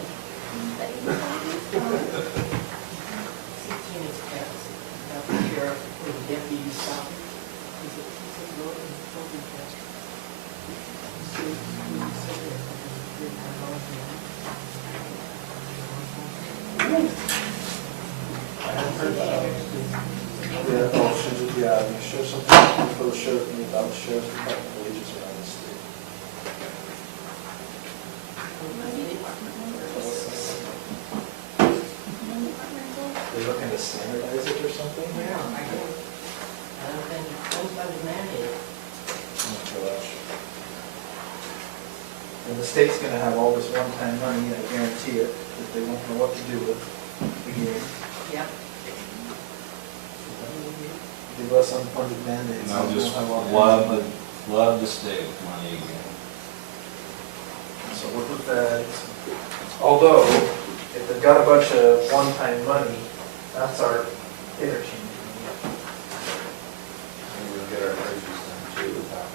16 is passed. Now the sheriff or the deputy stop. Is it low and totally passed? Yeah, oh, should we, you show something for the sheriff, about the sheriff's department wages around the state. They looking to standardize it or something? Yeah, I guess. And then somebody's mandate. Oh my gosh. And the state's gonna have all this one-time money, I guarantee it, that they won't know what to do with again. Yep. Give us unfunded mandates. And I'll just We'll have all kinds of money. love to stay with money again. So work with that. Although, if they've got a bunch of one-time money, that's our interchange. And we'll get our bridges done too without.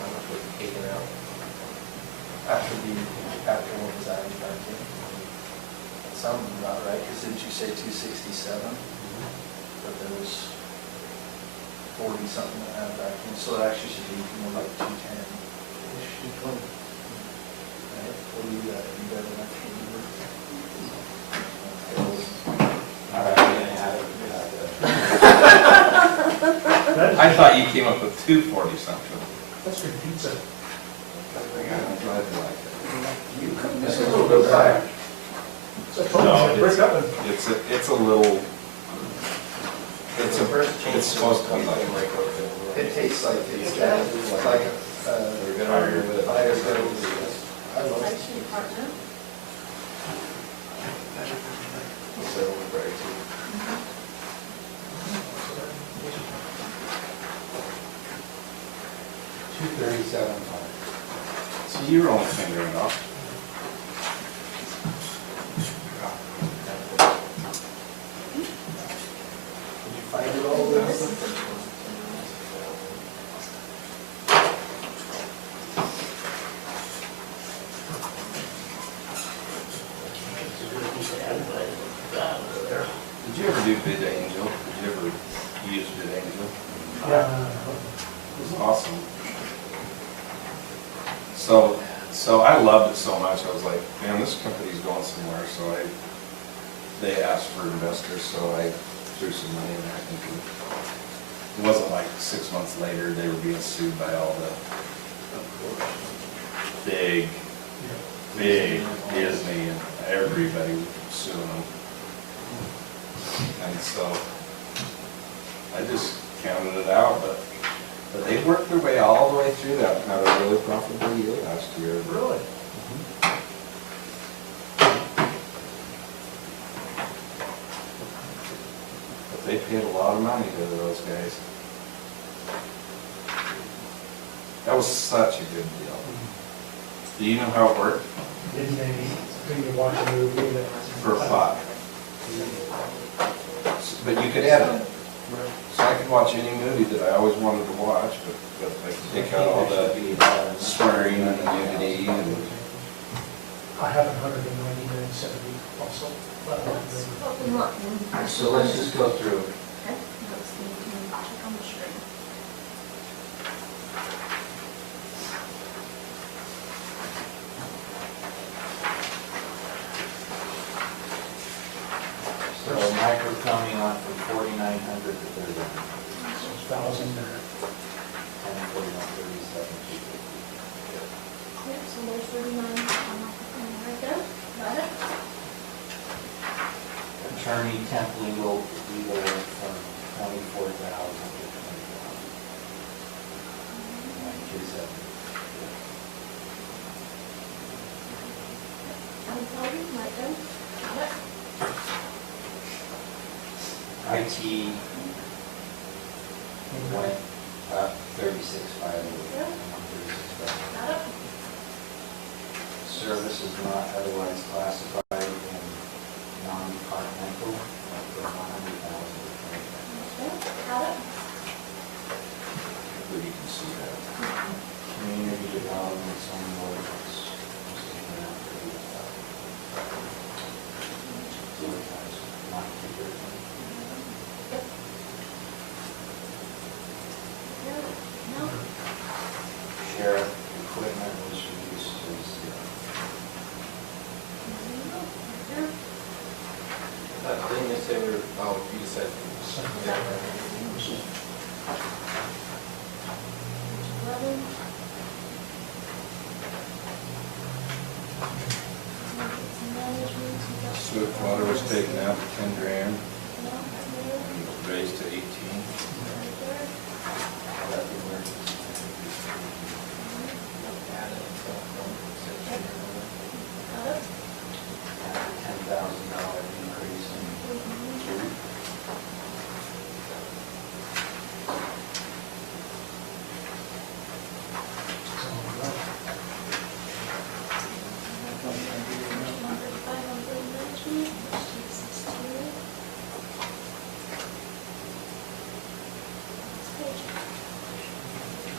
How much was taken out? After one design back in. Something not right, because didn't you say 267? But there was 40 something that had back in, so it actually should be more like 210. Right? What do you got? You got an extra number? All right, we're gonna have it. I thought you came up with 240 something. That's your pizza. This is a little bit higher. It's a phone, No, it's a brick oven. It's a little, it's supposed to be like, It tastes like it's got, like, We're gonna argue with it. I love it. IT department. So, very too. $237.5. so you're only fingering off. Did you find it all there? Did you ever do Bid Angel? Did you ever use Bid Angel? Yeah. It was awesome. So I loved it so much, I was like, man, this company's going somewhere, so they asked for investors, so I threw some money in there, I think. It wasn't like 6 months later, they were being sued by all the big Disney and everybody suing them. And so I just counted it out, but they worked their way all the way through that and had a really profitable year last year. Really? But they paid a lot of money to those guys. That was such a good deal. Do you know how it worked? Didn't you watch a movie that? For $5. But you could edit it. So I could watch any movie that I always wanted to watch, but I could take out all the swearing and nudity and I have 199.70 also. but I don't remember. What we want. So let's just go through. Okay, let's see, check on the screen. So microcombing went from 4,900 to 39. So 1,000 there. And 41, 37, 250. Yep, so there's 39 on my phone right there. Got it? Attorney, temp legal, legal went from 24,000 to 20,000. 270. I'm sorry, right there. Got it? IT went up 36,500. Yep. 36,500. Got it? Services not otherwise classified in non-departmental, went from 100,000 to 20,000. Okay, got it? But you can see that. Community development, some words. Not particular. No? Sheriff equipment was reduced to 0. Didn't you say we were, oh, you said. Swift water was taken out to 10 grand, and raised to 18. $10,000 increase in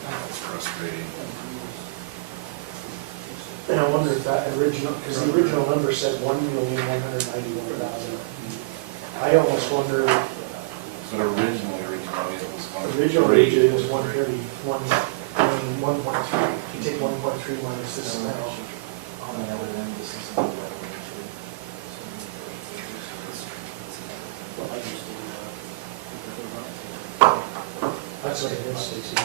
That's frustrating. And I wonder if that original, because the original number said 1,191,000. I almost wonder, But originally it was going to. originally it was 130, 1.3. If you take 1.3 minus this amount, On the other end, this is. that's what it is, Stacy.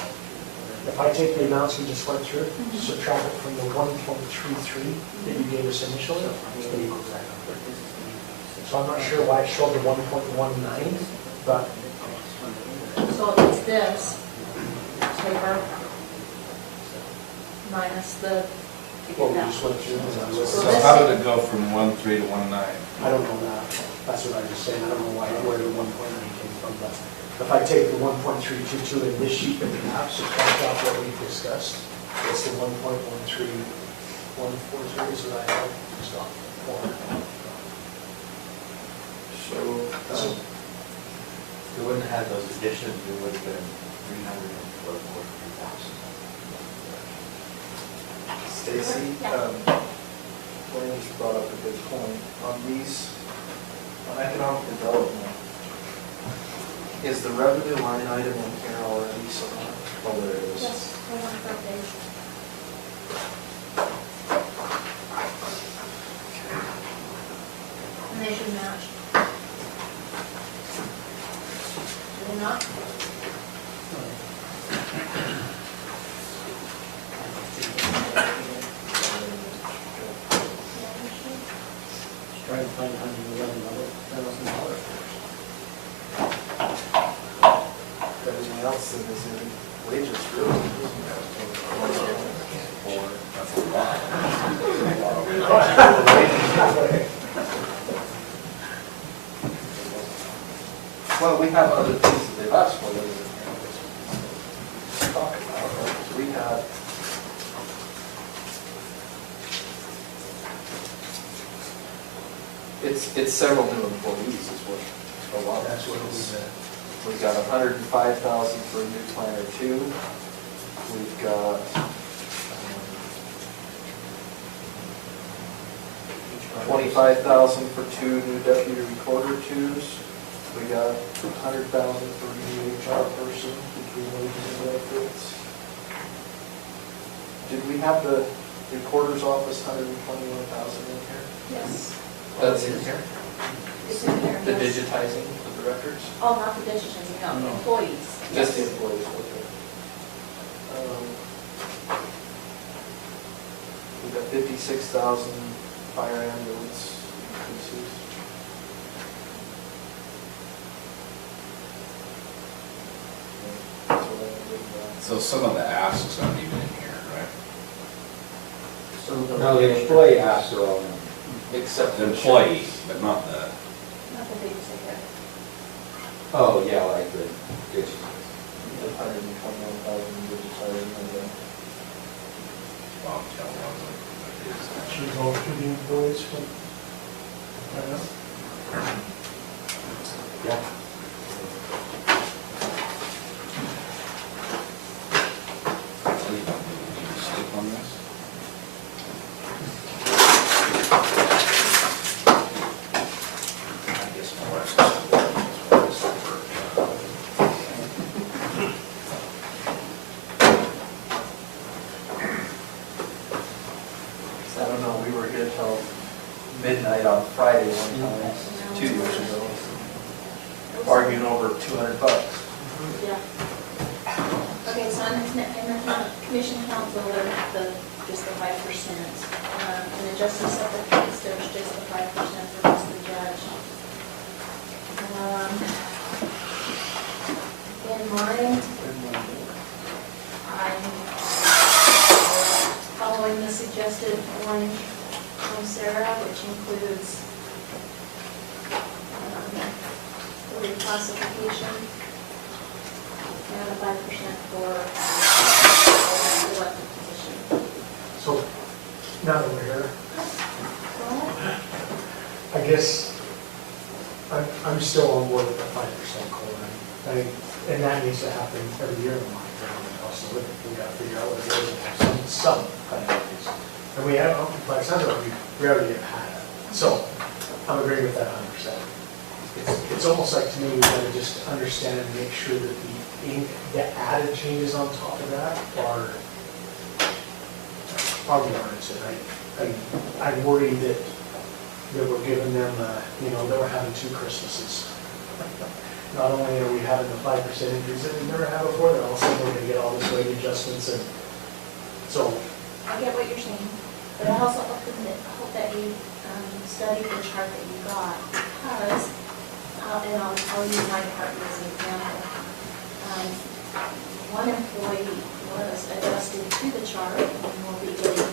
If I take the amounts we just went through, subtract it from the 1.33 that you gave us initially, it equals that number. So I'm not sure why it showed the 1.19, but So it's this paper minus the, what we just went through. So how did it go from 1.3 to 1.9? I don't know that. That's what I was saying. I don't know where the 1.9 came from, but if I take the 1.322 in this sheet that we have, subtract out what we've discussed, it's the 1.13, 143 is what I have. Stop. So, we wouldn't have had those additions, we would have been 343,000. Stacy, Blaine just brought up a good point. On these, on economic development, is the revenue line item in here already somewhere? Oh, there it is. Yes, we're on the front page. And they should match. Do they not? Try to find $111,000 Everything else that is in wages really. That's a lot. Well, we have other things that they've asked for. That we talk about, right? We had. It's several new employees is what a lot of That's what we is. said. We've got 105,000 for a new planner 2. We've got 25,000 for 2 new deputy recorder 2s. We got 100,000 for a new HR person between wages and benefits. Did we have the recorder's office 121,000 in here? Yes. That's in here. It's in here. The yes. digitizing of the records? Oh, not the digitizing, no, No. employees. Just the Yes. employees, okay. We've got 56,000 fire ambulance increases. That's what I did, So some of the asks aren't even in here, right? No, the employee asks are all in. except for The the employee, sheriff's. but not the, Not the biggest ticket. Oh, yeah, like the ditch. The 121,000 digitizing and the Bobtail ones. Should we go through the employees from? Yeah. Stick on this? I guess my wife's just I don't know, we were here till midnight on Friday one time, 2 years ago, arguing over $200. Yeah. Okay, so in the commission council, they're at just the 5%. In the justice of the case, there's just the 5% for just the judge. In mine, I'm following the suggested one from Sarah, which includes the reclassification and a 5% for elected position. So, now that we're here, Well, I guess I'm still on board with the 5% COLA. And that needs to happen every year in the market around the cost of living. We gotta figure out what it is and have some kind of increase. And we have, like Sandra, we already have had it. So, I'm agreeing with that 100%. It's almost like to me, we gotta just understand and make sure that the added changes on top of that are warranted. I'm worried that we're giving them, that we're having 2 Christmases. Not only are we having the 5% increase that we've never had before, they're also going to get all this rate adjustments and so. I get what you're saying, but I also hope that you study the chart that you got, because, and I'll use my department as an example. One employee was adjusted to the chart and will be getting,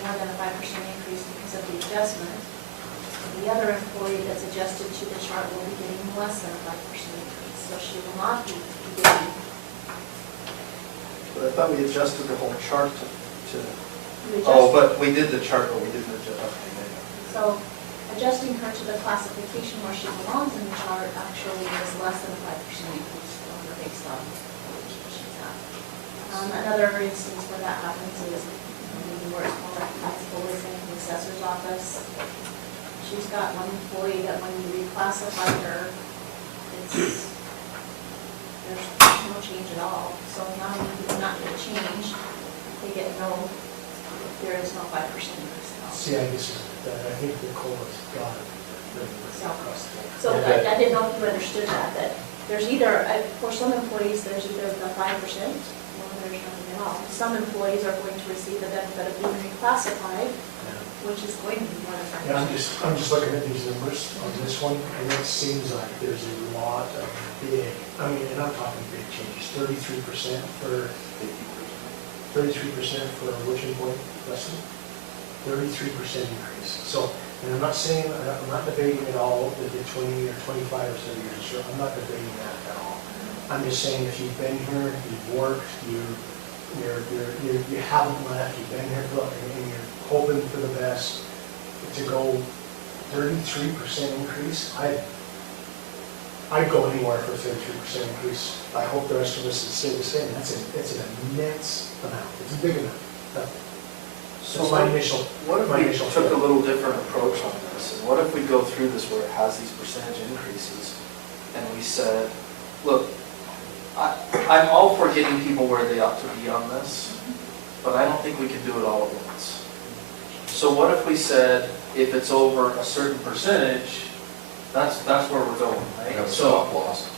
more than a 5% increase because of the adjustment. The other employee that's adjusted to the chart will be getting less than a 5% increase, so she will not be getting. But I thought we adjusted the whole chart to, You oh, adjust- but we did the chart, but we didn't adjust, okay, So adjusting her to the classification where she belongs in the chart actually is less than a 5% increase over based on which she's at. Another instance where that happens is maybe where it's more recognizable is in the assessor's office. She's got one employee that when you reclassify her, there's no change at all. So not only do they not get a change, they get there is no 5% increase at all. See, I guess I think the COLA's got it. So I didn't know if you understood that there's either, for some employees, there's either the 5% or there's nothing at all. Some employees are going to receive the benefit of being reclassified, which is going to be more than 5%. Yeah, I'm just looking at these numbers on this one, and it seems like there's a lot of big, and I'm talking big changes, 33% for 33% for which employee, Leslie? 33% increase. So, and I'm not saying, I'm not debating at all that the 20 or 25 or so years, sure, I'm not debating that at all. I'm just saying if you've been here, you've worked, you haven't left, you've been here, and you're hoping for the best, to go 33% increase, I'd go anywhere for a 33% increase. I hope the rest of us would stay the same. It's an immense amount. It's a big amount. So my initial. What if my we initial took a thought. little different approach on this? And what if we go through this where it has these percentage increases and we said, look, I'm all for getting people where they ought to be on this, but I don't think we can do it all at once. So what if we said, if it's over a certain percentage, That's where we're going, We right? have a So stop loss.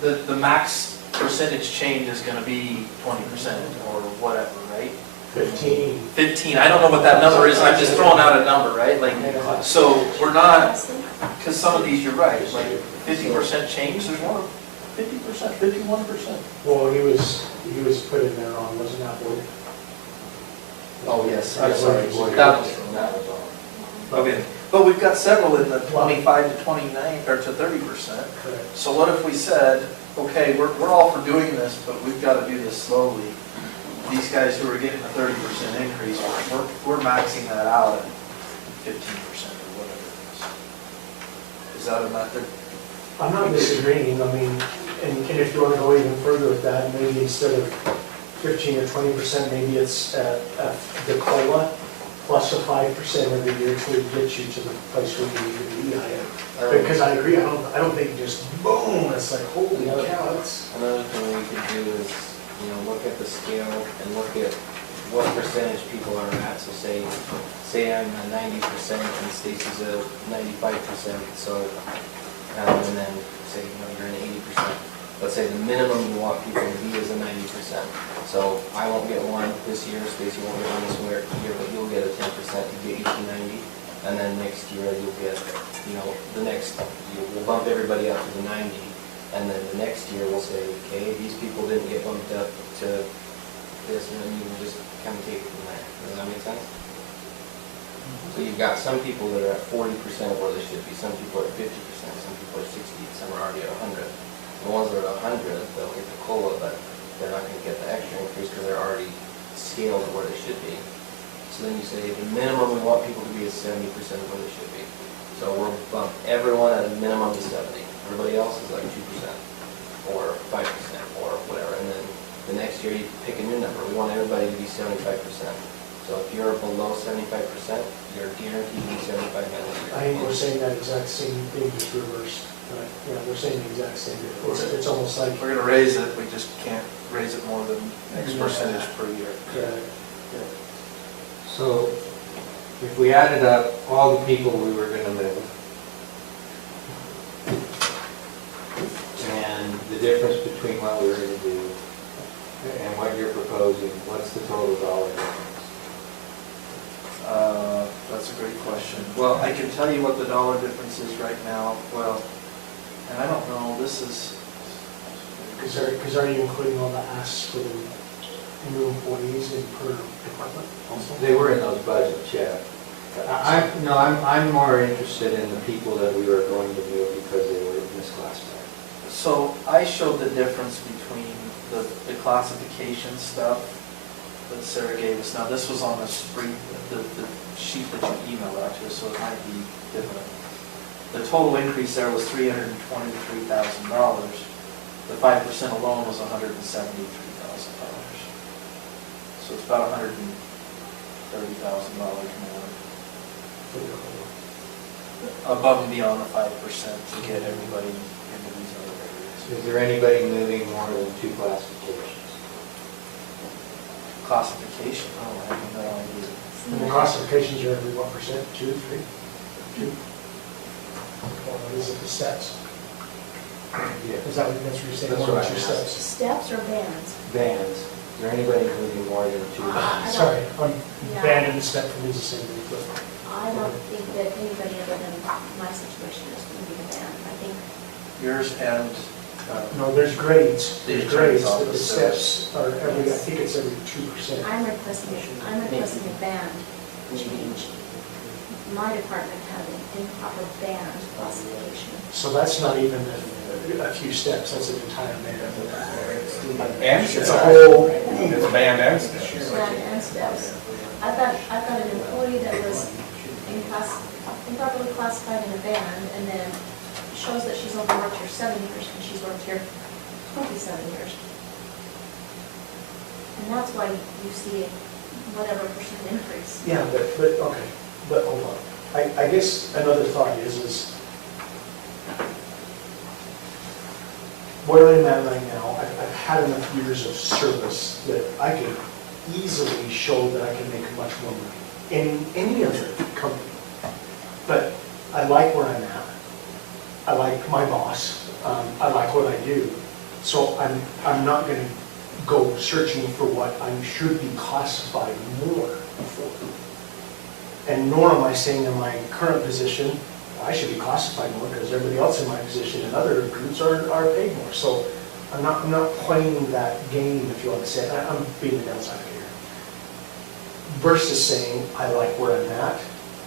the max percentage change is gonna be 20% or whatever, right? 15. 15, I don't know what that number is, I'm just throwing out a number, right? Like, so we're not, because some of these, you're right, like 50% change, there's more, 50%, 51%. Well, he was put in there on, wasn't that Wood? Oh, yes, I'm sorry. That was okay, but we've got several in the 25 to 29, or to 30%. Correct. So what if we said, okay, we're all for doing this, but we've got to do this slowly. These guys who are getting a 30% increase, we're maxing that out at 15% or whatever it is. Is that a method? I'm not disagreeing, I mean, and if you want to go even further with that, maybe instead of 15 or 20%, maybe it's the COLA plus a 5% every year to get you to the place where you need to be. Because I agree, I don't think just boom, it's like, holy cow, it's. Another thing we could do is, look at the scale and look at what percentage people are at. So say I'm a 90% and Stacy's a 95%, so, and then say, you're an 80%. Let's say the minimum you want people to be is a 90%. So I won't get one this year, Stacy won't get one this year, but you'll get a 10% to get you to 90. And then next year you'll get, we'll bump everybody up to the 90. And then the next year we'll say, okay, these people didn't get bumped up to this, and then you can just kind of take it from there. Does that make sense? So you've got some people that are at 40% of where they should be, some people are at 50%, some people are 60, some are already at 100. The ones that are at 100, they'll get the COLA, but they're not going to get the extra increase because they're already scaled to where they should be. So then you say the minimum we want people to be is 70% of where they should be. So we'll bump everyone at a minimum to 70. Everybody else is like 2% or 5% or whatever. And then the next year you pick a new number. We want everybody to be 75%. So if you're below 75%, you're guaranteed to be 75 next year. I think we're saying that exact same thing, just reversed. Yeah, we're saying the exact same thing. It's almost like. We're gonna raise it, we just can't raise it more than X percentage per year. Correct. So if we added up all the people we were gonna move, and the difference between what we were gonna do and what you're proposing, what's the total dollar difference? That's a great question. Well, I can tell you what the dollar difference is right now. Well, and I don't know, this is. Because are you including all the asks for the new employees in per department also? They were in those budgets, yeah. I'm more interested in the people that we were going to move because they were misclassified. So I showed the difference between the classification stuff that Sarah gave us. Now, this was on the sheet that you emailed out to us, so it might be different. The total increase there was $323,000. The 5% alone was $173,000. So it's about $130,000 more. Above and beyond the 5% to get everybody into these other areas. Is there anybody moving more than 2 classifications? Classification, oh, I have no idea. And the classifications are every what percent? 2, 3? 2? Well, is it the steps? Yeah. Is that what you're saying? That's More what than I'm 2 asking. steps? Steps or bands? Bands. Is there anybody moving more than 2 bands? Sorry, Yeah. band and step for me is the same thing, but. I don't think that anybody other than my situation is going to be the band. I think Yours and, No, there's grades, The there's attorney's grades, but the office steps are every, I think it's every 2%. I'm requesting a band change. My department had an improper band classification. So that's not even a few steps, that's an entire band. And It's a whole. It's a band and steps. Band and steps. I've got an employee that was improperly classified in a band, and then shows that she's only worked here 7 years, and she's worked here 27 years. And that's why you see whatever percent increase. Yeah, but, okay, but hold on. I guess another thought is where I'm at right now, I've had enough years of service that I can easily show that I can make much more money in any other company. But I like where I'm at. I like my boss, I like what I do, so I'm not gonna go searching for what I should be classified more for. And nor am I saying in my current position, I should be classified more because everybody else in my position in other groups are paid more. So I'm not playing that game, if you want to say it. I'm being the devil's advocate here. Versus saying, I like where I'm at,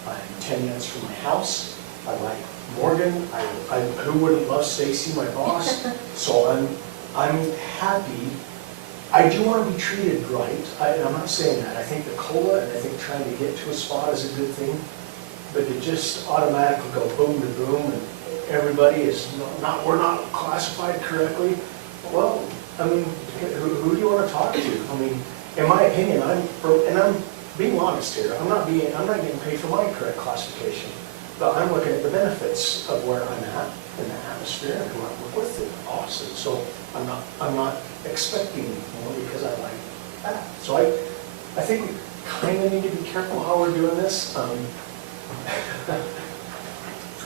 I'm 10 minutes from my house, I like Morgan, who wouldn't love Stacy, my boss? So I'm happy. I do want to be treated right, and I'm not saying that. I think the COLA and I think trying to get to a spot is a good thing, but to just automatically go boom to boom and everybody is we're not classified correctly, well, I mean, who do you want to talk to? I mean, in my opinion, I'm being honest here, I'm not getting paid for my correct classification, but I'm looking at the benefits of where I'm at and the atmosphere and who I work with and awesome. So I'm not expecting more because I like that. So I think we kind of need to be careful how we're doing this.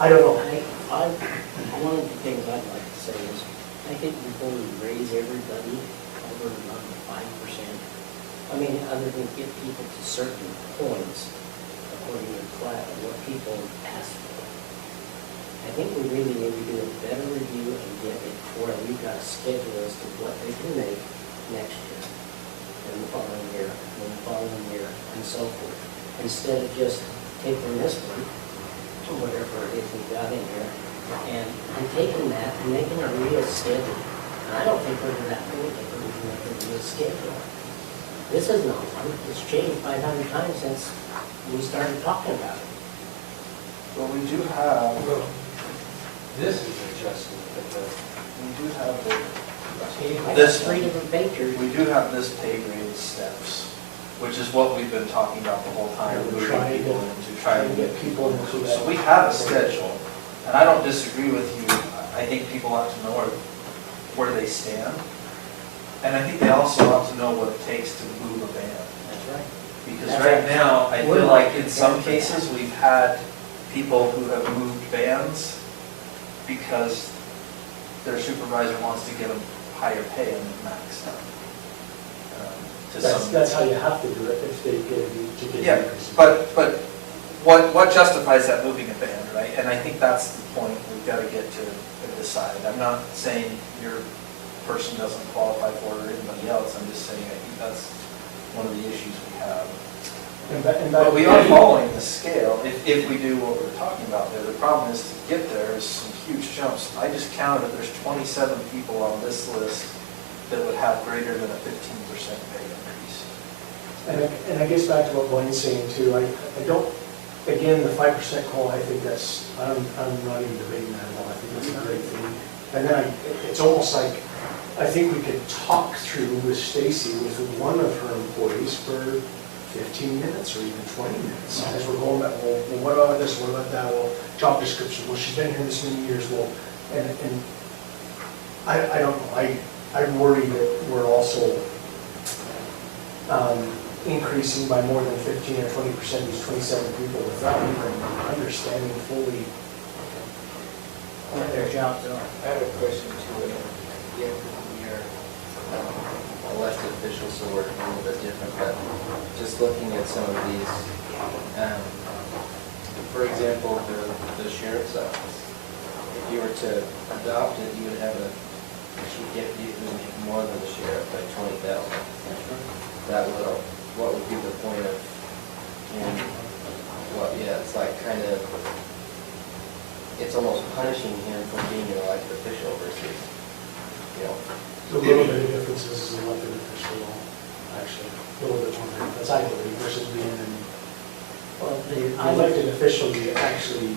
I don't know. One of the things I'd like to say is, I think before we raise everybody over and above the 5%, I mean, other than get people to certain points, according to what people ask for, I think we really need to do a better review and get it where we've got a schedule as to what they can make next year, and the following year, and the following year, and so forth. Instead of just taking this one, or whatever it is we got in here, and taking that and making a real schedule. And I don't think we're to that point that we're going to make a real schedule. This is not one. It's changed 500 times since we started talking about it. Well, we do have, This is adjustment, but we do have I got this, 3 different pictures. we do have this pay grade steps, which is what we've been talking about the whole time, We're moving trying people to- into, trying to get people into that. So we have a schedule, and I don't disagree with you. I think people ought to know where they stand. And I think they also ought to know what it takes to move a band. That's right. Because That's right right. now, I We're feel not like in some prepared for that. cases, we've had people who have moved bands because their supervisor wants to get them higher pay and max out. To some- That's how you have to do it if they get Yeah, increases. but what justifies that moving a band, right? And I think that's the point we've got to get to and decide. I'm not saying your person doesn't qualify for it or anybody else, I'm just saying I think that's one of the issues we have. But we are following the scale if we do what we're talking about there. The problem is to get there is some huge jumps. I just counted that there's 27 people on this list that would have greater than a 15% pay increase. And I guess back to what Blaine's saying too, I don't, again, the 5% COLA, I think that's, I'm not even debating that at all, I think that's a great thing. And then it's almost like, I think we could talk through with Stacy, with one of her employees for 15 minutes or even 20 minutes, as we're going back, well, what about this, what about that, well, job description, well, she's been here this many years, well, and I don't know, I worry that we're also increasing by more than 15 or 20% these 27 people without even understanding fully What their jobs are. I have a question too. Again, we are elected officials, so we're a little bit different, but just looking at some of these, for example, the sheriff's office. If you were to adopt it, you would have a chief deputy who would make more than the sheriff by 20,000. That little, what would be the point of, it's like kind of, it's almost punishing him for being an elected official versus, a little bit of differences in elected official, actually, a little bit more difference, I believe, versus being an Well, elected official, you actually,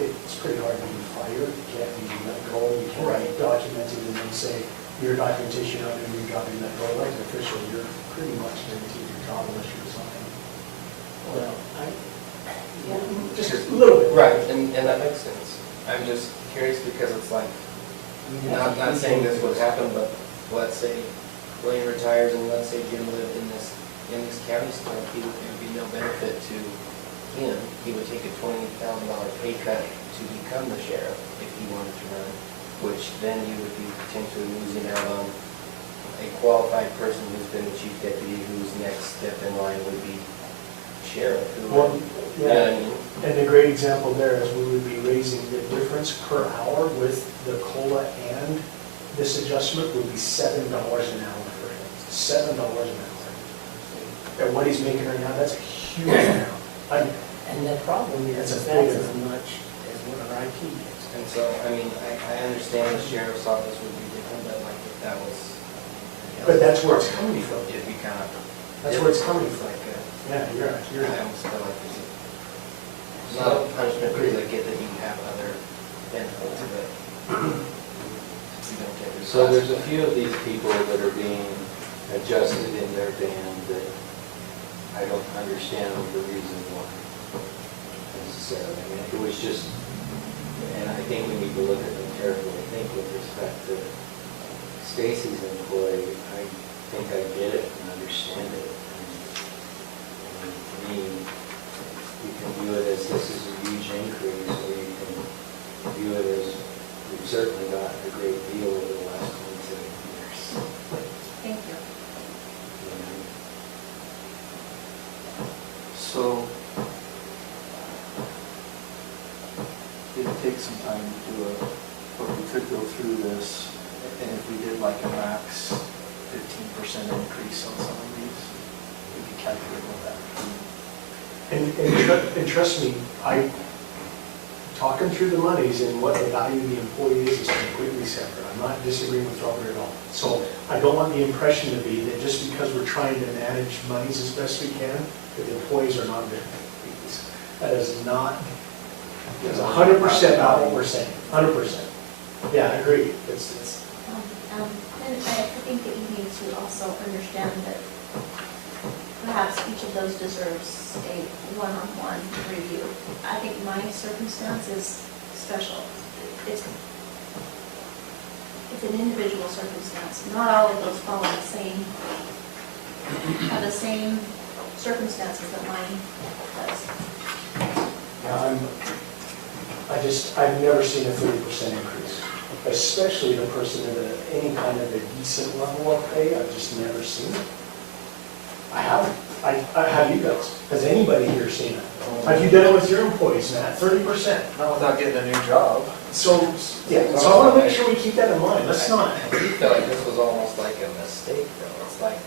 it's pretty hard to be fired, you can't be let go, you can't be documented and then say, your documentation on your job, you let go, elected official, you're pretty much guaranteed your job unless you resign. Well, Just a little bit. right, and that makes sense. I'm just curious because it's like, not saying this would happen, but let's say Blaine retires and let's say Jim lived in this county still, there would be no benefit to him. He would take a $20,000 pay cut to to become the sheriff if he wanted to run, which then you would be potentially losing out on a qualified person who's been the chief deputy, whose next step in line would be sheriff. Well, You know what I mean? And a great example there is we would be raising the difference per hour with the COLA and this adjustment would be $7 an hour for him. $7 an hour. And what he's making right now, that's a huge amount. And the problem is, That's a that's big as much as what our IT gets. And so, I mean, I understand the sheriff's office would be different, but like if that was. But that's where it's coming from. It'd be kind of. That's where it's coming from. Like, Yeah, you're I almost feel like it's not a punishment because I get that you have other benefits, but you don't get. So there's a few of these people that are being adjusted in their band that I don't understand the reason why necessarily. I mean, it was just, and I think we need to look at them carefully. I think with respect to Stacy's employee, I think I get it and understand it. And to me, you can view it as this is a huge increase, or you can view it as we've certainly gotten a great deal over the last 27 years. Thank you. So it'd take some time to do but we could go through this, and if we did like a max 15% increase on some of these, we could calculate what that would be. And trust me, talking through the monies and what the value of the employee is completely separate. I'm not disagreeing with Robert at all. So I don't want the impression to be that just because we're trying to manage monies as best we can, that the employees are not beneficiaries. That is not, it's 100% not what we're saying, 100%. Yeah, I agree. It's And I think that you need to also understand that perhaps each of those deserves a one-on-one review. I think my circumstance is special. It's an individual circumstance. Not all of those follow the same, have the same circumstances that mine does. I've never seen a 30% increase, especially the person at any kind of a decent level of pay. I've just never seen it. I haven't. I have you guys. Has anybody here seen it? Have you done it with your employees, Matt? 30%. Not without getting a new job. So, yeah, so I want to make sure we keep that in mind. Let's not. I feel like this was almost like a mistake though. It's like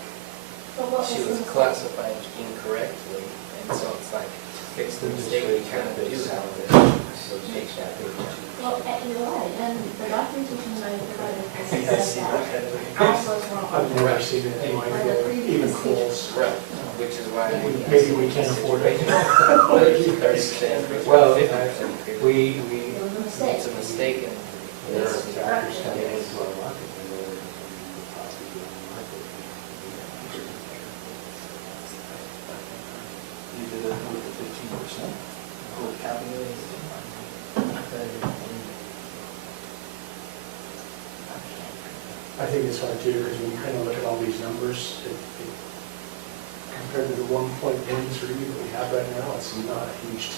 she was classified incorrectly, and so it's like fix the mistake we kind of do have this. So take that picture. Well, you're right, and the documentation that I provided Yes, says that you also is wrong. I've never seen it in my field, even close. Right. Which is why. Maybe we can't afford it. 30%. Well, 50%. we, It was a mistake. It's a mistake, and there are factors coming into our market. and they're possibly doing the market. You did it with the 15%, with capital. I think it's hard too, because when you kind of look at all these numbers, compared to the 1.13 that we have right now, it's not a huge,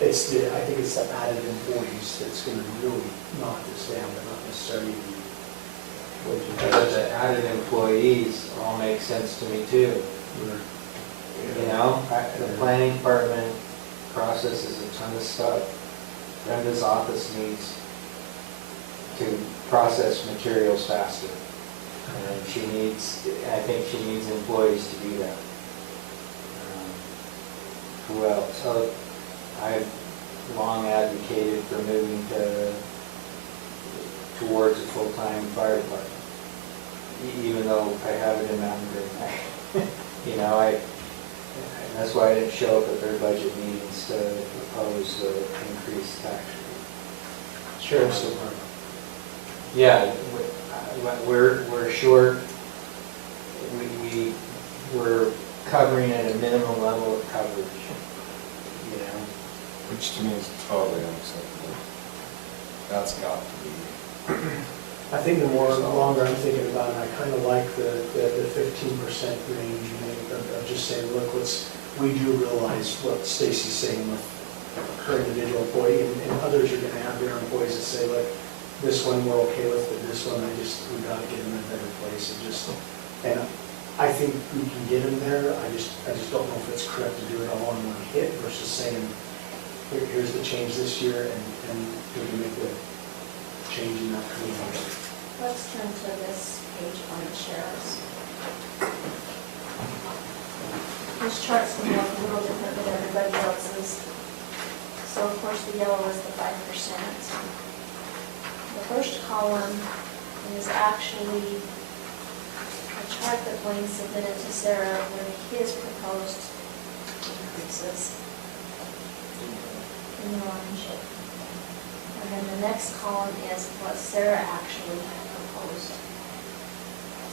I think it's the added employees that's going to really knock this down, but not necessarily But the added employees all make sense to me too. You know, the planning department processes a ton of stuff. Brenda's office needs to process materials faster. And I think she needs employees to do that. Who else? So I've long advocated for moving towards a full-time fire department. Even though I have it in Mountain Green. You know, that's why I didn't show up at their budget meetings to propose the increased tax rate. Sheriff's Department. Yeah, we're short, we're covering at a minimum level of coverage, you know? Which to me is totally unacceptable. That's got to be. I think the longer I'm thinking about it, I kind of like the 15% range, of just saying, look, we do realize what Stacy's saying with current others are gonna have their employees that say, look, this one we're okay with, but this one, we gotta get them in a better place, and I think we can get them there, I just don't know if it's correct to do it all in one hit versus saying, here's the change this year, and we can make the change in that community. Let's turn to this page on the sheriff's. This chart's going to look a little different than everybody else's. So of course the yellow is the 5%. The first column is actually a chart that Blaine submitted to Sarah with his proposed increases in the orange. And then the next column is what Sarah actually proposed.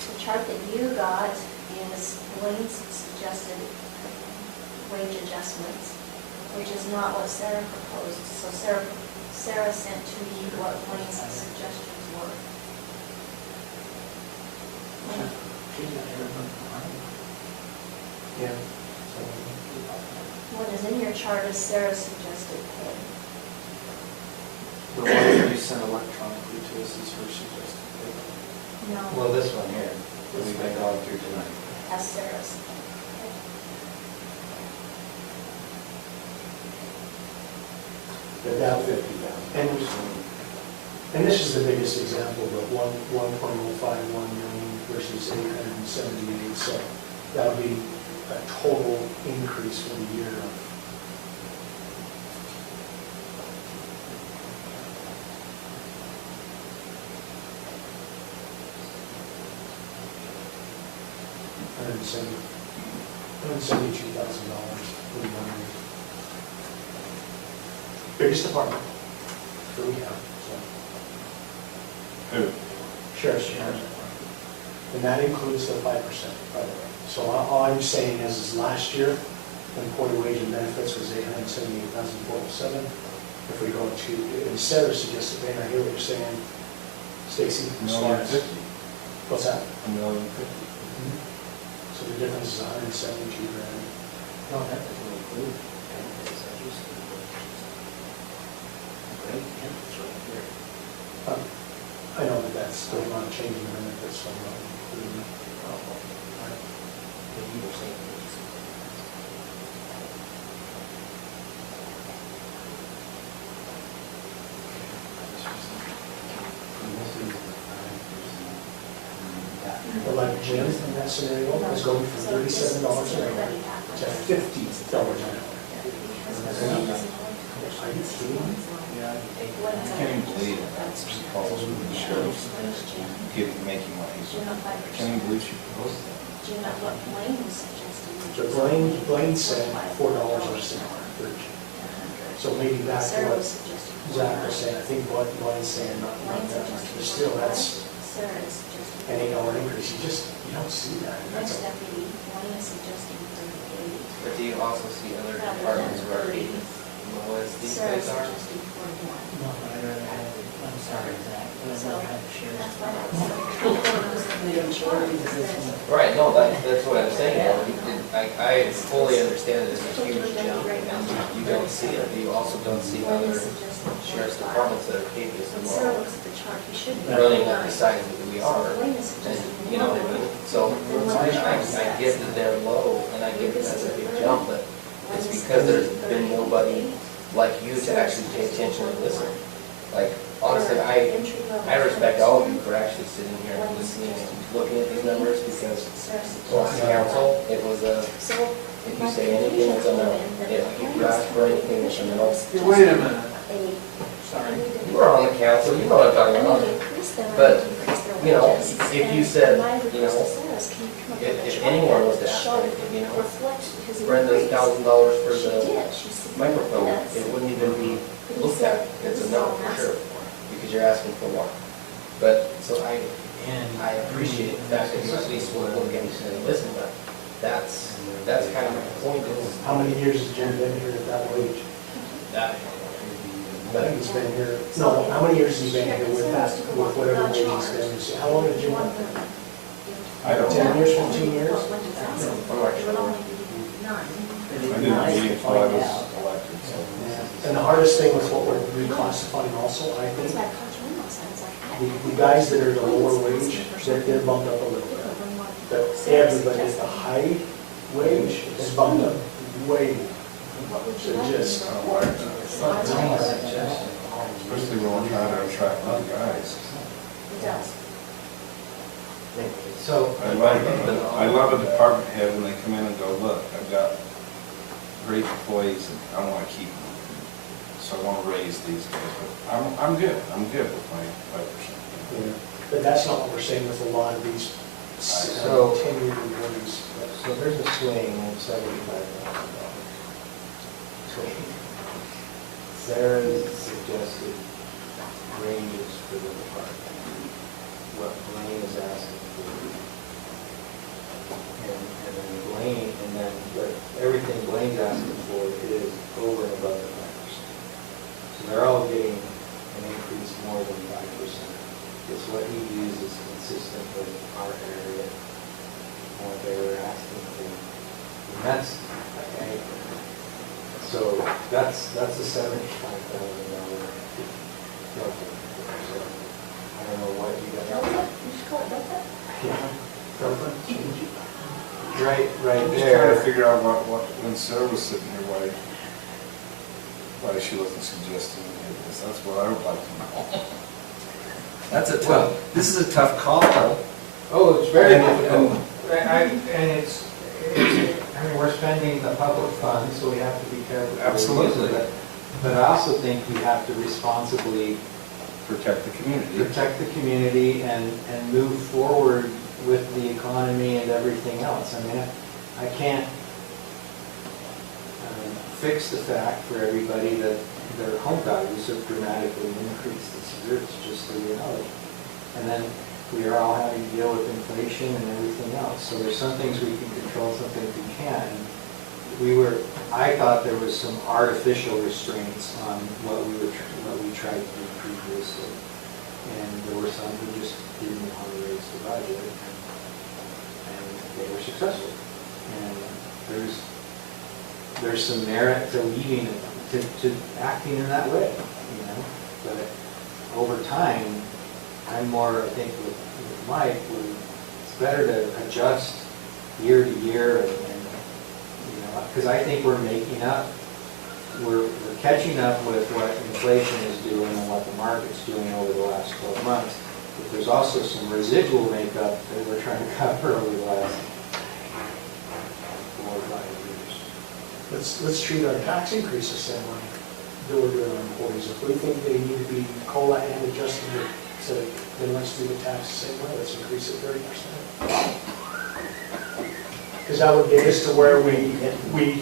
The chart that you got is Blaine's suggested wage adjustments, which is not what Sarah proposed. So Sarah sent to me what Blaine's suggestions were. Yeah. What is in your chart is Sarah's suggested pay. The one that you sent electronically to us is her suggested pay. No, Well, this one here, that we've been going through tonight. that's Sarah's. About 50,000. And this is the biggest example, but 1.051 million versus 878, so that would be a total increase for the year of $172,000 for the year. Biggest department that we have, so. Who? Sheriff's Department. And that includes the 5%, by the way. So all I'm saying is last year, employee wage and benefits was $878,407. If we go to, and Sarah suggested, Ben, I hear what you're saying, Stacy. $1,050,000. What's that? $1,050,000. So the difference is $172,000. No, that doesn't include benefits, I just think great benefits right here. I know that that's still not changing the benefits from You were saying wages. like Jim in that scenario is going from $37 an hour to $50 an hour. Are you kidding me? I can't even believe she calls with the sheriff, making money. I can't even believe she proposed that. Do you know what Blaine was suggesting? So Blaine said $4 or $6. So maybe back to Sarah what was suggesting. Zach was saying, I think what Blaine's saying, not that much, but still, that's Sarah is suggesting. an $8 increase, you don't see that. Next deputy, Blaine is suggesting 38. But do you also see other departments where it is low as these Sarah guys are? suggesting 41. No, I'm sorry, Zach. So that's why I Right, no, that's what I'm saying. I fully understand it's a huge jump and you don't see it, but you also don't see other sheriff's departments that are paid this When Sarah low. looks at the chart, he should be. Running at the size that we are. So Blaine is And, suggesting you know, more. so I get that they're low and I get that that's a big jump, but it's because there's been nobody like you to actually pay attention and listen. Like, honestly, I respect all of you for actually sitting here and listening and looking at these numbers because, well, as council, it was a, So if you say anything, it's a no. If you ask for anything, it's a no. Wait a minute. Sorry. You were on the council, you know what I'm talking about. But, you know, if you said, you know, if anyone was to ask me, you know, Brenda's $1,000 for the microphone, it wouldn't even be looked at. It's a no for sure, because you're asking for more. But, so I appreciate the fact that you at least will look and listen, but that's kind of my point is How many years has Jim been here at that wage? that. I think he's been here, no, how many years has he been here with that, with whatever wage he's been? How long did Jim work? I don't 10 know. years, 15 years? I'm not sure. I didn't believe until I was elected, so. And the hardest thing with what we're reclassifying also, I That's think, why Coach Wendell sounds like. the guys that are the lower wage, they're bumped up a little bit. But everybody at the high wage is bumped up way more. They're just, Especially when we're trying to attract new guys. It does. So, I love a department head when they come in and go, look, I've got great employees and I want to keep them. So I want to raise these guys, but I'm good with my 5%. but that's not what we're saying with a lot of these So- tenured employees. so there's a swing of $75,000. Sarah's suggested ranges for the department, what Blaine is asking for. And then Blaine, and then, but everything Blaine's asking for is over and above the 5%. So they're all getting an increase more than 5%. It's what he views as consistent with our area, and what they were asking for. And that's, okay. So that's a $75,000 delta. So I don't know what you got. Delta? You should call it Delta? Yeah. Delta? Right I'm just trying to there. figure out when Sarah was sitting here, why she wasn't suggesting any of this. That's what I would like to know. That's a tough, this is a tough call. Oh, it's very And- difficult. And it's, I mean, we're spending the public funds, so we have to be careful. Absolutely. But I also think we have to responsibly Protect the community. protect the community and move forward with the economy and everything else. I mean, I can't fix the fact for everybody that their home values have dramatically increased this year. It's just the reality. And then we are all having to deal with inflation and everything else. So there's some things we can control, some things we can't. And I thought there was some artificial restraints on what we tried to do previously. And there were some who just didn't want to raise the budget, and they were successful. And there's some merit to leaving it, to acting in that way, you know? But over time, I'm more, I think, with Mike, it's better to adjust year to year and you know, because I think we're making up, we're catching up with what inflation is doing and what the market's doing over the last 12 months. But there's also some residual makeup that we're trying to cover over the last 4 or 5 years. Let's treat our tax increase the same way that we're doing our employees. If we think they need to be COLA and adjusted to, then let's do the tax the same way. Let's increase it 30%. Because that would get us to where we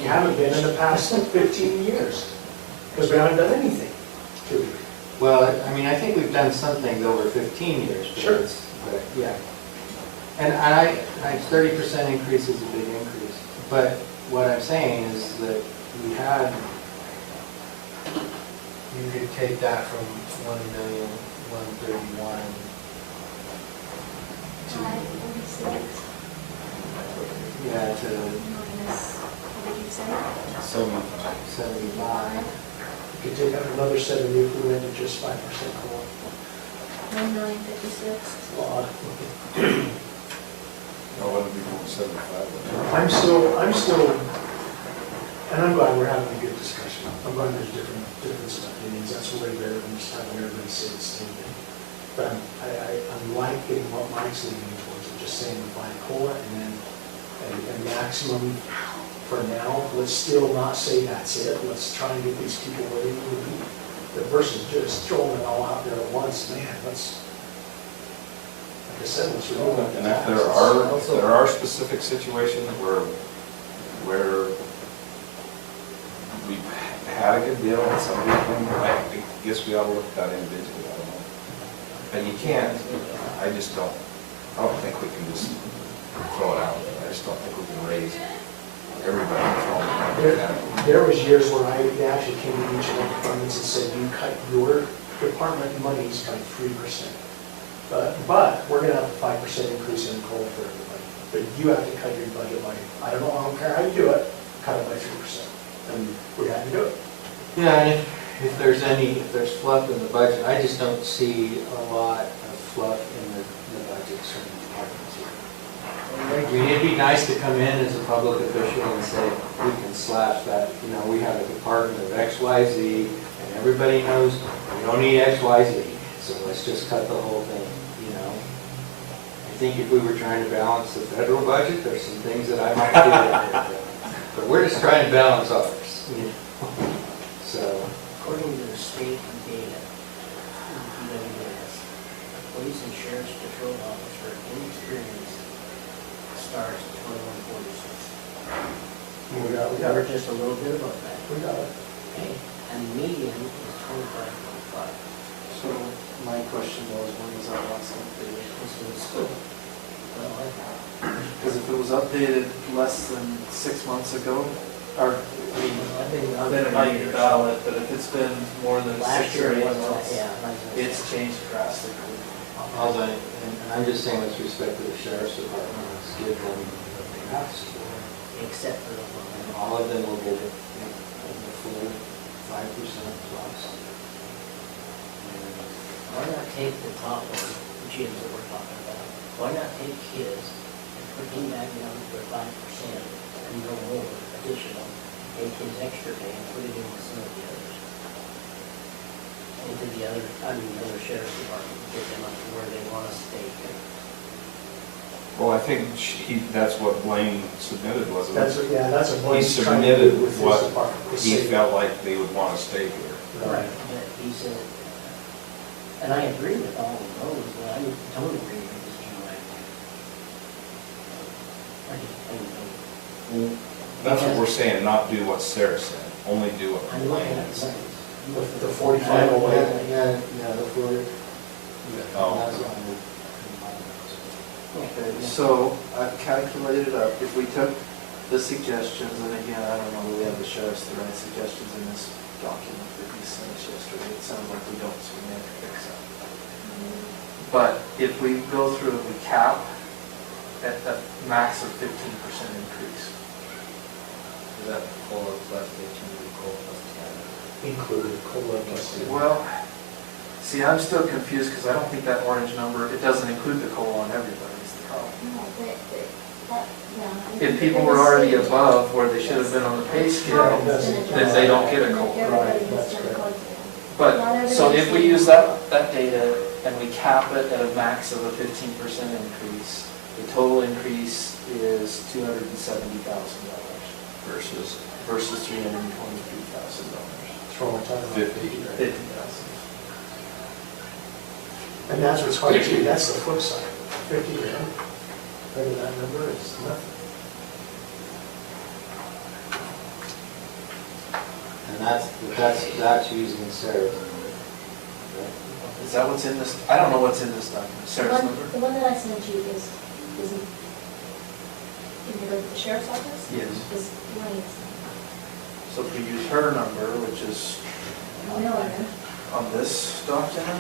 haven't been in the past 15 years. Because we haven't done anything to it. Well, I mean, I think we've done some things over 15 years. But Sure. But, yeah. And I 30% increase is a big increase. But what I'm saying is that we had, you could take that from 1,131,000 to, 546 yeah, to minus, what did you say? 75. You could take out another 70 if we went to just 5% COLA. 1,056,000. Odd. No, it would be more 75. I'm still, and I'm glad we're having a good discussion. I'm glad there's difference of opinions. That's way better than just having everybody say the same thing. But I'm liking what Mike's leaning towards, of just saying buy COLA and then a maximum for now. Let's still not say that's it. Let's try and get these people where they need to be. But versus just throwing it all out there at once, man, let's, like I said, let's remove it. And if there are specific situations where we've had a good deal and somebody, I guess we ought to look at that individually, I don't know. But you can't, I don't think we can just throw it out. I just don't think we can raise everybody from all. There was years where they actually came to each of the departments and said, you cut your department monies by 3%. But we're gonna have a 5% increase in COLA for everybody. But you have to cut your budget by, I don't care how you do it, cut it by 3%. And we had to do it. Yeah, and if there's if there's fluff in the budget, I just don't see a lot of fluff in the budgets from departments here. I mean, it'd be nice to come in as a public official and say, we can slash that, we have a department of X, Y, Z, and everybody knows we don't need X, Y, Z, so let's just cut the whole thing, I think if we were trying to balance the federal budget, there's some things that I might do in there, but we're just trying to balance ours, So, According to the state data, PWS, police and sheriff's patrol officer inexperienced starts at 2146. We got We're it. just a little bit above that. We got it. Okay, and median is 25.5. So my question was, when was that last updated? This is, well, I thought, Because if it was updated less than 6 months ago, or, I mean, then it might be valid, but if it's been more than last 6 year or it 8 was, months, yeah. like I said. it's changed drastically. and I'm just saying with respect to the sheriff's department, let's give them what they asked for. Except for the one. And all of them will get it, the full 5% plus. Why not take the top one, the gyms that we're talking about, why not take his and put him back down to 5% and no more additional, take his extra pay and put it in with some of the others? Into the other, the other sheriff's department, get them up to where they want to stay. Well, I think that's what Blaine submitted, wasn't it? That's what He Blaine's trying to do submitted with his what department. the he city. felt like they would want to stay here. Right. But he said, and I agree with all of those, but I don't agree with this July. That's what we're saying, not do what Sarah said, only do what I'm Blaine looking at said. The 45 away. Yeah, the 40. Oh. That's what I'm- Okay, so I've calculated up, if we took the suggestions, and again, I don't know that we have the sheriff's the right suggestions in this document that he sent us yesterday. It sounds like we don't, so we may have to fix that. But if we go through and we cap at a max of 15% increase. Is that COLA plus 15 or COLA plus 10? Included COLA plus. Well, see, I'm still confused because I don't think that orange number, it doesn't include the COLA on everybody, is the problem. No, but that, yeah. If people were already above where they should have been on the pay scale, then they don't get a COLA. Right, that's correct. But, so if we use that data and we cap it at a max of a 15% increase, the total increase is $270,000 Versus versus $323,000. That's what we're talking about. 50. $50,000. And that's what's hard too, that's the flip side. 50 grand, right of that number is nothing. And that's using Sarah's number. Is that what's in this? I don't know what's in this document. Sarah's number? The one that I sent you is in the sheriff's office? Yes. Is Blaine's. So if we use her number, which is Million. on this document?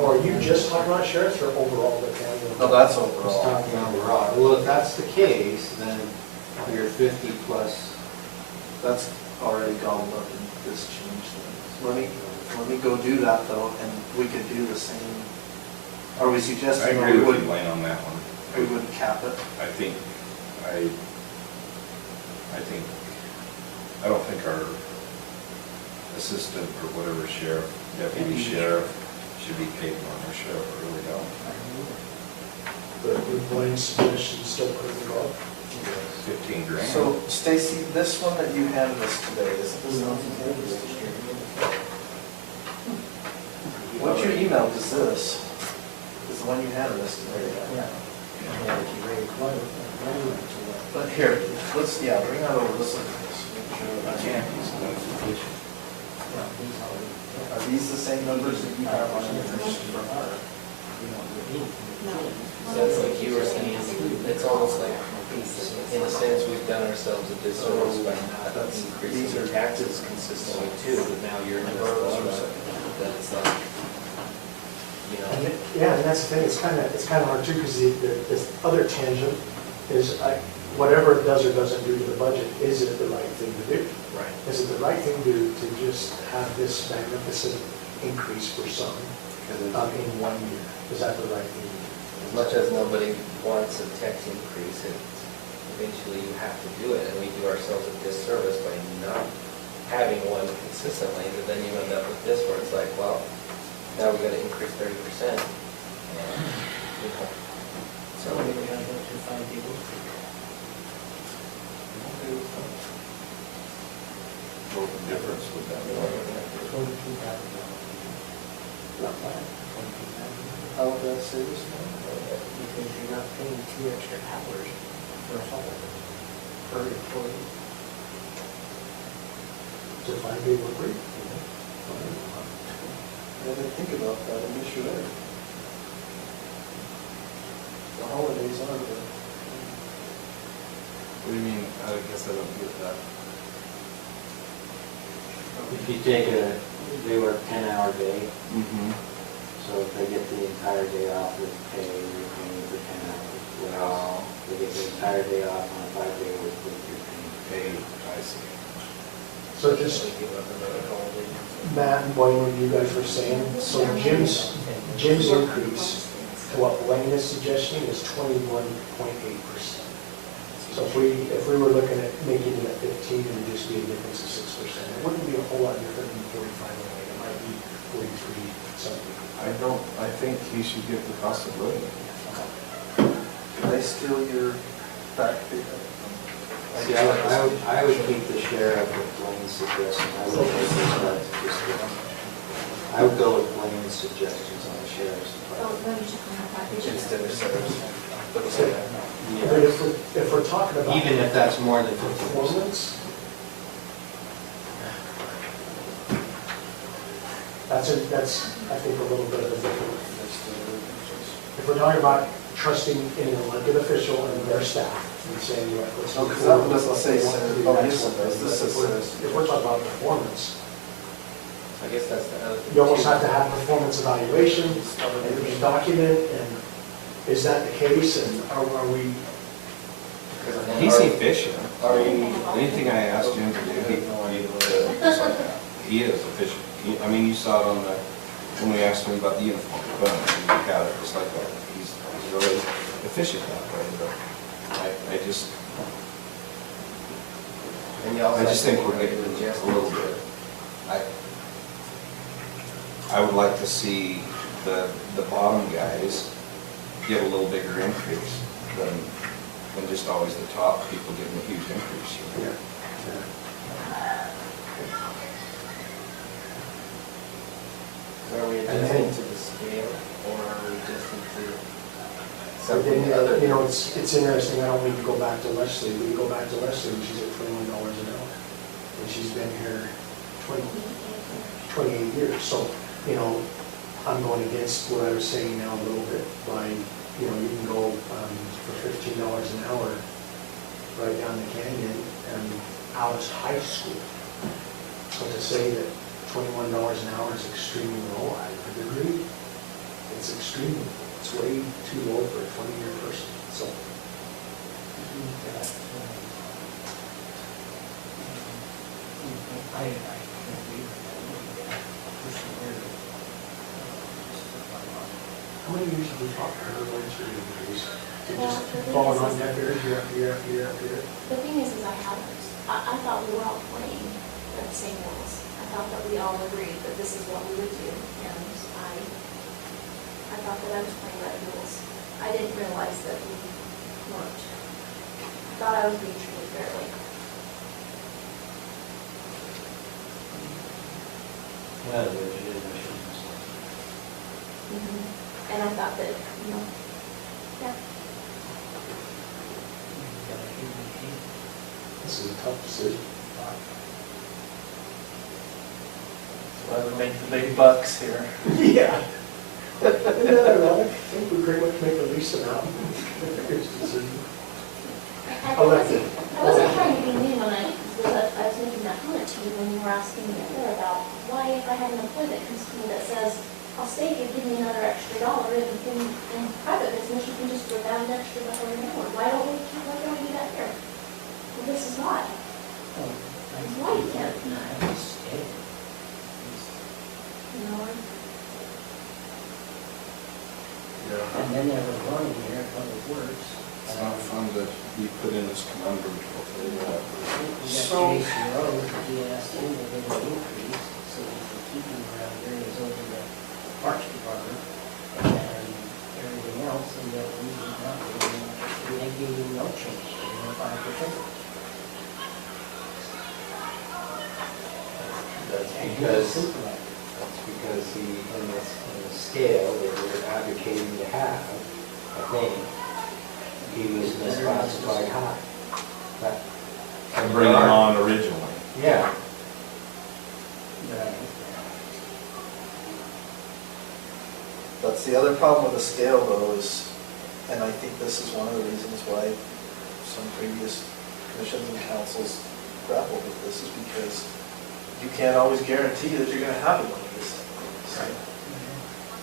Or are you just talking about sheriffs or overall the county? No, that's Just overall. talking overall. Well, if that's the case, then your 50 plus, That's already gobbled up in this change thing. Let me go do that though, and we could do the same. Are we I suggesting agree we with you, wouldn't, Blaine, on that one. we wouldn't cap it? I don't think our assistant or whatever sheriff, deputy sheriff should be paid more than our sheriff, I really don't. But with Blaine's suggestion, still pretty low. 15 grand. So Stacy, this one that you handed us today, is this what you emailed is this? Is the one you handed us today? Yeah. But here, let's, bring that over, let's look at this. Make sure I that- can't use notification. Are these the same numbers that you have on your from her? That's like you were saying, it's almost like, in a sense, we've done ourselves a disservice by not increasing our taxes consistently too, but now you're in a position that's like, And yeah, and that's the thing, it's kind of hard too, because this other tangent is, whatever it does or doesn't do to the budget, is it the right thing to do? Right. Is it the right thing to just have this magnificent increase for some in 1 year? Is that the right thing to do? As much as nobody wants a tax increase, eventually you have to do it, and we do ourselves a disservice by not having one consistently, but then you end up with this where it's like, well, now we gotta increase 30%. So we gotta go to 5 people. What difference would that make? Not bad. How would that save us? Because you're not paying 2 extra hours for a haul per employee. It's a 5-day work week. I didn't think about that, I miss you there. The holidays are there. What do you mean? I guess I don't get that. If you take they work 10-hour day, Mm-hmm. so if they get the entire day off with pay, you're paying for 10 hours. Well, they get the entire day off on a 5-day work week, you're paying. I see. So just, Matt and Boyne, what you guys were saying, so Jim's increase to what Blaine is suggesting is 21.8%. So if we were looking at making it at 15, it would just be a difference of 6%. It wouldn't be a whole lot different than 45 away. It might be 43 something. I think he should get the cost of living. Can I steal your back pay? See, I would keep the sheriff with Blaine's suggestion. I would go with Blaine's suggestions on the sheriff's Oh, department. let me check on that package. Instead of service. But if we're talking about Even if that's more than 50%. performance, that's, I think, a little bit of a different. If we're talking about trusting in an elected official and their staff, and saying, let's. No, because that one doesn't say, yes, it does, this says. If we're talking about performance, I guess that's the other thing. you almost have to too. have performance evaluation and document, and is that the case, and are we? He's efficient. Are you, Anything I asked him to do, he is efficient. I mean, you saw it on the, when we asked him about the uniform, but he got it just like that. He's really efficient that way, but I just and you also think we're making the it a little bit. I would like to see the bottom guys get a little bigger increase than just always the top people getting a huge increase. Yeah. Are we adjusting to the scale, or are we adjusting to So something then, other? you know, it's interesting, I don't need to go back to Leslie, we go back to Leslie, and she's at $21 an hour. And she's been here 28 years, so, you know, I'm going against what I was saying now a little bit by, you know, you can go for $15 an hour right down the canyon and Alice High School. So to say that $21 an hour is extremely low, I would agree. It's extremely low. It's way too low for a 20-year person, so. How many years have we talked to her going through increase? It just falling on deaf ears year after year after year after year? The thing is I haven't. I thought we were all playing at the same rules. I thought that we all agreed that this is what we would do, and I thought that I was playing by the rules. I didn't realize that we weren't. I thought I was being treated fairly. Well, there's admissions. And I thought that, you know, yeah. This is a tough decision. Why we make the big bucks here. Yeah. I think we pretty much make the least amount. I wasn't trying to be mean when I was making that comment to you when you were asking me earlier about why if I have an employee that comes to me that says, I'll stay here, give me another extra dollar, and in private business, you can just put down an extra dollar an hour. Why don't we do that here? Well, this is why. Why you can't? You know, And then there was one in here, Public Works. It's not fun to be put in this conundrum. We got So- Jason Rose, he asked him to get an increase, so we can keep him around here, he's over the Parks Department, and everything else, and yet we did not, and they gave him no change, 5%. That's And he was because, supervisor. that's because he, in the scale that we're advocating to have, I think, he was misclassified high. That- And bring them on originally. Yeah, Right. That's the other problem with the scale though is, and I think this is one of the reasons why some previous commissions and councils grappled with this, is because you can't always guarantee that you're gonna have it one of these things. Right.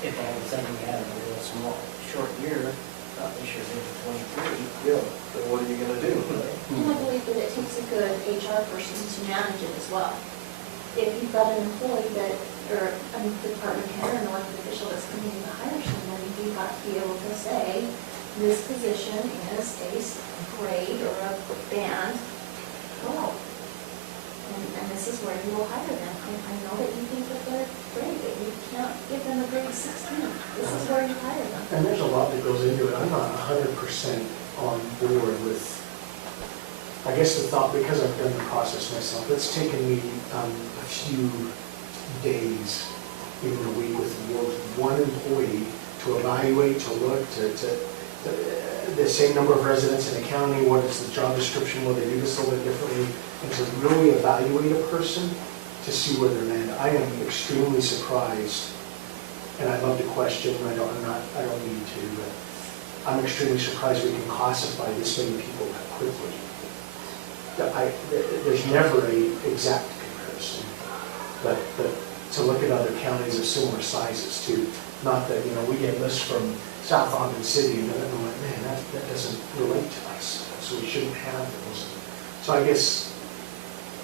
If all of a sudden you had a real small, short year, not this year, maybe 23. Yeah, then what are you gonna do, right? And I believe that it takes a good HR person to manage it as well. If you've got an employee that, or a department head or an elected official that's coming in to hire somebody, you've got to be able to say, this position is a grade or a band, go. And this is where you will hire them. I know that you think that they're great, but you can't give them a grade 16. This is where you hire them. And there's a lot that goes into it. I'm not 100% on board with, I guess the thought, because I've done the process myself, it's taken me a few days, even a week with one employee to evaluate, to look, the same number of residents in the county, what is the job description, will they do this a little bit differently, and to really evaluate a person to see where they're at. I am extremely surprised, and I'd love to question, I don't need to, but I'm extremely surprised we can classify this many people that quickly. There's never a exact comparison, but to look at other counties of similar sizes too, not that, we get lists from South Ogden City, and I'm like, man, that doesn't relate to us, so we shouldn't have those. So I guess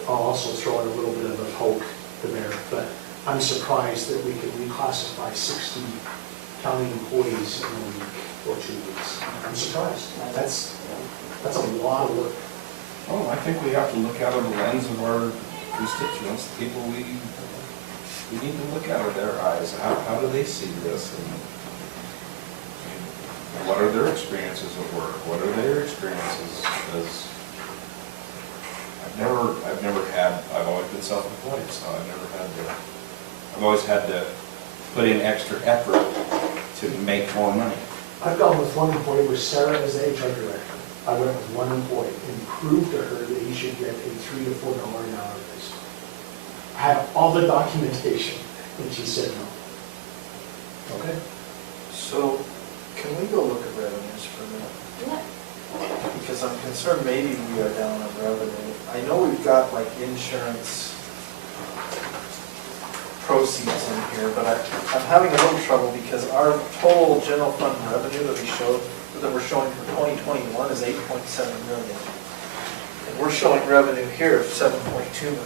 I'll also throw in a little bit of a poke to bear, but I'm surprised that we could reclassify 60 county employees in a week or 2 weeks. I'm surprised. That's a lot of work. Oh, I think we have to look out of the lens of our constituents, the people we need to look out of their eyes. How do they see this? And what are their experiences at work? What are their experiences as, I've always been self-employed, so I've always had to put in extra effort to make more money. I've gone with one employee, with Sarah as the HR director. I went with one employee and proved to her that he should get a $3 to $4 an hour raise. I have all the documentation, and she said no. Okay. So, can we go look at revenues for a minute? Yeah. Because I'm concerned maybe we are down on revenue. I know we've got like insurance proceeds in here, but I'm having a little trouble because our total general fund revenue that we're showing for 2021 is 8.7 million. And we're showing revenue here of 7.2 million.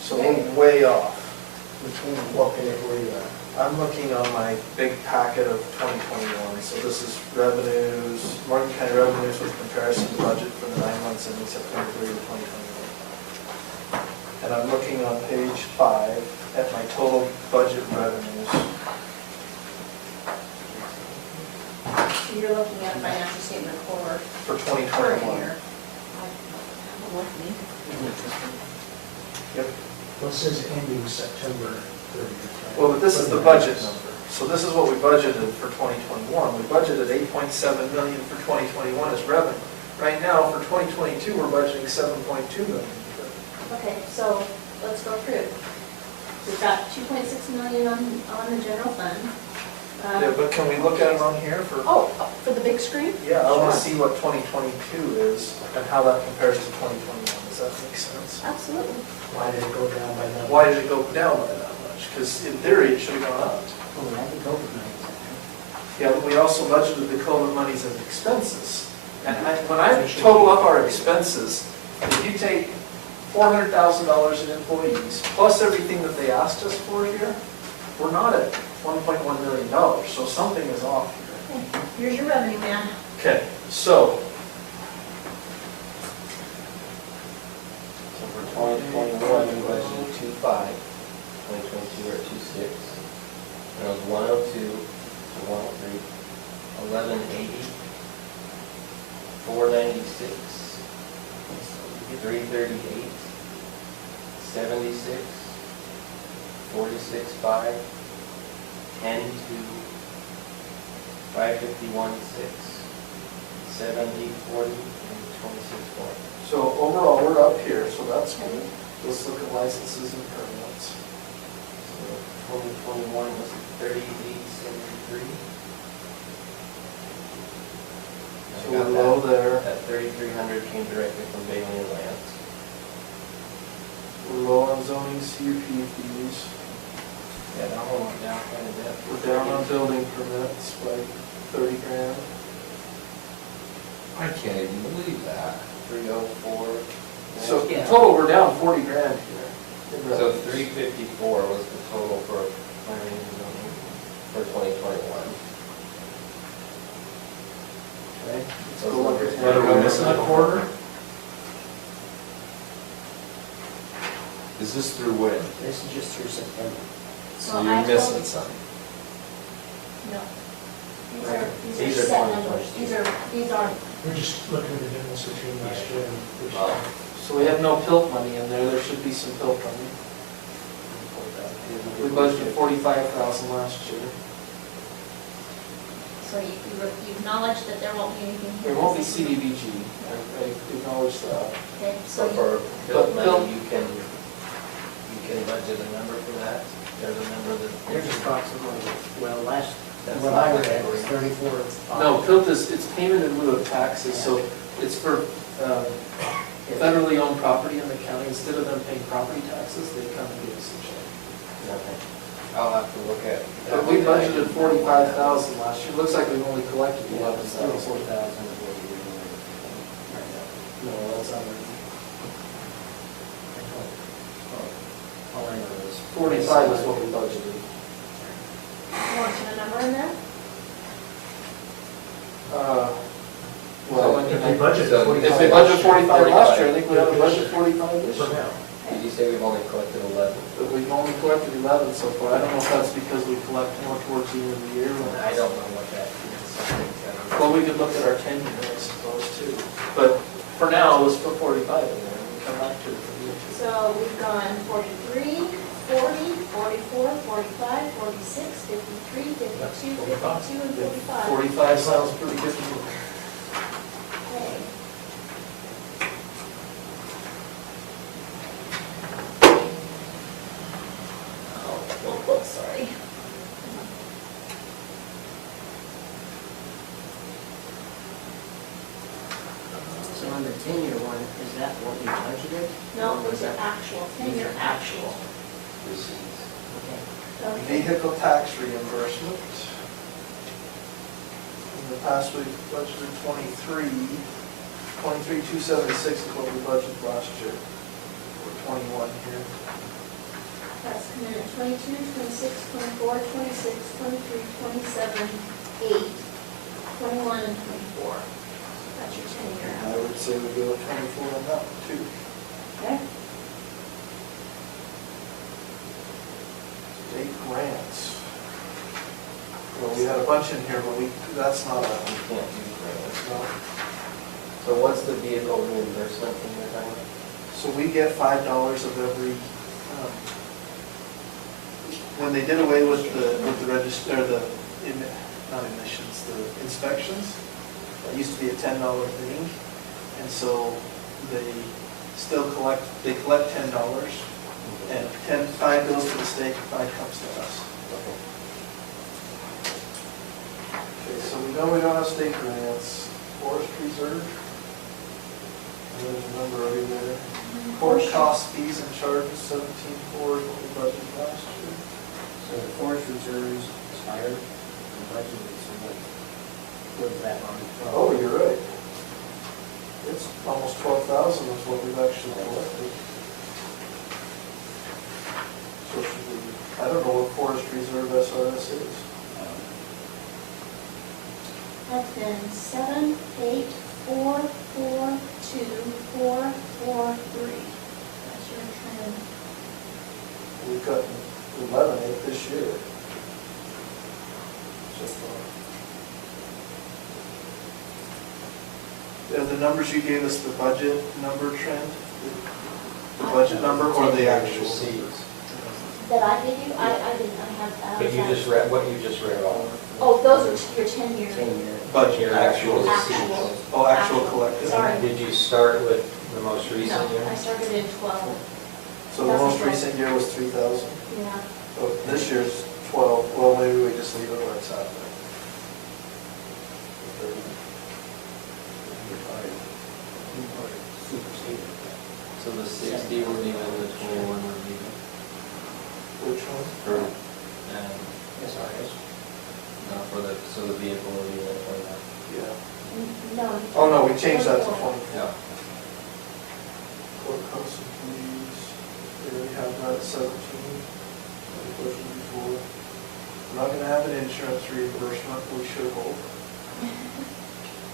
So we're way off. Between what page were you at? I'm looking on my big packet of 2021, so this is revenues, Morgan County revenues with comparison to budget for the 9 months ending September 30, 2021. And I'm looking on page 5 at my total budget revenues. You're looking at a financial statement for For current 2021. year. Yep. Well, it says ending September 30th. right? Well, but this is the budget number. So this is what we budgeted for 2021. We budgeted 8.7 million for 2021 as revenue. Right now, for 2022, we're budgeting 7.2 million. Okay, so let's go through. We've got 2.6 million on the general fund. Yeah, but can we look at it on here for? Oh, for the big screen? Yeah, I want to Sure. see what 2022 is and how that compares to 2021. Does that make sense? Absolutely. Why did it go down by that? Why did it go down by that much? much, because in theory, it should have gone up. Oh, we had the COVID nights. Yeah, but we also budgeted the COVID monies as expenses. And when I total up our expenses, if you take $400,000 in employees, plus everything that they asked us for here, we're not at $1.1 million, so something is off here. Okay, here's your revenue man. Okay, so, So for 2021, we budgeted 2.5, 2022 we're at 2.6. And it was 102 to 103, 1180, 496, 338, 76, 46.5, 10.2, 551.6, 70, 40, and 26.1. so overall, we're up here, so that's good. Let's look at licenses and permits. So 2021 was 38.73. So we're low there. That 3,300 came directly from Bailey and Lance. We're low on zoning CUP fees. Yeah, that one went down quite a bit. We're down on building permits by 30 grand. I can't even believe that. 304. So Yeah. total, we're down 40 grand here. in So revenues. 354 was the total for planning and zoning for 2021. Okay, let's So go look at. What, are we missing a quarter? Is this through when? This is just through September. So Well, you're I missing told- something. No. These These are are set 2020. numbers. These aren't. We're just looking at the difference between last year and this year. Wow. So we have no PILT money in there, there should be some PILT money. We budgeted 45,000 last year. So you acknowledge that there won't be anything here. There won't be this year. CDBG, I acknowledge that. Okay, So so you, for built But built- money, you can budget a number for that. There's a number that. There's approximately, well, last, That's what I not read was category. 34. No, PILT is, it's payment in lieu of taxes, so it's for federally owned property in the county. Instead of them paying property taxes, they come and give us a check. Okay. I'll have to look at. But we budgeted 45,000 last year, looks like we've only collected Yeah, it's 11,000. 34,000 is what we really right now. No, that's not right. All I know is. 45 is what we budgeted. you want a number in there? Well, If we budget So- 45. if they budgeted 45 last year, I 45. think we have a budget 45 this For year. now. Did you say we've only collected 11? But we've only collected 11 so far. I don't know if that's because we collect more towards the end of the year. I don't know what that is. Well, we could look at our tenure, I suppose, too. But for now, let's put 45 in there and come back to it for the year. So we've gone 43, 40, 44, 45, 46, 53, 52, 52, and 45. 45 sounds pretty good to me. Okay. Oh, sorry. So on the 10-year one, is that what we budgeted? No, those are actual, 10-year actual. Receipts. Okay. Okay. Vehicle tax reimbursement. In the past, we budgeted 23,276 is what we budgeted last year. We're 21 here. That's coming in at 22, 26, 24, 26, 23, 27, 8, 21, and 24. That's your 10-year I average. would say we go with 24 on that one, too. Okay? State grants. Well, we had a bunch in here, but that's not a, We can't do grants. no. So what's the vehicle reimbursement thing you're talking about? So we get $5 of every, when they did away with the register, not emissions, the inspections, it used to be a $10 thing, and so they still collect, they collect $10, and 5 goes to the state, 5 comes to us. Okay, so we know we don't have state grants, forest reserve, and there's a number over there. Court costs, fees and charges, 17.4 is what we budgeted last year. that one. Oh, you're right. It's almost 12,000 is what we've actually collected. So should we, I don't know what Forest Reserve SRS is. That's been 7, 8, 4, 4, 2, 4, 4, 3. That's your trend. We've got 11 this year. So far. The numbers you gave us, the budget number trend? The budget number or the actual? Receipts. That I gave you, I didn't, I have. But you just read, what you just read off. Oh, those are your 10-year. 10-year. Budget, Your actual. Actual. Oh, actual collected. Sorry. Did you start with the most recent No, year? I started in 12. So the most recent year was 3,000. Yeah. Oh, this year's 12. Well, maybe we just leave it where it's at. So the 60 we're leaving, the 21 we're leaving. Which one? For, SRS. no, for the, so the vehicle will be at 29. Yeah. No. Oh, no, we changed that to 20. Yeah. Courthouse employees, they already have that at 17. Any questions before? We're not gonna have an insurance reimbursement, we should hope.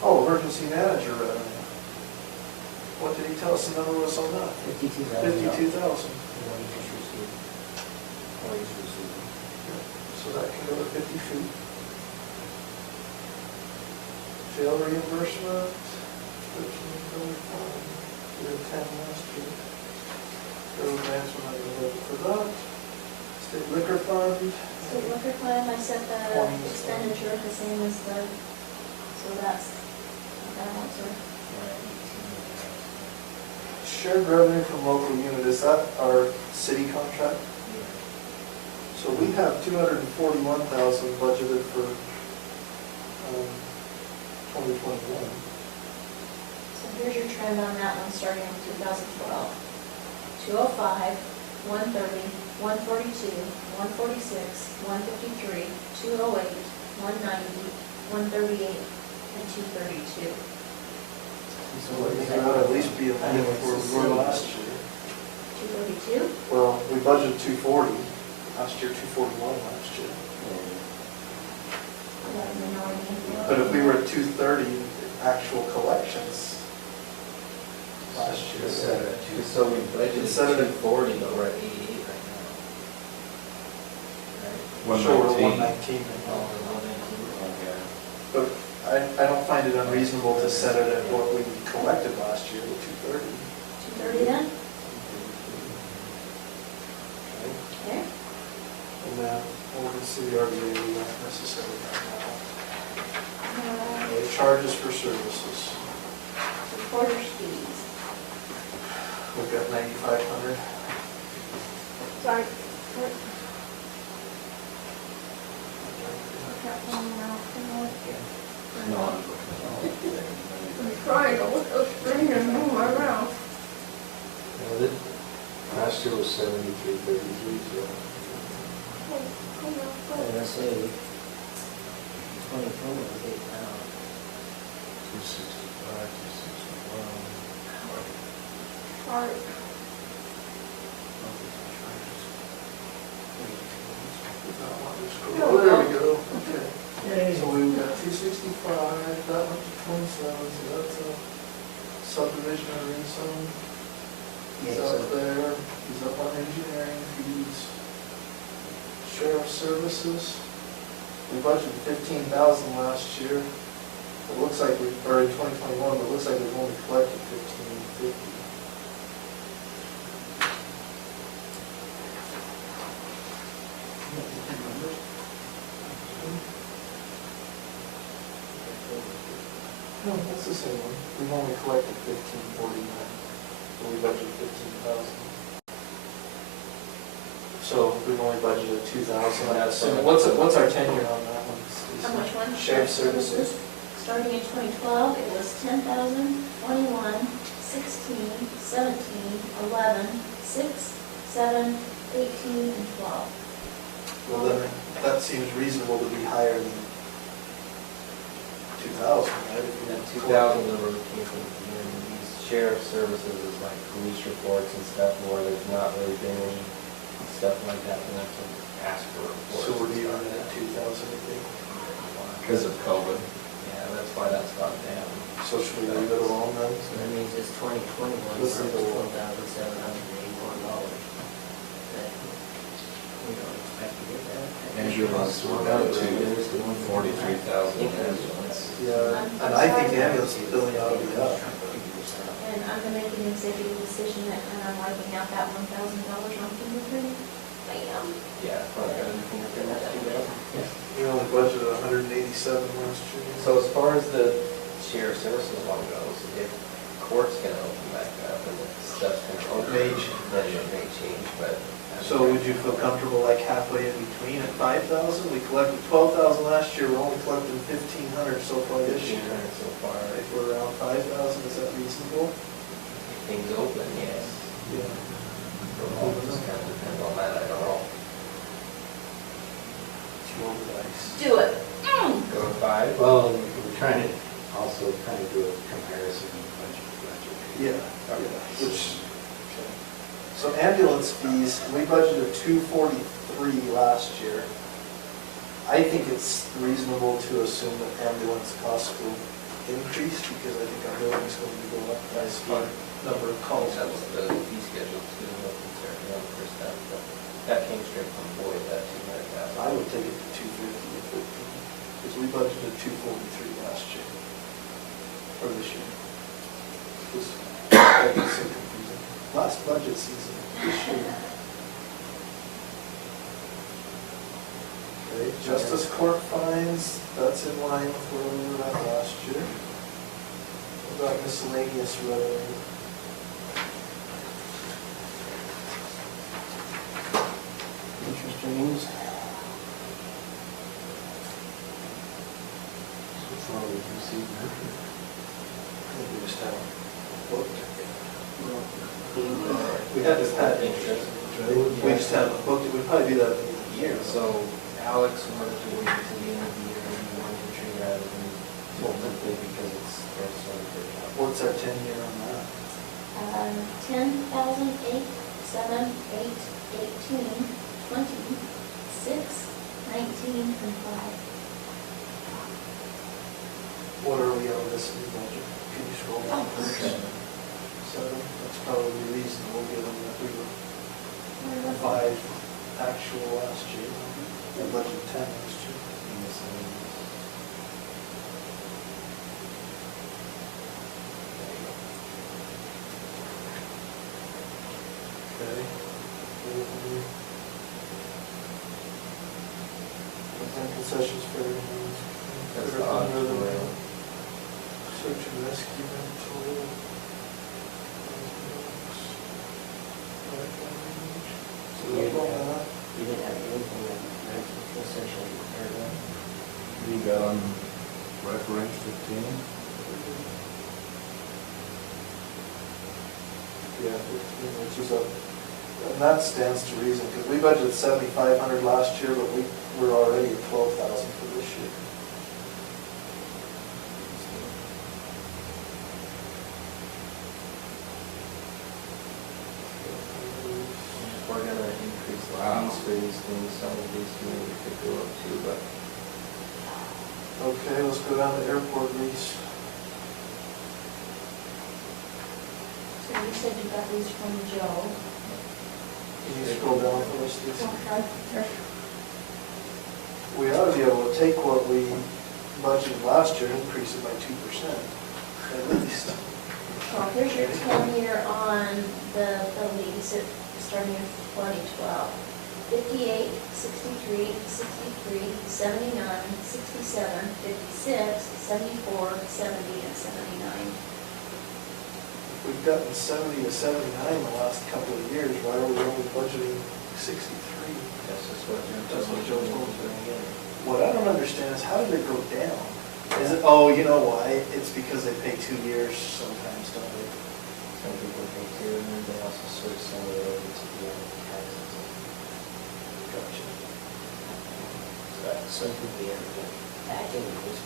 Oh, emergency manager revenue. What did he tell us the number was on that? 52,000. 52,000. The one you just received. Or you just received. So that can go to 50 feet. Jail reimbursement, 13,000. We had 10 last year. Federal grants, we're not gonna look for that. State liquor fund. So liquor fund, I set the 20. expenditure the same as the, so that's, that answer. Shared revenue from local unit, is that our city contract? So we have 241,000 budgeted for 2021. So here's your trend on that one, starting in 2012. 205, 130, 142, 146, 153, 208, 190, 138, and 232. So I think that would at least be a minimum where we were last year. 232? Well, we budgeted 240, last year 241 last year. But if we were at 230 actual collections last year. So we budgeted Set it at 240, but we're at 88 right now. So we're 119. 119. Oh, we're 119. Okay. But I don't find it unreasonable to set it at what we collected last year, the 230. 230 then? Okay. And then, Oregon City RDA, we don't necessarily have now. Okay, charges for services. Reporter's fees. We've got 9,500. Sorry. No. I'm trying to look those things and move my mouth. Last year was 7333, so. And I say, 2020 was 8 now. 265, 261. Sorry. Oh, there we go, okay. So we've got 265, that went to 27, so that's a subdivision or rezone. He's up there, he's up on engineering fees. Sheriff services, we budgeted 15,000 last year. It looks like we, or in 2021, but it looks like we've only collected 1,550. No, that's the same one. We've only collected 1,549, so we budgeted 15,000. So we've only budgeted 2,000. So what's our tenure on that one? On which one? Sheriff services. Starting in 2012, it was 10,000, 21, 16, 17, 11, 6, 7, 18, and 12. Well, then, that seems reasonable to be higher than 2,000. 2,000, right? If you That did 2,000 number came from, and these sheriff services is like police reports and stuff where there's not really been any stuff like that, and have to ask for reports. So we're and leaving stuff. it at 2,000, I think. Because of COVID. Yeah, that's why that's gone down. So should we leave it alone then? So that means it's 2021, Let's so leave it's it alone. $12,781. That we don't expect to get that. Ambulance, we're down to 43,000 ambulance. Yeah, and I think the ambulance billing ought to be up. And I'm gonna make an executive decision that I'm wiping out that $1,000 on fingerprinting. Bam. Yeah, probably got anything up there, that's 2,000. We only budgeted 187 last year. So as far as the sheriff services one goes, if court's gonna open back up and stuff's gonna open, May change. then it may change, but. So would you feel comfortable like halfway in between at 5,000? We collected 12,000 last year, we're only collecting 1,500 so far this year. 1,500 so far. If we're around 5,000, is that reasonable? If things open, yes. Yeah. It just kind of depends on that, I don't know. Roll the dice. Do it. Go to 5? Well, we're trying to also kind of do a comparison of budget to budget. Yeah, yeah, which, okay. So ambulance fees, we budgeted 243 last year. I think it's reasonable to assume that ambulance costs will increase because I think our billing's going to go up by the number of calls. That was the fee schedule too, no concern, you know, for stuff, but that came straight from Boyd, that 200,000. I would take it to 250 if it, because we budgeted 243 last year, or this year. That was so confusing. Last budget season, this year. Okay, justice court fines, that's in line with where we were at last year. What about miscellaneous revenue? Interest earnings. So far we've received nothing. I think we just haven't booked it yet. We had this had interest, right? We just haven't booked it, we'd probably do that at the end of the year. So Alex wanted to wait until the end of the year and do one entry rather than monthly because it's, there's so many big out. What's our 10-year on that? 10,000, 8, 7, 8, 18, 20, 6, 19, and 5. What are we on this new budget? Can you scroll down first? 7, that's probably reasonable given that we were 5 actual last year. We budgeted 10 last year. Okay. And concessions for everyone. That's the auditorium. Search and rescue rental. So You that's all that. didn't have anything that ran for concession or what? We got on rifle range 15. Yeah, 15, which is up, and that stands to reason, because we budgeted 7,500 last year, but we were already at 12,000 for this year. If we're gonna increase the fees for these things, some of these maybe could go up too, but Okay, let's go down to airport lease. So you said you got these from Joe. Can you scroll down for us, Lisa? Okay. We ought to be able to take what we budgeted last year, and increase it by 2%, at least. Well, here's your 10-year on the lease, starting in 2012. 58, 63, 63, 79, 67, 56, 74, 70, and 79. We've gotten 70 to 79 the last couple of years, why are we only budgeting 63? that's just what That's what Joe told me. again. What I don't understand is how did it go down? Is it, oh, you know why? It's because they pay 2 years sometimes, don't they? Some people think too, and then they also switch some of it over to the taxes. Gotcha. So that some could be in the back end of this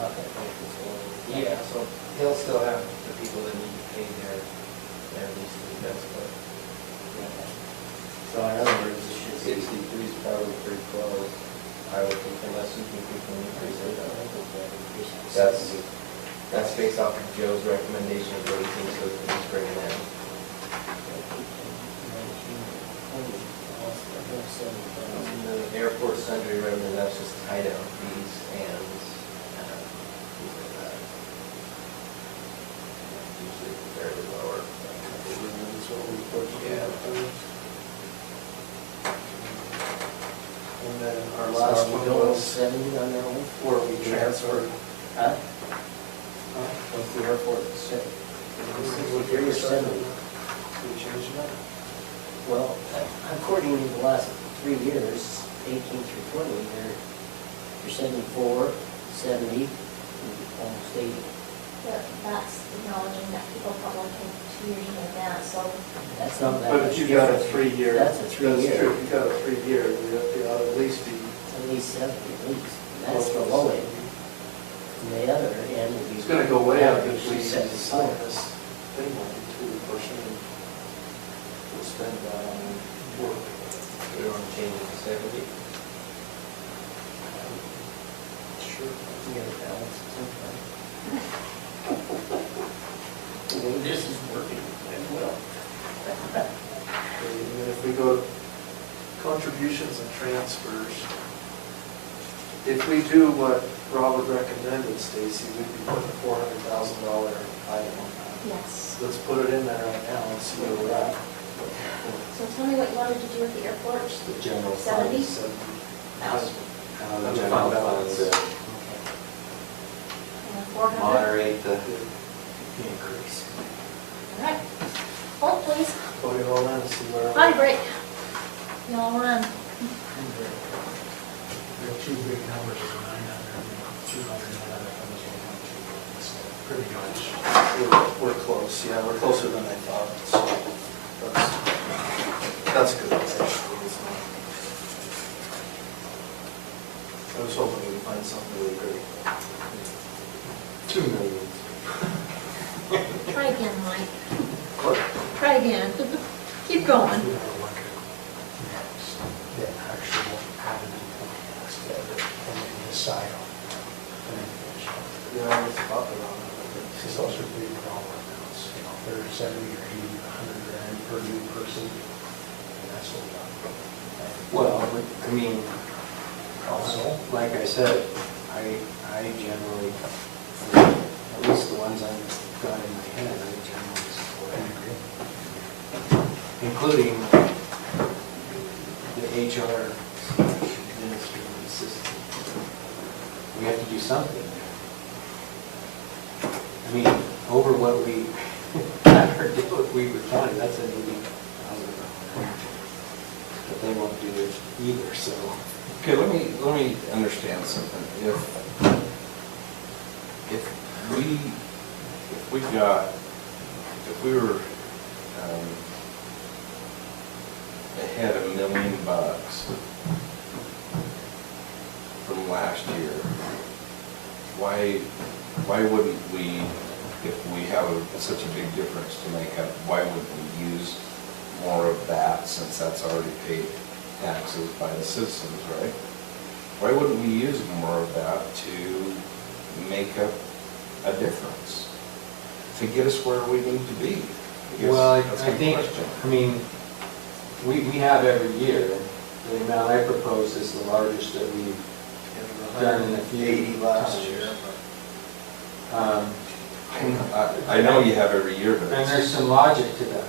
Okay, yeah, so he'll still have the people that need to pay their lease, that's what. So in other words, it should be 63 is probably pretty close, I would think, unless you think we can increase it. That's based off of Joe's recommendation of what he thinks he's bringing in. The airport sundry revenue, that's just tie down fees and things like that. Usually fairly lower. Yeah. And then our last one was 70 on that one? where we transferred. Huh? What's the airport say? 63 or 70? We changed that? Well, according to the last 3 years, 18 through 20, you're 74, 70, and almost 80. But that's acknowledging that people probably take 2 years in advance, so That's not that But much if you got a difference. 3-year. That's a 3-year. That's true, if you got a 3-year, you ought to at least be. At least 70, at least. And that's the low end. And the other end would be. It's gonna go way up if we Set sign aside. this thing on it too, portion, and we'll spend that on work. We want to change it to 70. Sure. You gotta balance it sometime. Well, this is working as well. And then if we go to contributions and transfers, if we do what Robert recommended, Stacy, we'd be putting a $400,000 item on that. yes. Let's put it in there right now and see where we're at. So tell me what you wanted to do with the airport? The general 70? So, The Under general fund fund balance. to And 400? moderate the increase. All right. Hold, please. Put it all in and see where. Potty break. Y'all run. The two big numbers are 900 and 200, and that comes in pretty much. We're close, yeah, we're closer than I thought, so that's good, actually. It's not- I was hoping we'd find something really great. 2 million. Try again, Mike. What? Try again. Keep going. You know, look at next, the actual added components that are and then decide on. And then finish up. Yeah, I was talking on it. Because those are big dollar amounts, you know, they're 70 or 80, 100 grand per new person. And that's what we're done. Well, I mean, Also, like I said, I generally, at least the ones I've got in my head, I generally support. Including the HR administrative assistant. We have to do something. I mean, over what we, we were counting, that's an $80,000. But they won't do it either, so. Okay, let me understand something. If we were ahead $1 million from last year, why wouldn't we, if we have such a big difference to make up, why wouldn't we use more of that, since that's already paid taxes by the citizens, right? Why wouldn't we use more of that to make up a difference? To get us where we need to be? I guess Well, I that's my think, question. I mean, we have every year, the amount I propose is the largest that we've done in a few 80 last times. year. I know you have every year, but And there's some logic to that.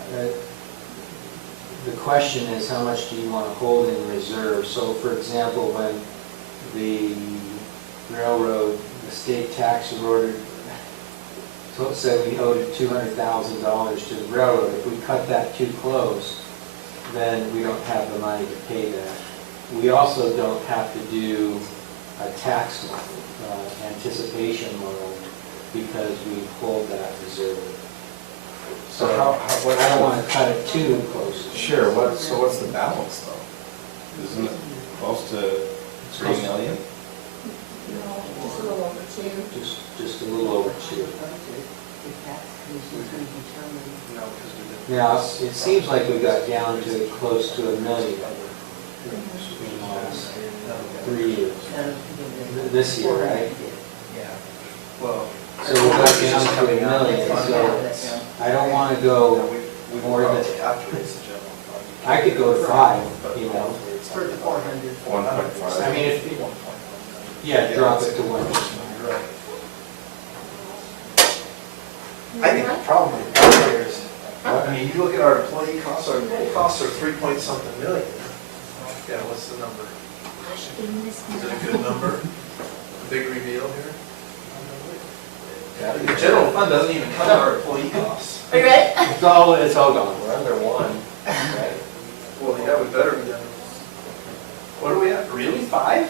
The question is, how much do you want to hold in reserve? So for example, when the railroad, the state tax ordered, so it said we owed $200,000 to the railroad. If we cut that too close, then we don't have the money to pay that. We also don't have to do a tax loan, anticipation loan, because we hold that reserve. So how, what, I don't want to cut it too close. Sure, so what's the balance though? Isn't it close to 3 million? No, just a little over 2. Just a little over 2. The tax commission's gonna determine. No, because we didn't. Now, it seems like we got down to close to $1 million in the last 3 years. This year, right? Yeah. Well. So we got down to $1 million, so I don't want to go We more than, after it's the general fund. I could go to 5, you know. For the 400. 1.5. I mean, if, yeah, drop it to 1. Right. I think the problem with that here is, I mean, you look at our employee costs are 3-point-something million. Yeah, what's the number? Is it a good number? A big reveal here? The general fund doesn't even cover our employee costs. Are you ready? It's all gone. We're under 1, right? Well, yeah, we better be done. What are we at? Really? 5?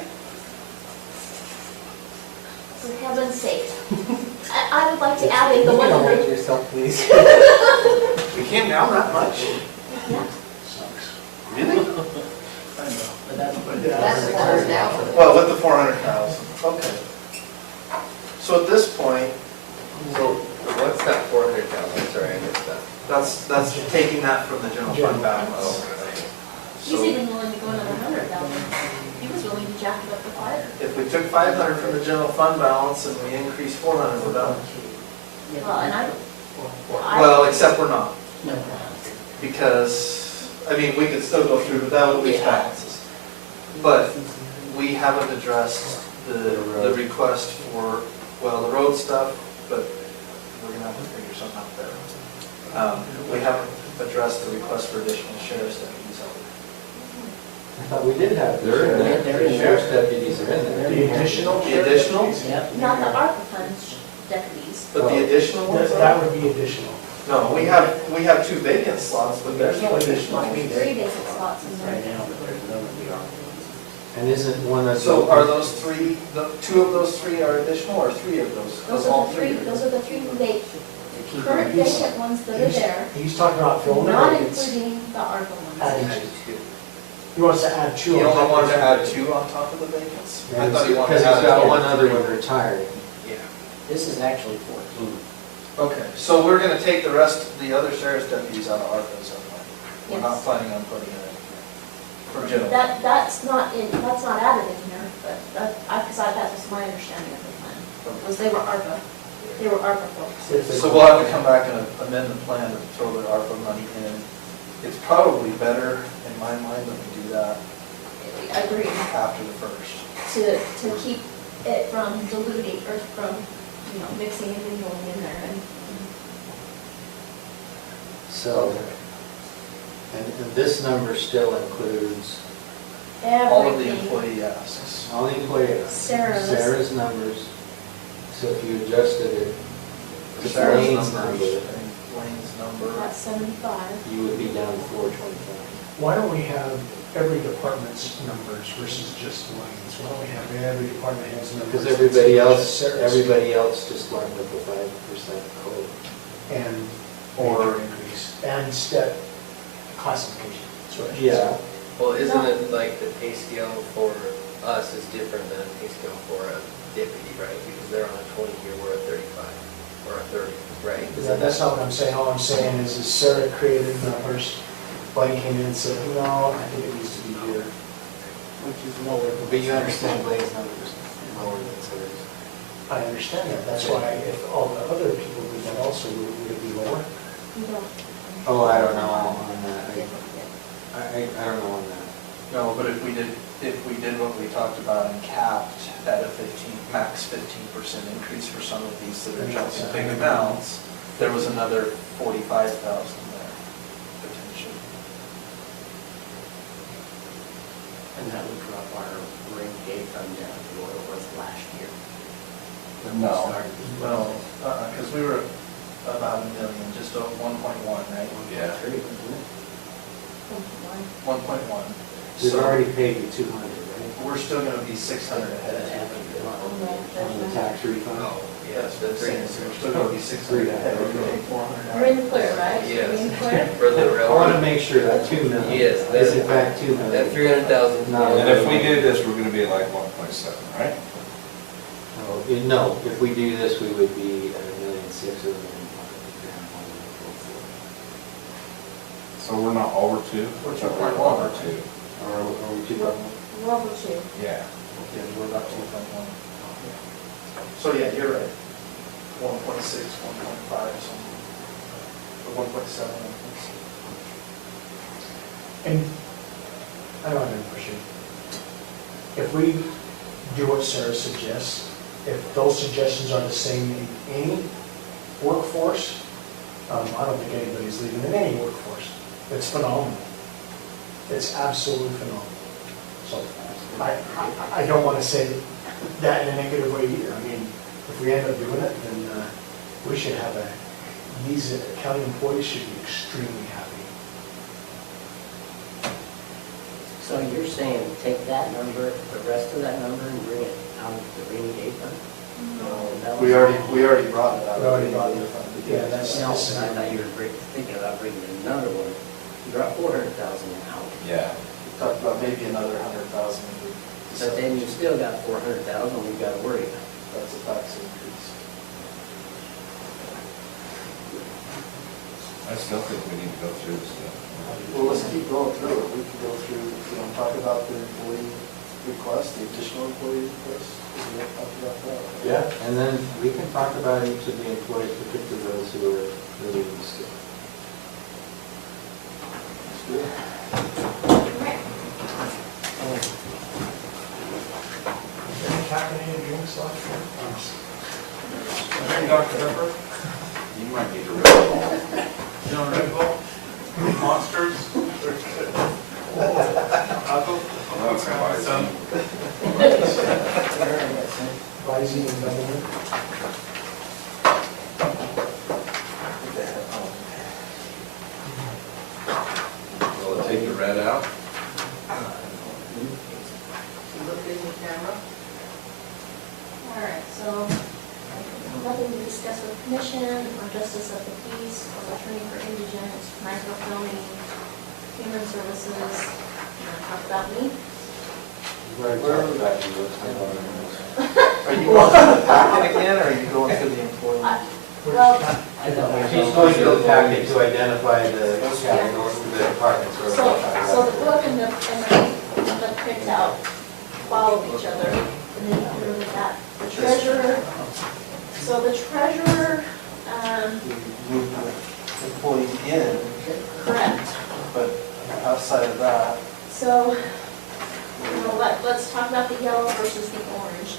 For heaven's sake. I would like to add in the 100. yourself, please. We came down that much? Yeah. Really? But that's the current now. Well, with the 400,000, okay. So at this point, So what's that 400,000? Sorry, I missed that. that's taking that from the general fund balance. He's So even willing to go another 100,000. He was willing to jack it up to 5. if we took 500 from the general fund balance and we increased 400, we're done. Well, and I, Well, except we're not, No. because, I mean, we could still go through, but that would leave balances. But we haven't addressed the request for, well, the road stuff, but we're gonna have to figure something out there. We haven't addressed the request for additional sheriff's deputies out I thought we did have. They're in there. The sheriff's deputies are in there. The additional? there. The additional, Yep. not the ARPA funds deputies. but the additional ones? That would be additional. No, we have 2 vacant slots, but there's no additional. Like 3 basic slots in there. Right now, but there's none of the ARPA. And isn't one of the... So are those 3, 2 of those 3 are additional, or 3 of those? Those all are the 3, are? those are the 3 current vacant ones that are there, He's talking about filling the not vacancies. including the ARPA ones. Adding 2. He wants to add 2. He on only top wanted of to add that. 2 on top of the vacancies? I thought he wanted Because to he's add got one. one other one retired. Yeah. This is actually 14. Okay, so we're gonna take the rest, the other sheriff's deputies out of ARPA in some way? We're not Yes. planning on putting it in for general? That's not added in here, but that was my understanding of the plan, was they were ARPA folks. So we'll have to come back and amend the plan to throw the ARPA money in. It's probably better, in my mind, that we do that I agree, after the first. to keep it from diluting, or from, mixing and mingling in there, and So, and this number still includes All of the everything. employee asks. all the employees. Sarah's. Numbers. So if you adjusted it to Sarah's Lane's numbers, number, Lane's number. That's 75. you would be down to 425. Why don't we have every department's numbers versus just Lane's? Why don't we have every department head's numbers? Because everybody else Sarah's. just went with the 5% code. And, Or- or increase, and step classification. That's what I should Yeah. say. Well, isn't it like the pay scale for us is different than a pay scale for a deputy, right? Because they're on a 20 year, we're at 35, or a 30, right? That's not what I'm saying. All I'm saying is Sarah created numbers. Blaine came in and said, no, I think it needs to be here. Which is lower. But you understand Blaine's numbers lower than Sarah's. I understand that. That's why if all the other people did that also, would it be lower? You don't. Oh, I don't know on that. I don't know on that. No, but if we did what we talked about and capped at a max 15% increase for some of these that are jumping big amounts, there was another 45,000 there, potentially. And that would drop our rainy day fund down to what it was last year. When we No, started this no, process. because we were about 1 million, just over 1.1, right? Yeah. 1.1. We've So already paid you 200, right? we're still going to be 600 ahead. On the tax refund? Yes, that's it. We're still going to be 600 ahead. We're going to be 400. We're in the clear, right? Yes. We're in the clear? For the I want to railroad, make sure that 2 million Yes, is in fact 2 that million. 300,000. No. And if we do this, we're gonna be at like 1.7, right? No, if we do this, we would be at $1.6 million or $1.5 So we're not over two? We're So over over two. two. Or are we too low? Level two. Yeah. Okay, we're about 2.1. So yeah, you're right. 1.6, 1.5, something. Or 1.7, 1.6. And I don't have any question. If we do what Sarah suggests, if those suggestions are the same in any workforce, I don't think anybody's leaving in any workforce. It's phenomenal. It's absolutely phenomenal. So I don't want to say that in a negative way either. I mean, if we end up doing it, then we should have these county employees should be extremely happy. So you're saying take that number, the rest of that number and bring it out of the rainy day fund? No, We already brought it out. We already brought it. Yeah, that's. No, I thought you were thinking about bringing another one. You brought 400,000 out, Yeah. We talked about maybe another 100,000. but then you still got 400,000 we've got to worry about. That's a tax increase. I still think we need to go through this stuff. Well, let's keep going through it. We can go through, talk about the employee request, the additional employee request. We have talked about that. Yeah, and then we can talk about each of the employees, particularly those who are really used to. Let's do it. Any caffeinated drinks left? Dr. Pepper? You might need to really. You know, Red Bull? Monsters? I'll go. That's why it's Some. Rising in government. Will it take the red out? Look in the camera. All right, so nothing to discuss with commission or justice of the peace or attorney for indigent, microfilming, human services. You want to talk about me? We've already talked about you. Are you going to the packet again, or are you going to the employee? Well, She's going to the packet to identify the departments. where we're so talking about. the book and the printout follow each other, and then you can look at that. The treasurer, so the treasurer, We move the employee in, correct. but outside of that, So, let's talk about the yellow versus the orange.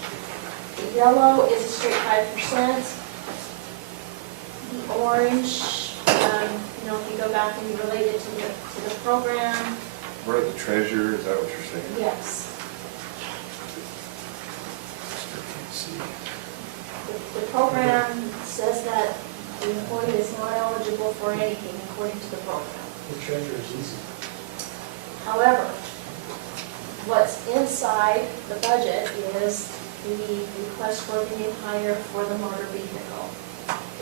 The yellow is a straight 5%. The orange, if you go back and you relate it to the program, We're at the treasurer, is that what you're saying? yes. The program says that the employee is not eligible for anything according to the program. The treasurer is easy. However, what's inside the budget is the request for the new hire for the motor vehicle.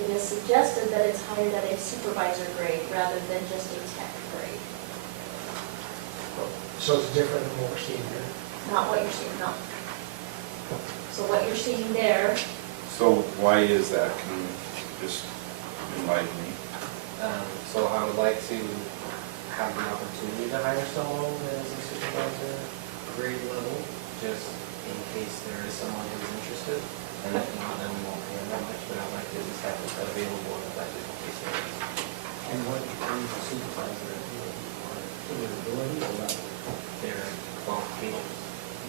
It is suggested that it's hired at a supervisor grade rather than just a tech grade. So it's different than what we're seeing here. Not what you're seeing, no. So what you're seeing there, So why is that? Can you just enlighten me? So I would like to have the opportunity to hire someone as a supervisor grade level, just in case there is someone who's interested. And if not, then we won't pay them that much, but I'd like to just have that available in the budget in case there is. And what kind of supervisor for their ability or what? Their qualifications.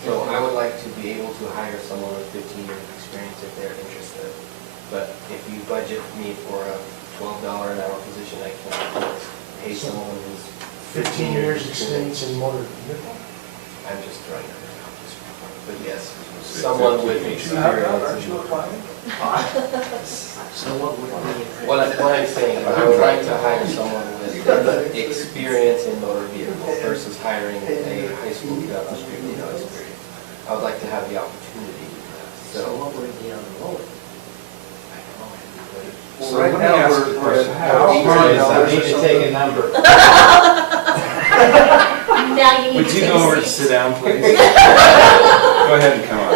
So I would like to be able to hire someone with 15 years of experience if they're interested. But if you budget me for a $12 an hour position, I can't pay someone who's 15 years experience in motor vehicle? I'm just trying to, but yes, someone with experience. aren't you applying? So what would be? What I'm saying, is I would like to hire someone with experience in motor vehicle versus hiring a high school without strictly no experience. I would like to have the opportunity to do that, So so. what would it be on the road? Well, right now, we're at I need to take a number. now you need Would to you take go over a and seat. sit down, please? Go ahead and come on.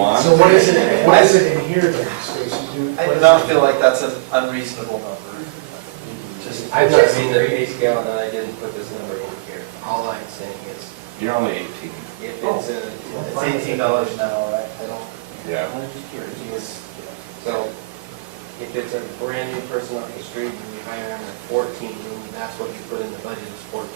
one. So what is it in here then, Stacy? I do not feel like that's an unreasonable number. Just, I've not seen the pay scale and I didn't put this number in here. All I'm saying is, You're only 18. if it's a, it's $18 an hour, right? I don't. Yeah. I'm just curious. So, if it's a brand new person off the street and you hire them at 14, and that's what you put in the budget is 14,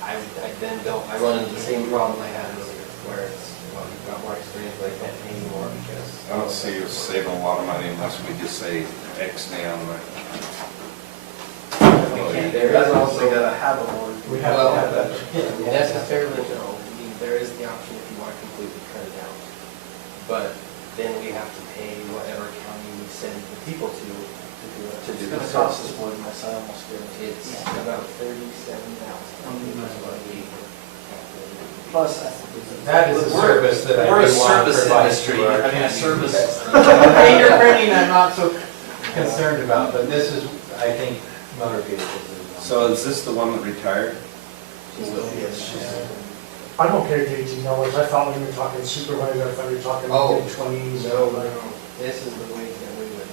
I then don't, I run into the same problem I had earlier, where it's, well, you've got more experience, but I can't pay you more because. I don't see us saving a lot of money unless we just say X now. There is also. gotta have a board. We have Well, to have that. necessarily no, I mean, there is the option if you want to completely cut it out. But then we have to pay whatever county we send the people to do it. It's gonna cost us more than this, I almost guarantee. It's about 37,000. Plus, That is a service that I we're a do want to service provide industry. to our I mean, a community. service. Fingerprinting, I'm not so concerned about, but this is, I think, motor vehicles. So is this the one that retired? I'm okay with $18. I thought we were talking supervisor, I thought we were talking Oh. mid-20s. No, this is the wage that we would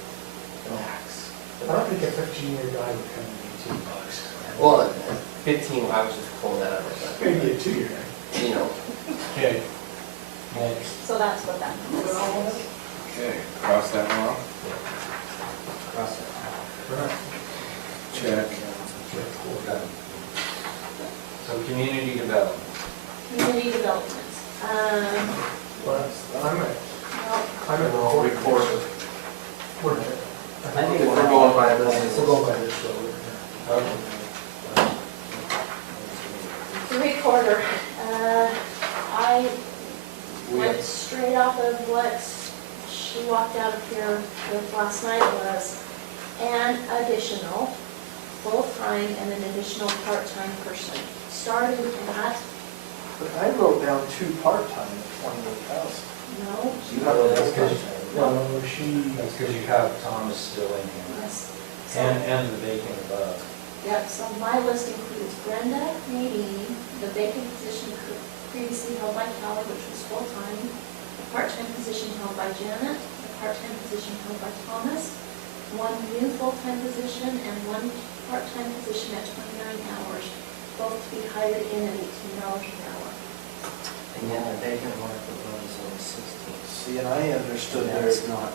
max. I don't think a 15-year guy would come in $18. Well, 15, I was just pulling that out of my butt. Maybe a 2-year guy. You know, Okay. So that's what that number is. Okay, cross that one off. cross it. Check. So community development. Community development. But I'm at, Well, I'm at We'll record. We're, I think if we're going by this. We're going by this road. the recorder, I went straight off of what she walked out of here with last night was an additional full-time and an additional part-time person, starting at, But I wrote down 2 part-time at 28,000. no, You have a That's good. No, she, That's because you have Thomas still in here. yes. So, And the vacant above. yep, so my list includes Brenda, Nadine, the vacant position previously held by Kelly, which was full-time, the part-time position held by Janet, the part-time position held by Thomas, 1 new full-time position, and 1 part-time position at 29 hours, both to be hired in at $18 an hour. And yet the vacant one at the road is only 16. See, and I understood there. That's not.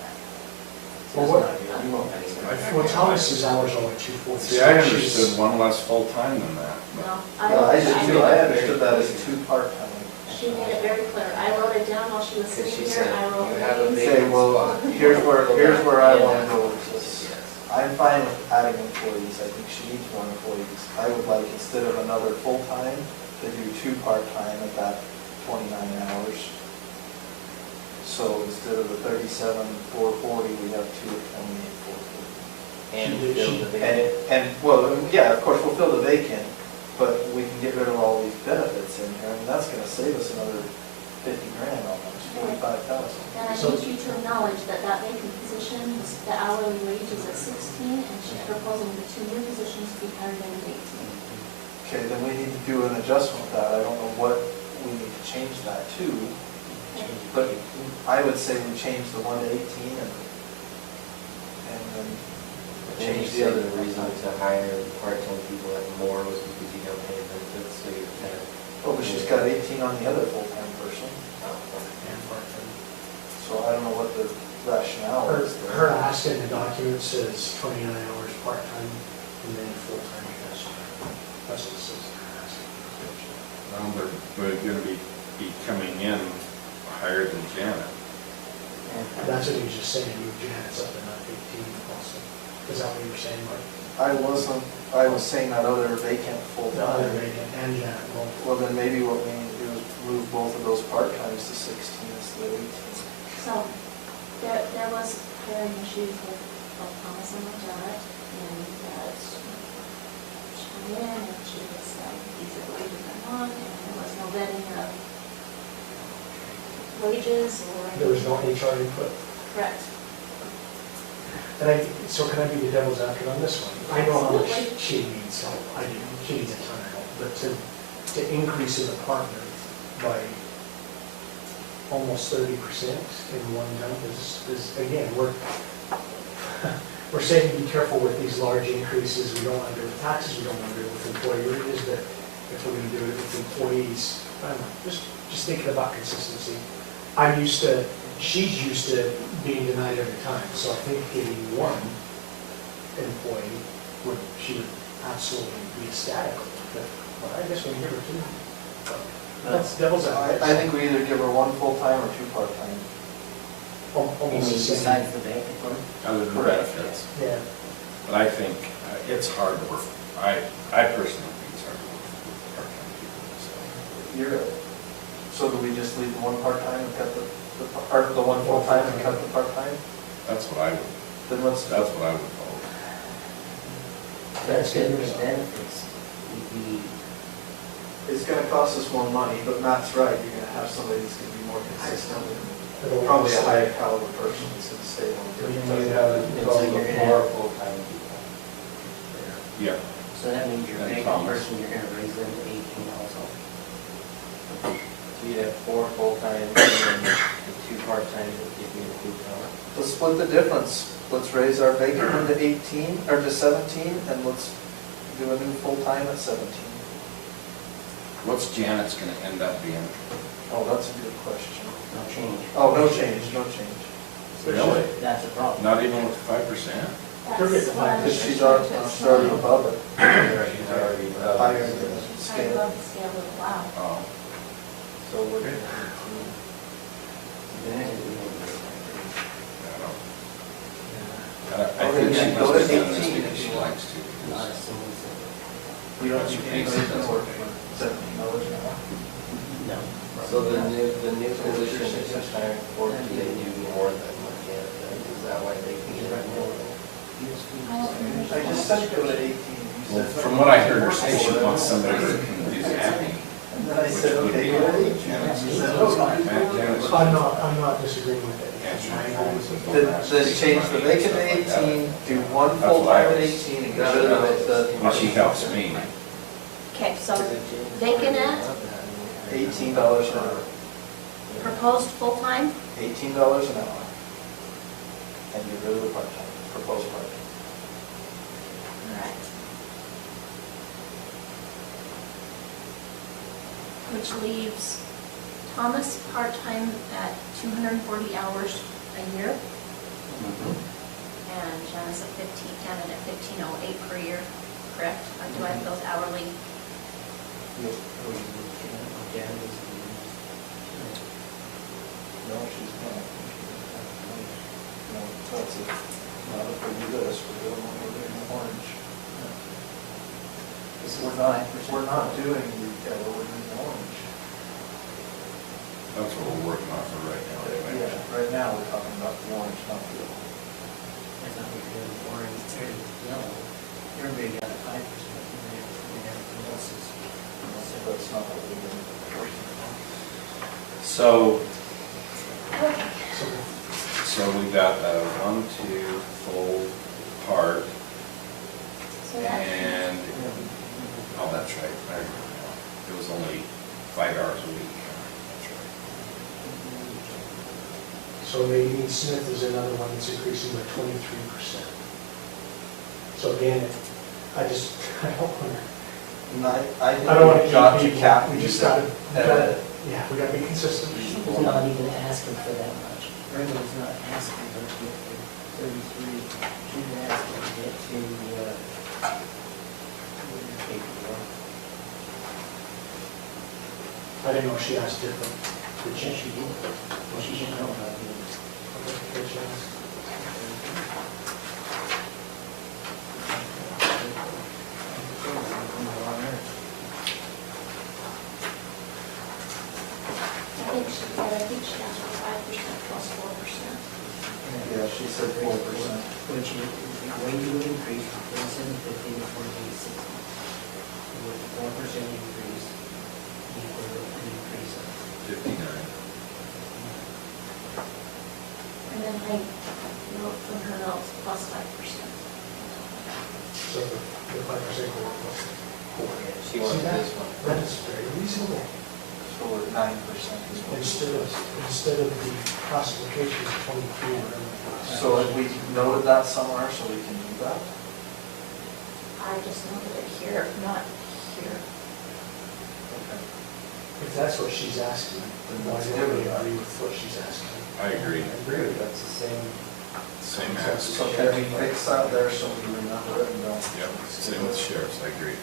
Well, what- You won't pay that. well, Thomas's hours are only 246. See, I understood one less full-time than that. but- No, No, I did too, I understood that as 2 part-time. She made it very clear. I wrote it down while she was Because sitting she here. said I wrote you have a Nadine's. Okay, well, here's where I want to go with this. Yes. I'm fine with adding employees, I think she needs more employees. I would like, instead of another full-time, to do 2 part-time at that 29 hours. So instead of the 37,440, we have 2 at 28,440. And She- fill the vacant. And, well, yeah, of course, we'll fill the vacant, but we can get rid of all these benefits in here, and that's gonna save us another 50 grand almost, 45,000. And I need you to acknowledge that that vacant position, the hourly wage is at 16, and she's proposing the 2 new positions to be hired in at 18. Okay, then we need to do an adjustment with that, I don't know what we need to change that to, but I would say we change the 1 to 18 and then Change change the other. reason to hire part-time people at more was because you don't pay benefits, so you're kind of. Oh, but she's got 18 on the other full-time person, And part-time. so I don't know what the rationale Her, is there. her ask in the document says 29 hours part-time and then full-time cash. That's what it says. in her ask. Well, we're gonna be coming in higher than Janet. That's what he was just saying, you Janet's up in that 18 also. Is that what you were saying, Mike? I was saying that other vacant The other full-time. vacant and Janet both. Well, then maybe what we need to do is move both of those part-times to 16 instead of 18. So there was hiring issues with both Thomas and Janet, and she came in and she was like, these are the wages I want, and there was no vetting of wages or. There was no HR input. Correct. And so can I be the devil's advocate on this one? I know how much Absolutely. she needs help, I do, she needs a ton of help, but to increase the department by almost 30% in one jump is, again, we're saying be careful with these large increases. We don't want to do it with taxes, we don't want to do it with employee wages, but if we're going to do it with employees, I don't know, just thinking about consistency. She's used to being denied every time, so I think getting one employee she would absolutely be ecstatic with it. Well, I guess we can give her two. That's devil's advocate. I think we either give her one full-time or two part-time. Almost the same. Besides the bank one? Other than benefits. Yeah. But I think it's hard to work, I personally think it's hard to work with part-time people, So do we just leave the one part-time and cut the one full-time and cut the part-time? That's what I would, Then let's, that's what I would vote. That's good with benefits. it's gonna cost us more money, but Matt's right, you're gonna have somebody that's gonna be more consistent. It'll Probably a stay. higher caliber person that's gonna stay on. So you're gonna More have, full-time people. Yeah. so that means your And bank Thomas. person, you're gonna raise them to 18 also. So you'd have 4 full-time and then the 2 part-time that give you the full-time. Let's split the difference. Let's raise our vacant one to 18, or to 17, and let's do a new full-time at 17. What's Janet's gonna end up being? Oh, that's a good question. No change. Oh, no change, no change. Really? That's a problem. Not even with 5%? That's what I'm Because she's already above it. She's already above. Higher than the I scale. love the scale of the wow. Oh. So we're gonna Then it would be I think she Go must to have done this 18 because if she you want. likes to. not because a single cent. We don't She need thinks anybody that's to work okay. for $17 an hour. No. So the new position is just hiring 14, they do more than what Janet does, is that why they can get more? I just said go to 18. You Well, said- from what I heard her say, she wants somebody that can do acting. And then I said, okay, go to 18. You said, oh, fine. I'm not disagreeing with it. Then change the vacant to 18, do one full-time at 18, and get rid of the Well, she helps me. Okay, so vacant at, $18 an hour. proposed full-time, $18 an hour. And get rid of the part-time, proposed part-time. alright. Which leaves Thomas part-time at 240 hours a year, and Janice at 15, Janet at 1508 per year, correct? Or do I have those hourly? No, she's not. No, that's it. Not if we do this, we're doing what we're doing in orange. We're not doing retail, we're doing orange. That's what we're working on for right now. anyway. Yeah, right now, we're talking about the orange, not the yellow. I thought we were doing orange, or yellow. Everybody got a 5%, and everything else is. That's not what we're doing. So, Okay. so we've got a 1, 2 full part, So that's, and, oh, that's right. I remember now. It was only 5 hours a week. That's right. So Nadine Smith is another one that's increasing by 23%. So again, I don't want to. I I don't want to got keep to people, cap. we just at- gotta, yeah, we gotta be consistent. She's not even asking for that much. Brenda's not asking her to get to 33. She's asking to get to, I didn't know she asked different. Did yeah, she? she did. Well, she didn't know about it. Okay, did she ask? I think she asked for 5% plus 4%. Yeah, she said 4%. Which is, the way you would increase from 4750 to 4860. With a 4% increase, equal to an increase of 59. And then I wrote from her notes plus 5%. So the 5% plus 4. She wants See that? this one. That is very reasonable. That's or 9% is what. Instead of the classification of 22, we're in the So have we noted that somewhere so we can do that? I just noted it here, not here. Okay. If that's what she's asking, then why don't we agree with what she's asking? I agree. I agree, that's the same. Same as, So can we fix that there so we remember it and don't? yep, same with sheriffs, I agree.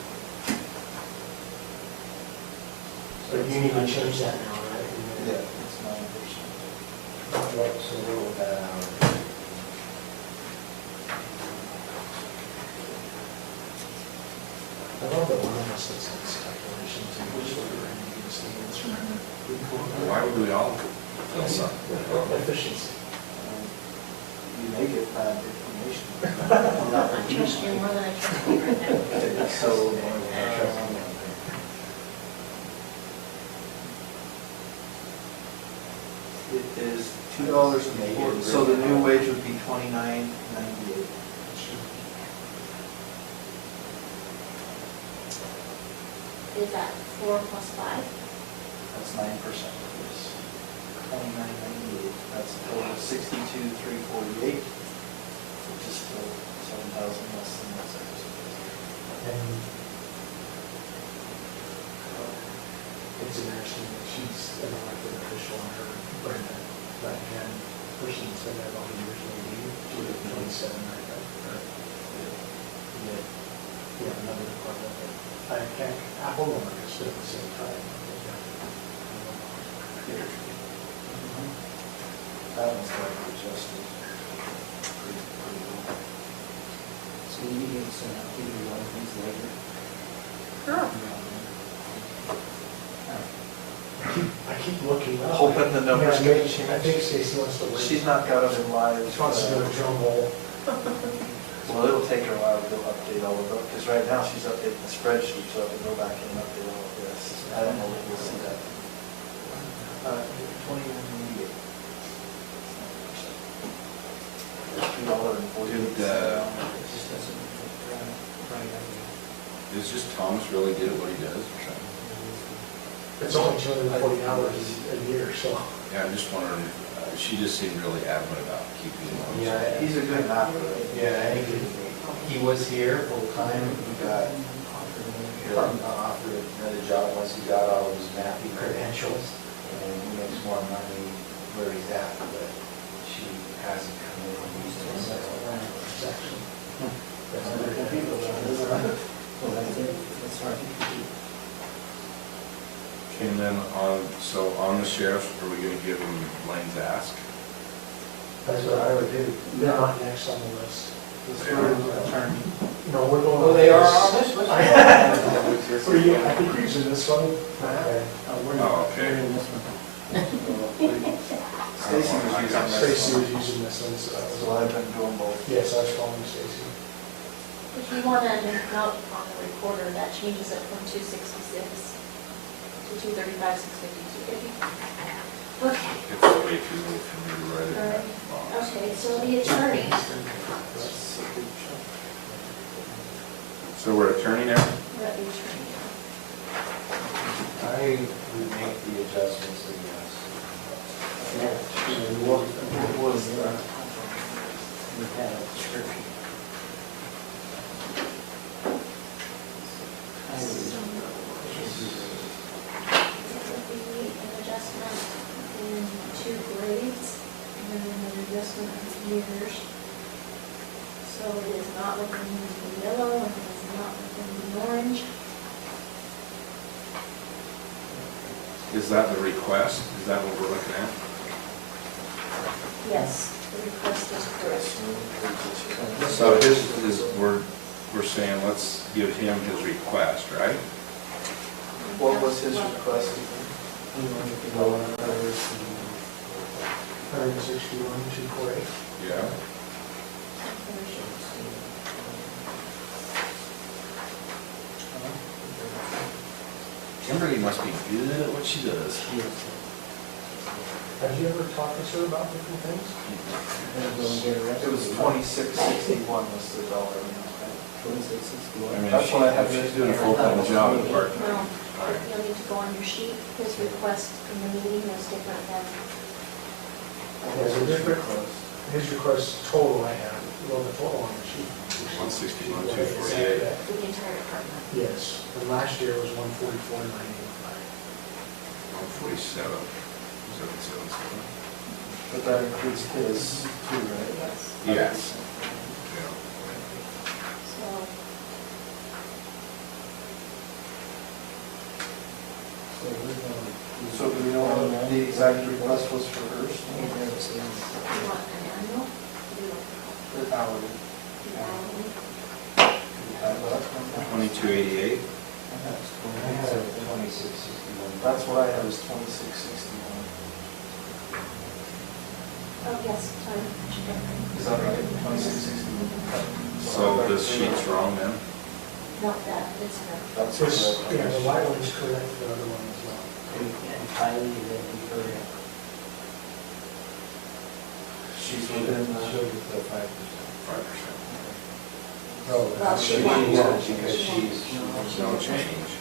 So you need to change that now, right? Yeah, it's 9%. Right, so we're with that hour. I love that one of us that's got this calculation too, which we're going to get this thing. Why would we all feel something? Efficiency. You may get bad information. I trust you more than I trust you right now. So, it is $2.80, so the new wage would be $29.98. Is that 4 plus 5? That's 9%, yes. $29.98, that's a total of $62,348, which is still 7,000 less than what's And it's interesting that she's an elected official on her, Brenda, that can, person that's been there about a years maybe, she was 27, I think, or, yeah, yeah, another department, but I can't, Apple and I stood at the same time. That one's got to be adjusted pretty well. So you need to send out to you one of these later. Sure. I keep looking up. Hoping the numbers Yeah, get I changed. think Stacy wants to wait. She's not got it in live. She wants to do a drum roll. Well, it'll take her a while to update all of it, because right now she's updating the spreadsheet, so I have to go back and update all of this. I don't know if we'll see that. 21.88. Is just Thomas really good at what he does or something? It's only 240 hours a year, so. Yeah, I'm just wondering, she just seemed really adamant about keeping those. Yeah, He's a good mapper. Yeah, I think he was here full time, he got offered another job once he got all of his mapping credentials, and he makes more money where he's at, but she hasn't come in and used it, so. And then on the sheriff, are we gonna give him Lane's ask? That's what I would do. They're not next on the list. This is attorney. No, we're going. Oh, they are on this list? What are you, I think you're using this one. Okay. Oh, okay. Stacy was using this. Stacy was using this one, so. So I've been doing both. Yes, I was following Stacy. If you want to note on the recorder, that changes it from 266 to 235, 650, 250. Okay. It's way too late for me to write it. Alright. Okay, so the attorney, So we're attorney now? we're at the attorney now. I would make the adjustments to yes. What was that? We had a description. An adjustment in 2 grades, and then an adjustment in years. So it is not within the yellow, and it is not within the orange. Is that the request? Is that what we're looking at? Yes, the request is correct. So we're saying, let's give him his request, right? What was his request? 161, 248. Yeah. Kimberly must be good at what she does. Have you ever talked to her about different things? It was 2661 was the dollar amount, right? 26, 61. I mean, That's what I have if she's written doing a here. full-time job and No, part-time. you'll need to go on your sheet, his request in the meeting was different than, There's a different, his request total I have, well, the total on the sheet. 161, Yeah, 248. for the entire department. Yes, and last year it was 144, 985. 147, 777. But that includes his too, right? Yes. So, So do we know what the exact request was for hers? you want an annual? Do you want The hourly. the hourly? Do you have that? 2288. I have 2661. That's what I have is 2661. Oh, yes, sorry. I should get it. Is that right? 2661. So this sheet's wrong then? Not that, it's her. That's This, correct. yeah, the white one is correct, the other one is not. And Kylie, then you heard it. She's within the. She'll get the 5%. 5%. Well, She she won't. won't because she's. There's no change.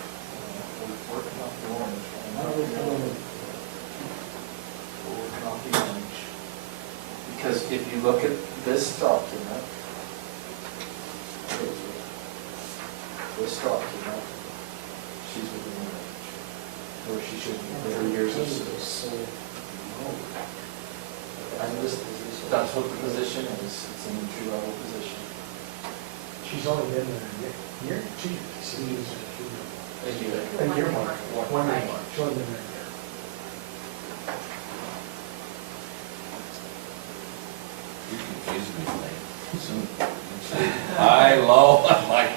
Working off the orange. No, we're doing- We're working off the orange. Because if you look at this document, this document, she's within the range. Where she should be, her years of service. So, no. And this, that's what the position is, it's an entry level position. She's only been there a year, she's a year. A A year. year mark, one year mark, she's only been there a year. You confused me, Lane. High, low, I'm like,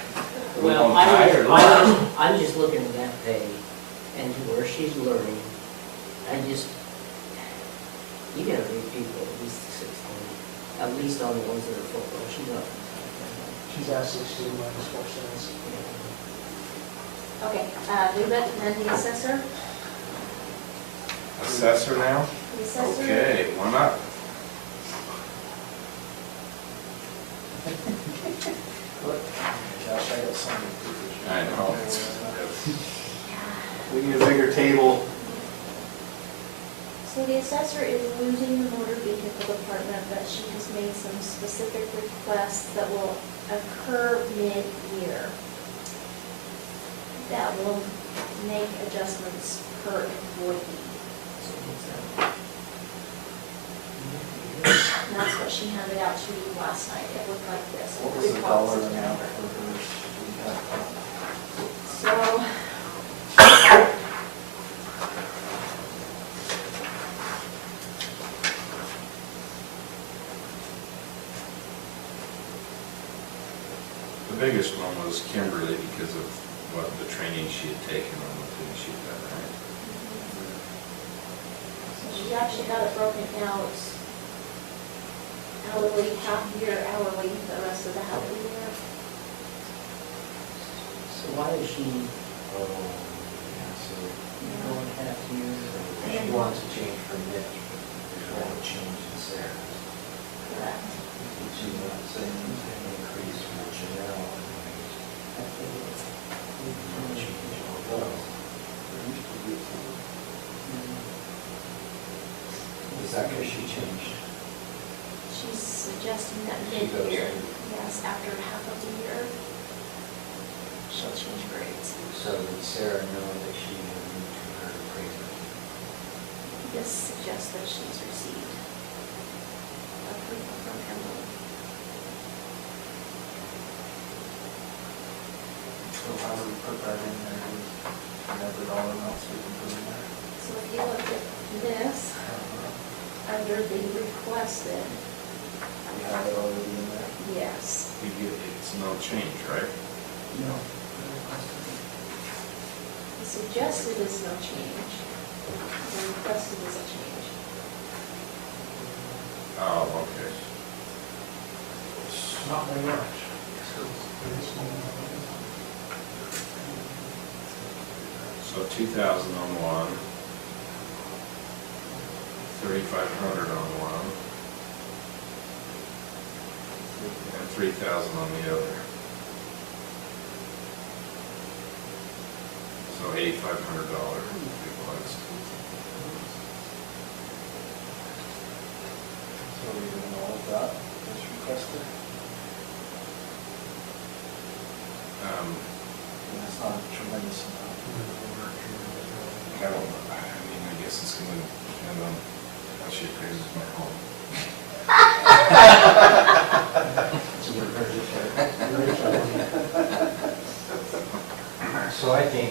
we Well, going high or low? I'm just looking at that pay and to where she's learning. I just, you gotta read people at least 16, at least on the ones that are full, well, she's not. She's at 16 minus 4 cents. Okay, leave it, and then the assessor? Assessor now? The assessor? Okay, one up. Gosh, I got so many papers. I know. We need a bigger table. So the assessor is losing the motor vehicle department, but she has made some specific requests that will occur mid-year. That will make adjustments per employee. And that's what she handed out to you last night. It looked like this. What was the dollar Request. amount for hers? We have, So, The biggest one was Kimberly because of what the training she had taken on the thing she had done, right? so she's actually got it broken out hourly, half year hourly, the rest of the half a year. So why is she Oh, yeah, so going half year? she wants to change from Mitch, there's a lot of change in Sarah. Correct. She's not saying an increase for Janelle. Change, although. Is that because she changed? She's suggesting that She goes mid-year, in. yes, after half of the year, she'll change grades. So did Sarah know that she had moved to her appraiser? This suggests that she's received approval from Emily. so how do we put that in there? Whatever dollar amounts we can put in there. So if you look at this, under the requested, We have it already in there. yes. It's no change, right? No. The suggested is no change. The requested is a change. Oh, okay. Not very much. So 2,000 on one, 3,500 on one, and 3,000 on the other. $8,500 request. So we don't know what that is requested. And it's not a tremendous amount. I don't know, I mean, I guess it's gonna depend on how she appraises my home. So I think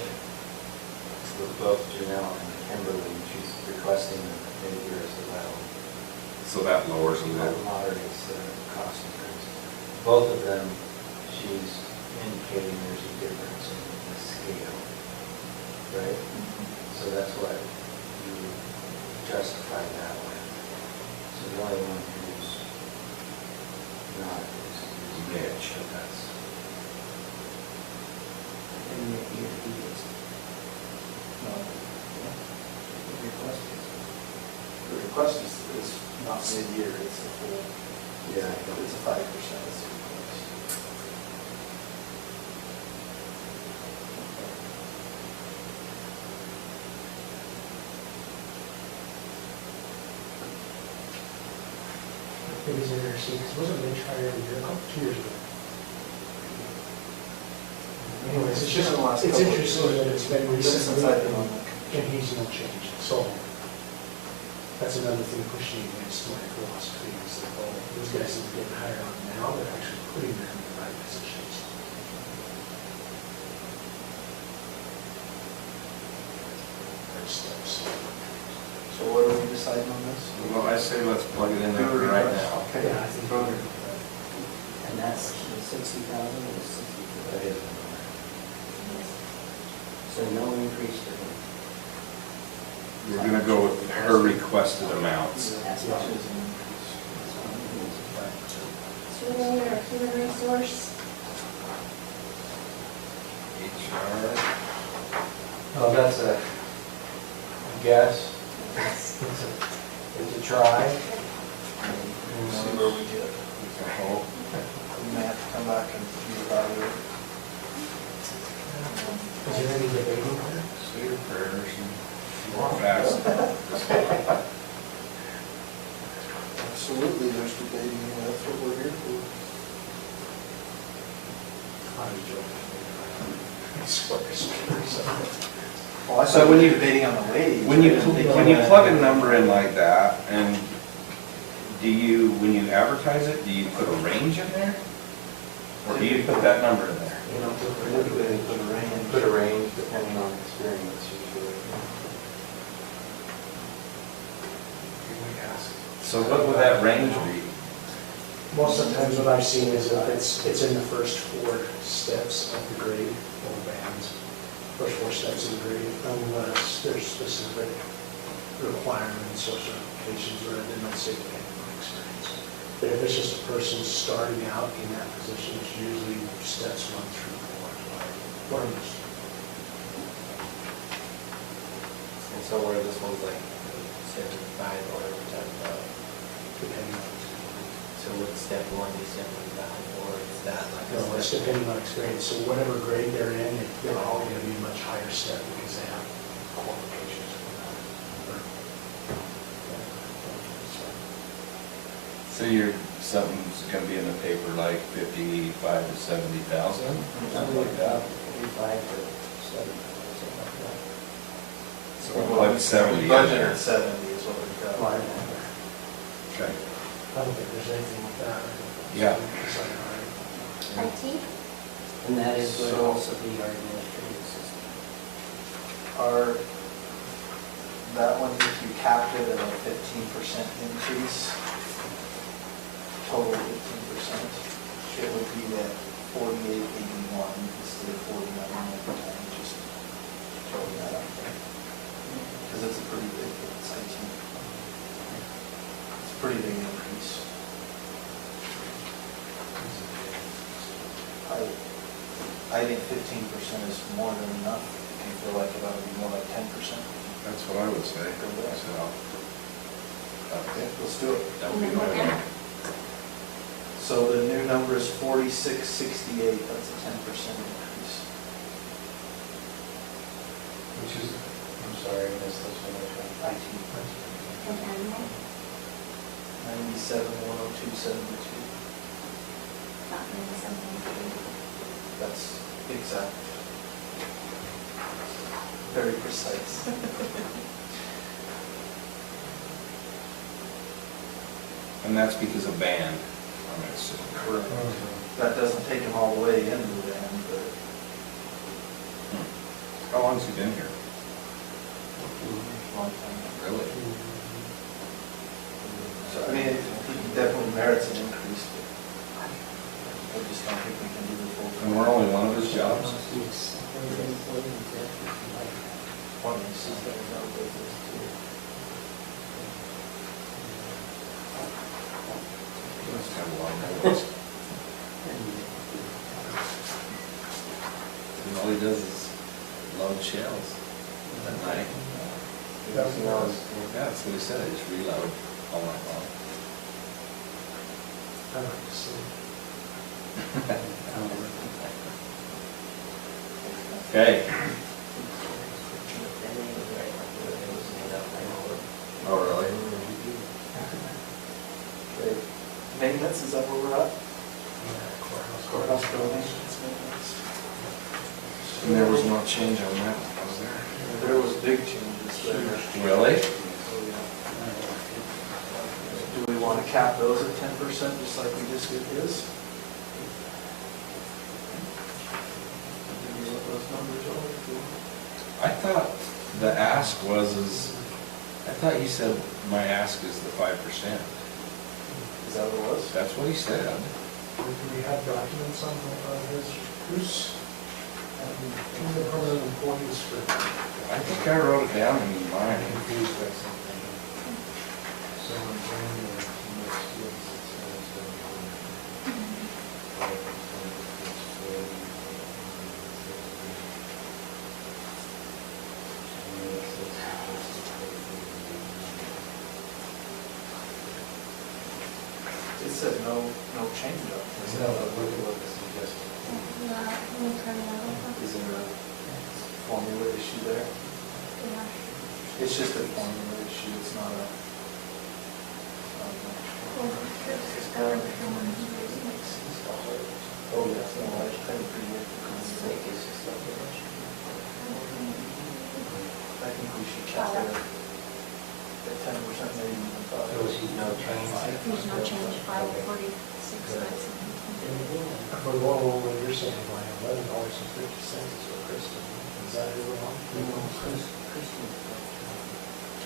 with both Janelle and Kimberly, she's requesting that maybe there's a level So that lowers a that little. moderates the cost increase. Both of them, she's indicating there's a difference in the scale, right? So that's what you justify that with. So the only one who's not is Mitch, and that's. And he is. No, The request is. the request is not mid-year, it's the full, Yeah. it's a 5%, it's the request. It was interesting, because wasn't Mitch hired a year ago, 2 years ago? Anyways, it's just, In the last it's couple of interesting that it's been Since recently, I've been on the and he's no change, so that's another thing pushing against my philosophy, is that, oh, those guys that are getting hired on now, they're actually putting them in the right positions. Right steps. So what are we deciding on this? Well, I say let's plug it in there for right now. Okay. Yeah, I think And that's the 60,000 or 60? That is. So no increase for him. We're gonna go with her requested amounts. That's Which fine. is an increase. So we need our human resource. HR. Oh, that's a guess. It's a try. See where we get. We may have to come back and reevaluate. Is there any debating there? Say your prayers and walk fast. Absolutely, there's debating, that's what we're here for. I'm joking. I swear, so. Well, I So thought when we you- were debating on the wage. When you, I didn't think when you were- plug a number in like that, and do you, when you advertise it, do you put a range in there? Or do you put that number in there? You know, Typically, they put a range. put a range depending on experience usually. So what would that range be? Most of the times what I've seen is if it's in the first 4 steps of the grade or bands, first 4 steps of the grade, unless there's specific requirements or certifications rather than, let's say, depending on experience. But if it's just a person starting out in that position, it's usually steps 1 through 4, or most. And so where this one's like 75 or whatever type of, depending on experience. so would step 1 be 75 or is that like? a No, it's step- depending on experience, so whatever grade they're in, they're all gonna be a much higher step because they have qualifications for that. So you're, something's gonna be in the paper like 55 to 70,000, something like that? 45 or 70, something like that. So we'll plug 70 in Budget there. at 70 is what we've got. Well, I remember. Okay. I don't think there's anything with that. Yeah. It's like, all right. IT? And that is going to So- also be our administrative system. That one, if you capped it at a 15% increase, total 15%, it would be at 4881 instead of 49, just throwing that out there. Because it's a pretty big, it's IT. It's a pretty big increase. I think 15% is more than enough. If you feel like it ought to be more like 10%. That's what I would say. So, Okay, let's do it. that would be my one. So the new number is 4668, that's a 10% increase. $97,102.72. About 97.3. That's exact. Very precise. And that's because of band. Correct. That doesn't take him all the way into the band, but How long's he been here? a long time. Really? So, I mean, he definitely merits an increase, but I just don't think we can do the full. And we're only one of his jobs? One of these. He must have a lot of notes. And all he does is load shells at night. Yeah, that's what he said, he just reload all night long. I like to see. Okay. Oh, really? Okay. Maintenance, is that where we're at? Courthouse building. And there was no change on that, was there? There was big changes there. Really? Do we want to cap those at 10%, just like we just did his? Did you look those numbers over? I thought the ask I thought you said my ask is the 5%. Is that what it was? That's what he said. Do we have documents on who's the permanent employees for? I think I wrote it down in mine. It said no change up. Is there a formula issue there? It's just a formula issue, it's not a. Oh, yes, no, I think we should cap it at 10% maybe even thought. There's no change, 546, 917. For the one you're saying, like $11.50 is what Kristen, is that wrong?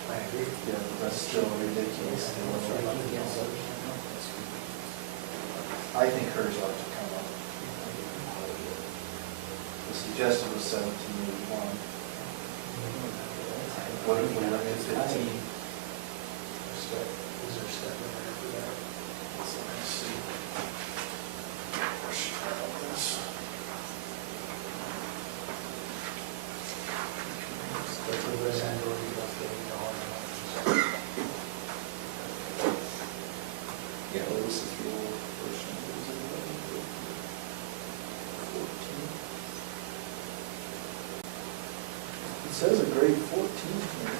I agree. Yeah, but that's still ridiculous. I think hers ought to come up. The suggested was 1781. What if we went to 15? Is there a step in there for that? So let's see. Where should I have this? But for the Android, you have to $80. Yeah, well, this is the old version. Is it 14? It says a grade 14 here.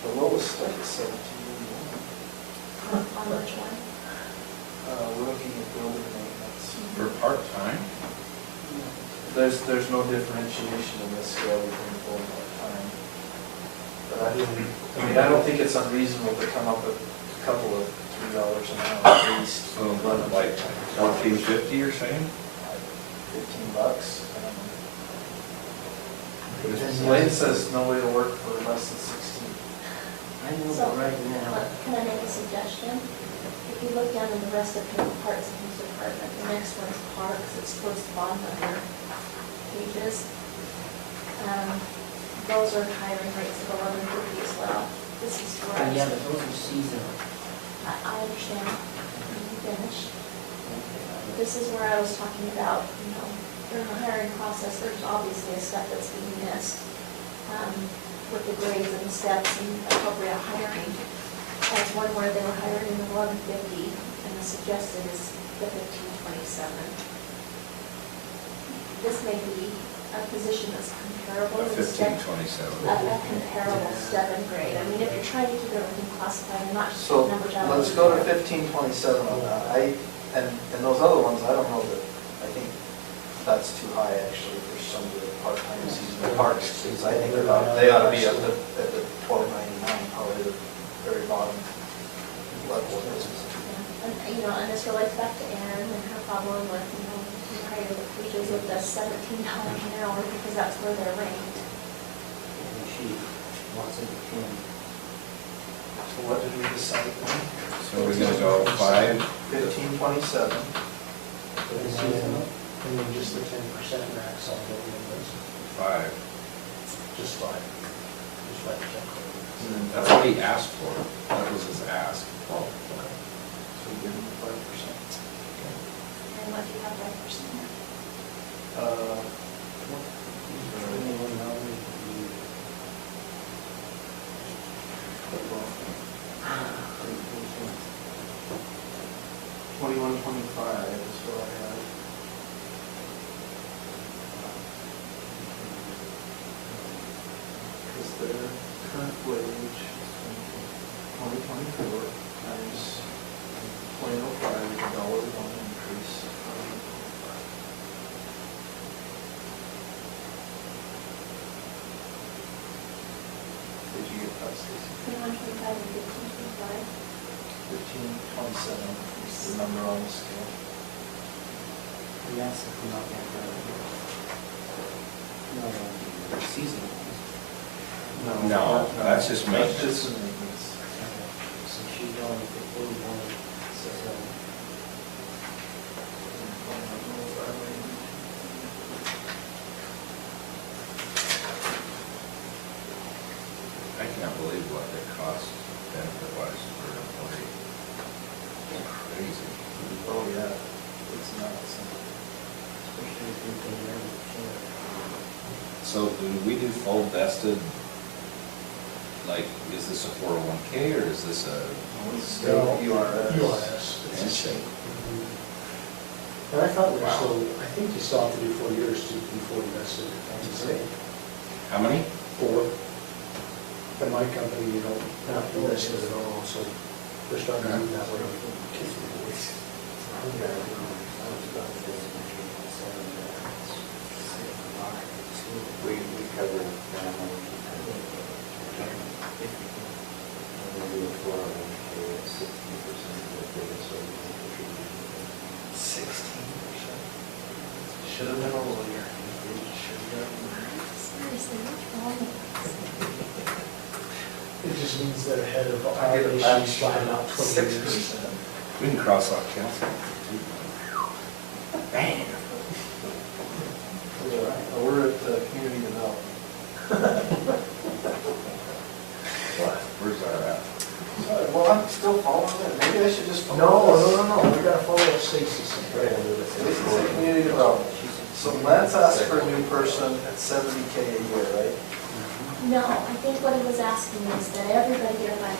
The lowest step is 1781. On which one? We're looking at building maintenance. For part-time? There's no differentiation in this scale between full and part-time. But I don't think it's unreasonable to come up with a couple of $3 an hour at least. So like 1450 you're saying? $15. Lane says no way to work for less than 16. I know, So, but right now, can I make a suggestion? If you look down in the rest of the parts of his department, the next one's parks, it's towards the bottom of your pages. Those are hiring rates of 1150 as well. This is where I yeah, but those are seasonal. I understand, you can finish. This is where I was talking about, during the hiring process, there's obviously a step that's being missed with the grades and steps and appropriate hiring. That's one where they were hired in 1150, and the suggested is the 1527. This may be a position that's comparable A instead. 1527. A comparable step and grade. I mean, if you're trying to keep everything classified and not just So put numbers out. let's go to 1527 on that. And those other ones, I don't know that, I think that's too high actually for some of the part-time seasonal parks. Because I think they ought to be at the 1299, probably the very bottom level of business. And, and this relates back to Ann and her problem with, you hire the pages of the $17 an hour because that's where they're ranked. And she wants it to 10. So what did we decide on? So we're gonna go 5, 1527. And then just the 10% max on the windows, 5. just 5. Just 5%. That's what he asked for. That was his ask. Oh, okay. So we give them 5%. And what do you have 5%? Uh, 2125 is what I have. Because their current wage, 2024 times 0.05 is $1.01 increase. Did you get that, Stacy? 2125 and 1525. 1527 is the number on the scale. Yes, if we're not going to, seasonal. No, that's just That's maintenance. just the maintenance. So she's going for 41, so. I can't believe what they cost benefit-wise for an employee. Crazy. Oh, yeah, it's nuts. Especially if you pay them short. So do we do full vested? Like, is this a 401K or is this a? State URS. URS. It's a state. And I thought we were still, I think you still have to do 4 years to be fully vested. That's a state. How many? 4. But my company, you don't have to list it at all, so we're starting to move that way. We cover family. And we do a 401K at 60% of the biggest organization. 16%. Should have been a lawyer. Should have been. Seriously, what's wrong with us? It just means they're ahead of I our get a issues match by about 20 years. 6%. We can cross off council. Bang. We're at community development. Where's our at? Well, I'm still following it. Maybe I should just follow No, we gotta follow what Stacy said. This is a community development. So Lance asked for a new person at 70K a year, right? No, I think what he was asking is that everybody get a 5%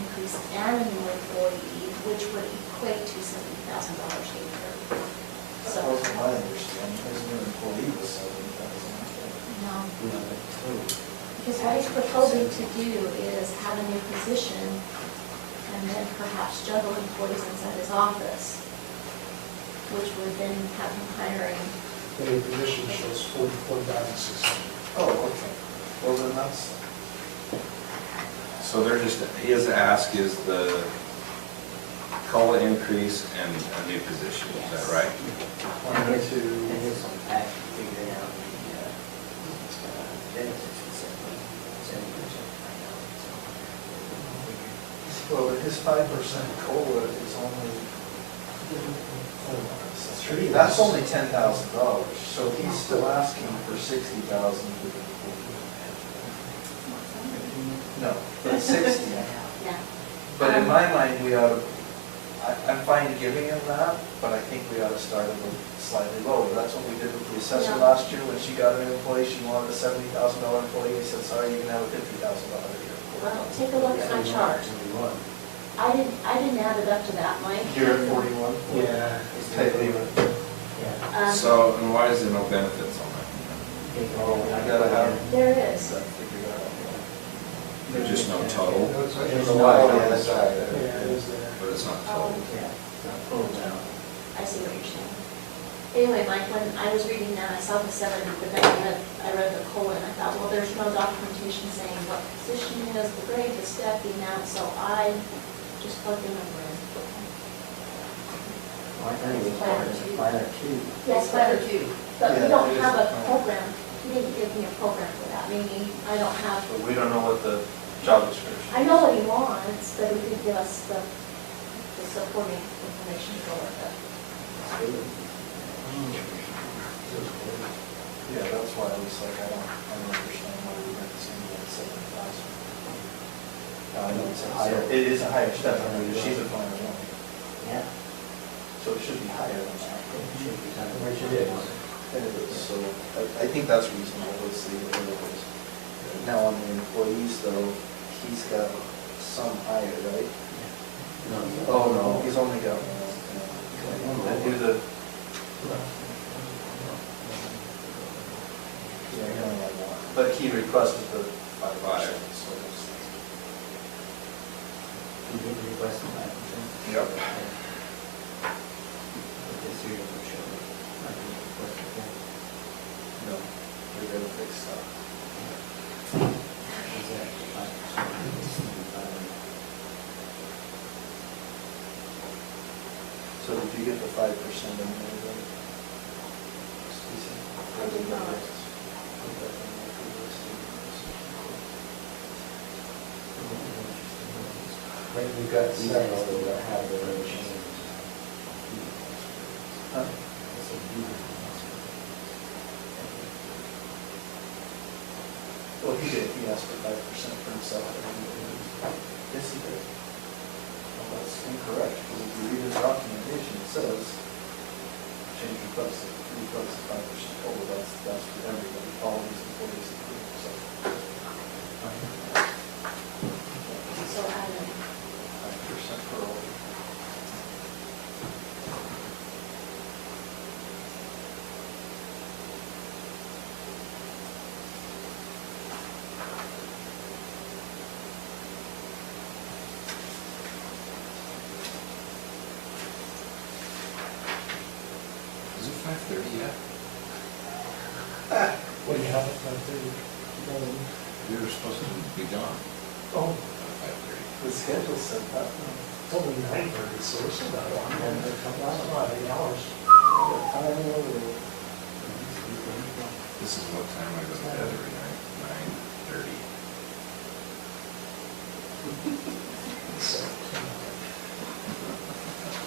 increase and a new employee, which would equate to $70,000 a year. That wasn't my understanding. His new employee was 70,000. No. Because what he's proposing to do is have a new position and then perhaps juggle employees inside his office, which would then have him hiring. The new position shows 44,600. Oh, okay. Well, then that's, So they're just, his ask is the COLA increase and a new position, is that right? one or two. And his actually figuring out the benefits for 70% right now. Well, but his 5% COLA is only, that's only $10,000. So he's still asking for $60,000 for the. No, but 60. Yeah. But in my mind, we ought to, I'm fine giving him that, but I think we ought to start a little slightly lower. That's what we did with the assessor Yeah. last year. When she got an employee, she wanted a $70,000 employee. We said, sorry, you can have a $50,000 a year. Well, take a look at my chart. I didn't add it up to that, Mike. You're at 41? Yeah. Take, leave it. Yeah. So, and why is there no benefits on that? There Is is. that figured out? There's just no total, There's a line on the side. Yeah, it is there. but it's not Oh, total. Yeah, not pulled down. I see what you're saying. Anyway, Mike, when I was reading that, I saw the 70, but then I read the colon, I thought, well, there's no documentation saying what position it is, the grade, the step, the amount, so I just plugged the number in. Well, I thought it was planner two. Yes, better too. But we Yeah, don't it is have a a plan. program, he didn't give me a program for that, meaning I don't have, But we don't know what the job description is. I know what he wants, but he could give us the supporting information to go with it. Yeah, that's why I was like, I don't understand why we went to that 7,000. I know it's a higher, it is a higher step, I mean, she's a planner one, Yeah. so it should be higher than that. It should be done. Which it is. And it is, so I think that's reasonable, let's see what it is. Now on the employees though, he's got some higher, right? No. Oh, no, he's only got one. And do the, Yeah, he only had one. But he requested the 5%, so it's. You did request the 5%? Yep. But this year doesn't show it. I didn't request it then. No, we gotta fix stuff. Is that 5%? So did you get the 5% in there then? I did not. Right, we've got several that have their own changes. Huh? Well, he did, he asked for 5% for himself. Yes, he did. Well, that's incorrect, because if you read his documentation, it says, change request, request 5%. Oh, well, that's for everybody, all these employees included, so. So I don't. 5% per all. Is it 5:30 yet? What do you have at 5:30? We were supposed to be gone Oh, at 5:30. The schedule said that. it's only 9:30, so we're still got a long time. That's about 8 hours. This is what time I go to bed every night, 9:30.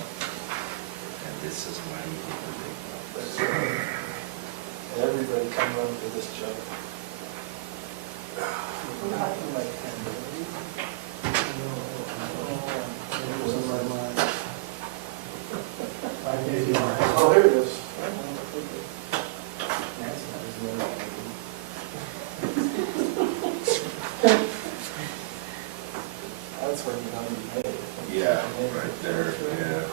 And this is why we need to make That's right. Everybody come run for this job. What happened like 10? It was in my mind. I gave you mine. Oh, here it is. That's not his name. That's when you don't even pay. Yeah, right there, yeah.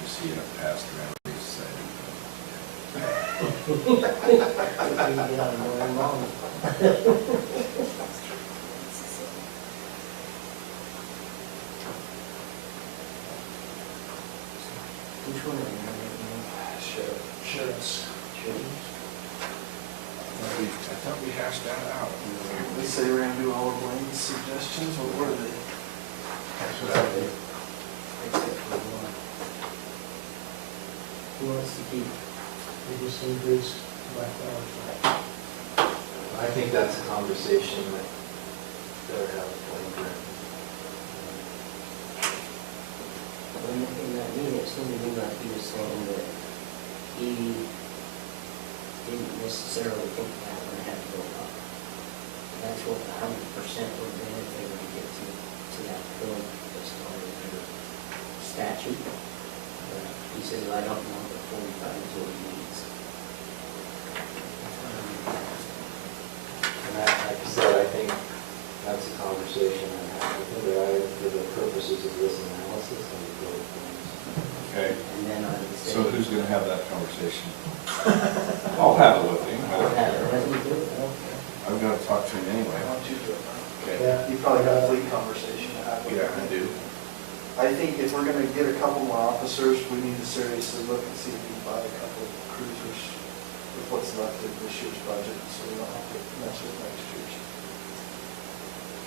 You see it passed around the side. You get out of nowhere wrong. Which one are you on? Sheriff's. I thought we hashed that out. They say we're gonna do all of Blaine's suggestions, what were they? That's what I did. Except for one. Who wants to keep? We just increased by $5. I think that's a conversation that they're having later. In that meeting, it seemed to me like he was saying that he didn't necessarily think that one had to go up. That's what the 100% would have been if they were to get to that point as far as their statute. But he says, I don't know that 45 is what he needs. And that, like I said, I think that's a conversation I'm having with her for the purposes of this analysis and the growth plans. Okay, And then I would say. so who's gonna have that conversation? conversation. I'll have it with him, I don't Yeah, care. let me do it, I don't care. I'm gonna talk to him Why anyway. don't you do it? Okay. Yeah. You probably got a fleet conversation to have. with Yeah, them. I do. I think if we're gonna get a couple more officers, we need to seriously look and see if we can buy a couple of cruisers with what's left in this year's budget, so we don't have to mess with next year's.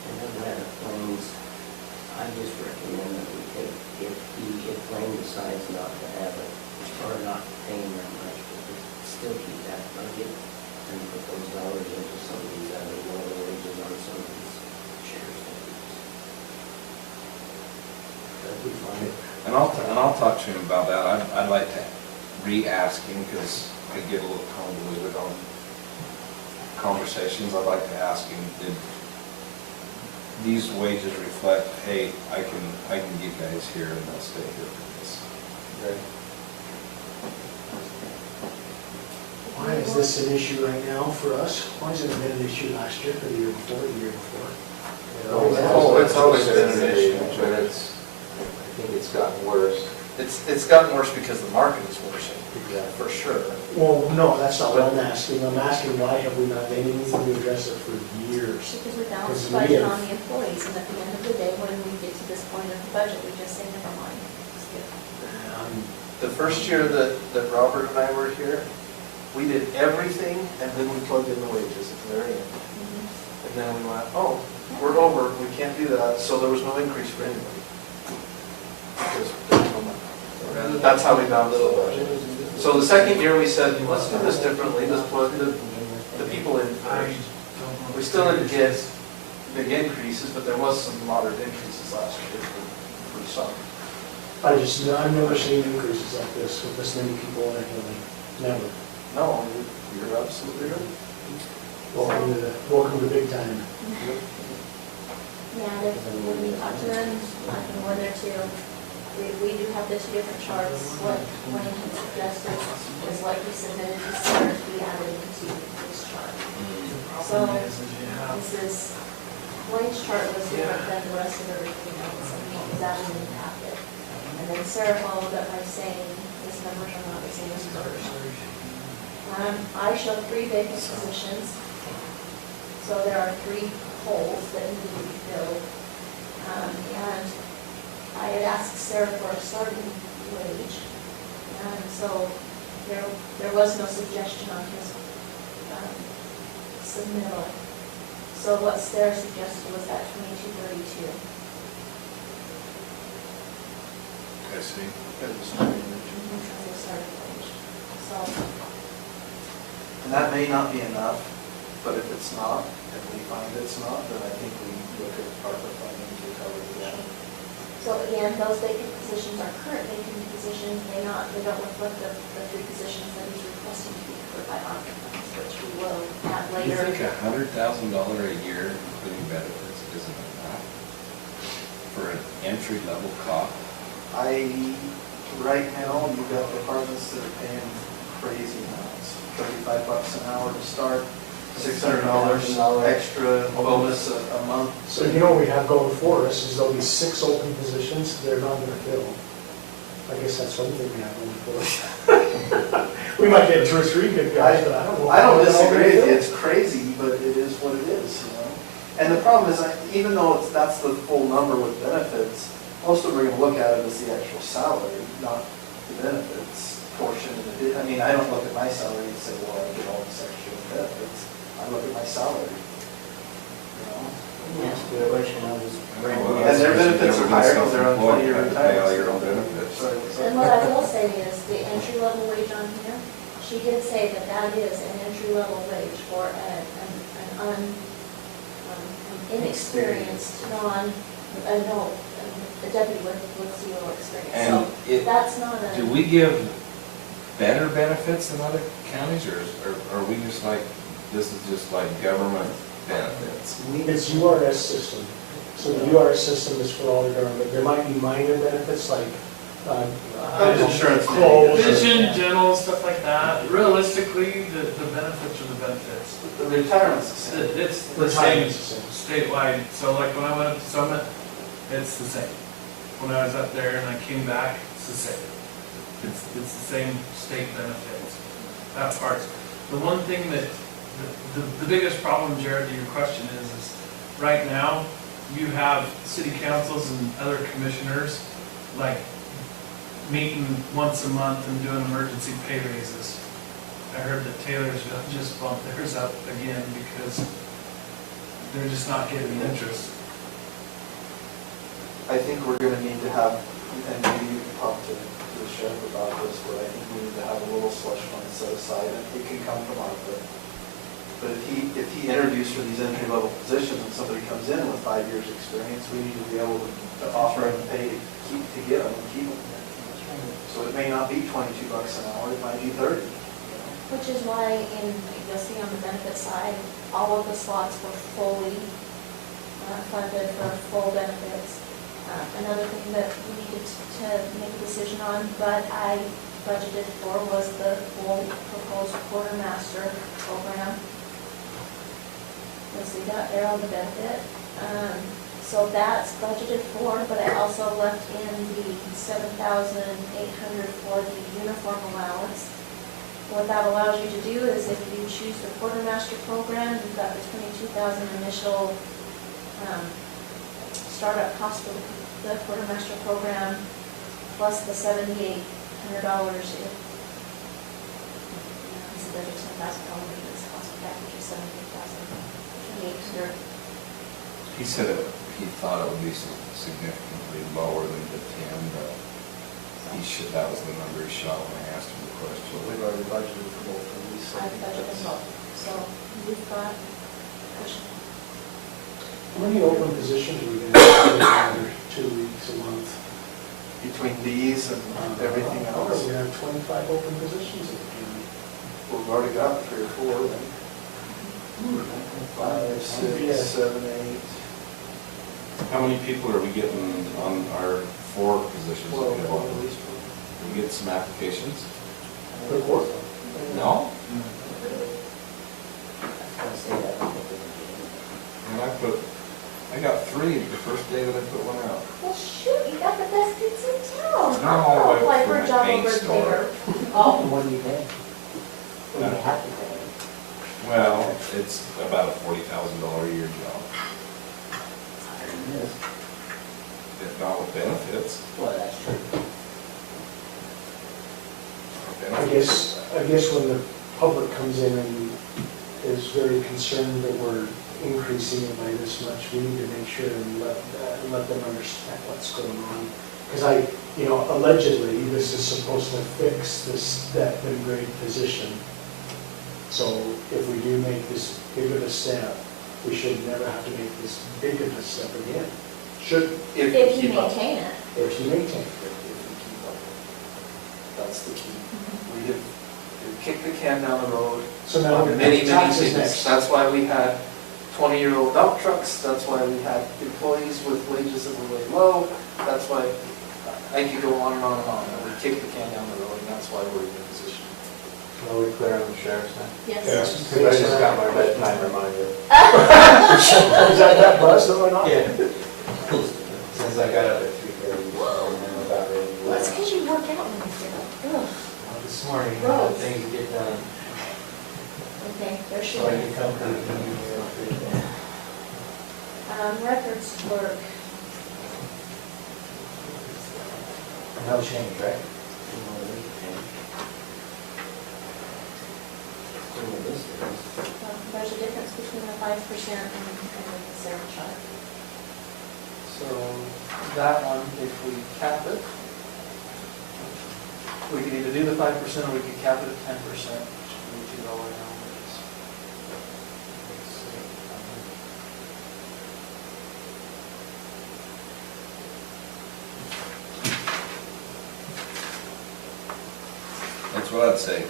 And then that Blaine, I just recommend that we take, if Blaine decides not to have it, or not paying that much, we could still keep that budget and put those dollars into some of these other lower wages on some of these sheriff's deputies. That'd be fine. And I'll talk to him about that. I'd like to re-ask him, because I get a little convoluted on conversations. I'd like to ask him, did these wages reflect, hey, I can get guys here and they'll stay here for this? Right. Why is this an issue right now for us? Why hasn't it been an issue last year, or the year before, the year before? Oh, it's always been an issue. But it's, I think it's gotten worse. It's gotten worse because the market is worse, for sure. Well, no, that's not what I'm asking. I'm asking why have we not done anything to address it for years? Because we balance Because the we budget have- on the employees, and at the end of the day, when we get to this point of the budget, we just say, never mind. Skip. The first year that Robert and I were here, we did everything, and then we plugged in the wages at the very end. And then we went, oh, we're over, we can't do that, so there was no increase for anybody. Because there was no money. That's how we balanced the budget. So the second year, we said, let's do this differently, let's plug the people in first. We still didn't get big increases, but there was some moderate increases last year for some. I've never seen increases like this with this many people in a county, never. No, you're absolutely right. Welcome to big time. Yeah, when we talk to them, like when they're two, we do have the two different charts. What Wayne had suggested is what he submitted to Sarah to be added into this chart. So this is, Wayne's chart was different than the rest of everything else, and what was added in the packet. And then Sarah followed up by saying, these numbers are not the same as hers. I showed 3 vacant positions, so there are 3 holes that need to be filled. And I had asked Sarah for a starting wage, and so there was no suggestion on his submittal. So what Sarah suggested was that $22.32. I see. As a starting wage. As a starting wage. So, And that may not be enough, but if it's not, if we find it's not, then I think we look at ARPA funding to cover the gap. so again, those vacant positions are current vacant positions, they don't reflect the 3 positions that he's requesting to be covered by ARPA funds, which we will add You later. think $100,000 a year, including benefits, isn't enough for an entry-level cop? Right now, you've got departments that are paying crazy amounts, $35 an hour to start, $600 extra bonus a month. So you know what we have going for us is there'll be 6 open positions they're not gonna fill. I guess that's one thing we have going for us. We might get 2 or 3 good guys, but I don't know. I don't disagree, it's crazy, but it is what it is, you know? And the problem is, even though that's the full number with benefits, most of them are gonna look at it as the actual salary, not the benefits portion of it. I mean, I don't look at my salary and say, well, I get all this extra benefits. I look at my salary, you know? Yes, good question, I was. And their benefits are higher because they're on 20-year Pay all retirement. your own benefits. Sorry, what's that? And what I will say is, the entry-level wage on here, she did say that that is an entry-level wage for an inexperienced, a deputy with 0 experience. And So that's not a. Do we give better benefits than other counties, or are we just like, this is just like government benefits? It's URS system. So the URS system is for all the government. There might be minor benefits like, Insurance. clothes. Vision, dental, stuff like that. Realistically, the benefits are the benefits. The retirement's the same. It's the same Retirement's the same. statewide. So like when I went up to Summit, it's the same. When I was up there and I came back, it's the same. It's the same state benefits, that part. The one thing that, the biggest problem, Jared, to your question is right now, you have city councils and other commissioners, like, meeting once a month and doing emergency pay raises. I heard that Taylorsville just bumped theirs up again because they're just not getting the interest. I think we're gonna need to have, and maybe you can talk to the sheriff about this, but I think we need to have a little slush fund set aside, and it can come from ARPA. But if he interviews for these entry-level positions and somebody comes in with 5 years' experience, we need to be able to offer them pay to get them and keep them. So it may not be $22 an hour, it might be 30. Which is why you'll see on the benefit side, all of the slots were fully funded for full benefits. Another thing that we needed to make a decision on, but I budgeted for, was the full proposed quartermaster program. You'll see that there on the benefit. So that's budgeted for, but I also left in the $7,800 for the uniform allowance. What that allows you to do is if you choose the quartermaster program, you've got the $22,000 initial startup cost for the quartermaster program, plus the $7,800 if, so there's a $10,000 maintenance cost package of $78,800. He said he thought it would be significantly lower than the 10, but that was the number he shot when I asked him the question. We've already budgeted for both of these. I've budgeted both, so we've got cushion. How many open positions are we going to have every 2 weeks, a month? Between these and everything else, We have 25 open positions in the county. we've already got 3 or 4 of them. 5, 6, 7, 8. How many people are we getting on our 4 positions? Well, that we have at open? least Did we get some applications? Report. No? I'll say that. And I got 3 the first day that I put one out. Well, shoot, you got the best kids in town. No, I'll I- apply for for a my job paint over store. there. Oh, what do you pay? What do you have to pay? Well, it's about a $40,000 a year job, Higher than this. if not with benefits. Well, that's true. I guess when the public comes in and is very concerned that we're increasing it by this much, we need to make sure and let them understand what's going on. Because allegedly, this is supposed to fix that grade position. So if we do make this big of a step, we should never have to make this big of a step again. If you maintain it. If you maintain it. If we keep up. That's the key. We have kicked the can down the road. So now on many taxes things. next. That's why we had 20-year-old dump trucks. That's why we had employees with wages that were way low. That's why, I could go on and on and on. And we kicked the can down the road, and that's why we're in the position. Are we clear on the sheriff's now? Yes. Because I just got my bedtime reminder. Is that bus that went off? Yeah. Since I got up at 3:30, I'm about ready to go. Well, it's because you work out when you get up. Ugh. Well, this morning, I Gross. had things to get done. Okay, there she So I is. can come to the meeting real quick. Records clerk, No change, right? there's a difference between the 5% and the Sarah chart. So that one, if we cap it, we can either do the 5% or we can cap it at 10%, which would be $2 an hour. That's what I'd say.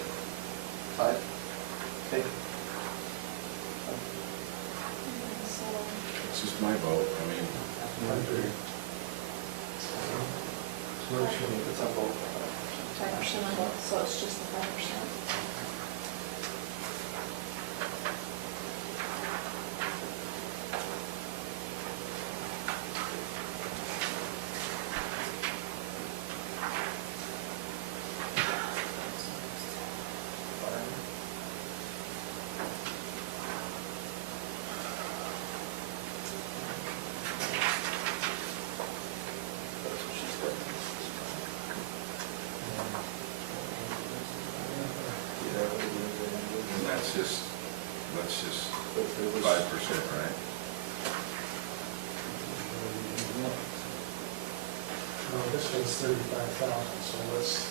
5? Okay. So, It's just my vote. I mean, It's on both. 5% on both, so it's just the 5%. that's just But there was- 5%, right? No, this one's 35,000, so let's,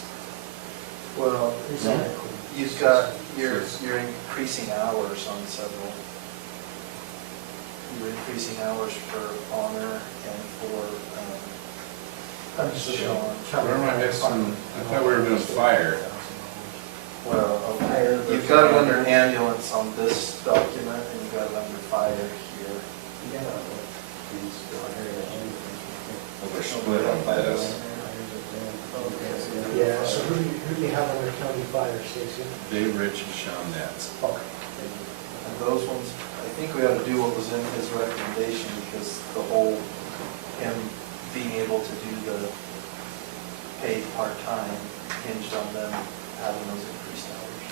Well, exactly. you've got, you're increasing hours on several. You're increasing hours for honor and for, I'm just looking Sean. at. Where am I missing? I thought we were doing fire. well, you've got it under ambulance on this document, and you've got it under fire here. Well, they're split on this. Yeah, so who do you have under county fire, Stacy? Dave Rich and Sean Nats. Okay. And those ones, I think we ought to do what was in his recommendation, because the whole, him being able to do the paid part-time hinged on them having those increased hours.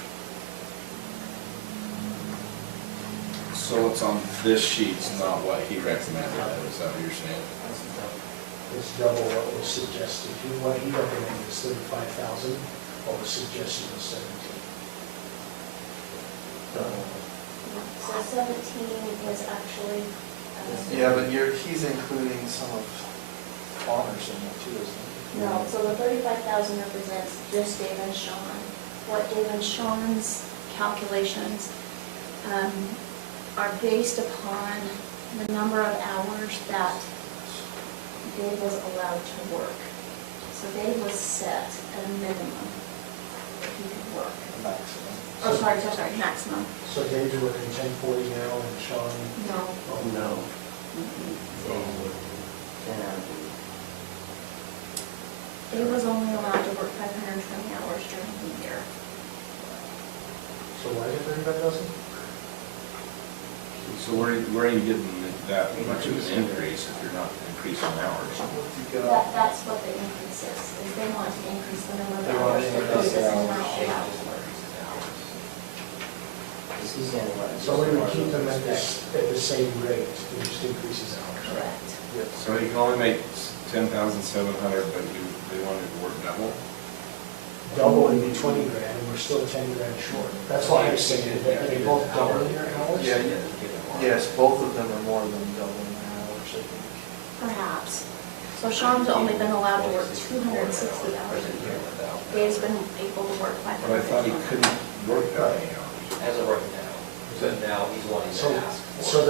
So it's on this sheet, it's not what he recommended, is that what you're saying? It's double what was suggested. What he recommended is 35,000, what was suggested was 17. So 17 is actually, Yeah, but he's including some of honors in there too, isn't he? no, so the 35,000 represents just Dave and Sean. What Dave and Sean's calculations are based upon the number of hours that Dave was allowed to work. So Dave was set at a minimum that he could work. The maximum. Oh, sorry, maximum. So Dave's working 1040 now and Sean? No. Oh, No. Then Dave was only allowed to work 520 hours during the year. So why is it 35,000? So where are you getting that much of an increase if you're not increasing hours? That's what the increase is they want to increase the number of They want hours to that increase Dave the is hours. now allowed to work. So we would keep them at the same rate, we just increase his hours. Correct. So you can only make 10,700, but they wanted to work double? Double would be 20 grand, and we're still 10 grand short. That's why I was saying, are they both doubling their hours? Yeah, yes, both of them are more than doubling their hours, I think. Perhaps. So Sean's only been allowed to work 260 hours a year. Dave's been able to work But I thought he 550. couldn't work that many hours. As of right now, but now he's wanting So, to ask for. so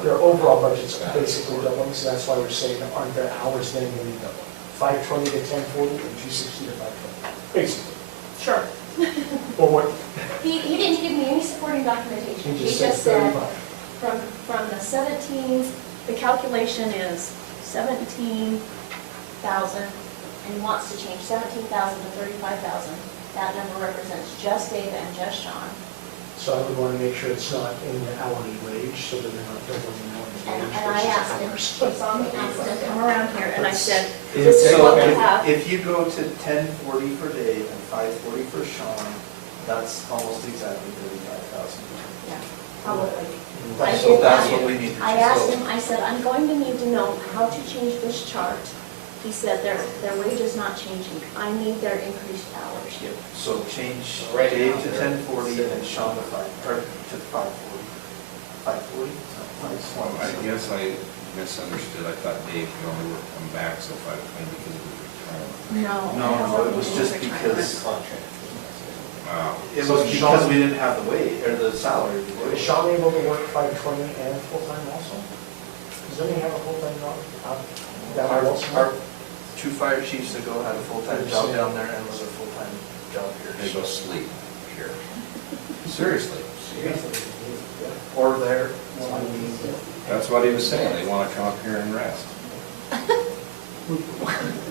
their overall budget's basically doubling, so that's why we're saying, aren't their hours then going to double? 520 to 1040 and 260 to 520, basically. Sure. Or what, He didn't give me any supporting documentation. he just said 35. From the 17, the calculation is 17,000, and he wants to change 17,000 to 35,000. That number represents just Dave and just Sean. So I would want to make sure it's not in the hourly wage, so that they're not doubling the hourly wage. And I asked him, versus he hours. saw me ask him, come around here, and I said, this is So what we have. if you go to 1040 for Dave and 540 for Sean, that's almost exactly 35,000. Yeah, probably. So that's what we need to I change. asked him, I said, I'm going to need to know how to change this chart. He said, their wage is not changing. I need their increased hours. So change Right Dave now, to they're 1040 and Sean to 540. 540? Well, I guess I misunderstood. I thought Dave could only work come back, so 520 because of his retirement. No, it was just because, Wow. it was because we didn't have the wage, or the salary. Is Sean able to work 520 and full-time also? Does he have a full-time job? Down Our, in Wilson? our two fire chiefs ago had a full-time job down there and was a full-time job They here. go sleep here. Seriously. Or there. That's what he was saying. They want to come up here and rest.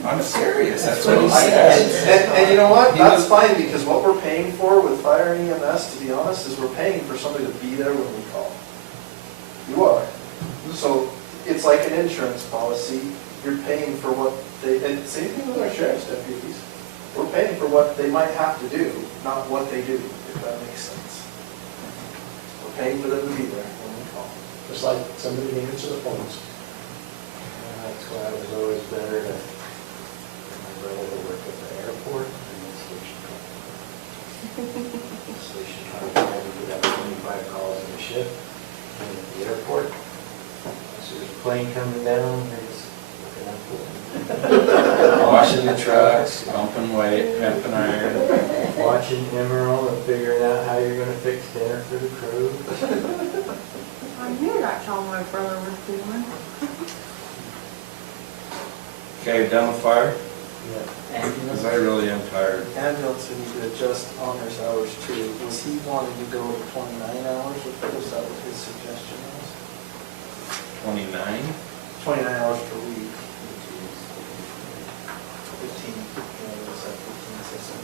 I'm serious. That's what he said. And you know what? He That's was- fine, because what we're paying for with fire and EMS, to be honest, is we're paying for somebody to be there when we call. You are. So it's like an insurance policy. You're paying for what they, and same thing with our sheriff's deputies. We're paying for what they might have to do, not what they do, if that makes sense. We're paying for them to be there when we call. Just like somebody to answer the phones. That's why it was always better to, my brother to work at the airport and the station. Station contract, we could have ship and at the airport. So there's a plane coming down, they're just looking up for Washing the trucks, pumping weight, pumping iron. them. Watching Emerald and figuring out how you're gonna fix dinner for the crew. I knew that's how my brother was doing. Okay, done with fire? Yeah. Because I really am tired. Ambulance, we need to adjust honors hours too. Was he wanting to go to 29 hours, or was that what his suggestion was? 29? 29 hours per week. 15, what's that, 15 assistant?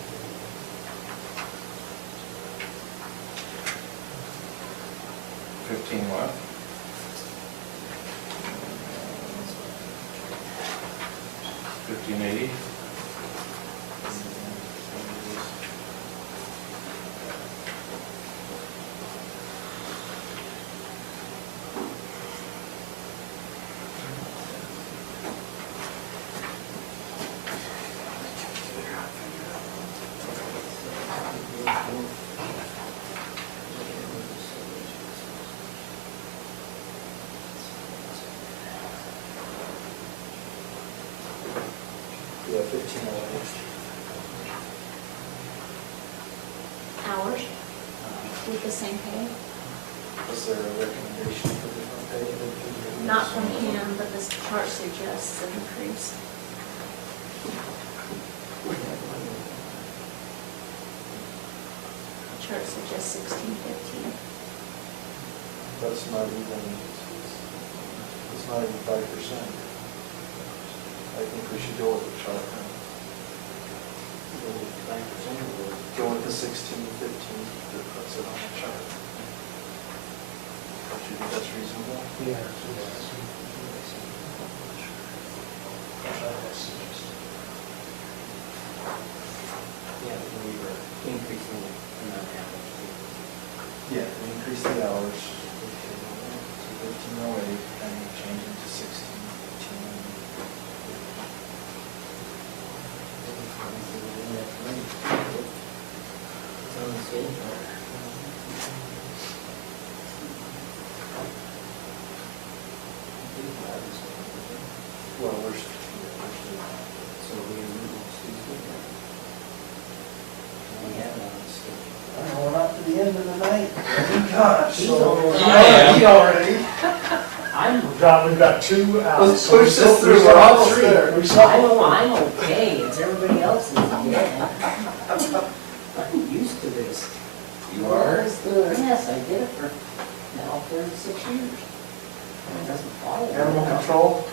What? 1580? Yeah, 15 hours. Hours with the same pay? Was there a recommendation for different pay? Not from him, but this chart suggests an increase. Chart suggests 16.15. That's not even, it's not even 5%. I think we should go with the chart. Go with 5% or Go with the 16, 15 that puts it on the chart. Don't you think that's reasonable? Yeah. yeah, we were increasing the amount of hours. Yeah, we increased the hours to 1508 and we changed it to 16, 15. It's on the schedule. Well, we're still. So we have it on the schedule. I know, we're not to the end of the night. Gosh. He's So already- we're already already. We've got 2 hours. Let's push this through, we're almost there. I'm okay, it's everybody else's dead. I'm used to this. You are? Yes, I did it for now 36 years. It doesn't follow. Animal control,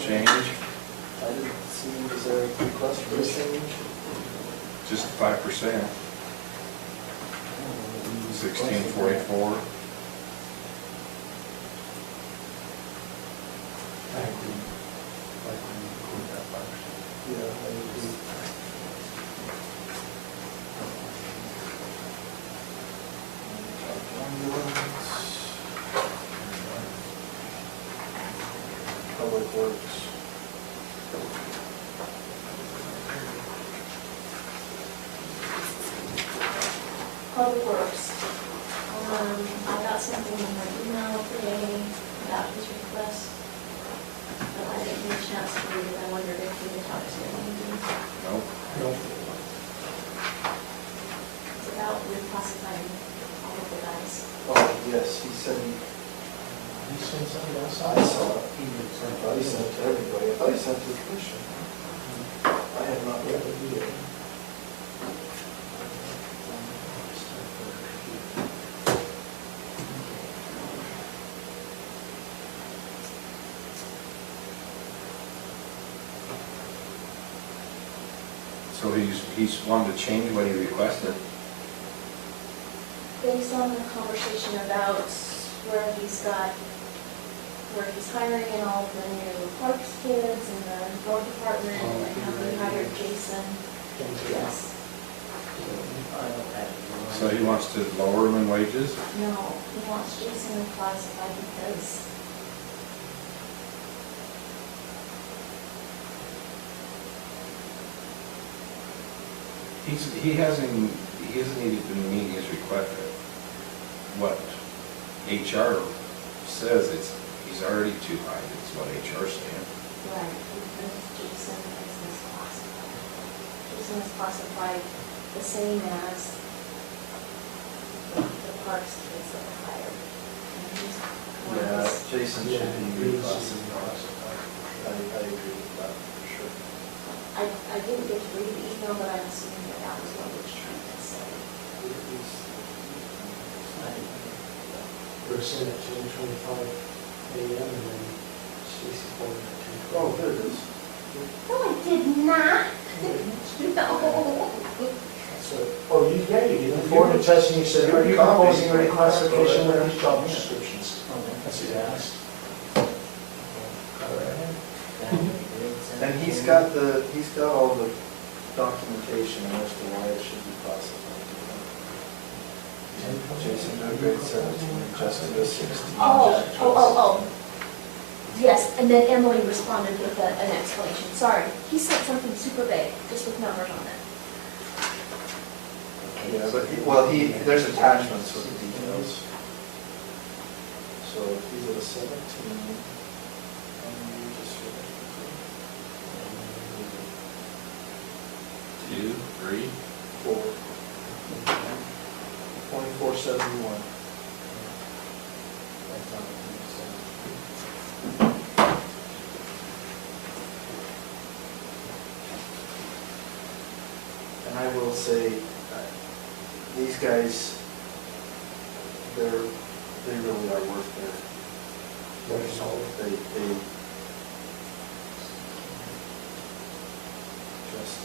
Change, I didn't see, was there a request for a change? just 5%, 1644. I agree. Like when you include that 5%. Yeah, I agree. Public Works. Public Works. I got something in my email today about his request, but I didn't get a chance to read it. I wondered if we could talk to him. Nope. It's about reclassifying all of the guys. Oh, yes, he said he, You send something else I saw it. I thought he sent it to everybody. I thought he sent it to the commission. I have not read it either. So he's wanted to change what he requested? Based on the conversation about where he's hiring in all of the new parks kids and the road department, and how he hired Jason. Yes. I don't have it. So he wants to lower them in wages? No, he wants Jason reclassified because He hasn't even been meeting his request. what HR says, he's already too high, it's what HR's saying. Right, because Jason is misclassified. Jason is classified the same as the parks kids that were hired. And he's one of Yeah, the- Jason Yeah, should be he needs to be reclassified. I agree with that for sure. I didn't get to read the email, but I'm assuming that that was what he was trying to say. We're sent at 10:25 a.m. and then Stacy called at 10:12. Oh, there it is. No, I did not. No. So, oh, you, yeah, you did. Before the testing, you said, are you proposing a reclassification with these job descriptions? That's what you asked. And he's got all the documentation as to why it should be classified. Jason did grade 17, Justin does 16. Oh. Yes, and then Emily responded with an explanation. Sorry, he said something super vague, just with numbers on it. Yeah, but there's attachments with the details. So if he's at a 17, and you just. 2, 3, 4. 2471. And I will say, these guys, they really are worth their salt. They just.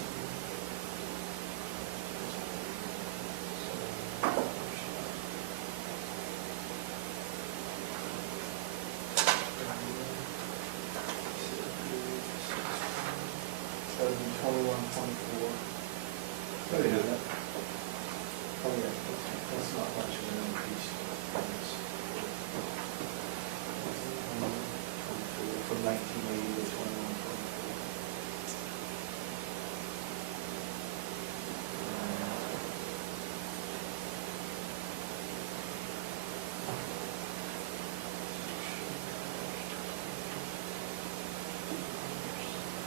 That would be 21, 24. Oh, yeah. Oh, yeah, that's not much of an increase. From 1980 to 21, 24.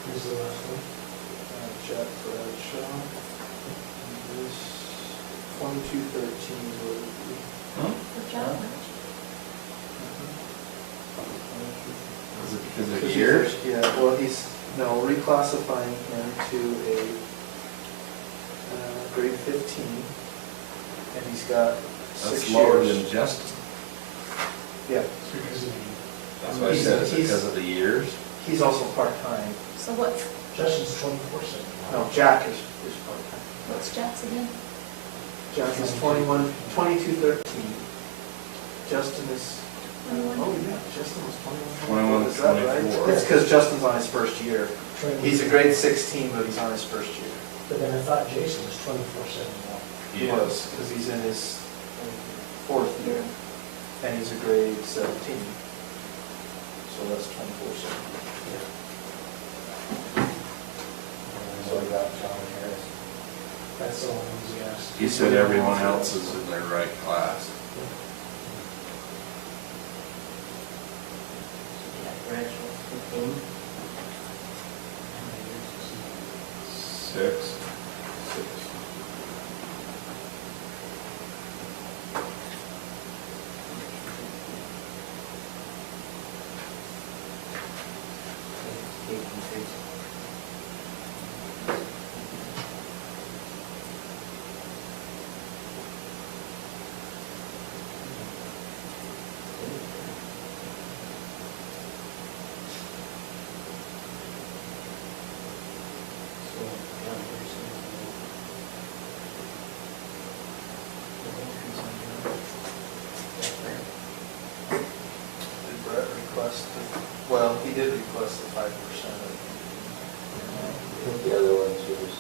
Here's the last one. Jack Bradshaw. And this 2213 is what it would be. Good job. Is it because of Because years? Yeah, well, he's reclassifying him to a grade 15, and he's got 6 That's years. lower than Justin. Yeah, It's because of the, That's why I said it's because of the years. he's also part-time. So what, Justin's 24/7. No, Jack is part-time. what's Jack's again? Jack is 2213. Justin is, oh yeah, Justin was 21 to Is that right? 24. It's because Justin's on his first year. He's a grade 16, but he's on his first year. But then I thought Jason was 24/7 now. He was, because he's in his 4th year, and he's a grade 17. So that's 24/7. So we got John Harris. That's the one who's asked. He said everyone else is in their right class. Bradshaw, 15. 6. Big increase. So, John Pearson. The increase on John. That's fair. Did Brett request, well, he did request the 5%. I think the other ones was,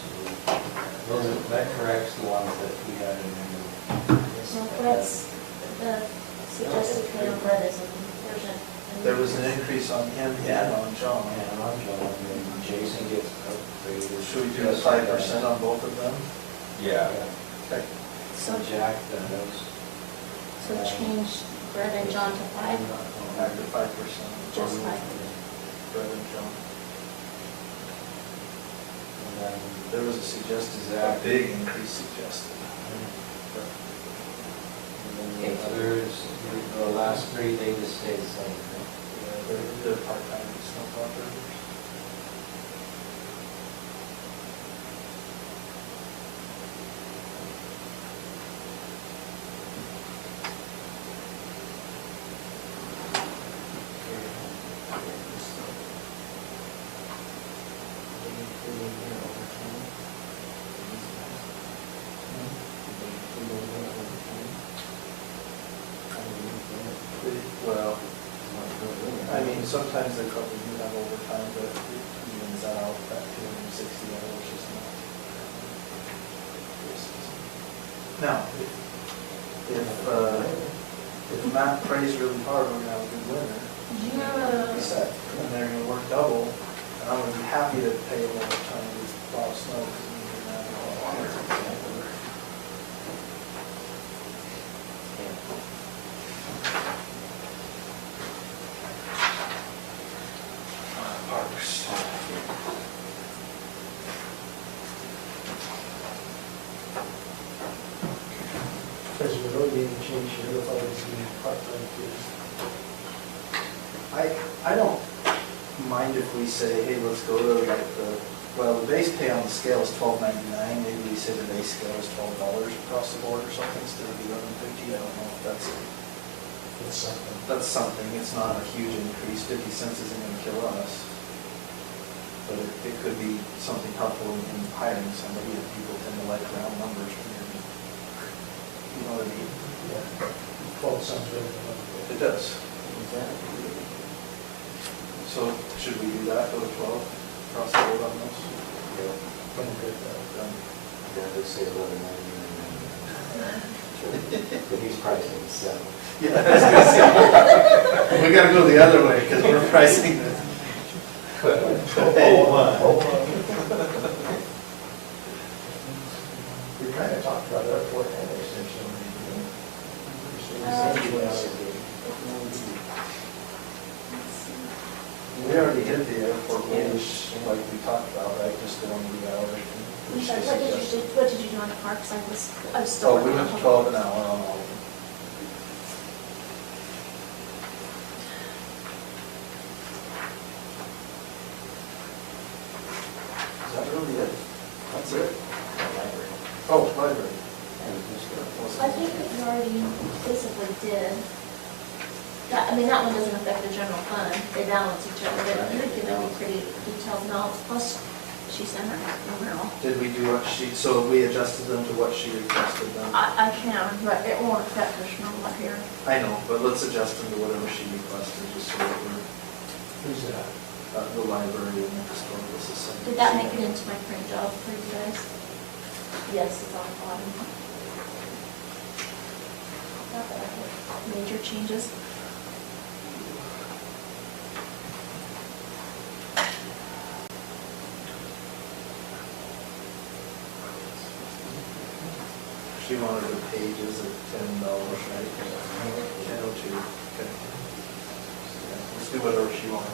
that corrects the ones that we had in there. So Brett's, the suggested pay Brett is there's a. There was an increase on him and on John. And on John, and Jason gets upgraded. Should we do the 5% on both of them? Yeah. Okay. So Jack does. So change Brett and John to 5, Back to 5%. just 5. Brett and John. And then There was a suggested, Zach. a big increase suggested. And then the others, the last three, they just stay the same, right? Yeah, they're part-time snow operators. Well, I mean, sometimes they probably do have overtime, but it evens out that 260 hours is not. Now, if Matt prays really hard, we're gonna have a good winter. Did you have He a, said, and they're gonna work double, and I'm gonna be happy to pay them overtime to plow snow, because it means they're gonna have a lot of parks. Because we really didn't change here, if I was in part-time too. I don't mind if we say, hey, let's go to like well, the base pay on the scale is $12.99, maybe we say the base scale is $12 across the board or something instead of $11.50, I don't know if that's, It's something. that's something, it's not a huge increase, 50 cents isn't gonna kill us. But it could be something helpful in hiring somebody, if people tend to like round numbers. You know what I mean? Yeah. 12 sounds very good. It does. So should we do that, go to 12 across the board on those? Yeah. I'm good with that. Yeah, they say 11.99. But he's pricing 7. Yeah, I was gonna say, we gotta go the other way, because we're pricing it. We kind of talked about airport and extension. We already hit the airport wage, like we talked about, right, just the 1 week hour. I'm sorry, what did you do on the parks? I was still Oh, we working on went to it. 12 an hour on all of them. Is that really it? That's it? Oh, library. I think that you already basically did. That, I mean, that one doesn't affect the general fund, they balance each other, but you had given me pretty detailed notes, plus she sent her number. Did we do what she, so we adjusted them to what she requested them? I can, but it won't affect her number here. I know, but let's adjust them to whatever she requested, just so that we're, Who's that? the library and the historical society. Did that make it into my print job for you guys? Yes, it's on the bottom. Not that I have major changes. She wanted the pages at $10, right? 10.02, okay. Let's do whatever she wanted.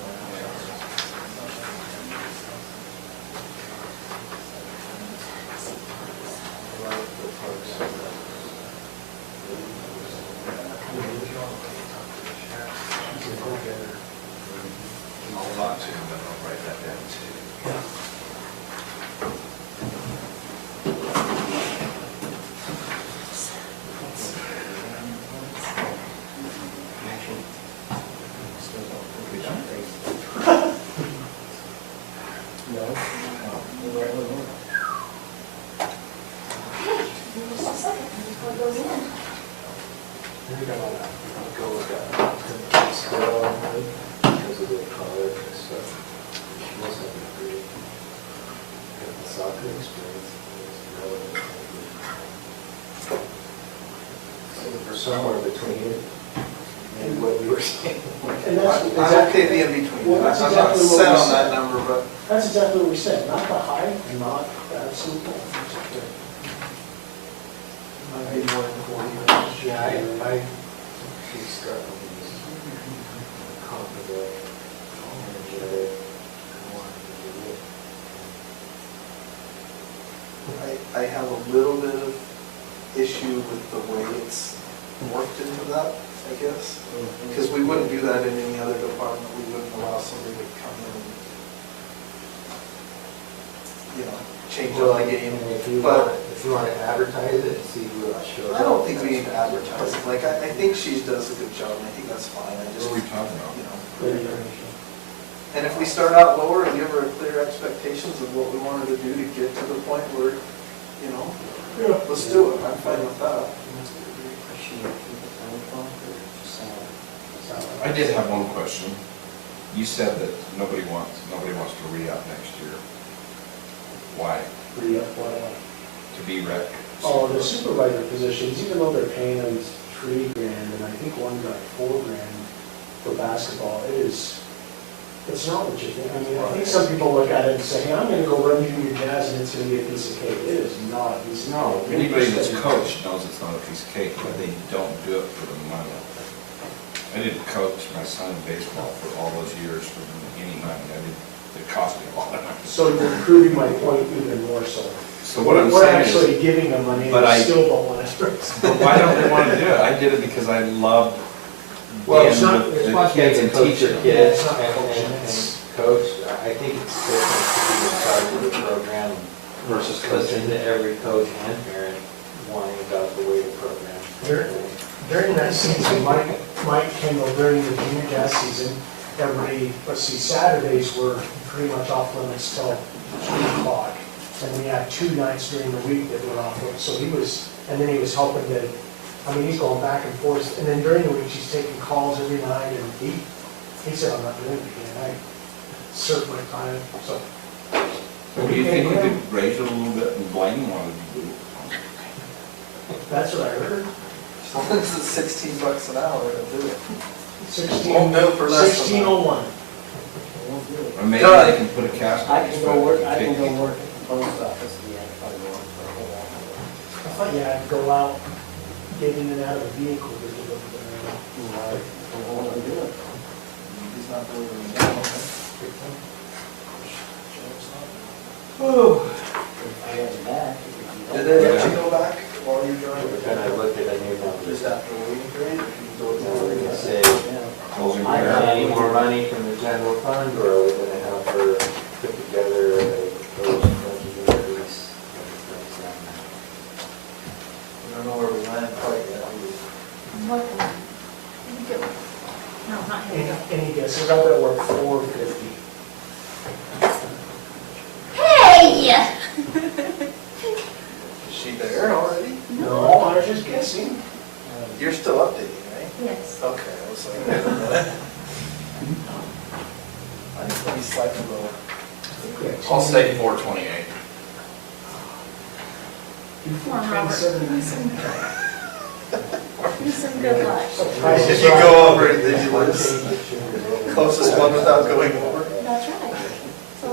I'll not to, but I'll write that down too. Just a second, before it goes in. You're gonna go with that scale because of the college and stuff. She must have a degree. Got the soccer experience. It's relevant. So for somewhere between maybe what you were saying. And that's I'm exactly, okay being in between. Well, I'm that's not exactly what set we on said. that number, but that's exactly what we said, not the high and not the absolute low. Might be more than 40. Yeah, I too struck with these conflict, energetic, I want to do it. I have a little bit of issue with the way it's morphed into that, I guess. Because we wouldn't do that in any other department. We wouldn't allow somebody to come in and, you know, change up the game. And if you But want to advertise it and see who else shows up. I don't think we need to advertise it. Like, I think she does a good job, and I think that's fine. I just, What are we talking about? you know. And if we start out lower and give her clear expectations of what we wanted to do to get to the point where, you know, let's do it. I'm fine with that. I did have one question. You said that nobody wants to re-up next year. Why? Re-up what? To be rec? Oh, the supervisor positions, even though they're paying them $3,000, and I think one got $4,000 for basketball, it's not what you think. I mean, I think some people look at it and say, hey, I'm gonna go run junior jazz and it's gonna be a piece of cake. It is not a piece of cake. Anybody that's coached knows it's not a piece of cake, but they don't do it for the money. I didn't coach my son in baseball for all those years for any money. It cost me a lot of money. So you're proving my point even more so. So what I'm We're saying actually is, giving them money and but they I- still don't want to. but why don't they want to do it? I did it because I loved Well, being it's not, with it's the one thing kids to and coach teaching your them. kids It's not and coaching, and it's- coach. I think it's different to be in charge of the program versus listening to every coach and parent whining about the way the program. During that season, Mike Kendall, during the junior jazz season, Saturdays were pretty much off limits till 3 o'clock. And we had 2 nights during the week that were off limits. So he was helping to, I mean, he's going back and forth. And then during the week, he's taking calls every night. And he said, I'm not doing it again. I served my time, so. So do you think you could raise it a little bit and Blaine wanted to do it? That's what I heard. As long as it's $16 an hour, I'll do it. 16, Won't do it for less than that. 1601. Or maybe they can put a cast on I his can go foot work, and I can kick go it. work at the post office, and yeah, if I want for a whole lot. I thought you had to go out, get in and out of a vehicle to deliver them. I don't want to do it. He's not delivering it now, okay? If I got it back, it would be. Did they let you go back while you're driving? Then I looked at a new number. Just after the waiting period, or can you go Now we're to gonna say, Closing I prayer. got any more money from the general fund, or are we gonna have her put together a proposed budget increase? I don't know where we land quite yet. What, no, not him. Any guesses? I bet we're 450. Hey! Is she there already? No, I was just guessing. You're still updating, right? Yes. Okay, I was like, wait a minute. I think we slightly lower. I'll say 428. Come on, Robert. Do some good luck. If you go over, did you lose? Closest one without going over? That's right. So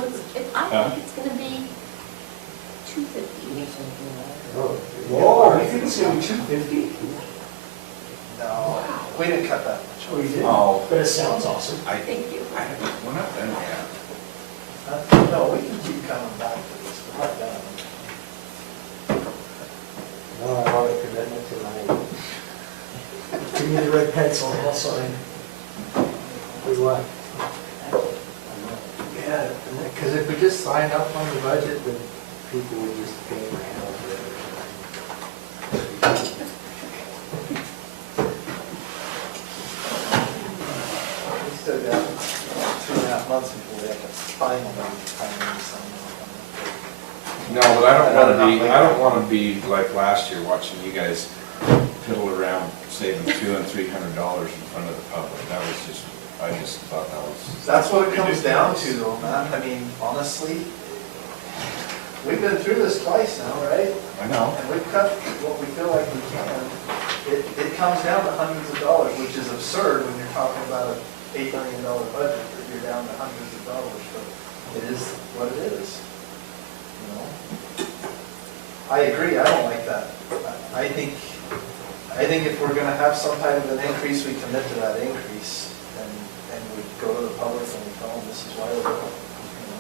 I think it's gonna be 250. Whoa, you think it's gonna be 250? No, we didn't cut that much. Oh, you did? Oh. But it sounds awesome. Thank you. We're not done yet. No, we can keep coming back to this, we're not done. No, I want a commitment tonight. Give me the red pencil, I'll sign. Do what? Yeah, because if we just sign up on the budget, then people would just pay my house We still got 2.5 months before we have to finally sign No, but I don't wanna be like last year watching you guys piddle around saving $200 and $300 in front of the public. That was just, I just thought that was. That's what it comes down to though, man. I mean, honestly, we've been through this twice now, right? I know. And we've cut what we feel like we can. It comes down to hundreds of dollars, which is absurd when you're talking about an $8 million budget, that you're down to hundreds of dollars, but it is what it is. You know? I agree, I don't like that. I think I think if we're gonna have some kind of an increase, we commit to that increase, and we go to the public and we tell them, this is why we're doing it. You know,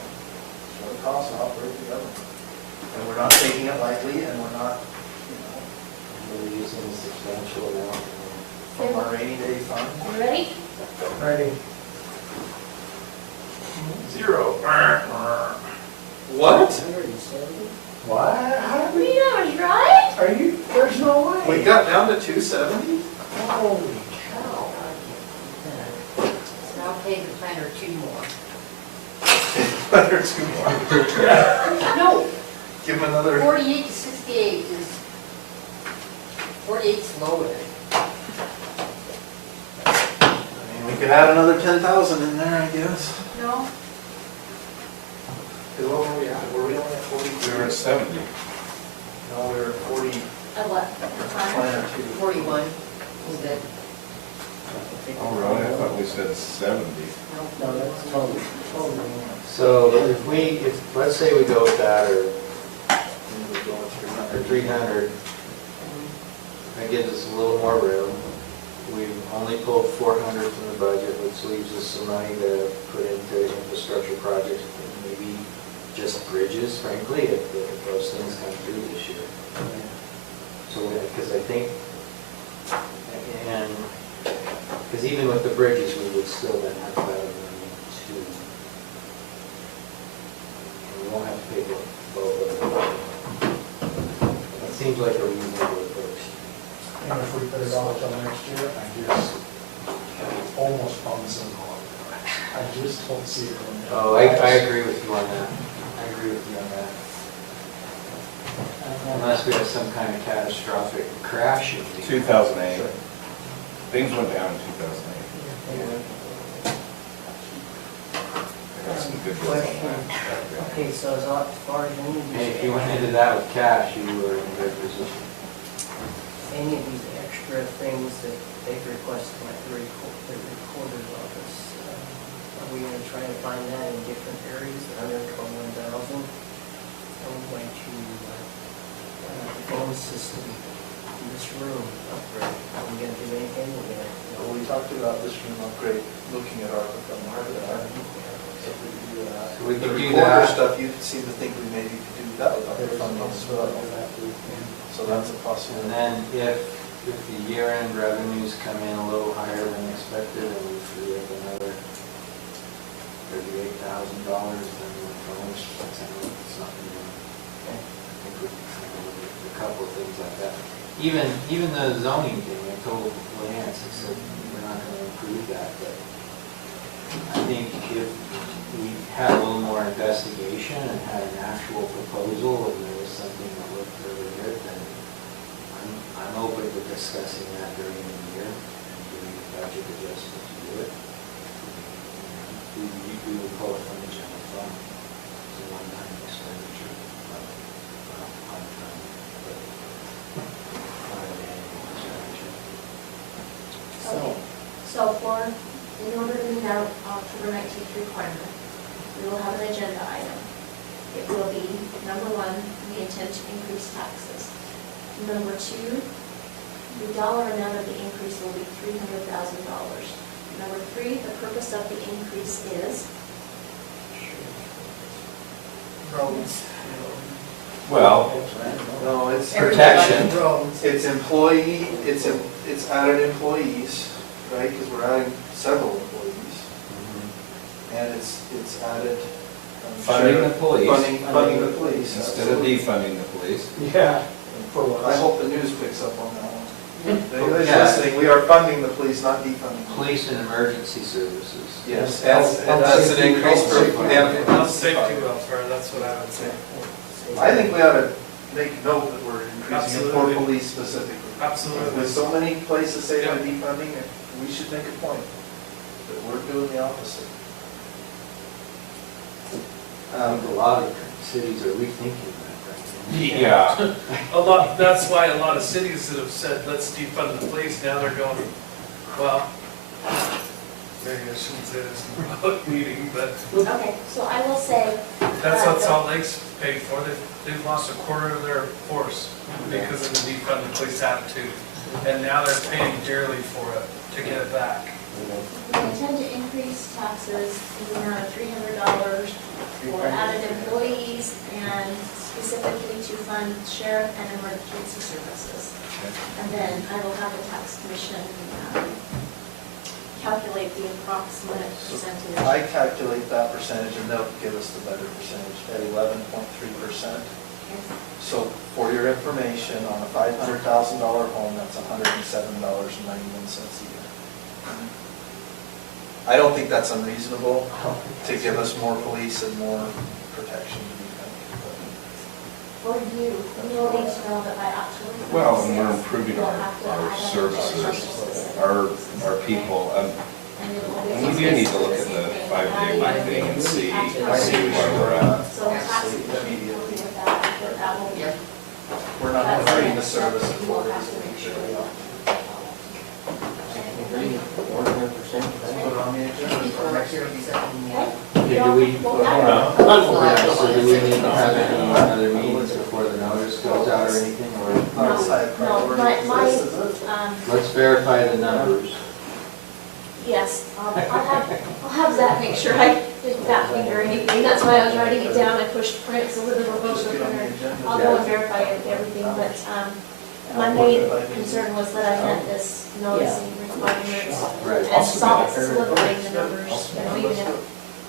it's what it costs to operate the government. And we're not taking it lightly, and we're not, you know, We're using a substantial amount. from our rainy day fund. You ready? Ready? 0. What? 170? What? How did we, Rita was right. are you, there's no way. We got down to 270? Holy cow. So I'll pay the planner 2 more. Or 2 more. No, Give them another. 48 to 68 is, 48's lower. I mean, we could add another 10,000 in there, I guess. No, Because what were we at? Were we only at 40? We were at 70. No, we were at 40, at what? planner 2. 41 is good. Oh, really? I thought we said 70. No, that's totally. So let's say we go with that, or We're going 300. 300, that gives us a little more room. We only pulled 400 from the budget, which leaves us some money to put into infrastructure projects, maybe just bridges, frankly, if those things come through this year. So, because I think, and, because even with the bridges, we would still then have about $1 million too. And we won't have to pay both of them. That seems like a reasonable approach. And if we put it off till next year, I just almost promise it all. I just don't see it going down. Oh, I agree with you on that. I agree with you on that. Unless we have some kind of catastrophic crash. 2008. Things went down in 2008. I got some good deals on that. Okay, so as far as Hey, if you went into that with cash, you were in a good position. any of these extra things that they've requested, like the recorder's office, are we gonna try to find that in different areas, under 21,000? Are we going to, the phone system in this room upgrade, are we gonna do anything? We're gonna, Well, we talked about this room upgrade, looking at ARPA from that. So if we could do that. So we The could do recorder that. stuff, you seem to think we maybe could do that with ARPA funding as well. So that's a And possibility. then if the year-end revenues come in a little higher than expected, and we free up another $38,000, then the phones, it's not gonna, I think we can come up with a couple of things like that. Even the zoning thing, I told Lance, I said, we're not gonna improve that, but I think if we had a little more investigation and had an actual proposal, and there was something that looked really good, then I'm open to discussing that during the year and doing a budget adjustment to do it. We would pull it from the general fund. It's a one-time expenditure. One-time, but not an annual expenditure. okay. So in order to meet our October 19th requirement, we will have an agenda item. It will be, number 1, we intend to increase taxes. Number 2, the dollar amount of the increase will be $300,000. Number 3, the purpose of the increase is, Roads. Well, No, it's Protection. Roads. It's employee, it's added employees, right? Because we're adding several employees. And it's added. funding the police Funding the police. instead of defunding the police. Yeah. I hope the news picks up on that one. Anybody Yeah. listening, we are funding the police, not defunding. Police and emergency services. Yes, that's an increase for them. Health, safety, welfare, that's what I would say. I think we ought to make note that we're increasing it for Absolutely. police specifically. Absolutely. With so many places say they're Yeah. defunding, we should make a point that we're doing the opposite. A lot of cities are rethinking that right now. Yeah. A lot, that's why a lot of cities that have said, let's defund the police, now they're going, well, maybe I shouldn't say this in a public meeting, but okay, so I will say, that's what Salt Lake's paid for. They've lost a quarter of their force because of the defund the police attitude. and now they're paying dearly for it to get it back. We intend to increase taxes in the amount of $300 for added employees and specifically to fund sheriff and emergency services. And then I will have the tax commission calculate the approximate percentage. I calculate that percentage and they'll give us the better percentage at 11.3%. So for your information, on a $500,000 home, that's $107.91 a year. I don't think that's unreasonable to give us more police and more protection. For you, you'll need to know that by October 26th. Well, and we're improving you'll our have to add services, specific. our people. And it will be And we do need to look at the 5-day thing and see where we're at. So taxes will be with that, but that will be. We're not providing the service. You will have to make sure we don't. 100%. Put it on the agenda for next meeting. Okay, do we, hold on. So do we need to have any other meetings before the notice goes out or anything, or? No, Let's verify the numbers. yes, I'll have Zach make sure I didn't back me or anything, that's why I was writing it down, I pushed print so that it'll go to the printer. I'll go and verify everything, but, my main concern was that I met this noticing requirements Right. and solidifying the numbers, and even if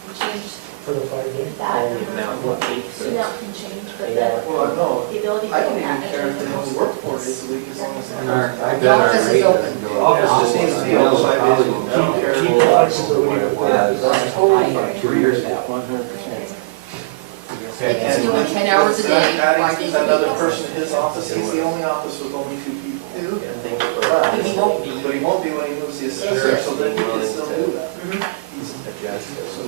we change For the 5-day? that, Now, what date? so that can change, but Well, no, the ability to I don't have even care if they only work 4 days a week as long as they. And I bet our rate doesn't go up. Office just needs to be open 5 days a week. I don't care. Keep the flexibility What it with that. was Totally. 2 years ago. 100%. And doing 10 hours a day, 5 days a week. Another person in his office, he's the only office with only 2 people. And thank you for that. But he won't be. But he won't be when he moves the assessor, so then he can still do that. He's adjusted, so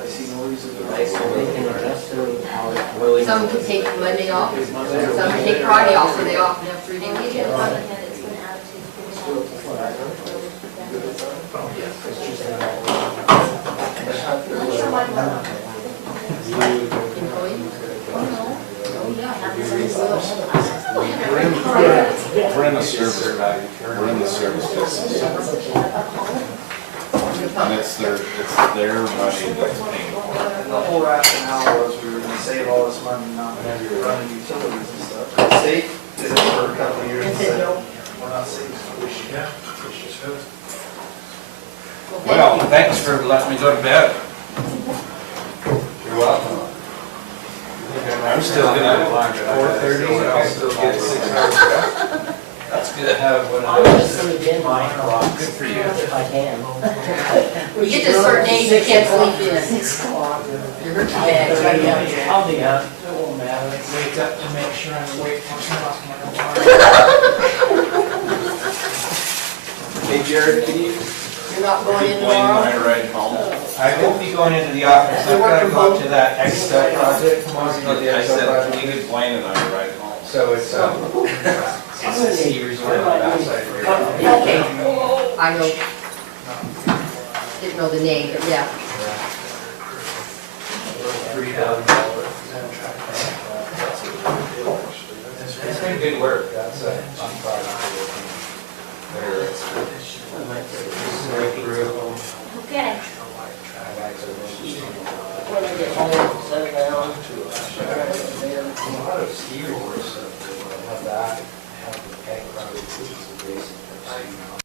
I see no reason to. So they can adjust their hours really. Some could take Monday off, some could take Friday off, so they often have 3-day the weekends. department head is going to add to We're in the service business. And it's their money that's paying for it. And the whole rationale was we were gonna save all this money not running utilities and stuff. The state did it for a couple of years and said, we're not saving. Yeah. Well, thanks for letting me go to bed. You're welcome. I'm still gonna watch 4:30, I'll still get 6 hours back. That's good. I'll just sleep in my clock. Good for you. If I can. You get to a certain age, you can't sleep in. 6 o'clock. You're hurt your back. I'll be up. It won't matter. Wake up to make sure I'm awake. Hey Jared, can you? You're not going in Blame tomorrow? my ride home. I won't be going into the office. I've got to go up to that Excel project tomorrow. You know the I Excel said, project? you could Blaine and I ride home. So it's a ski resort on the backside of your house. Okay, I know. Didn't know the name, but yeah. $3,000. It's been good work. That's I'm proud of Okay. When I get home, settle down. A lot of ski resorts have that, have the peg around the basic.